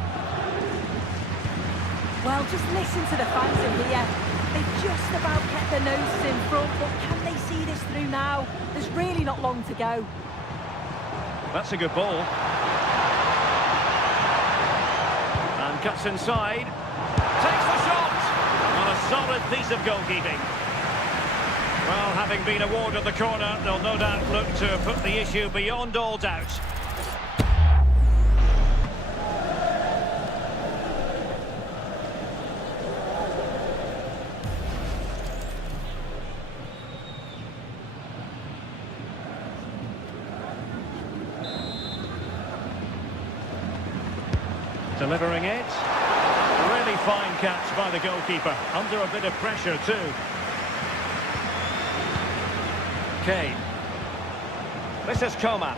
Well, just listen to the fans in here. They've just about kept their noses in front, but can they see this through now? There's really not long to go. That's a good ball. Cuts inside, takes the shot, and a solid piece of goalkeeping. Well, having been awarded the corner, they'll no doubt look to put the issue beyond all doubt. Delivering it. Really fine catch by the goalkeeper. Under a bit of pressure too. Kane. This is Coman.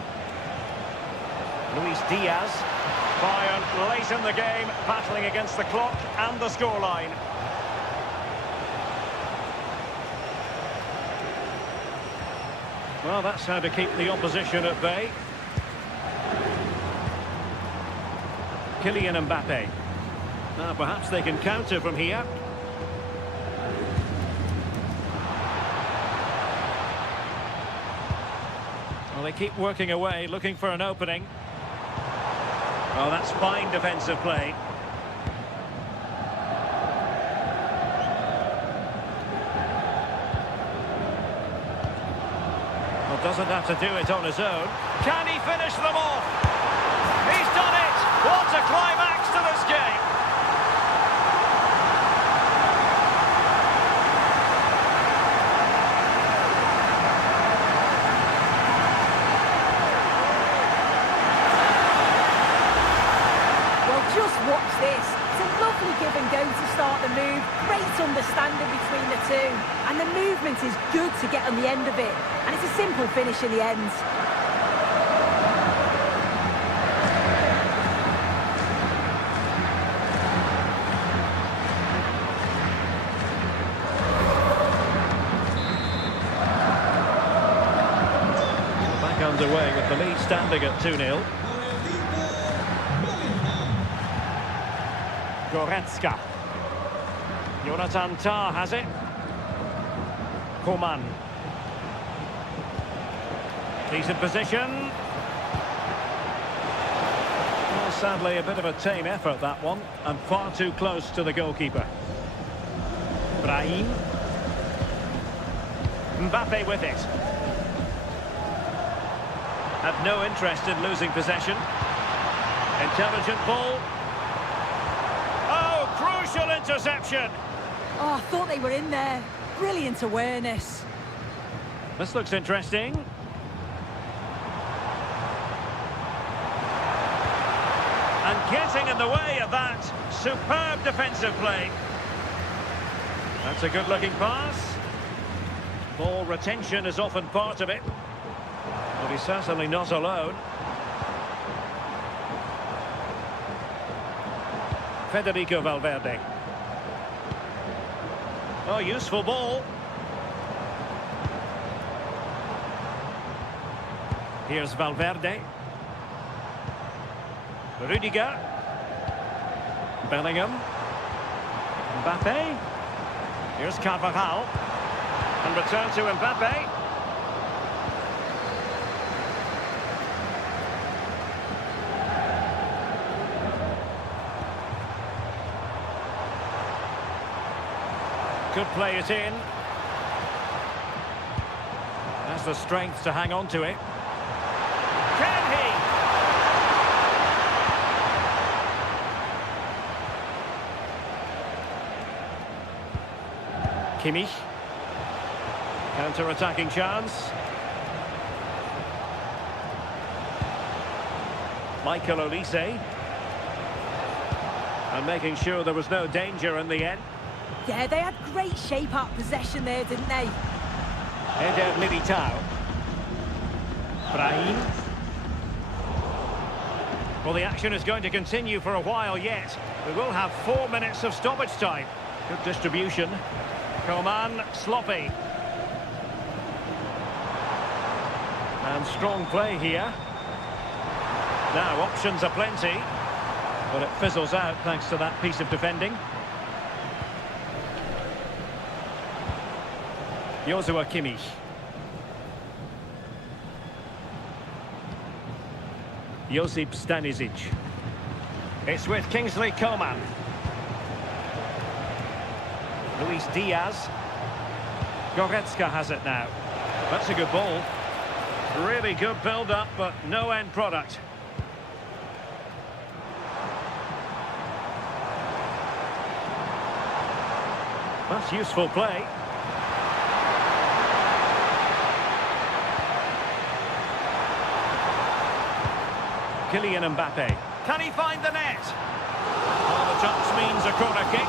Luis Diaz. Bayern late in the game, battling against the clock and the scoreline. Well, that's how to keep the opposition at bay. Kylian Mbappe. Now perhaps they can counter from here. Well, they keep working away, looking for an opening. Oh, that's fine defensive play. Well, doesn't have to do it on his own. Can he finish them off? He's done it! What a climax to this game! Just watch this. It's a lovely give and go to start the move. Great understanding between the two. And the movement is good to get on the end of it. And it's a simple finish in the end. Back underway with the lead standing at 2-0. Goretzka. Jonathan Tah has it. Coman. Decent position. Well, sadly, a bit of a tame effort, that one, and far too close to the goalkeeper. Brahim. Mbappe with it. Had no interest in losing possession. Intelligent ball. Crucial interception. Oh, I thought they were in there. Brilliant awareness. This looks interesting. And getting in the way of that superb defensive play. That's a good-looking pass. Ball retention is often part of it. But he's certainly not alone. Federico Valverde. Oh, useful ball. Here's Valverde. Rudiger. Bellingham. Mbappe. Here's Carvajal. And return to Mbappe. Could play it in. Has the strength to hang on to it. Can he? Kimmich. Counter-attacking chance. Michael Olise. And making sure there was no danger in the end. Yeah, they had great shape up possession there, didn't they? Eder Militao. Brahim. Well, the action is going to continue for a while yet. We will have 4 minutes of stoppage time. Good distribution. Coman, sloppy. And strong play here. Now, options are plenty. But it fizzles out thanks to that piece of defending. Joshua Kimmich. Josip Stanisic. It's with Kingsley Coman. Luis Diaz. Goretzka has it now. That's a good ball. Really good build-up, but no end product. That's useful play. Kylian Mbappe. Can he find the net? Well, the touch means a corner kick.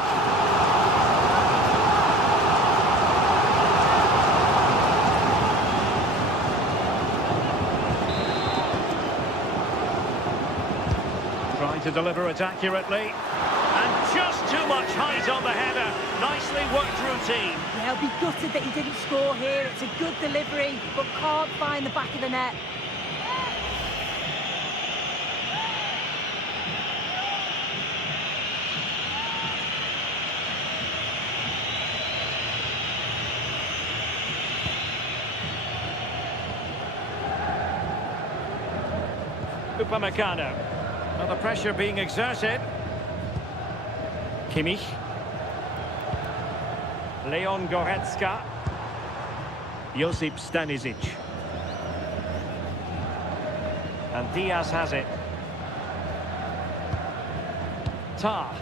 Trying to deliver it accurately. And just too much height on the header. Nicely worked routine. Yeah, he'll be gutted that he didn't score here. It's a good delivery, but can't find the back of the net. Upamecano. Well, the pressure being exerted. Kimmich. Leon Goretzka. Josip Stanisic. And Diaz has it. Tar.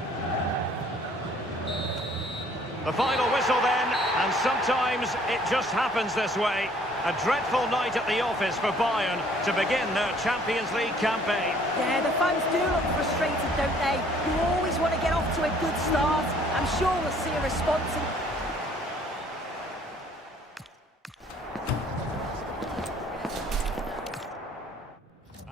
The final whistle then, and sometimes it just happens this way. A dreadful night at the office for Bayern to begin their Champions League campaign. Yeah, the fans do look frustrated, don't they? You always want to get off to a good start. I'm sure we'll see a response.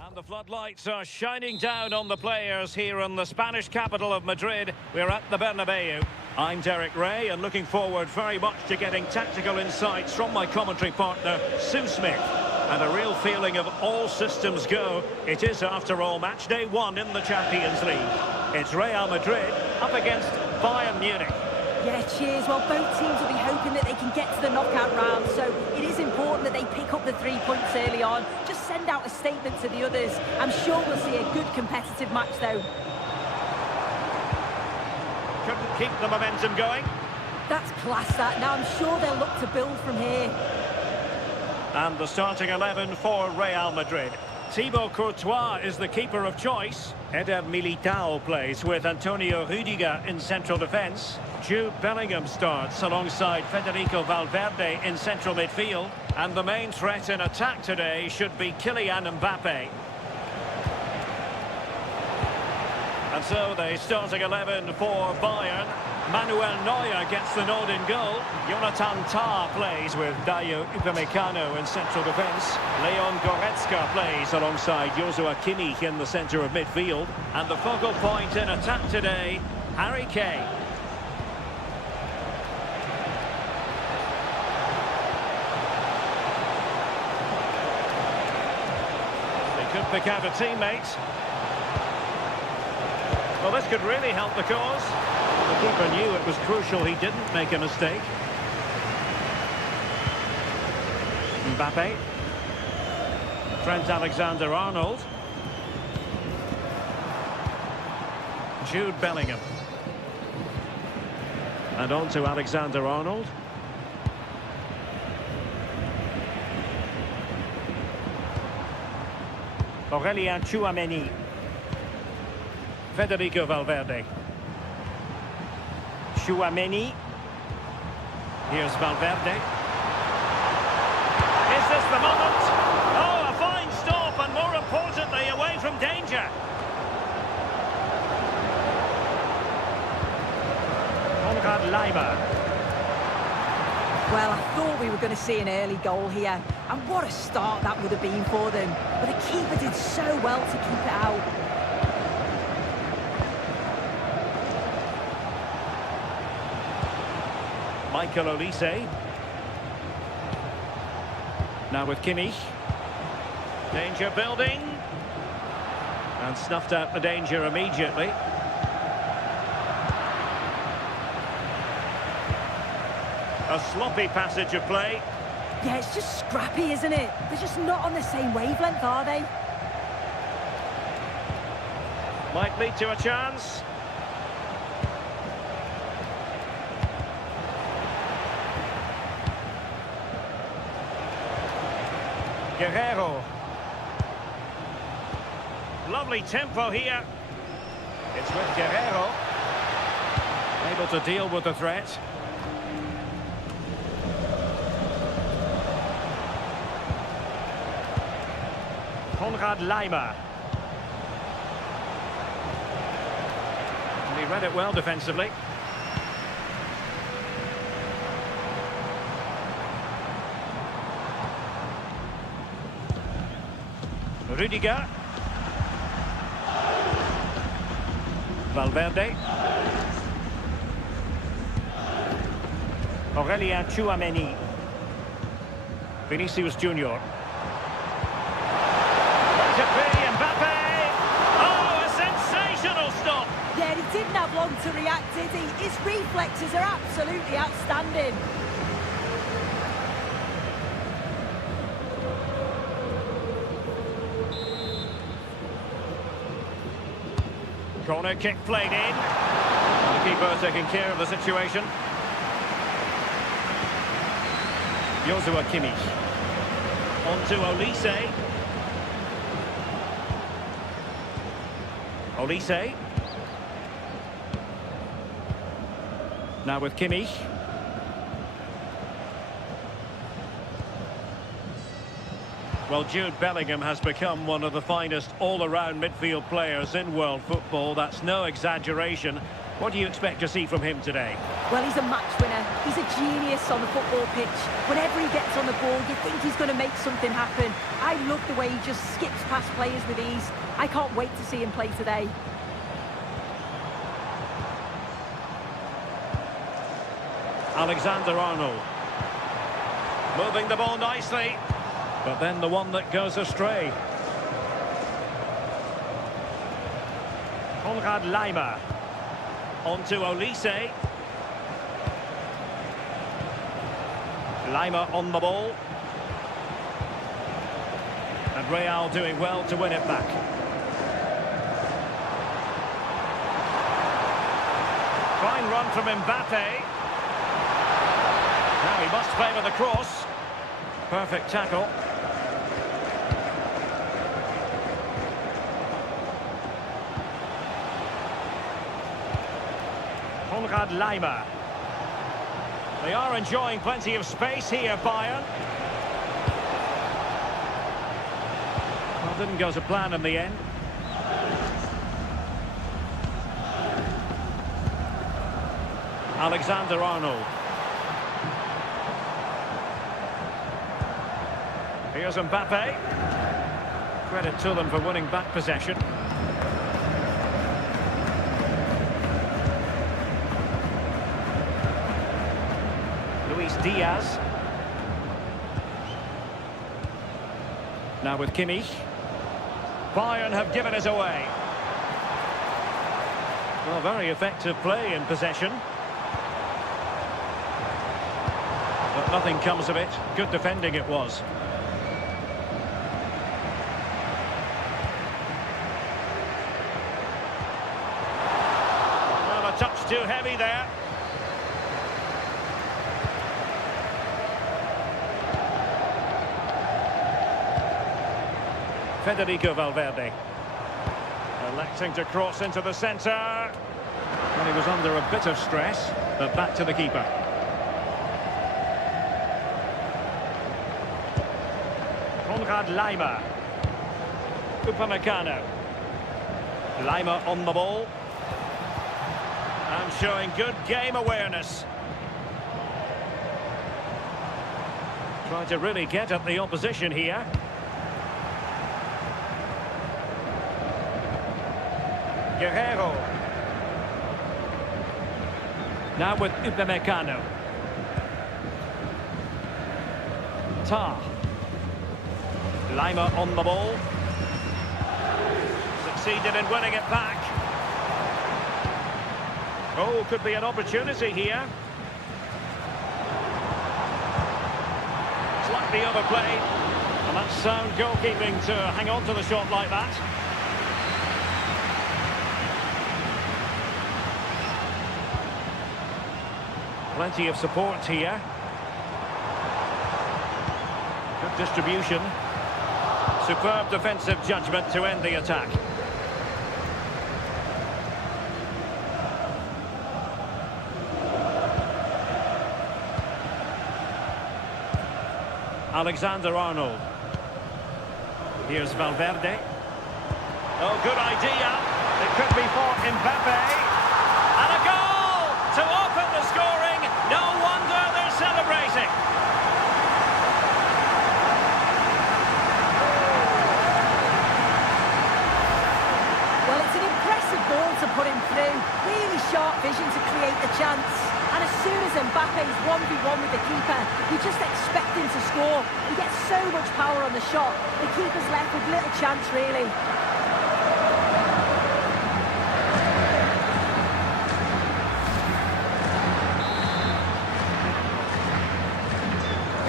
And the floodlights are shining down on the players here in the Spanish capital of Madrid. We're at the Bernabeu. I'm Derek Ray, and looking forward very much to getting tactical insights from my commentary partner, Sue Smith. And a real feeling of all systems go. It is, after all, match day 1 in the Champions League. It's Real Madrid up against Bayern Munich. Yeah, cheers. Well, both teams will be hoping that they can get to the knockout round, so it is important that they pick up the 3 points early on. Just send out a statement to the others. I'm sure we'll see a good competitive match, though. Couldn't keep the momentum going. That's class, that. Now I'm sure they'll look to build from here. And the starting 11 for Real Madrid. Thibaut Courtois is the keeper of choice. Eder Militao plays with Antonio Rüdiger in central defence. Jude Bellingham starts alongside Federico Valverde in central midfield. And the main threat in attack today should be Kylian Mbappe. And so the starting 11 for Bayern. Manuel Neuer gets the nod in goal. Jonathan Tah plays with Dayo Upamecano in central defence. Leon Goretzka plays alongside Joshua Kimmich in the centre of midfield. And the focal point in attack today, Harry Kane. They could pick out a teammate. Well, this could really help the cause. The keeper knew it was crucial he didn't make a mistake. Mbappe. Trent Alexander-Arnold. Jude Bellingham. And on to Alexander-Arnold. Aurélien Tchouameni. Federico Valverde. Tchouameni. Here's Valverde. Is this the moment? Oh, a fine stop, and more importantly, away from danger. Konrad Laimer. Well, I thought we were going to see an early goal here. And what a start that would have been for them. But the keeper did so well to keep it out. Michael Olise. Now with Kimmich. Danger building. And snuffed out the danger immediately. A sloppy passage of play. Yeah, it's just scrappy, isn't it? They're just not on the same wavelength, are they? Might lead to a chance. Guerrero. Lovely tempo here. It's with Guerrero. Able to deal with the threat. Konrad Laimer. He read it well defensively. Rudiger. Valverde. Aurelien Tchouameni. Vinicius Junior. Let it be Mbappe. Oh, a sensational stop. Yeah, he didn't have long to react, did he? His reflexes are absolutely outstanding. Corner kick played in. The keeper taking care of the situation. Joshua Kimmich. On to Olise. Olise. Now with Kimmich. Well, Jude Bellingham has become one of the finest all-around midfield players in world football. That's no exaggeration. What do you expect to see from him today? Well, he's a match winner. He's a genius on the football pitch. Whenever he gets on the ball, you think he's going to make something happen. I love the way he just skips past players with ease. I can't wait to see him play today. Alexander-Arnold. Moving the ball nicely. But then the one that goes astray. Konrad Laimer. On to Olise. Laimer on the ball. And Real doing well to win it back. Fine run from Mbappe. Now he must favour the cross. Perfect tackle. Konrad Laimer. They are enjoying plenty of space here, Bayern. Well, didn't go to plan in the end. Alexander-Arnold. Here's Mbappe. Credit to them for winning back possession. Luis Diaz. Now with Kimmich. Bayern have given it away. Well, very effective play in possession. But nothing comes of it. Good defending it was. Well, a touch too heavy there. Federico Valverde. Electing to cross into the centre. Well, he was under a bit of stress, but back to the keeper. Konrad Laimer. Upamecano. Laimer on the ball. And showing good game awareness. Trying to really get at the opposition here. Guerrero. Now with Upamecano. Tar. Laimer on the ball. Succeeded in winning it back. Oh, could be an opportunity here. Slightly overplayed. And that's sound goalkeeping to hang on to the shot like that. Plenty of support here. Good distribution. Superb defensive judgment to end the attack. Alexander-Arnold. Here's Valverde. Oh, good idea. It could be for Mbappe. And a goal to open the scoring. No wonder they're celebrating. Well, it's an impressive ball to put him through. Really sharp vision to create the chance. And as soon as Mbappe's 1v1 with the keeper, you just expect him to score. He gets so much power on the shot. The keeper's left with little chance, really.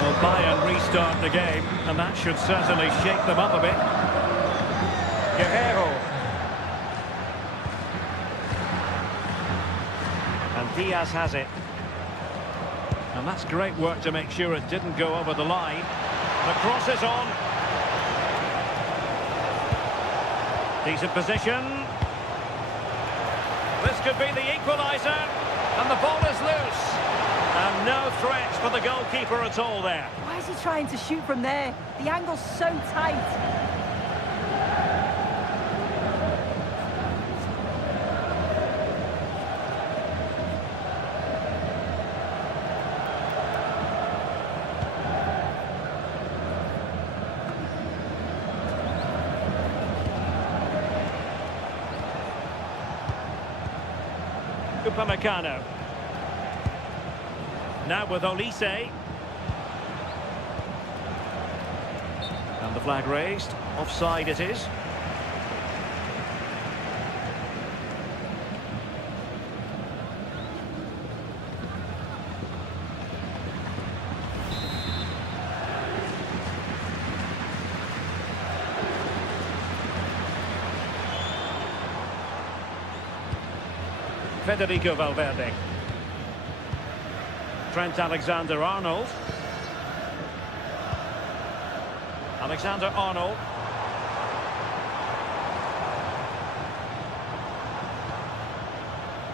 Well, Bayern restart the game, and that should certainly shake them up a bit. Guerrero. And Diaz has it. And that's great work to make sure it didn't go over the line. The cross is on. Decent position. This could be the equaliser. And the ball is loose. And no threat for the goalkeeper at all there. Why is he trying to shoot from there? The angle's so tight. Upamecano. Now with Olise. And the flag raised. Offside it is. Federico Valverde. Trent Alexander-Arnold. Alexander-Arnold.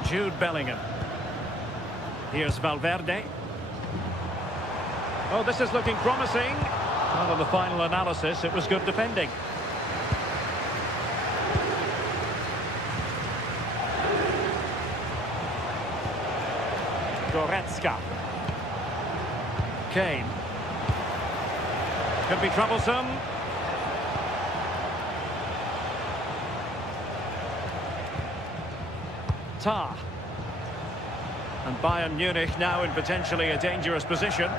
Jude Bellingham. Here's Valverde. Oh, this is looking promising. Well, on the final analysis, it was good defending. Goretzka. Kane. Could be troublesome. Tah. And Bayern Munich now in potentially a dangerous position.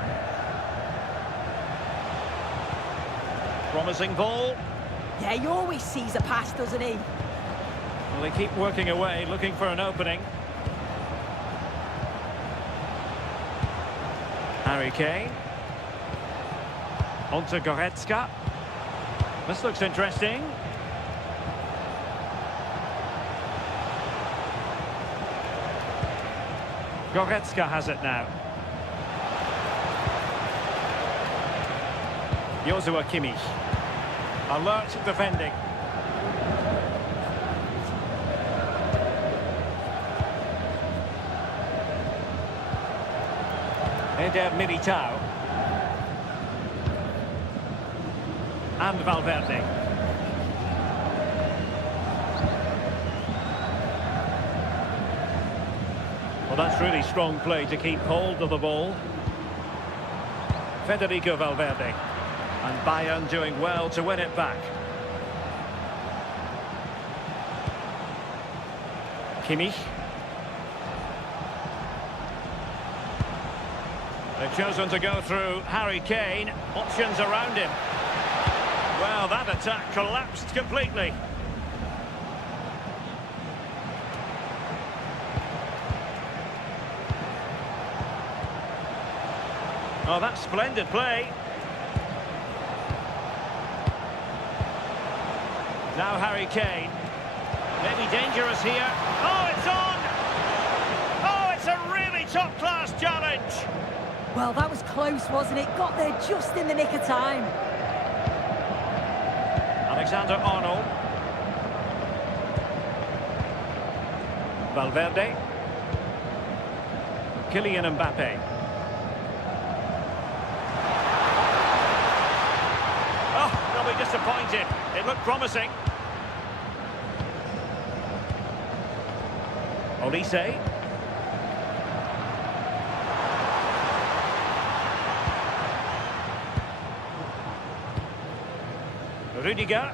Promising ball. Yeah, he always sees a pass, doesn't he? Well, they keep working away, looking for an opening. Harry Kane. On to Goretzka. This looks interesting. Goretzka has it now. Joshua Kimmich. Alert defending. Eder Militao. And Valverde. Well, that's really strong play to keep hold of the ball. Federico Valverde. And Bayern doing well to win it back. Kimmich. They've chosen to go through Harry Kane. Options around him. Well, that attack collapsed completely. Oh, that's splendid play. Now Harry Kane. Maybe dangerous here. Oh, it's on! Oh, it's a really top-class challenge. Well, that was close, wasn't it? Got there just in the nick of time. Alexander-Arnold. Valverde. Kylian Mbappe. Oh, they'll be disappointed. It looked promising. Olise. Rudiger.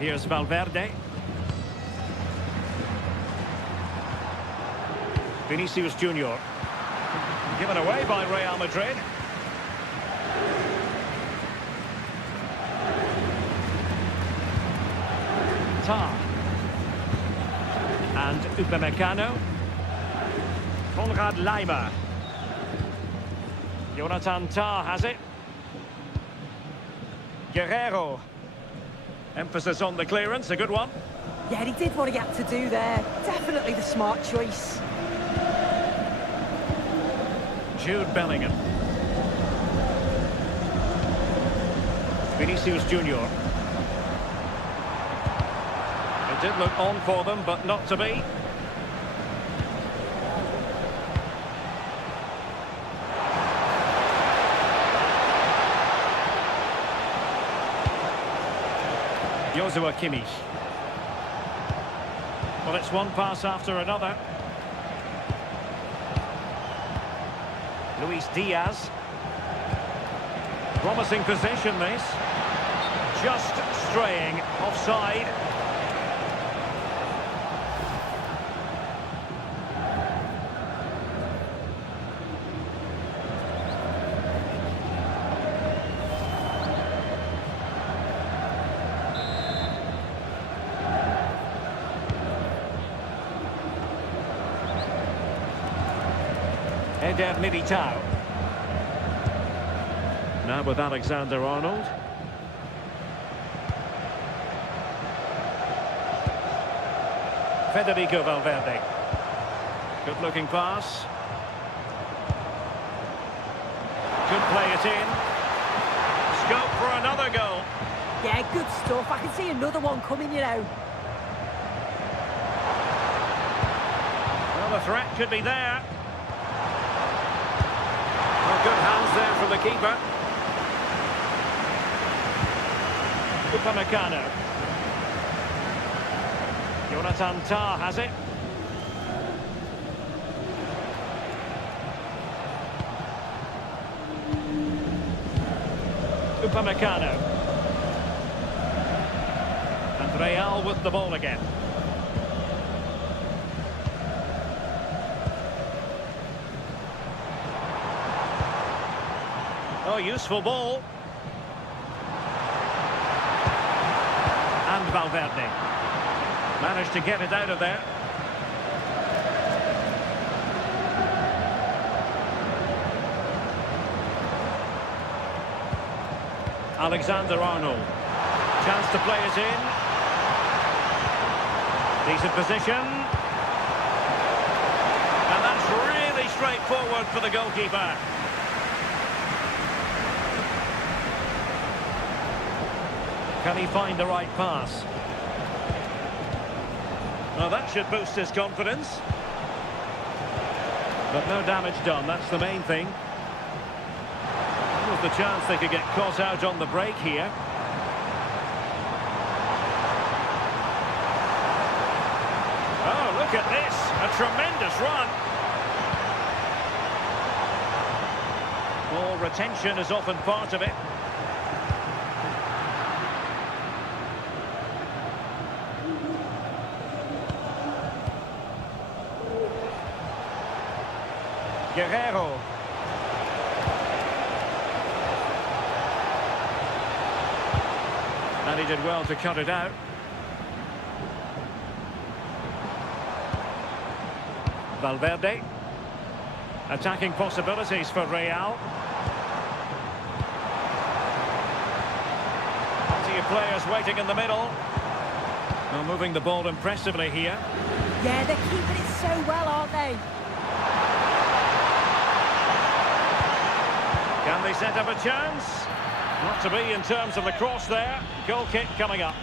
Here's Valverde. Vinicius Junior. Given away by Real Madrid. Tar. And Upamecano. Konrad Laimer. Jonathan Tah has it. Guerrero. Emphasis on the clearance, a good one. Yeah, he did what he had to do there. Definitely the smart choice. Jude Bellingham. Vinicius Junior. It did look on for them, but not to be. Joshua Kimmich. Well, it's one pass after another. Luis Diaz. Promising possession, this. Just straying offside. Eder Militao. Now with Alexander-Arnold. Federico Valverde. Good looking pass. Could play it in. Scope for another goal. Yeah, good stuff. I can see another one coming, you know. Well, the threat could be there. Well, good hands there from the keeper. Upamecano. Jonathan Tah has it. Upamecano. And Real with the ball again. Oh, useful ball. And Valverde. Managed to get it out of there. Alexander-Arnold. Chance to play it in. Decent position. And that's really straightforward for the goalkeeper. Can he find the right pass? Well, that should boost his confidence. But no damage done, that's the main thing. There was the chance they could get caught out on the break here. Oh, look at this. A tremendous run. Ball retention is often part of it. Guerrero. And he did well to cut it out. Valverde. Attacking possibilities for Real. Plenty of players waiting in the middle. Well, moving the ball impressively here. Yeah, they're keeping it so well, aren't they? Can they set up a chance? Not to be in terms of the cross there. Goal kick coming up.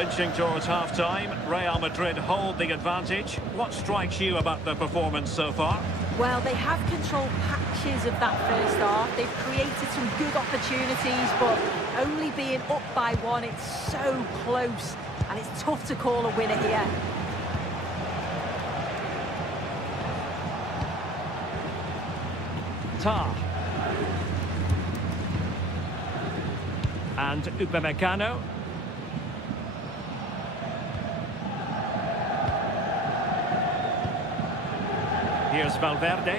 inching towards half-time. Real Madrid hold the advantage. What strikes you about their performance so far? Well, they have controlled patches of that first half. They've created some good opportunities, but only being up by one, it's so close, and it's tough to call a winner here. Tar. And Upamecano. Here's Valverde.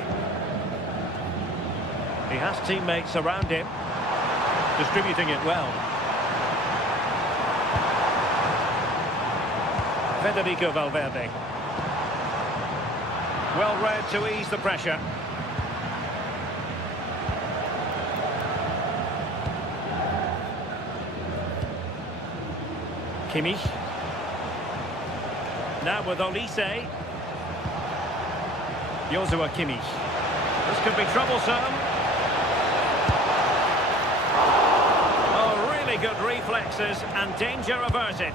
He has teammates around him, distributing it well. Federico Valverde. Well read to ease the pressure. Kimmich. Now with Olise. Joshua Kimmich. This could be troublesome. Oh, really good reflexes and danger averted.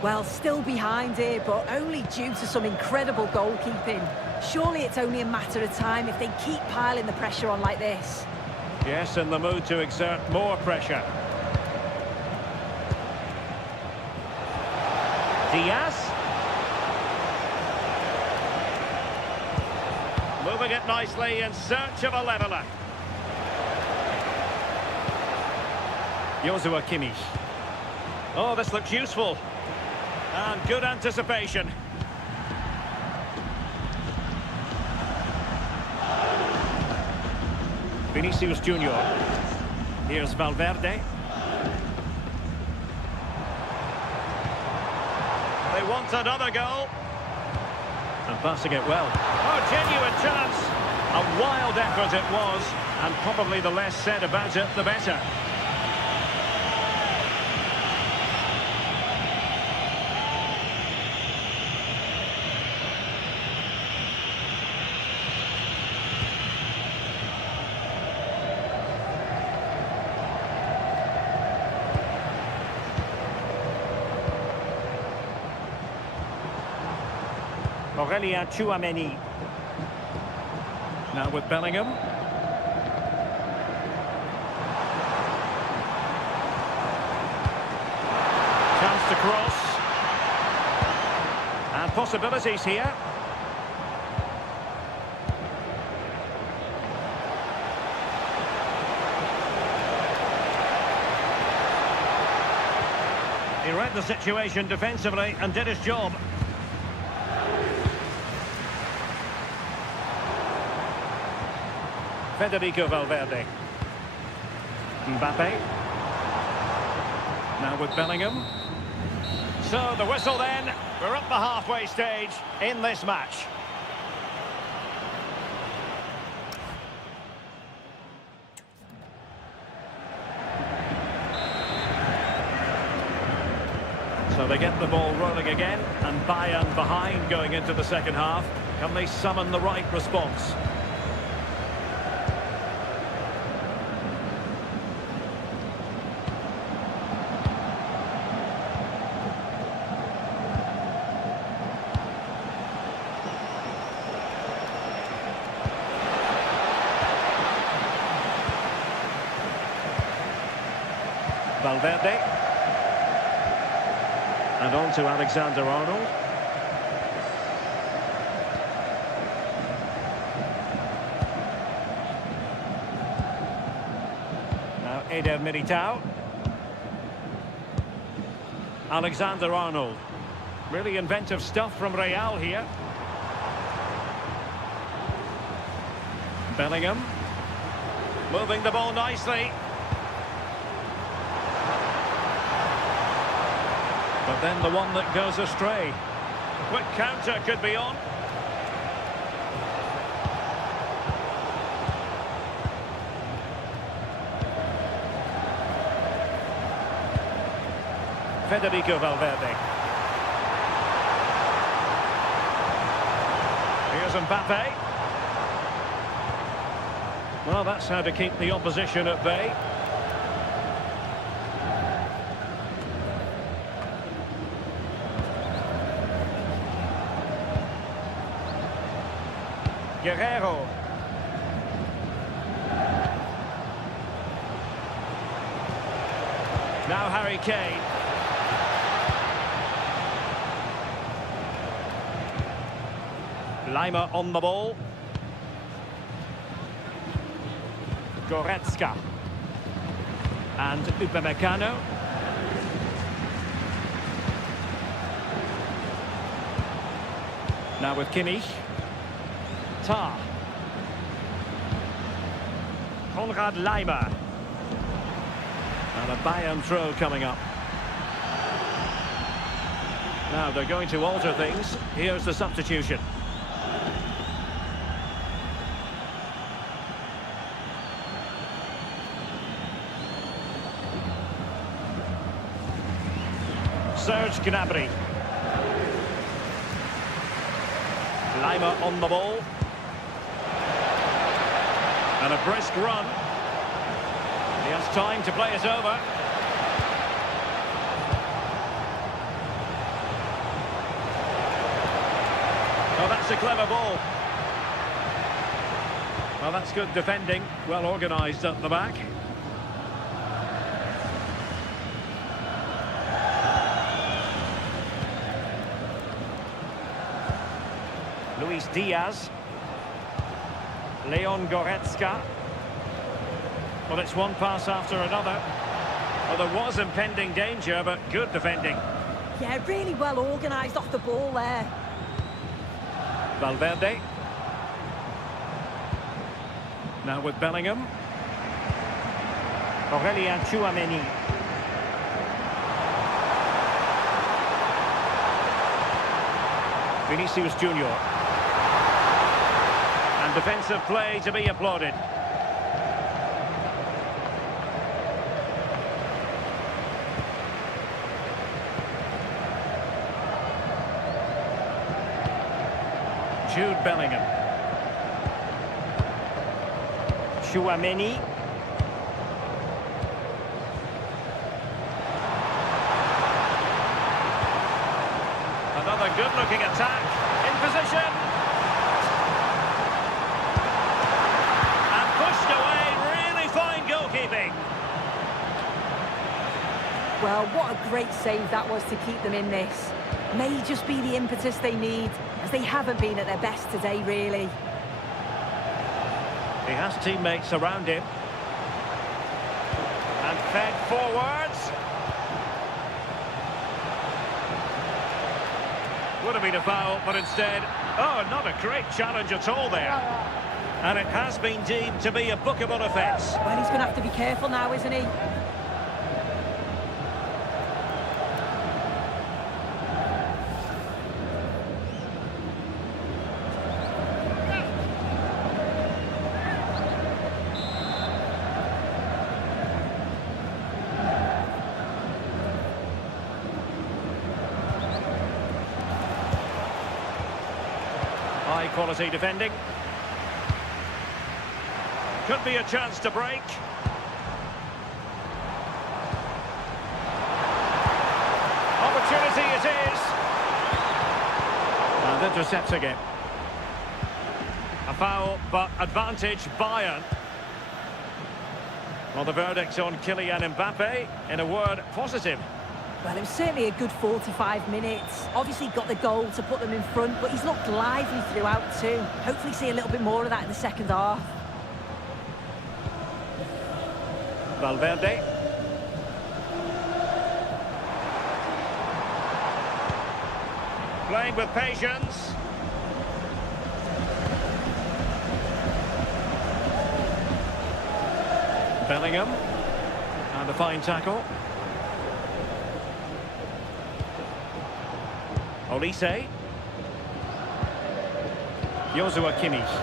Well, still behind here, but only due to some incredible goalkeeping. Surely it's only a matter of time if they keep piling the pressure on like this. Yes, in the mood to exert more pressure. Diaz. Moving it nicely in search of a leveller. Joshua Kimmich. Oh, this looks useful. And good anticipation. Vinicius Junior. Here's Valverde. They want another goal. And passing it well. Oh, genuine chance. A wild effort it was. And probably the less said about it, the better. Aurelien Tchouameni. Now with Bellingham. Chance to cross. And possibilities here. He read the situation defensively and did his job. Federico Valverde. Mbappe. Now with Bellingham. So the whistle then. We're up the halfway stage in this match. So they get the ball rolling again, and Bayern behind going into the second half. Can they summon the right response? Valverde. And on to Alexander-Arnold. Now Eder Militao. Alexander-Arnold. Really inventive stuff from Real here. Bellingham. Moving the ball nicely. But then the one that goes astray. A quick counter could be on. Federico Valverde. Here's Mbappe. Well, that's how to keep the opposition at bay. Guerrero. Now Harry Kane. Lima on the ball. Goretzka. And Upamecano. Now with Kimmich. Tar. Konrad Lima. And a Bayern throw coming up. Now they're going to alter things. Here's the substitution. Serge Gnabry. Lima on the ball. And a brisk run. He has time to play it over. Oh, that's a clever ball. Well, that's good defending. Well organised at the back. Luis Diaz. Leon Goretzka. Well, it's one pass after another. Well, there was impending danger, but good defending. Yeah, really well organised off the ball there. Valverde. Now with Bellingham. Aurelien Tchouameni. Vinicius Junior. And defensive play to be applauded. Jude Bellingham. Tchouameni. Another good-looking attack. In position. And pushed away. Really fine goalkeeping. Well, what a great save that was to keep them in this. May just be the impetus they need, as they haven't been at their best today, really. He has teammates around him. And fed forwards. Would have been a foul, but instead, oh, not a great challenge at all there. And it has been deemed to be a bookable offence. Well, he's going to have to be careful now, isn't he? High quality defending. Could be a chance to break. Opportunity it is. And intercepting it. A foul, but advantage Bayern. Well, the verdict on Kylian Mbappe, in a word, positive. Well, it was certainly a good 45 minutes. Obviously got the goal to put them in front, but he's looked lively throughout too. Hopefully see a little bit more of that in the second half. Valverde. Playing with patience. Bellingham. And a fine tackle. Olise. Joshua Kimmich.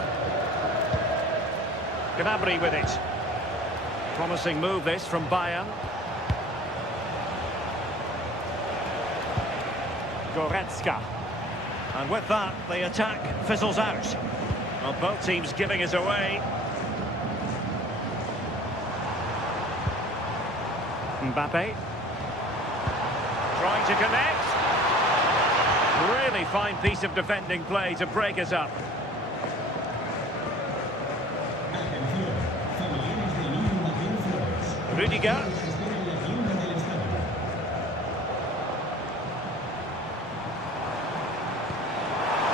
Gnabry with it. Promising move this from Bayern. Goretzka. And with that, the attack fizzles out. Well, both teams giving it away. Mbappe. Trying to connect. Really fine piece of defending play to break us up. Atención, familiares del niño Mateo Flores. Rudiger. Espera en la tienda del estadio.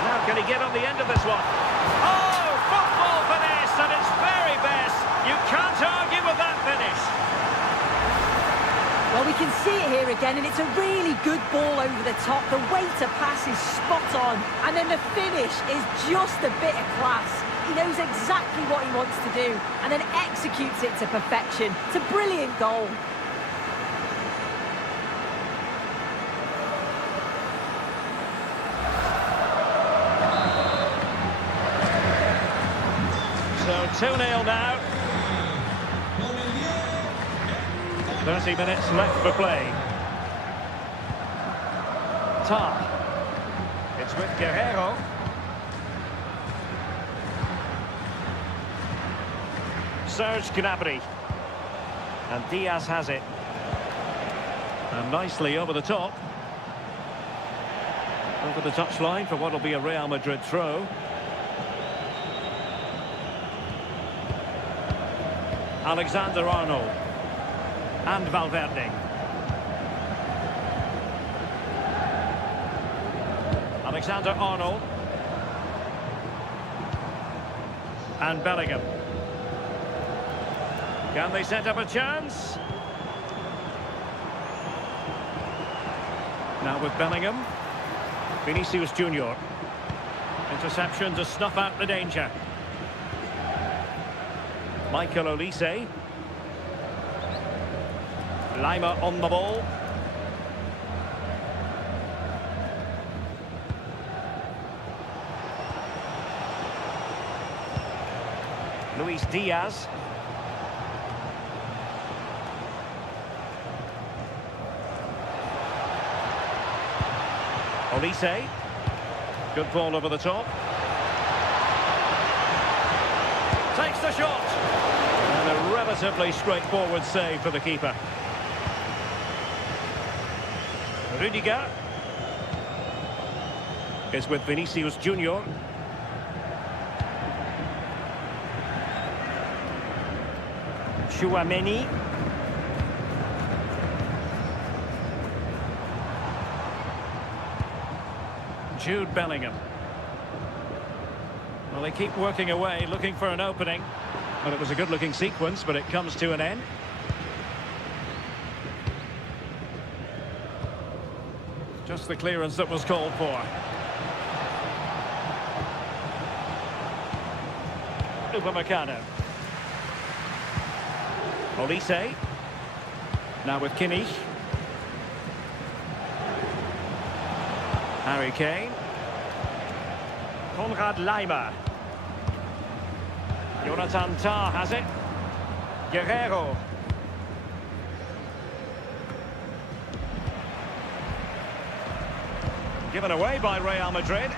Now can he get on the end of this one? Oh, football finesse at its very best. You can't argue with that finish. Well, we can see it here again, and it's a really good ball over the top. The way to pass is spot on, and then the finish is just a bit of class. He knows exactly what he wants to do, and then executes it to perfection. It's a brilliant goal. So 2-0 now. 30 minutes left for play. Tar. It's with Guerrero. Serge Gnabry. And Diaz has it. And nicely over the top. Over the touchline for what will be a Real Madrid throw. Alexander-Arnold. And Valverde. Alexander-Arnold. And Bellingham. Can they set up a chance? Now with Bellingham. Vinicius Junior. Interception to snuff out the danger. Michael Olise. Lima on the ball. Luis Diaz. Olise. Good ball over the top. Takes the shot. And a relatively straightforward save for the keeper. Rudiger is with Vinicius Junior. Chouameni. Jude Bellingham. Well, they keep working away, looking for an opening. Well, it was a good-looking sequence, but it comes to an end. Just the clearance that was called for. Upamecano. Olise. Now with Kimmich. Harry Kane. Konrad Laimer. Jonathan Tah has it. Guerrero. Given away by Real Madrid.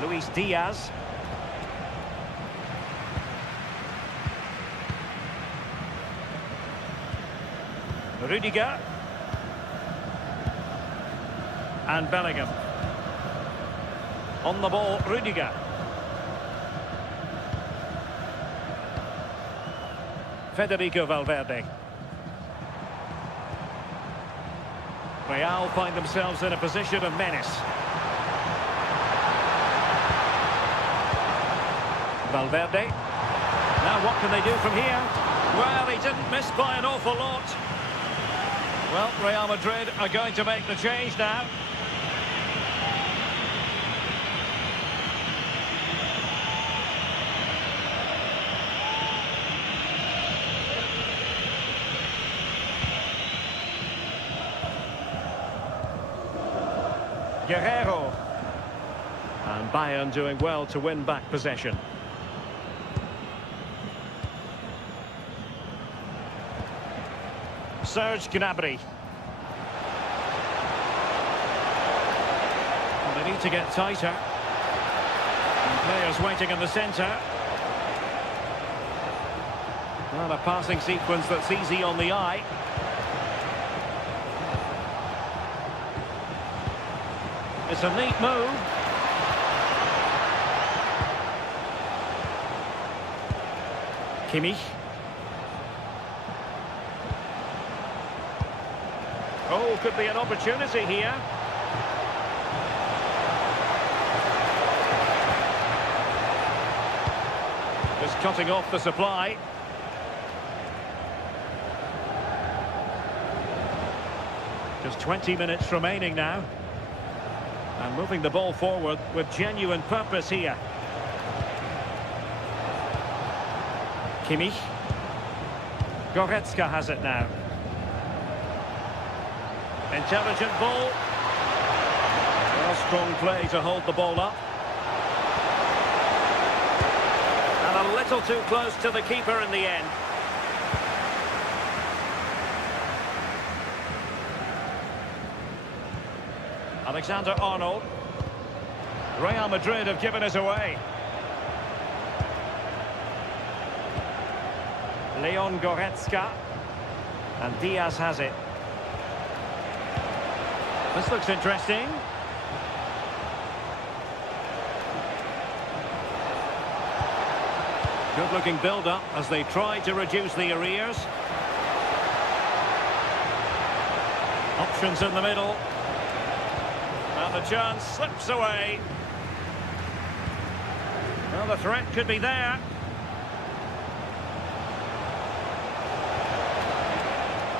Luis Diaz. Rudiger. And Bellingham. On the ball, Rudiger. Federico Valverde. Real find themselves in a position of menace. Valverde. Now what can they do from here? Well, he didn't miss by an awful lot. Well, Real Madrid are going to make the change now. Guerrero. And Bayern doing well to win back possession. Serge Gnabry. Well, they need to get tighter. And players waiting in the centre. Well, a passing sequence that's easy on the eye. It's a neat move. Kimmich. Oh, could be an opportunity here. Just cutting off the supply. Just 20 minutes remaining now. And moving the ball forward with genuine purpose here. Kimmich. Goretzka has it now. Intelligent ball. Well, strong play to hold the ball up. And a little too close to the keeper in the end. Alexander-Arnold. Real Madrid have given it away. Leon Goretzka. And Diaz has it. This looks interesting. Good-looking build-up as they try to reduce the arrears. Options in the middle. And the chance slips away. Well, the threat could be there.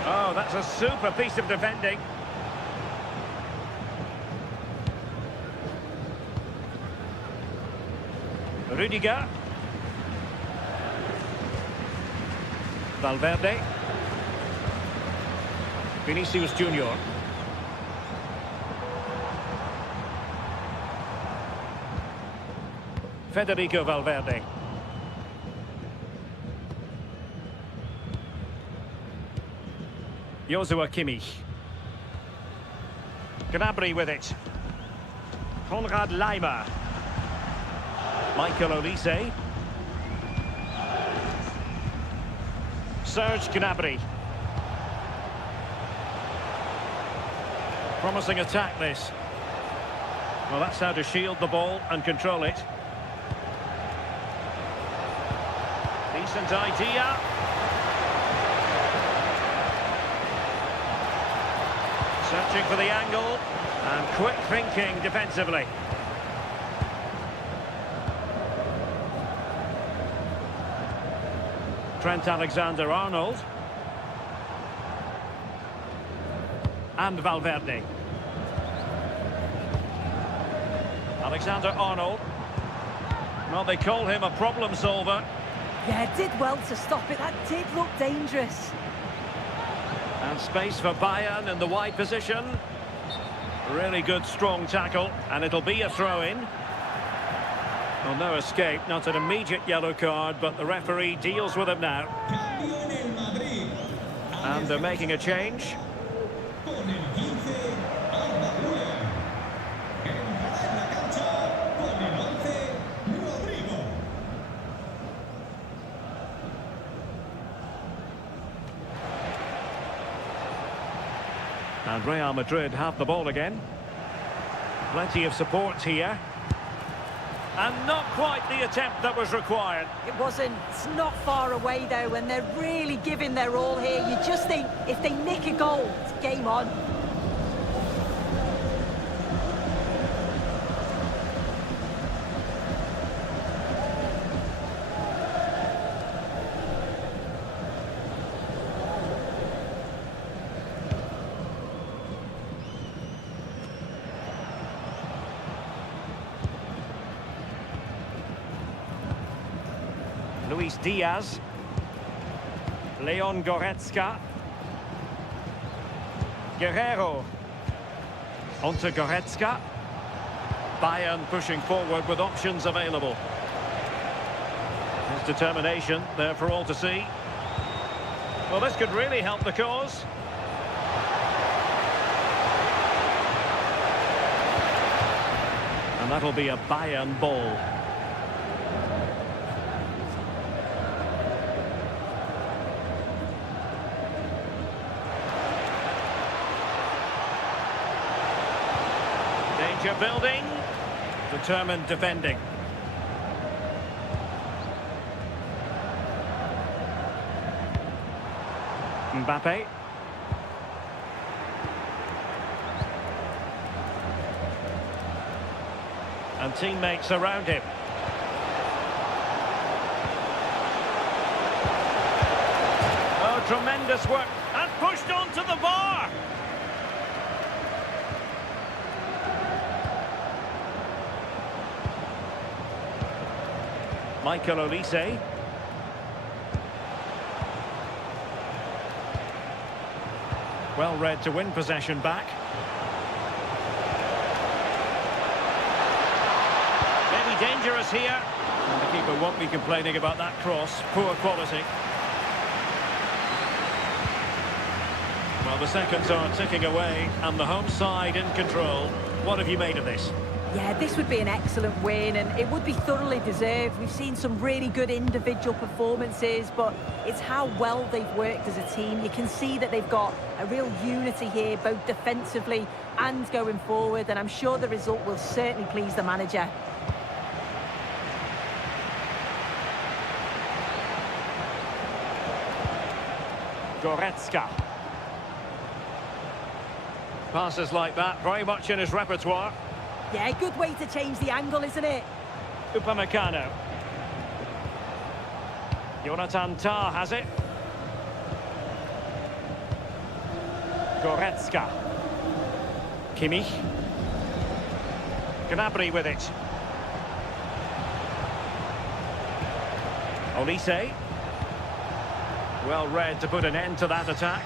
Oh, that's a super piece of defending. Rudiger. Valverde. Vinicius Junior. Federico Valverde. Joshua Kimmich. Gnabry with it. Konrad Laimer. Michael Olise. Serge Gnabry. Promising attack this. Well, that's how to shield the ball and control it. Decent idea. Searching for the angle. And quick thinking defensively. Trent Alexander-Arnold. And Valverde. Alexander-Arnold. Well, they call him a problem solver. Yeah, did well to stop it. That did look dangerous. And space for Bayern in the wide position. Really good, strong tackle. And it'll be a throw-in. Well, no escape, not an immediate yellow card, but the referee deals with him now. And they're making a change. And Real Madrid have the ball again. Plenty of support here. And not quite the attempt that was required. It wasn't. It's not far away, though, and they're really giving their all here. You just think, if they nick a goal, it's game on. Luis Diaz. Leon Goretzka. Guerrero. Onto Goretzka. Bayern pushing forward with options available. His determination there for all to see. Well, this could really help the cause. And that'll be a Bayern ball. Danger building. Determined defending. Mbappe. And teammates around him. Oh, tremendous work. And pushed onto the bar. Michael Olise. Well read to win possession back. Maybe dangerous here. And the keeper won't be complaining about that cross. Poor quality. Well, the seconds are ticking away and the home side in control. What have you made of this? Yeah, this would be an excellent win and it would be thoroughly deserved. We've seen some really good individual performances, but it's how well they've worked as a team. You can see that they've got a real unity here, both defensively and going forward, and I'm sure the result will certainly please the manager. Goretzka. Passes like that, very much in his repertoire. Yeah, good way to change the angle, isn't it? Upamecano. Jonathan Tah has it. Goretzka. Kimmich. Gnabry with it. Olise. Well read to put an end to that attack.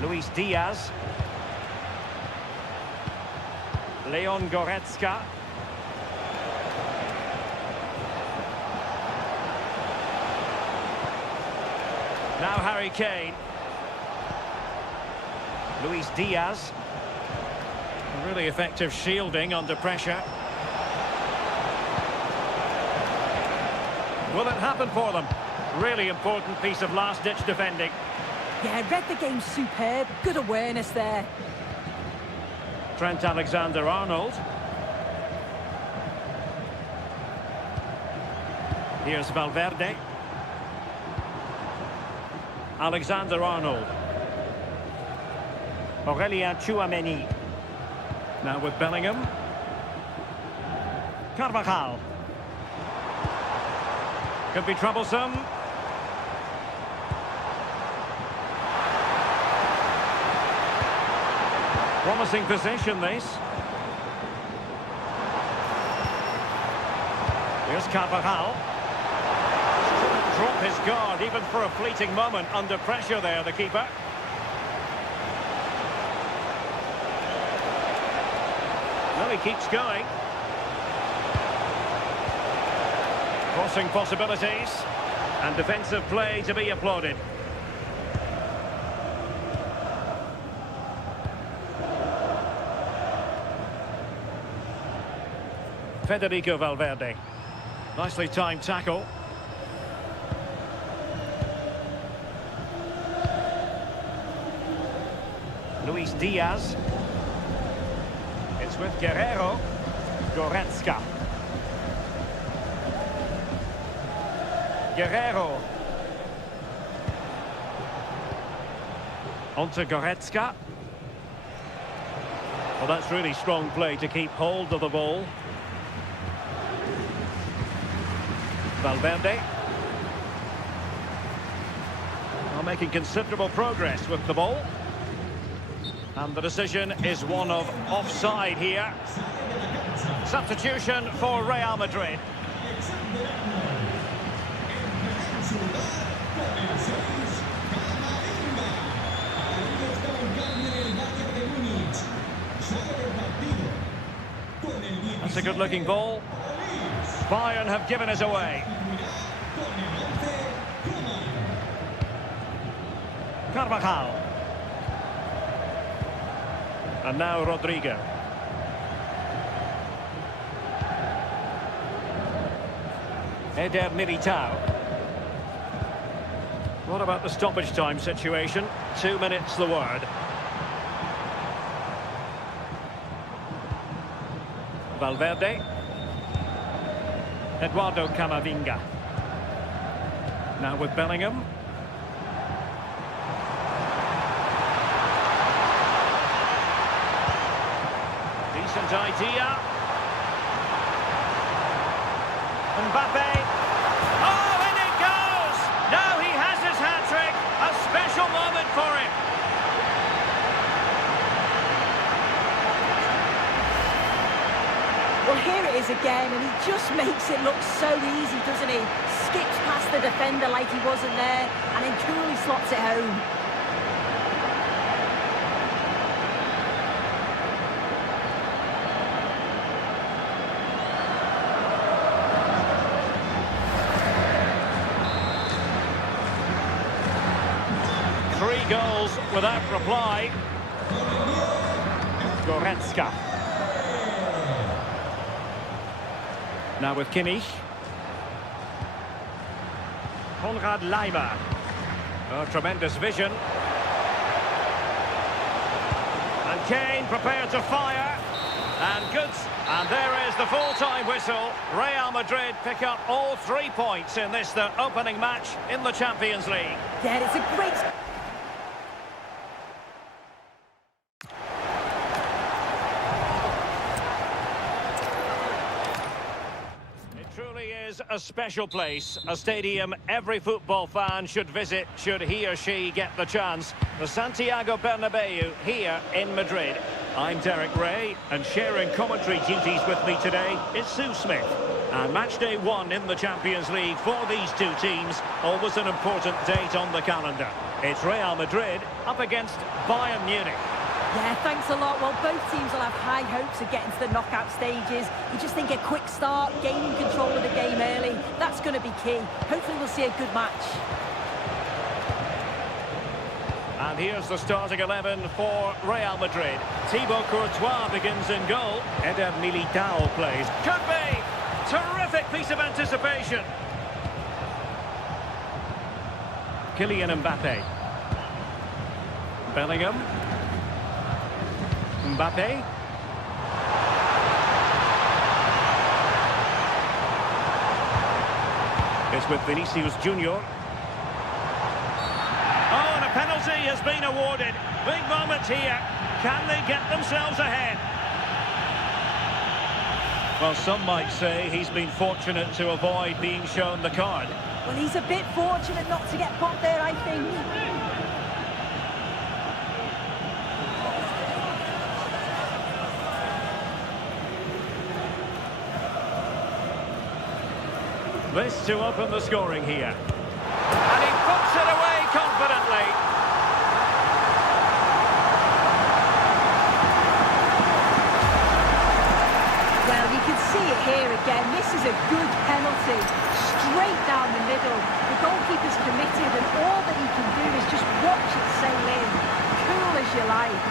Luis Diaz. Leon Goretzka. Now Harry Kane. Luis Diaz. Really effective shielding under pressure. Will it happen for them? Really important piece of last-ditch defending. Yeah, read the game superb. Good awareness there. Trent Alexander-Arnold. Here's Valverde. Alexander-Arnold. Aurelien Tchouameni. Now with Bellingham. Carvajal. Could be troublesome. Promising position, this. Here's Carvajal. Couldn't drop his guard even for a fleeting moment under pressure there, the keeper. Well, he keeps going. Crossing possibilities. And defensive play to be applauded. Federico Valverde. Nicely timed tackle. Luis Diaz. It's with Guerrero. Goretzka. Guerrero. On to Goretzka. Well, that's really strong play to keep hold of the ball. Valverde. Well, making considerable progress with the ball. And the decision is one of offside here. Substitution for Real Madrid. That's a good-looking ball. Bayern have given us away. Carvajal. And now Rodrigo. Eder Militao. What about the stoppage time situation? 2 minutes the word. Valverde. Eduardo Camavinga. Now with Bellingham. Decent idea. Mbappe. Oh, and it goes! Now he has his hat-trick. A special moment for him. Well, here it is again, and he just makes it look so easy, doesn't he? Skips past the defender like he wasn't there, and then coolly slots it home. Three goals without reply. Goretzka. Now with Kimmich. Konrad Leimer. Oh, tremendous vision. And Kane prepared to fire. And good. And there is the full-time whistle. Real Madrid pick up all 3 points in this, their opening match in the Champions League. Yeah, it's a great... Truly is a special place, a stadium every football fan should visit should he or she get the chance. The Santiago Bernabeu here in Madrid. I'm Derek Ray, and sharing commentary duties with me today is Sue Smith. And match day 1 in the Champions League for these two teams, always an important date on the calendar. It's Real Madrid up against Bayern Munich. Yeah, thanks a lot. Well, both teams will have high hopes of getting to the knockout stages. You just think a quick start, gaining control of the game early, that's going to be key. Hopefully we'll see a good match. And here's the starting 11 for Real Madrid. Thibaut Courtois begins in goal. Eder Militao plays. Could be! Terrific piece of anticipation. Kylian Mbappe. Bellingham. Mbappe. It's with Vinicius Junior. Oh, and a penalty has been awarded. Big moment here. Can they get themselves ahead? Well, some might say he's been fortunate to avoid being shown the card. Well, he's a bit fortunate not to get popped there, I think. This to open the scoring here. And he puts it away confidently. Well, you can see it here again. This is a good penalty. Straight down the middle. The goalkeeper's committed, and all that he can do is just watch it sail in. Cool as you like.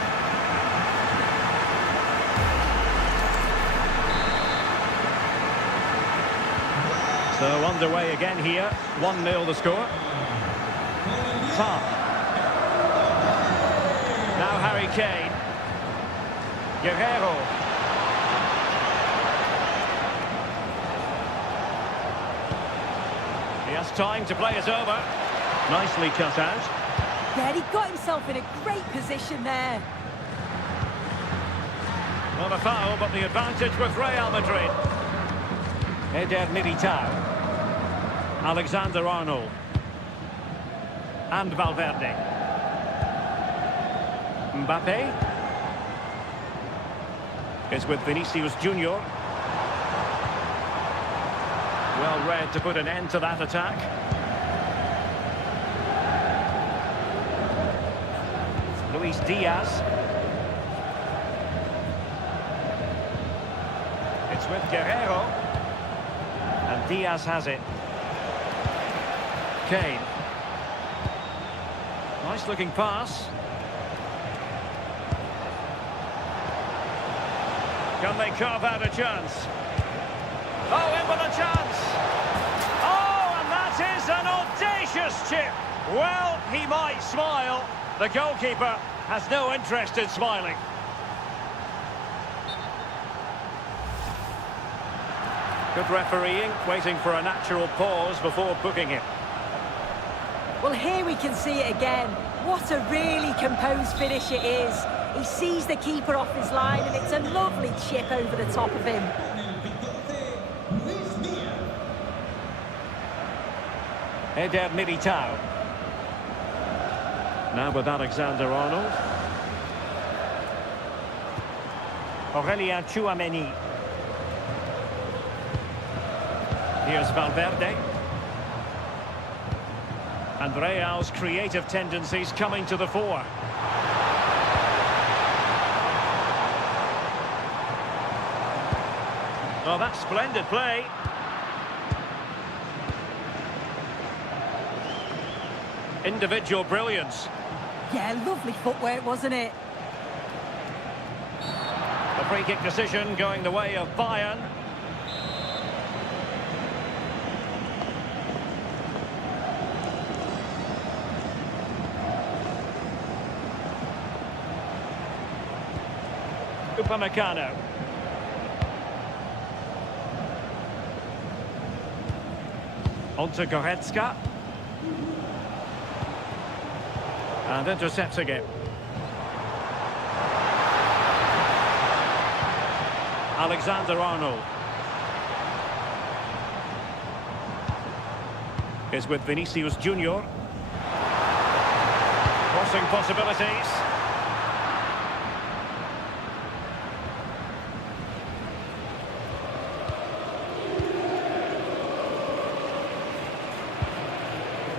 So underway again here. 1-0 the score. Top. Now Harry Kane. Guerrero. He has time to play it over. Nicely cut out. Yeah, he got himself in a great position there. Not a foul, but the advantage with Real Madrid. Eder Militao. Alexander-Arnold. And Valverde. Mbappe. It's with Vinicius Junior. Well read to put an end to that attack. Luis Diaz. It's with Guerrero. And Diaz has it. Kane. Nice looking pass. Can they carve out a chance? Oh, in with a chance! Oh, and that is an audacious chip! Well, he might smile. The goalkeeper has no interest in smiling. Good refereeing, waiting for a natural pause before booking him. Well, here we can see it again. What a really composed finish it is. He sees the keeper off his line, and it's a lovely chip over the top of him. Eder Militao. Now with Alexander-Arnold. Aurelien Tchouameni. Here's Valverde. And Real's creative tendencies coming to the fore. Oh, that's splendid play. Individual brilliance. Yeah, lovely footwork, wasn't it? The free kick decision going the way of Bayern. Upamecano. On to Goretzka. And intercepts again. Alexander-Arnold. Is with Vinicius Junior. Crossing possibilities.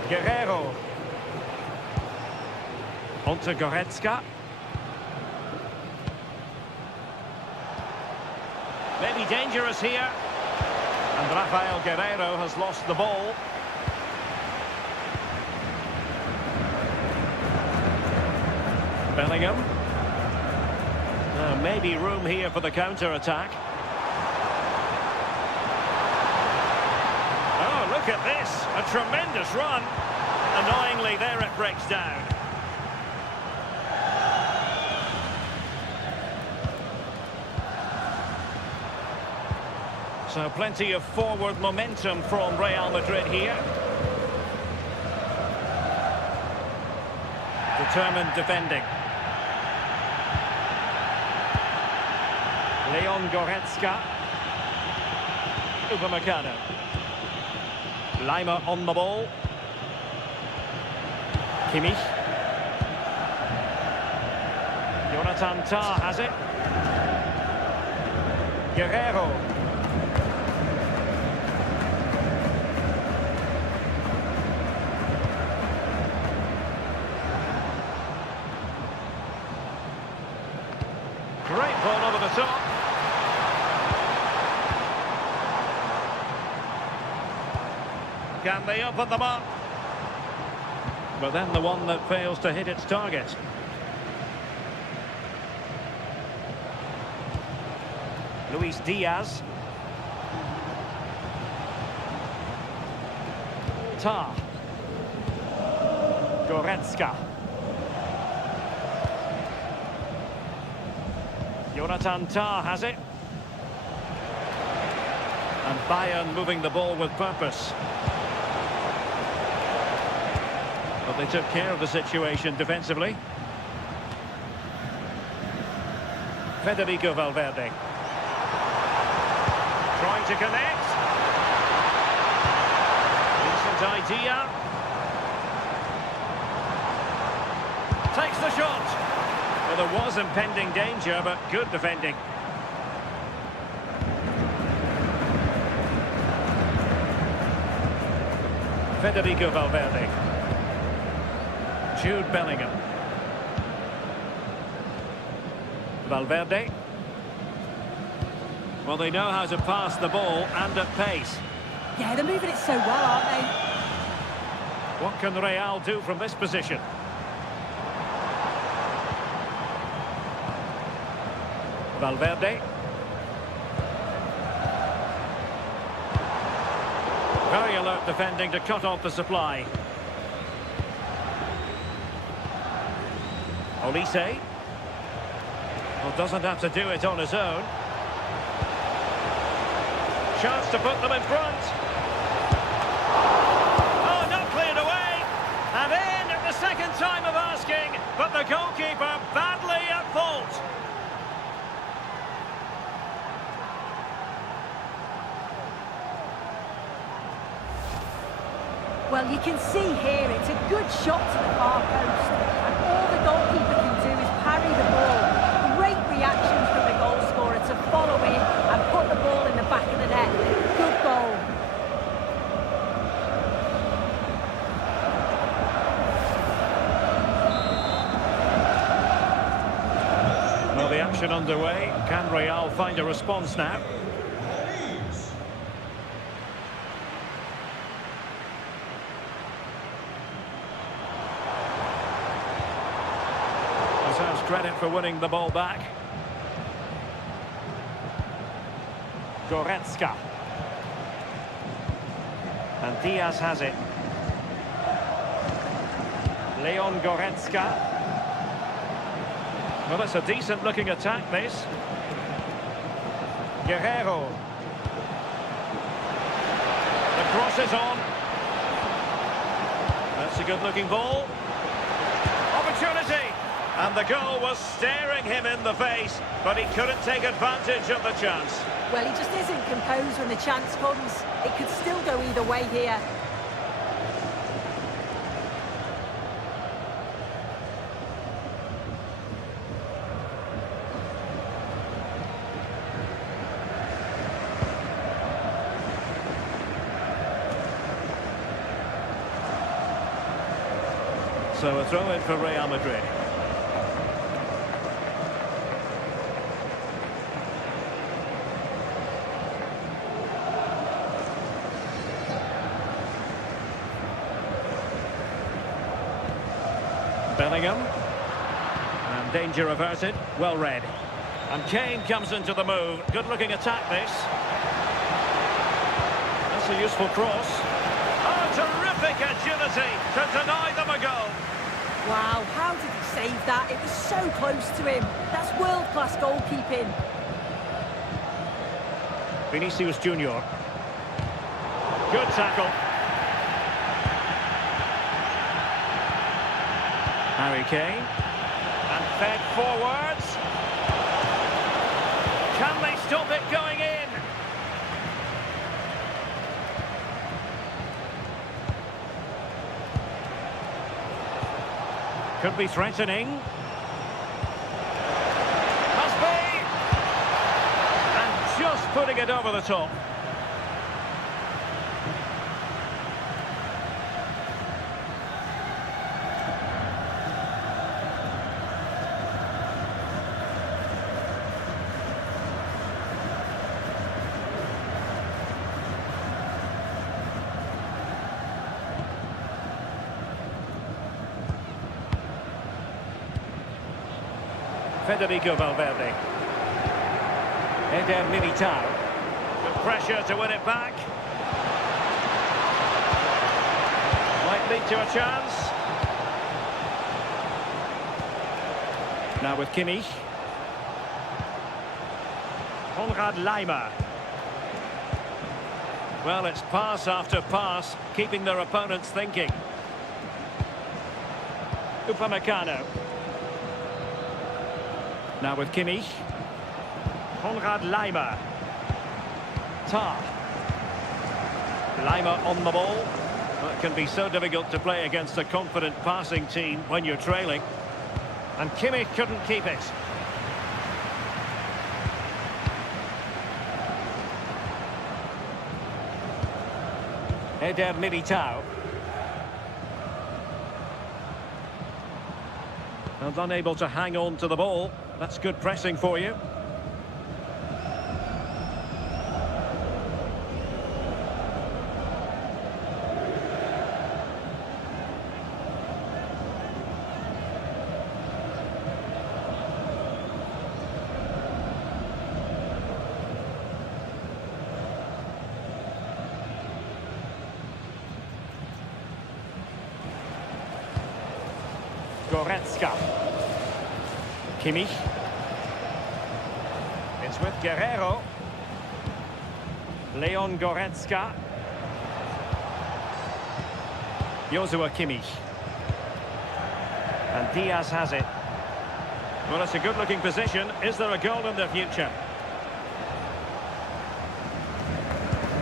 Guerrero. On to Goretzka. Maybe dangerous here. And Rafael Guerrero has lost the ball. Bellingham. Maybe room here for the counter-attack. Oh, look at this. A tremendous run. Annoyingly, there it breaks down. So plenty of forward momentum from Real Madrid here. Determined defending. Leon Goretzka. Upamecano. Lima on the ball. Kimmich. Jonathan Tah has it. Guerrero. Great ball over the top. Can they open them up? But then the one that fails to hit its target. Luis Diaz. Tah. Goretzka. Jonathan Tah has it. And Bayern moving the ball with purpose. But they took care of the situation defensively. Federico Valverde. Trying to connect. Decent idea. Takes the shot. Well, there was impending danger, but good defending. Federico Valverde. Jude Bellingham. Valverde. Well, they know how to pass the ball and at pace. Yeah, they're moving it so well, aren't they? What can Real do from this position? Valverde. Very alert defending to cut off the supply. Olise. Well, doesn't have to do it on his own. Chance to put them in front. Oh, not cleared away. And in at the second time of asking, but the goalkeeper badly at fault. Well, you can see here it's a good shot to the far post. And all the goalkeeper can do is parry the ball. Great reaction from the goal scorer to follow in and put the ball in the back of the net. Good goal. Well, the action underway. Can Real find a response now? Deserves credit for winning the ball back. Goretzka. And Diaz has it. Leon Goretzka. Well, it's a decent-looking attack, this. Guerrero. The cross is on. That's a good-looking ball. Opportunity! And the goal was staring him in the face, but he couldn't take advantage of the chance. Well, he just isn't composed when the chance comes. It could still go either way here. So a throw-in for Real Madrid. Bellingham. And danger averted. Well read. And Kane comes into the move. Good-looking attack, this. That's a useful cross. Oh, terrific agility to deny them a goal. Wow, how did he save that? It was so close to him. That's world-class goalkeeping. Vinicius Junior. Good tackle. Harry Kane. And fed forwards. Can they stop it going in? Could be threatening. Must be! And just putting it over the top. Federico Valverde. Eder Militao. With pressure to win it back. Might lead to a chance. Now with Kimmich. Konrad Laimer. Well, it's pass after pass, keeping their opponents thinking. Upamecano. Now with Kimmich. Konrad Laimer. Tar. Laimer on the ball. Well, it can be so difficult to play against a confident passing team when you're trailing. And Kimmich couldn't keep it. Eder Militao. And unable to hang on to the ball. That's good pressing for you. Goretzka. Kimmich. It's with Guerrero. Leon Goretzka. Joshua Kimmich. And Diaz has it. Well, it's a good-looking position. Is there a goal in the future?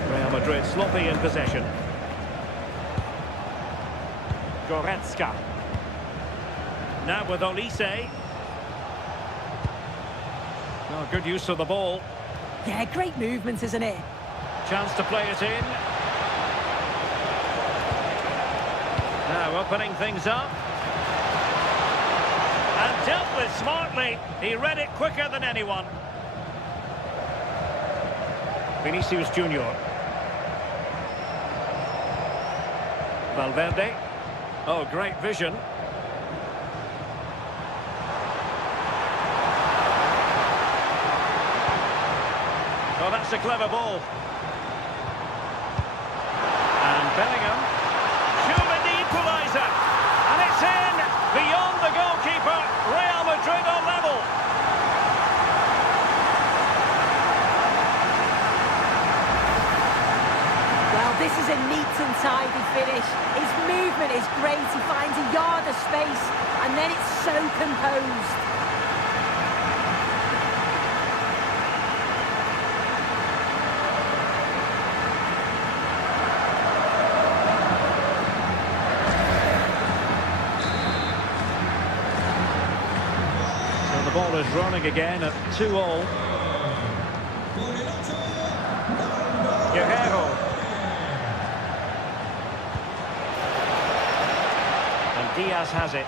Real Madrid sloppy in possession. Goretzka. Now with Olise. Oh, good use of the ball. Yeah, great movement, isn't it? Chance to play it in. Now opening things up. And dealt with smartly. He read it quicker than anyone. Vinicius Junior. Valverde. Oh, great vision. Oh, that's a clever ball. And Bellingham. Surely the equaliser. And it's in. Beyond the goalkeeper. Real Madrid on level. Well, this is a neat and tidy finish. His movement is great. He finds a yard of space. And then it's so composed. The ball is running again at 2-all. Guerrero. And Diaz has it.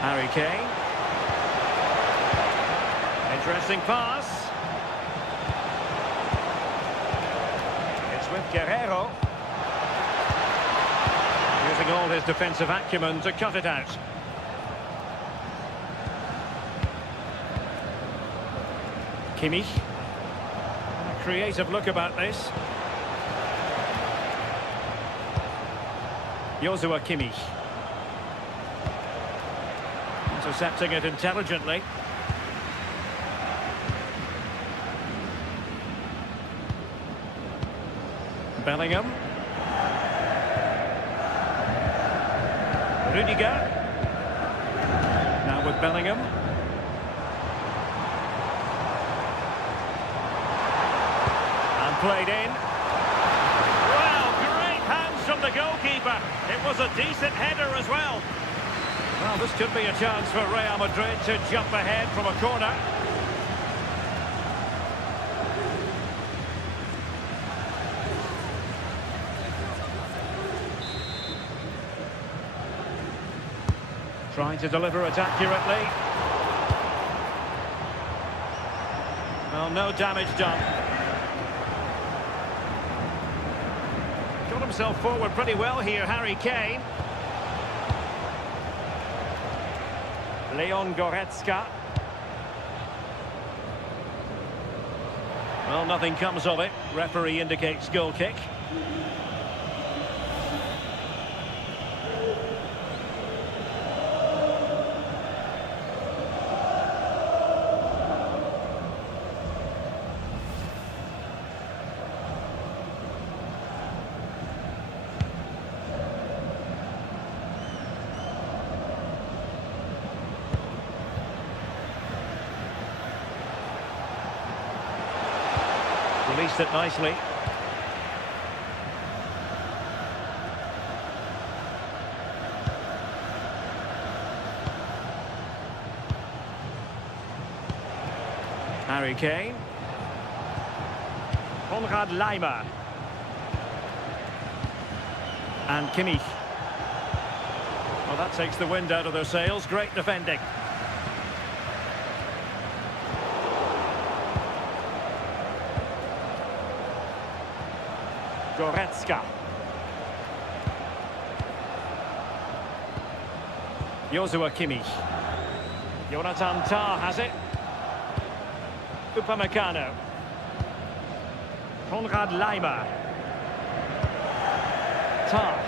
Harry Kane. Interesting pass. It's with Guerrero. Using all his defensive acumen to cut it out. Kimmich. A creative look about this. Joshua Kimmich. Intercepting it intelligently. Bellingham. Rudiger. Now with Bellingham. Played in. Well, great hands from the goalkeeper. It was a decent header as well. Well, this could be a chance for Real Madrid to jump ahead from a corner. Trying to deliver it accurately. Well, no damage done. Got himself forward pretty well here, Harry Kane. Leon Goretzka. Well, nothing comes of it. Referee indicates goal kick. Released it nicely. Harry Kane. Konrad Laimer. And Kimmich. Well, that takes the wind out of their sails. Great defending. Goretzka. Joshua Kimmich. Jonathan Tah has it. Upamecano. Konrad Laimer. Tah.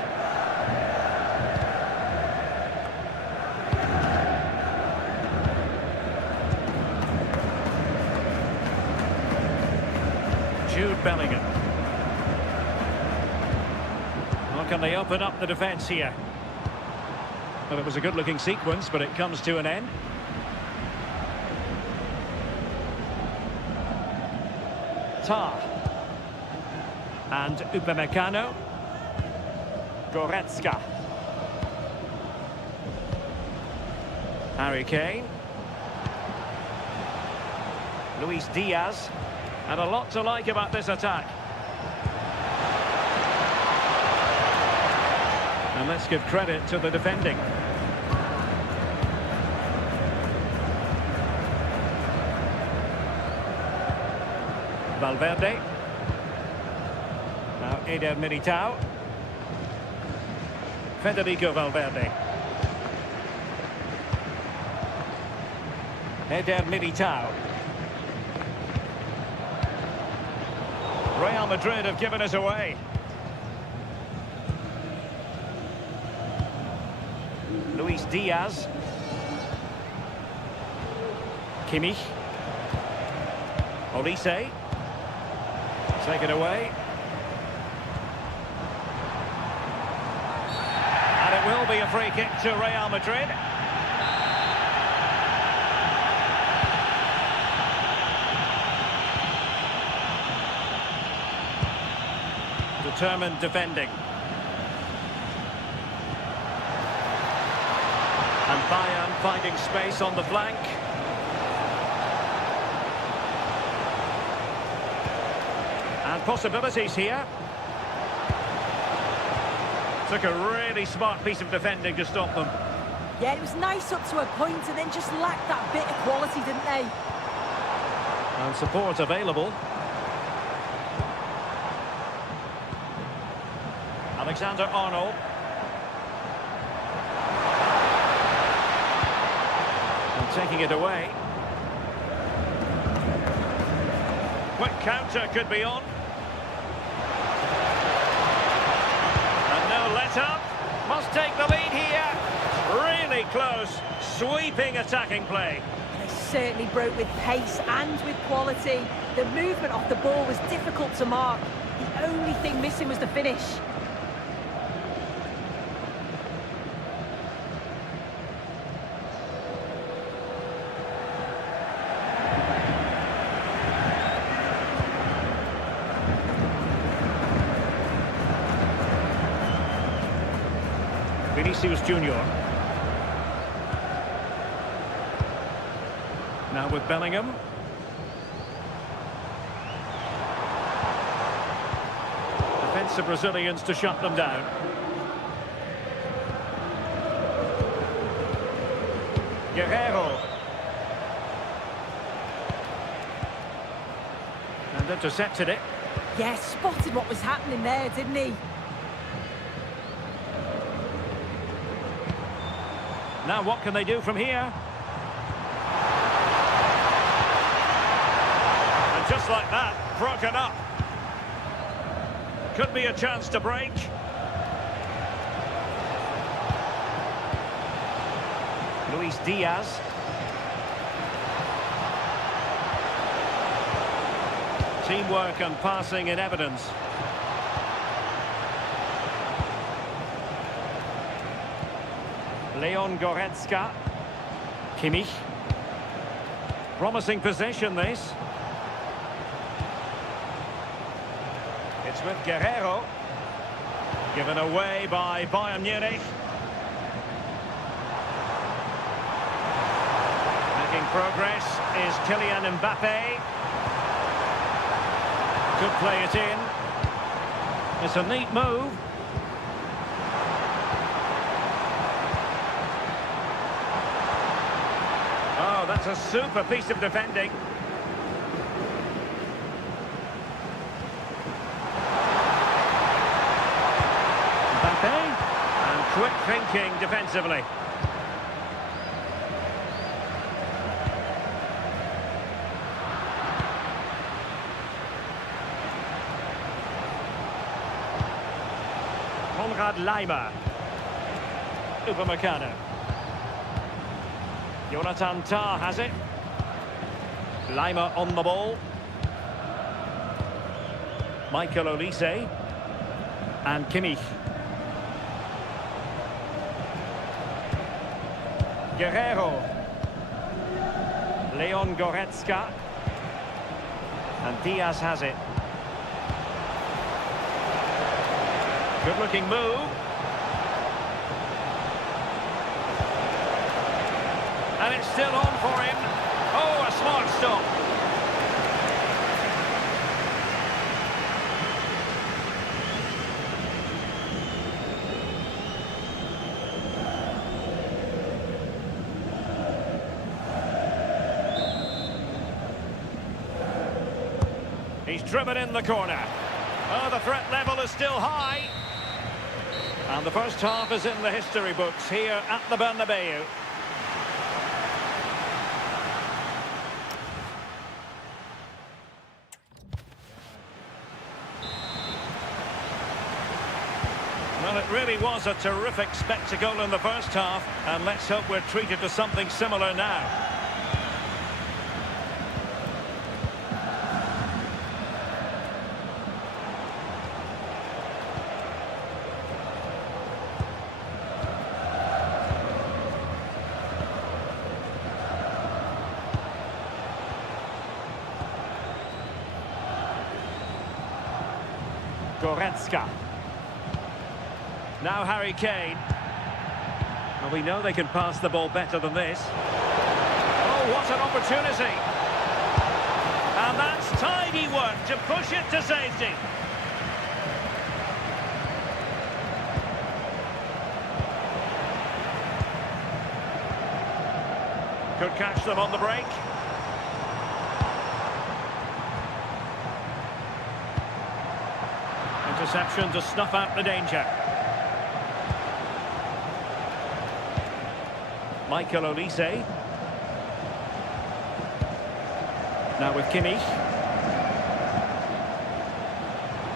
Jude Bellingham. Well, can they open up the defence here? Well, it was a good-looking sequence, but it comes to an end. Tar. And Upamecano. Goretzka. Harry Kane. Luis Diaz. And a lot to like about this attack. And let's give credit to the defending. Valverde. Now Eder Militao. Federico Valverde. Eder Militao. Real Madrid have given us away. Luis Diaz. Kimmich. Olise. Take it away. And it will be a free kick to Real Madrid. Determined defending. And Bayern finding space on the flank. And possibilities here. Took a really smart piece of defending to stop them. Yeah, it was nice up to a point and then just lacked that bit of quality, didn't they? And support available. Alexander-Arnold. And taking it away. Quick counter could be on. And no let-up. Must take the lead here. Really close. Sweeping attacking play. They certainly broke with pace and with quality. The movement off the ball was difficult to mark. The only thing missing was the finish. Vinicius Junior. Now with Bellingham. Defensive Brazilians to shut them down. Guerrero. And intercepted it. Yeah, spotted what was happening there, didn't he? Now what can they do from here? And just like that, broken up. Could be a chance to break. Luis Diaz. Teamwork and passing in evidence. Leon Goretzka. Kimmich. Promising possession, this. It's with Guerrero. Given away by Bayern Munich. Making progress is Kylian Mbappe. Could play it in. It's a neat move. Oh, that's a super piece of defending. Mbappe. And quick thinking defensively. Leimer. Upamecano. Jonathan Tah has it. Leimer on the ball. Michael Olise. And Kimmich. Guerrero. Leon Goretzka. And Diaz has it. Good looking move. And it's still on for him. Oh, a smart stop. He's driven in the corner. Oh, the threat level is still high. And the first half is in the history books here at the Bernabeu. Well, it really was a terrific spectacle in the first half, and let's hope we're treated to something similar now. Goretzka. Now Harry Kane. Well, we know they can pass the ball better than this. Oh, what an opportunity. And that's tidy work to push it to safety. Could catch them on the break. Interception to snuff out the danger. Michael Olise. Now with Kimmich.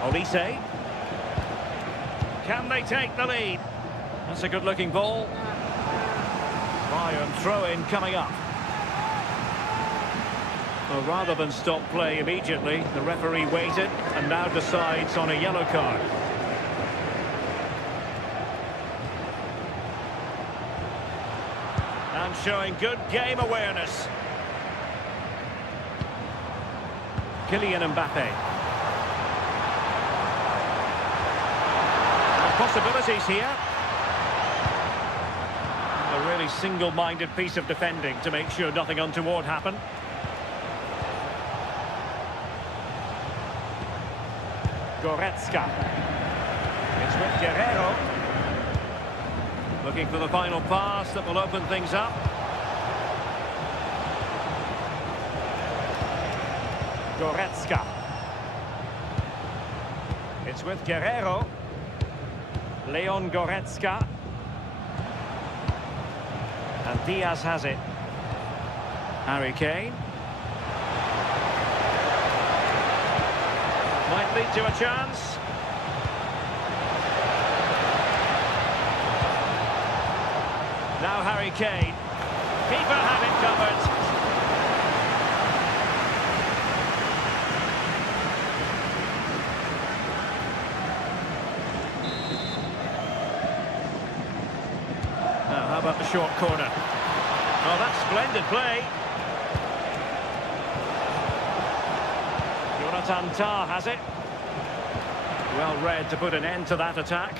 Olise. Can they take the lead? That's a good-looking ball. Bayern throw-in coming up. Well, rather than stop play immediately, the referee waited and now decides on a yellow card. And showing good game awareness. Kylian Mbappe. And possibilities here. A really single-minded piece of defending to make sure nothing untoward happened. Goretzka. It's with Guerrero. Looking for the final pass that will open things up. Goretzka. It's with Guerrero. Leon Goretzka. And Diaz has it. Harry Kane. Might lead to a chance. Now Harry Kane. Keeper had it covered. Now how about the short corner? Oh, that's splendid play. Jonathan Tah has it. Well read to put an end to that attack.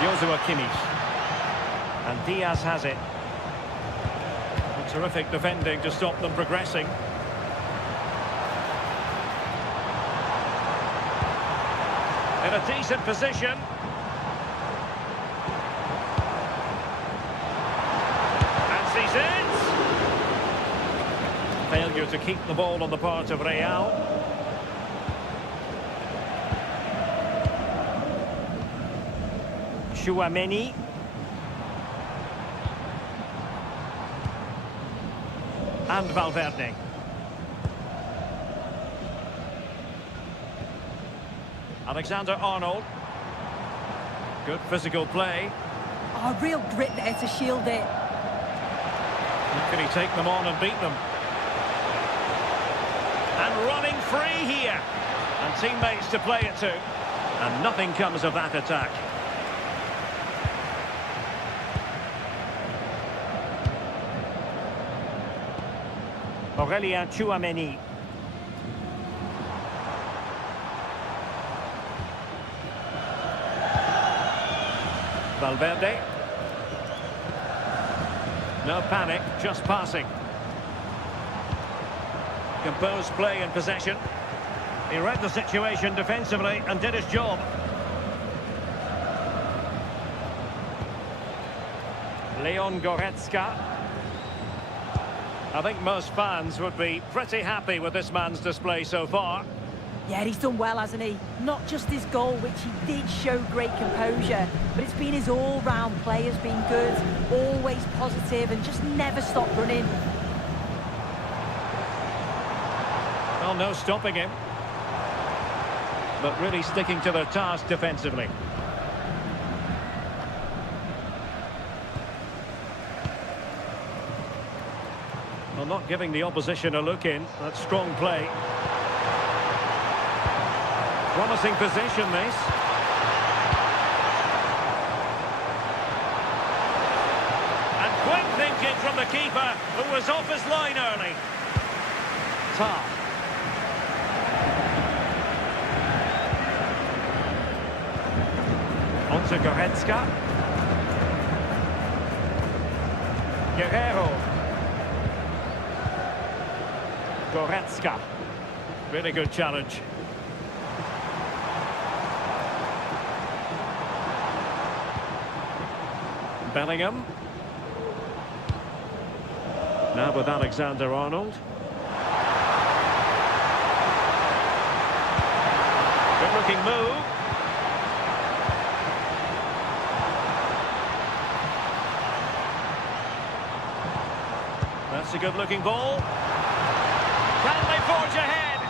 Joshua Kimmich. And Diaz has it. A terrific defending to stop them progressing. In a decent position. Failure to keep the ball on the part of Real. Chouameni. And Valverde. Alexander-Arnold. Good physical play. Oh, real grit there to shield it. Can he take them on and beat them? And running free here. And teammates to play it to. And nothing comes of that attack. Aurelien Tchouameni. Valverde. No panic, just passing. Composed play in possession. He read the situation defensively and did his job. Leon Goretzka. I think most fans would be pretty happy with this man's display so far. Yeah, he's done well, hasn't he? Not just his goal, which he did show great composure, but it's been his all-round play has been good, always positive and just never stopped running. Well, no stopping him. But really sticking to their task defensively. Well, not giving the opposition a look in. That's strong play. Promising position, this. And quick thinking from the keeper, who was off his line early. Tar. On to Goretzka. Guerrero. Goretzka. Really good challenge. Bellingham. Now with Alexander-Arnold. Good looking move. That's a good looking ball. Can they forge ahead?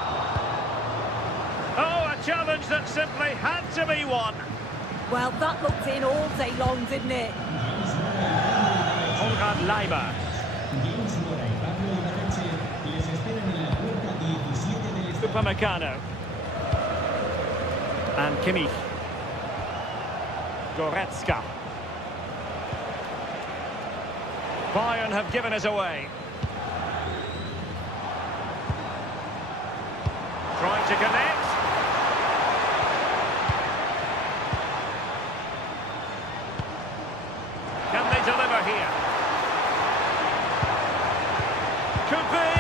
Oh, a challenge that simply had to be won. Well, that looked in all day long, didn't it? Konrad Leiber. Upamecano. And Kimmich. Goretzka. Bayern have given us away. Trying to connect. Can they deliver here? Could be.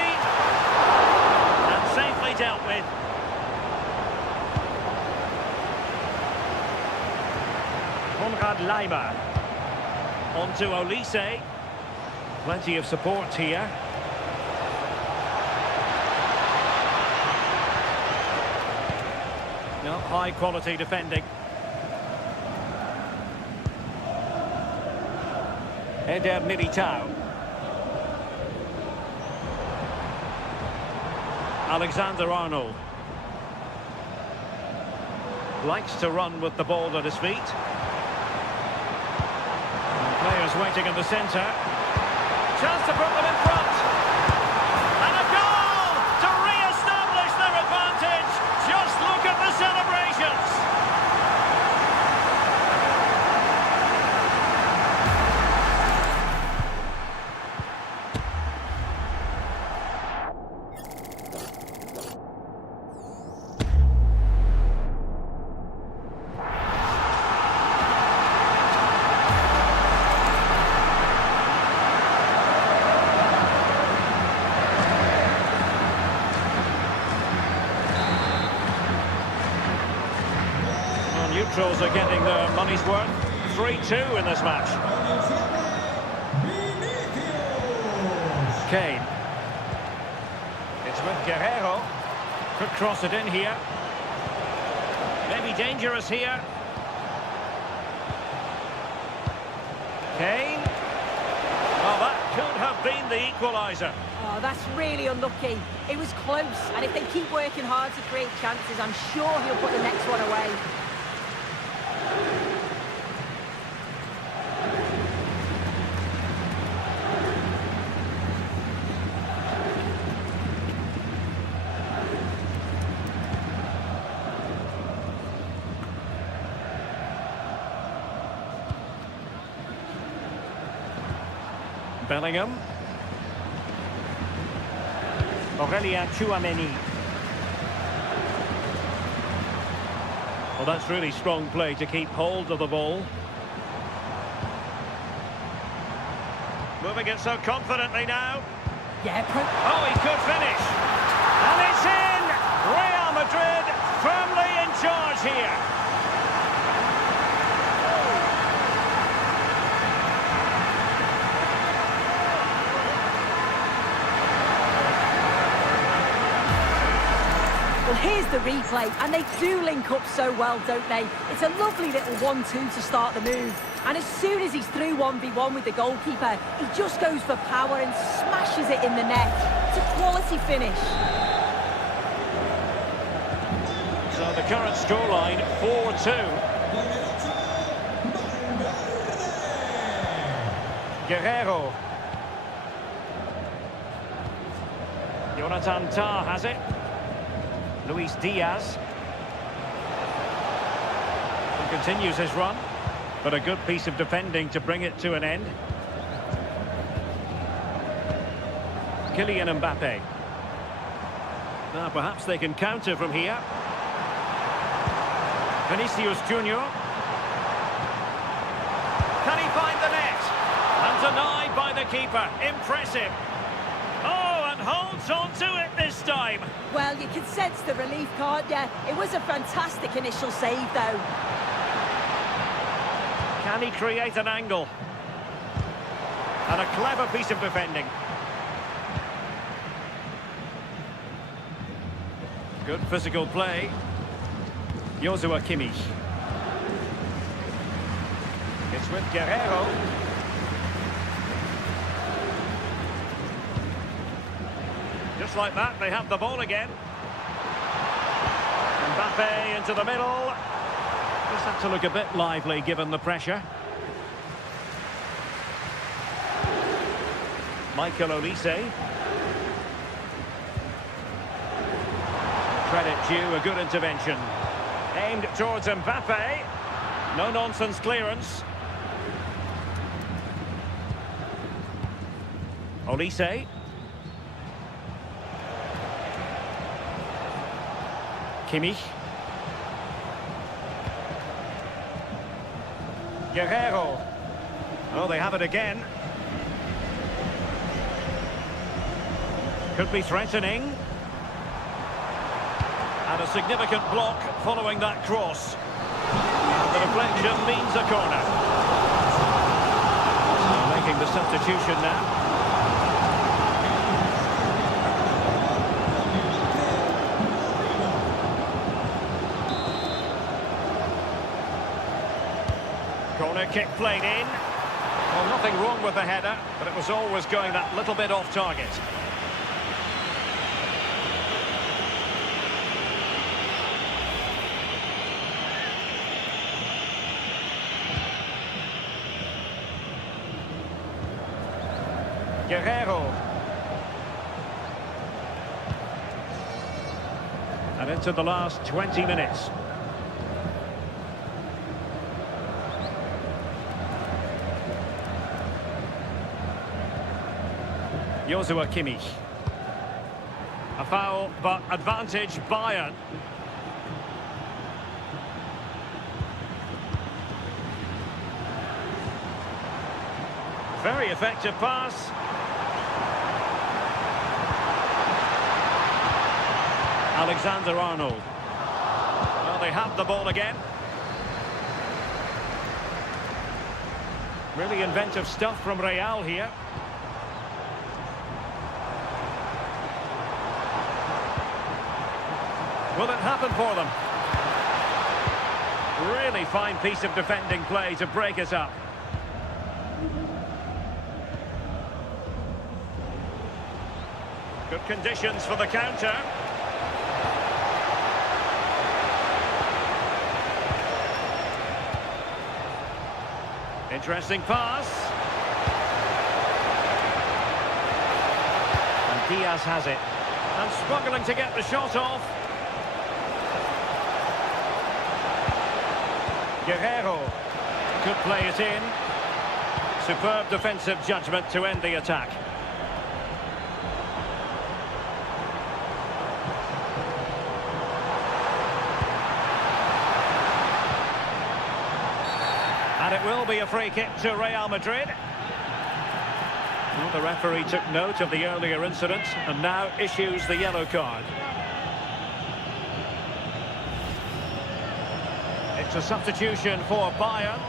And safely dealt with. Konrad Leiber. On to Olise. Plenty of support here. No, high quality defending. Eder Militao. Alexander-Arnold. Likes to run with the ball at his feet. And players waiting in the centre. Chance to put them in front. And a goal to re-establish their advantage. Just look at the celebrations. Neutrals are getting their money's worth. 3-2 in this match. Kane. It's with Guerrero. Could cross it in here. Maybe dangerous here. Kane. Oh, that could have been the equaliser. Oh, that's really unlucky. It was close, and if they keep working hard to create chances, I'm sure he'll put the next one away. Bellingham. Aurelien Tchouameni. Well, that's really strong play to keep hold of the ball. Moving it so confidently now. Yeah, Oh, he could finish. And it's in! Real Madrid firmly in charge here. Well, here's the replay, and they do link up so well, don't they? It's a lovely little 1-2 to start the move. And as soon as he's through 1v1 with the goalkeeper, he just goes for power and smashes it in the net. It's a quality finish. So the current scoreline, 4-2. Guerrero. Jonathan Tah has it. Luis Diaz. He continues his run, but a good piece of defending to bring it to an end. Kylian Mbappe. Now perhaps they can counter from here. Vinicius Junior. Can he find the net? And denied by the keeper. Impressive. Oh, and holds on to it this time. Well, you can sense the relief, can't you? It was a fantastic initial save, though. Can he create an angle? And a clever piece of defending. Good physical play. Joshua Kimmich. It's with Guerrero. Just like that, they have the ball again. Mbappe into the middle. Just have to look a bit lively given the pressure. Michael Olise. Credit due, a good intervention. Aimed towards Mbappe. No-nonsense clearance. Olise. Kimmich. Guerrero. Oh, they have it again. Could be threatening. And a significant block following that cross. And the deflection means a corner. So making the substitution now. Corner kick played in. Well, nothing wrong with the header, but it was always going that little bit off target. Guerrero. And into the last 20 minutes. Joshua Kimmich. A foul, but advantage Bayern. Very effective pass. Alexander-Arnold. Well, they have the ball again. Really inventive stuff from Real here. Will it happen for them? Really fine piece of defending play to break us up. Good conditions for the counter. Interesting pass. And Diaz has it. And struggling to get the shot off. Guerrero could play it in. Superb defensive judgment to end the attack. And it will be a free kick to Real Madrid. Well, the referee took note of the earlier incident and now issues the yellow card. It's a substitution for Bayern.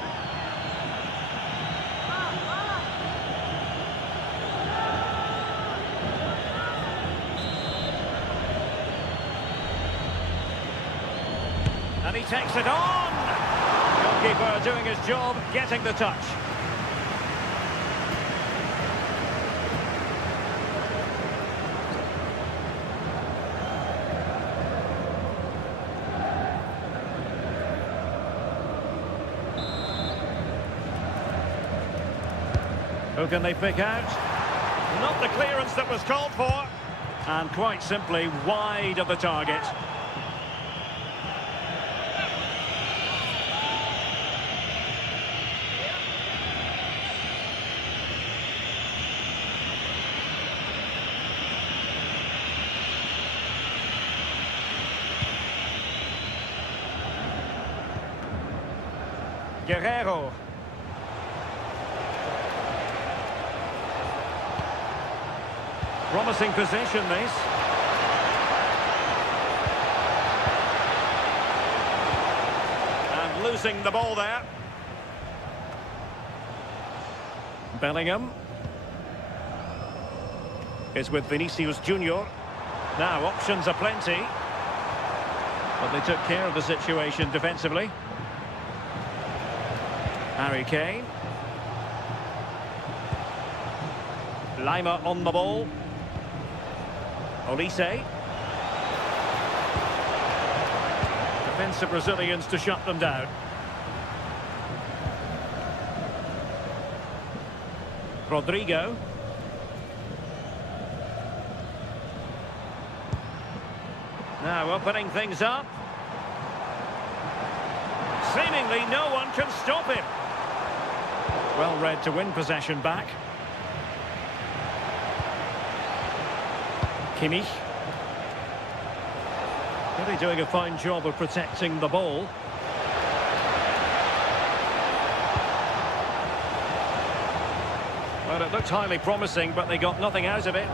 And he takes it on. Goalkeeper doing his job, getting the touch. Who can they pick out? Not the clearance that was called for. And quite simply wide of the target. Guerrero. Promising position, this. And losing the ball there. Bellingham. Is with Vinicius Junior. Now, options are plenty. But they took care of the situation defensively. Harry Kane. Lima on the ball. Olise. Defensive Brazilians to shut them down. Rodrigo. Now opening things up. Seemingly no one can stop him. Well read to win possession back. Kimmich. Really doing a fine job of protecting the ball. Well, it looked highly promising, but they got nothing out of it.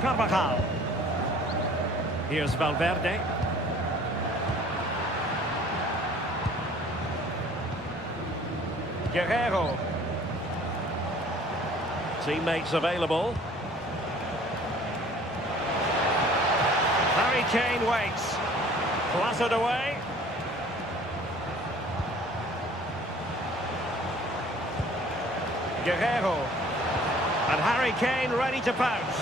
Carvajal. Here's Valverde. Guerrero. Teammates available. Harry Kane waits. Clattered away. Guerrero. And Harry Kane ready to pounce.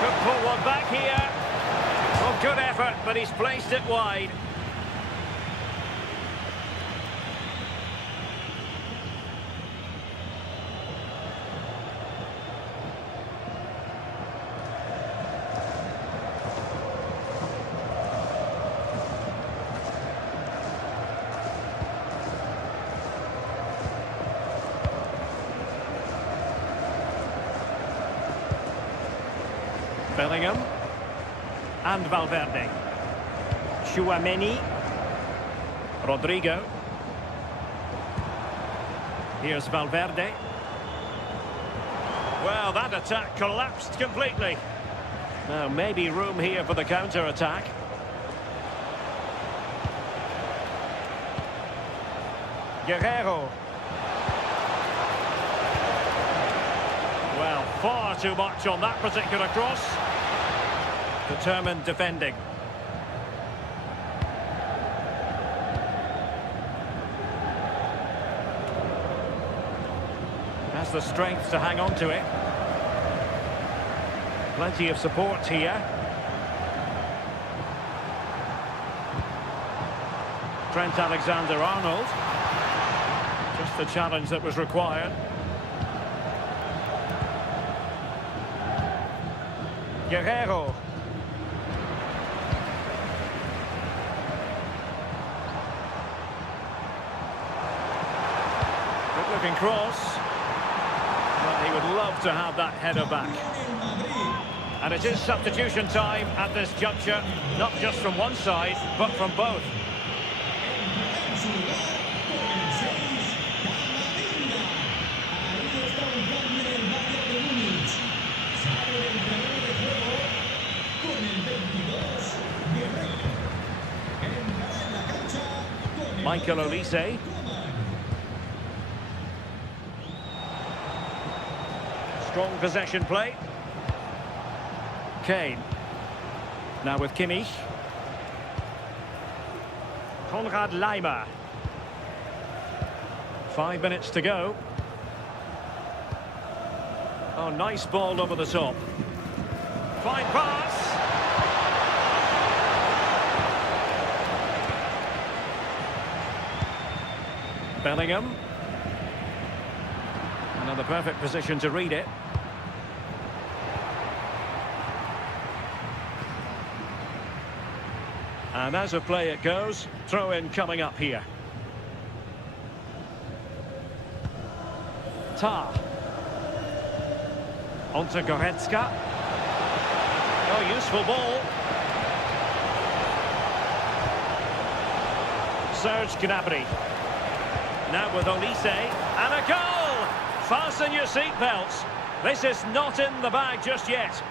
Could put one back here. Well, good effort, but he's placed it wide. Bellingham and Valverde. Tchouaméni. Rodrigo. Here's Valverde. Well, that attack collapsed completely. Now, maybe room here for the counter-attack. Guerrero. Well, far too much on that particular cross. Determined defending. Has the strength to hang on to it. Plenty of support here. Trent Alexander-Arnold. Just the challenge that was required. Guerrero. Nice-looking cross. Well, he would love to have that header back. And it is substitution time at this juncture, not just from one side, but from both. Michael Olise. Strong possession play. Kane. Now with Kimmich. Konrad Laimer. 5 minutes to go. Oh, nice ball over the top. Fine pass. Bellingham. Another perfect position to read it. And as a play it goes, throw-in coming up here. Tar. Onto Goretzka. Oh, useful ball. Serge Gnabry. Now with Olise. And a goal! Fasten your seatbelts. This is not in the bag just yet.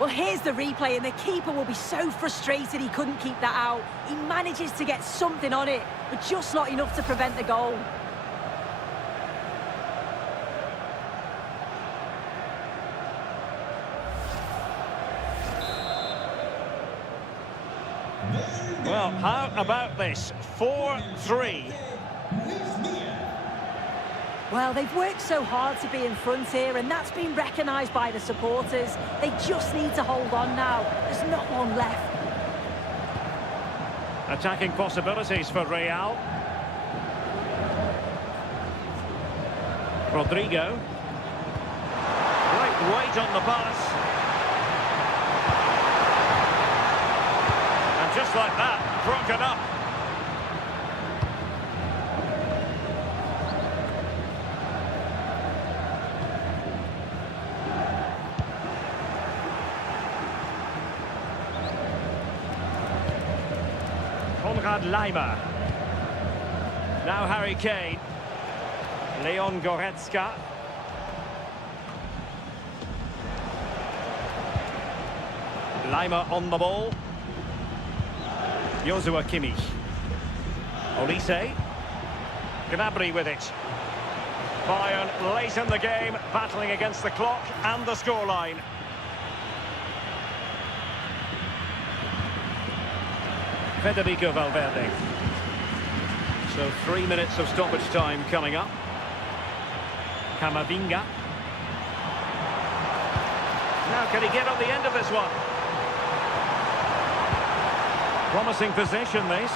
Well, here's the replay, and the keeper will be so frustrated he couldn't keep that out. He manages to get something on it, but just not enough to prevent the goal. Well, how about this? 4-3. Well, they've worked so hard to be in front here, and that's been recognised by the supporters. They just need to hold on now. There's not long left. Attacking possibilities for Real. Rodrigo. Great weight on the pass. And just like that, broken up. Konrad Laimer. Now Harry Kane. Leon Goretzka. Laimer on the ball. Joshua Kimmich. Olise. Gnabry with it. Bayern late in the game, battling against the clock and the scoreline. Federico Valverde. So 3 minutes of stoppage time coming up. Camavinga. Now can he get on the end of this one? Promising position this.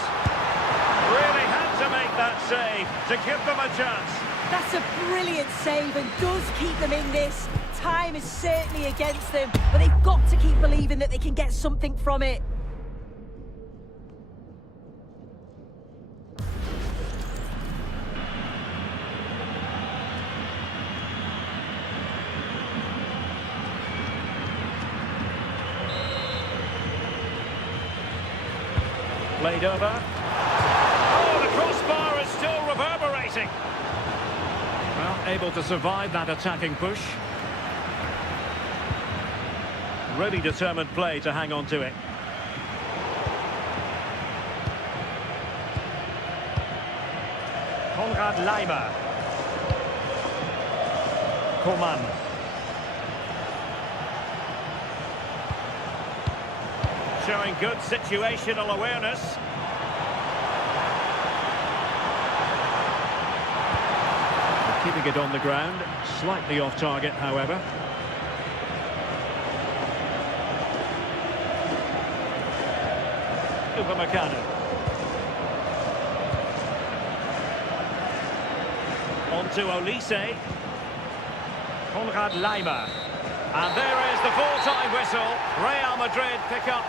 Really had to make that save to give them a chance. That's a brilliant save and does keep them in this. Time is certainly against them, but they've got to keep believing that they can get something from it. Played over. Oh, the crossbar is still reverberating. Well, able to survive that attacking push. Really determined play to hang on to it. Konrad Laimer. Coman. Showing good situational awareness. Keeping it on the ground, slightly off target, however. Upamecano. On to Olise. Konrad Laimer. And there is the full-time whistle. Real Madrid pick up